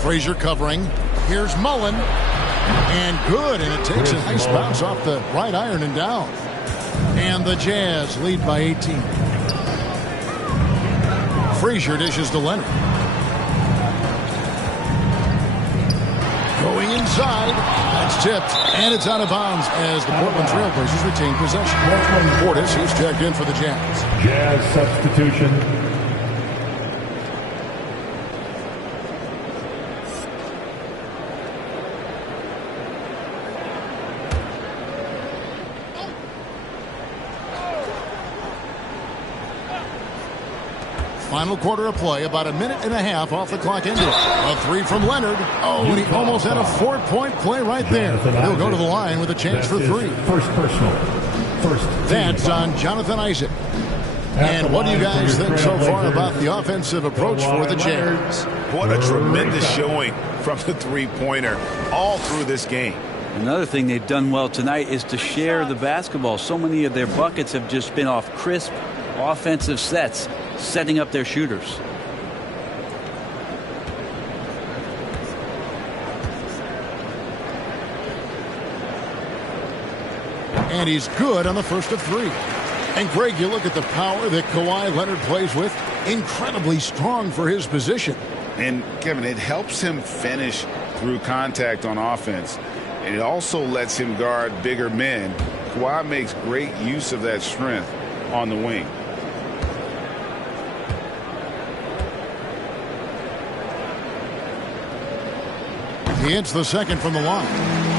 Frazier covering. Here's Mullen. And good. And it takes a nice bounce off the right iron and down. And the Jazz lead by 18. Frazier dishes to Leonard. Going inside. That's tipped. And it's out of bounds as the Portland Trailblazers retain possession. Portis, he's checked in for the Jazz. Jazz substitution. Final quarter of play, about a minute and a half off the clock into it. A 3 from Leonard. Oh, and he almost had a 4-point play right there. He'll go to the line with a chance for 3. First personal. That's on Jonathan Isaac. And what do you guys think so far about the offensive approach for the Jazz? What a tremendous showing from the three-pointer all through this game. Another thing they've done well tonight is to share the basketball. So many of their buckets have just been off crisp offensive sets, setting up their shooters. And he's good on the first of 3. And Greg, you look at the power that Kawhi Leonard plays with. Incredibly strong for his position. And Kevin, it helps him finish through contact on offense. And it also lets him guard bigger men. Kawhi makes great use of that strength on the wing. He hits the second from the line.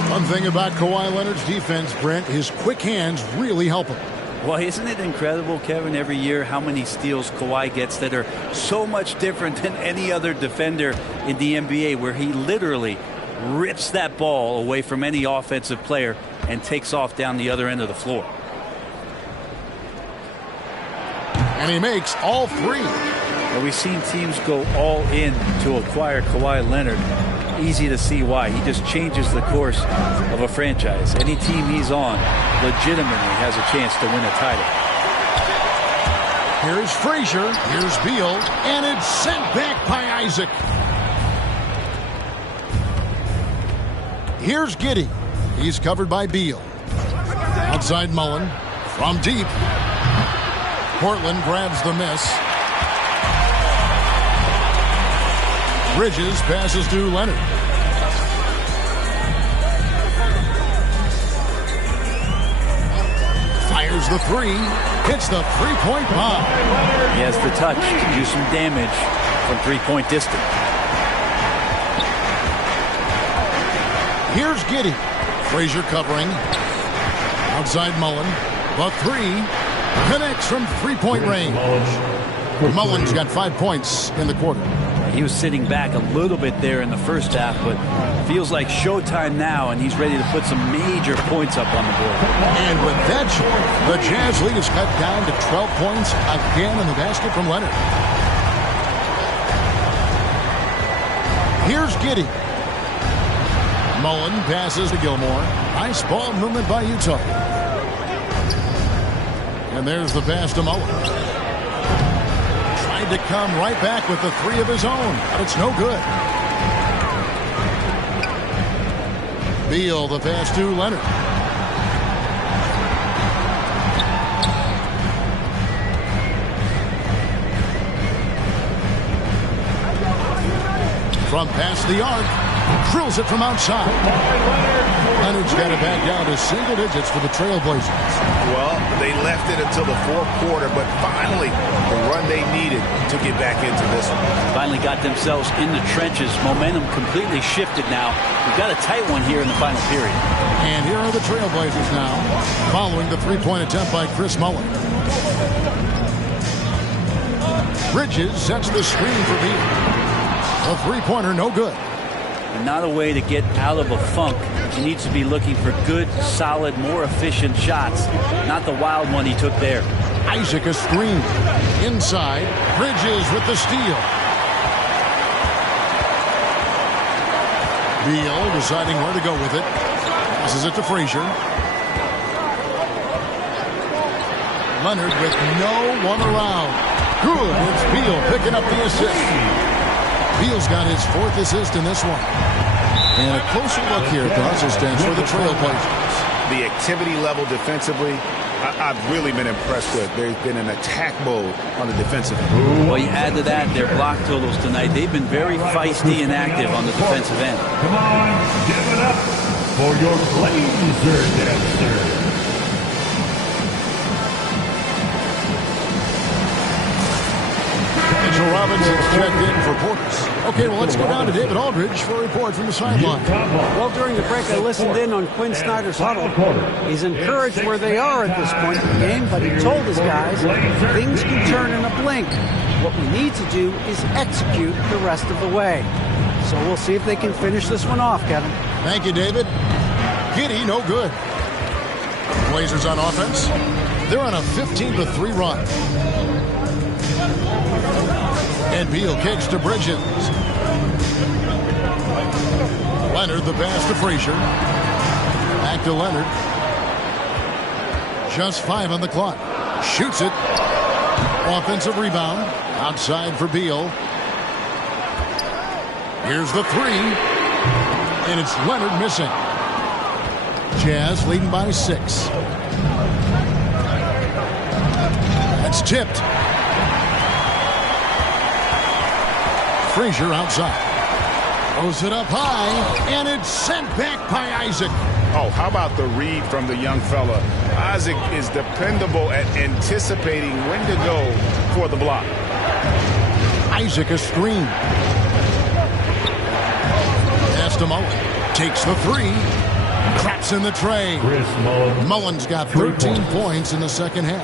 One thing about Kawhi Leonard's defense, Brent, his quick hands really help him. Well, isn't it incredible, Kevin, every year how many steals Kawhi gets that are so much different than any other defender in the NBA, where he literally rips that ball away from any offensive player and takes off down the other end of the floor. And he makes all 3. Well, we've seen teams go all in to acquire Kawhi Leonard. Easy to see why. He just changes the course of a franchise. Any team he's on legitimately has a chance to win a title. Here's Frazier. Here's Beal. And it's sent back by Isaac. Here's Giddey. He's covered by Beal. Outside Mullen. From deep. Portland grabs the miss. Bridges passes to Leonard. Here's the three. Hits the three-point bomb. He has the touch to do some damage from three-point distance. Here's Giddey. Frazier covering. Outside Mullen. The three connects from three-point range. Mullen's got 5 points in the quarter. He was sitting back a little bit there in the first half, but feels like showtime now, and he's ready to put some major points up on the board. And with that shot, the Jazz lead is cut down to 12 points again in the basket from Leonard. Here's Giddey. Mullen passes to Gilmore. Nice ball movement by Utah. And there's the pass to Mullen. Tried to come right back with the three of his own, but it's no good. Beal, the pass to Leonard. From past the arc, drills it from outside. Leonard's got it back down to single digits for the Trailblazers. Well, they left it until the fourth quarter, but finally the run they needed to get back into this one. Finally got themselves in the trenches. Momentum completely shifted now. We've got a tight one here in the final period. And here are the Trailblazers now, following the three-point attempt by Chris Mullen. Bridges sets the screen for Beal. A three-pointer, no good. And not a way to get out of a funk. He needs to be looking for good, solid, more efficient shots. Not the wild one he took there. Isaac a screen. Inside, Bridges with the steal. Beal deciding where to go with it. Passes it to Frazier. Leonard with no one around. Good. It's Beal picking up the assist. Beal's got his fourth assist in this one. And a closer look here across the stats for the Trailblazers. The activity level defensively, I've really been impressed with. There's been an attack mode on the defensive end. Well, you add to that their block totals tonight. They've been very feisty and active on the defensive end. Come on, give it up for your Blazer dancer. Mitchell Robinson's checked in for Portis. Okay, well, let's go down to David Aldridge for a report from the sideline. Well, during the break, I listened in on Quinn Snyder's huddle. He's encouraged where they are at this point in the game, but he told his guys things can turn in a blink. What we need to do is execute the rest of the way. So we'll see if they can finish this one off, Kevin. Thank you, David. Giddey, no good. Blazers on offense. They're on a 15-3 run. And Beal kicks to Bridges. Leonard, the pass to Frazier. Back to Leonard. Just 5 on the clock. Shoots it. Offensive rebound. Outside for Beal. Here's the three. And it's Leonard missing. Jazz leading by 6. That's tipped. Frazier outside. Throws it up high, and it's sent back by Isaac. Oh, how about the read from the young fella? Isaac is dependable at anticipating when to go for the block. Isaac a screen. Pass to Mullen. Takes the three. Traps in the tray. Mullen's got 13 points in the second half.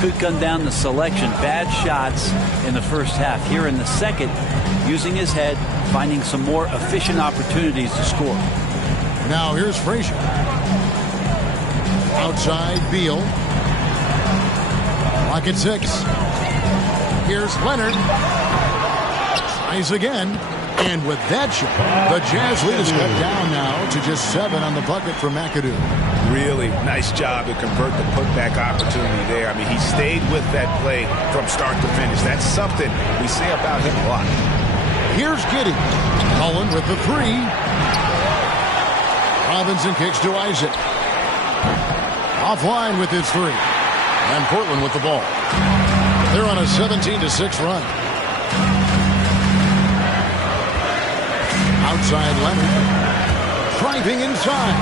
Could come down to selection. Bad shots in the first half. Here in the second, using his head, finding some more efficient opportunities to score. Now here's Frazier. Outside Beal. Clock at 6. Here's Leonard. Tries again. And with that shot, the Jazz lead is cut down now to just 7 on the bucket for McAdoo. Really nice job to convert the putback opportunity there. I mean, he stayed with that play from start to finish. That's something we say about him a lot. Here's Giddey. Mullen with the three. Robinson kicks to Isaac. Offline with his three. And Portland with the ball. They're on a 17-6 run. Outside Leonard. Driving inside.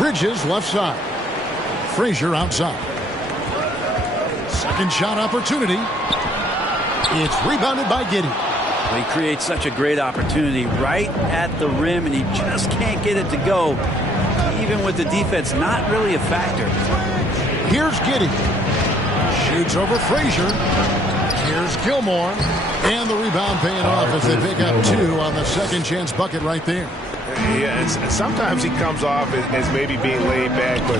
Bridges left side. Frazier outside. Second shot opportunity. It's rebounded by Giddey. He creates such a great opportunity right at the rim, and he just can't get it to go. Even with the defense not really a factor. Here's Giddey. Shoots over Frazier. Here's Gilmore. And the rebound paying off as they pick up 2 on the second chance bucket right there. Yeah, sometimes he comes off as maybe being laid back, but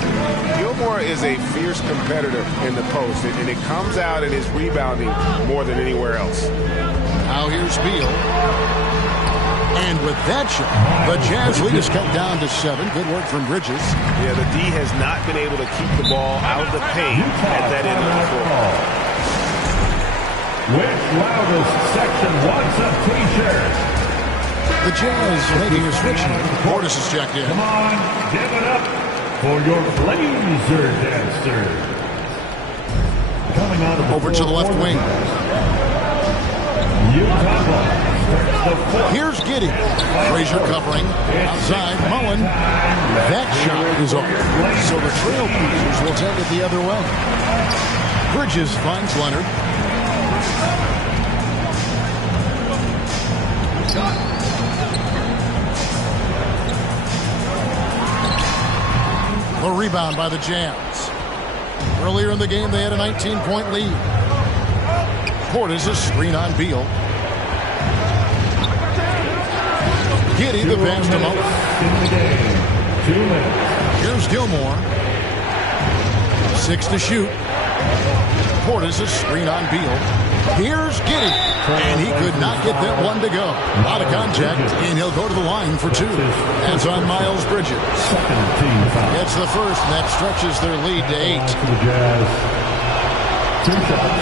Gilmore is a fierce competitor in the post, and it comes out in his rebounding more than anywhere else. Now here's Beal. And with that shot, the Jazz lead is cut down to 7. Good work from Bridges. Yeah, the D has not been able to keep the ball out of the paint at that end of the floor. Which loudest section wants a T-shirt? The Jazz making a switch. Portis is checked in. Come on, give it up for your Blazer dancer. Coming out of over to the left wing. Here's Giddey. Frazier covering. Outside, Mullen. That shot is off. So the Trailblazers will take it the other way. Bridges finds Leonard. The rebound by the Jazz. Earlier in the game, they had a 19-point lead. Portis a screen on Beal. Giddey the pass to Mullen. Here's Gilmore. 6 to shoot. Portis a screen on Beal. Here's Giddey. And he could not get that one to go. Out of contact, and he'll go to the line for 2. That's on Miles Bridges. It's the first, and that stretches their lead to 8.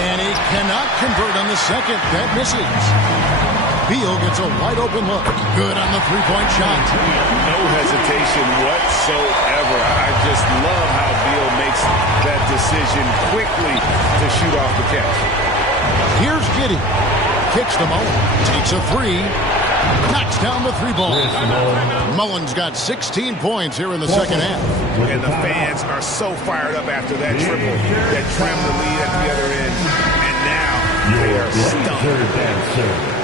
And he cannot convert on the second. That misses. Beal gets a wide open look. Good on the three-point shot. No hesitation whatsoever. I just love how Beal makes that decision quickly to shoot off the catch. Here's Giddey. Kicks to Mullen. Takes a 3. Knocks down the 3-ball. Mullen's got 16 points here in the second half. And the fans are so fired up after that triple that trimmed the lead at the other end. And now they are stumped.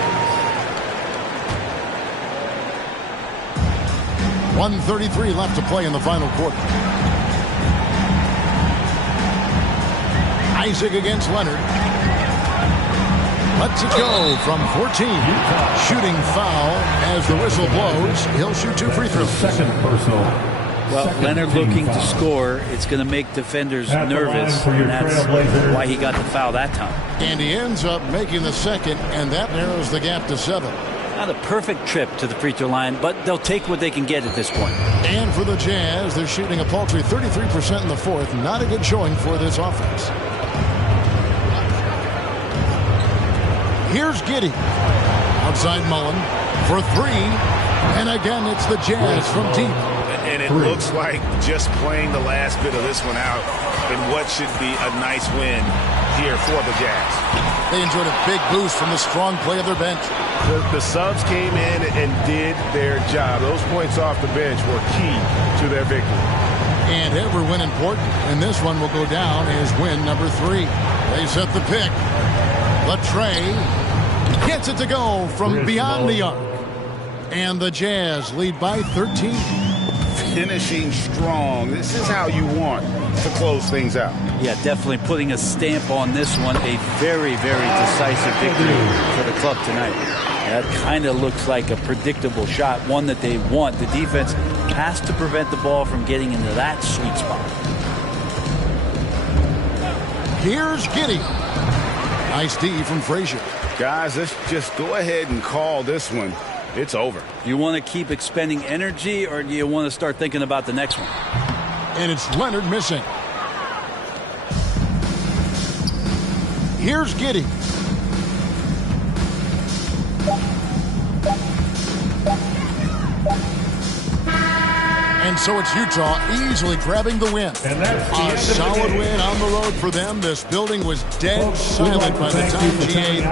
1:33 left to play in the final quarter. Isaac against Leonard. Lets it go from 14. Shooting foul as the whistle blows. He'll shoot 2 free throws. Second personal. Well, Leonard looking to score. It's going to make defenders nervous, and that's why he got the foul that time. And he ends up making the second, and that narrows the gap to 7. Not a perfect trip to the free throw line, but they'll take what they can get at this point. And for the Jazz, they're shooting a paltry 33% in the fourth. Not a good showing for this offense. Here's Giddey. Outside Mullen for 3. And again, it's the Jazz from deep. And it looks like just playing the last bit of this one out in what should be a nice win here for the Jazz. They enjoyed a big boost from the strong play of their bench. The subs came in and did their job. Those points off the bench were key to their victory. And every win important. And this one will go down as win number 3. They set the pick. Latrey gets it to go from beyond the arc. And the Jazz lead by 13. Finishing strong. This is how you want to close things out. Yeah, definitely putting a stamp on this one. A very, very decisive victory for the club tonight. That kind of looks like a predictable shot, one that they want. The defense has to prevent the ball from getting into that sweet spot. Here's Giddey. Nice D from Frazier. Guys, let's just go ahead and call this one. It's over. You want to keep expending energy, or do you want to start thinking about the next one? And it's Leonard missing. Here's Giddey. And so it's Utah easily grabbing the win. A solid win on the road for them. This building was dead silent by the time GA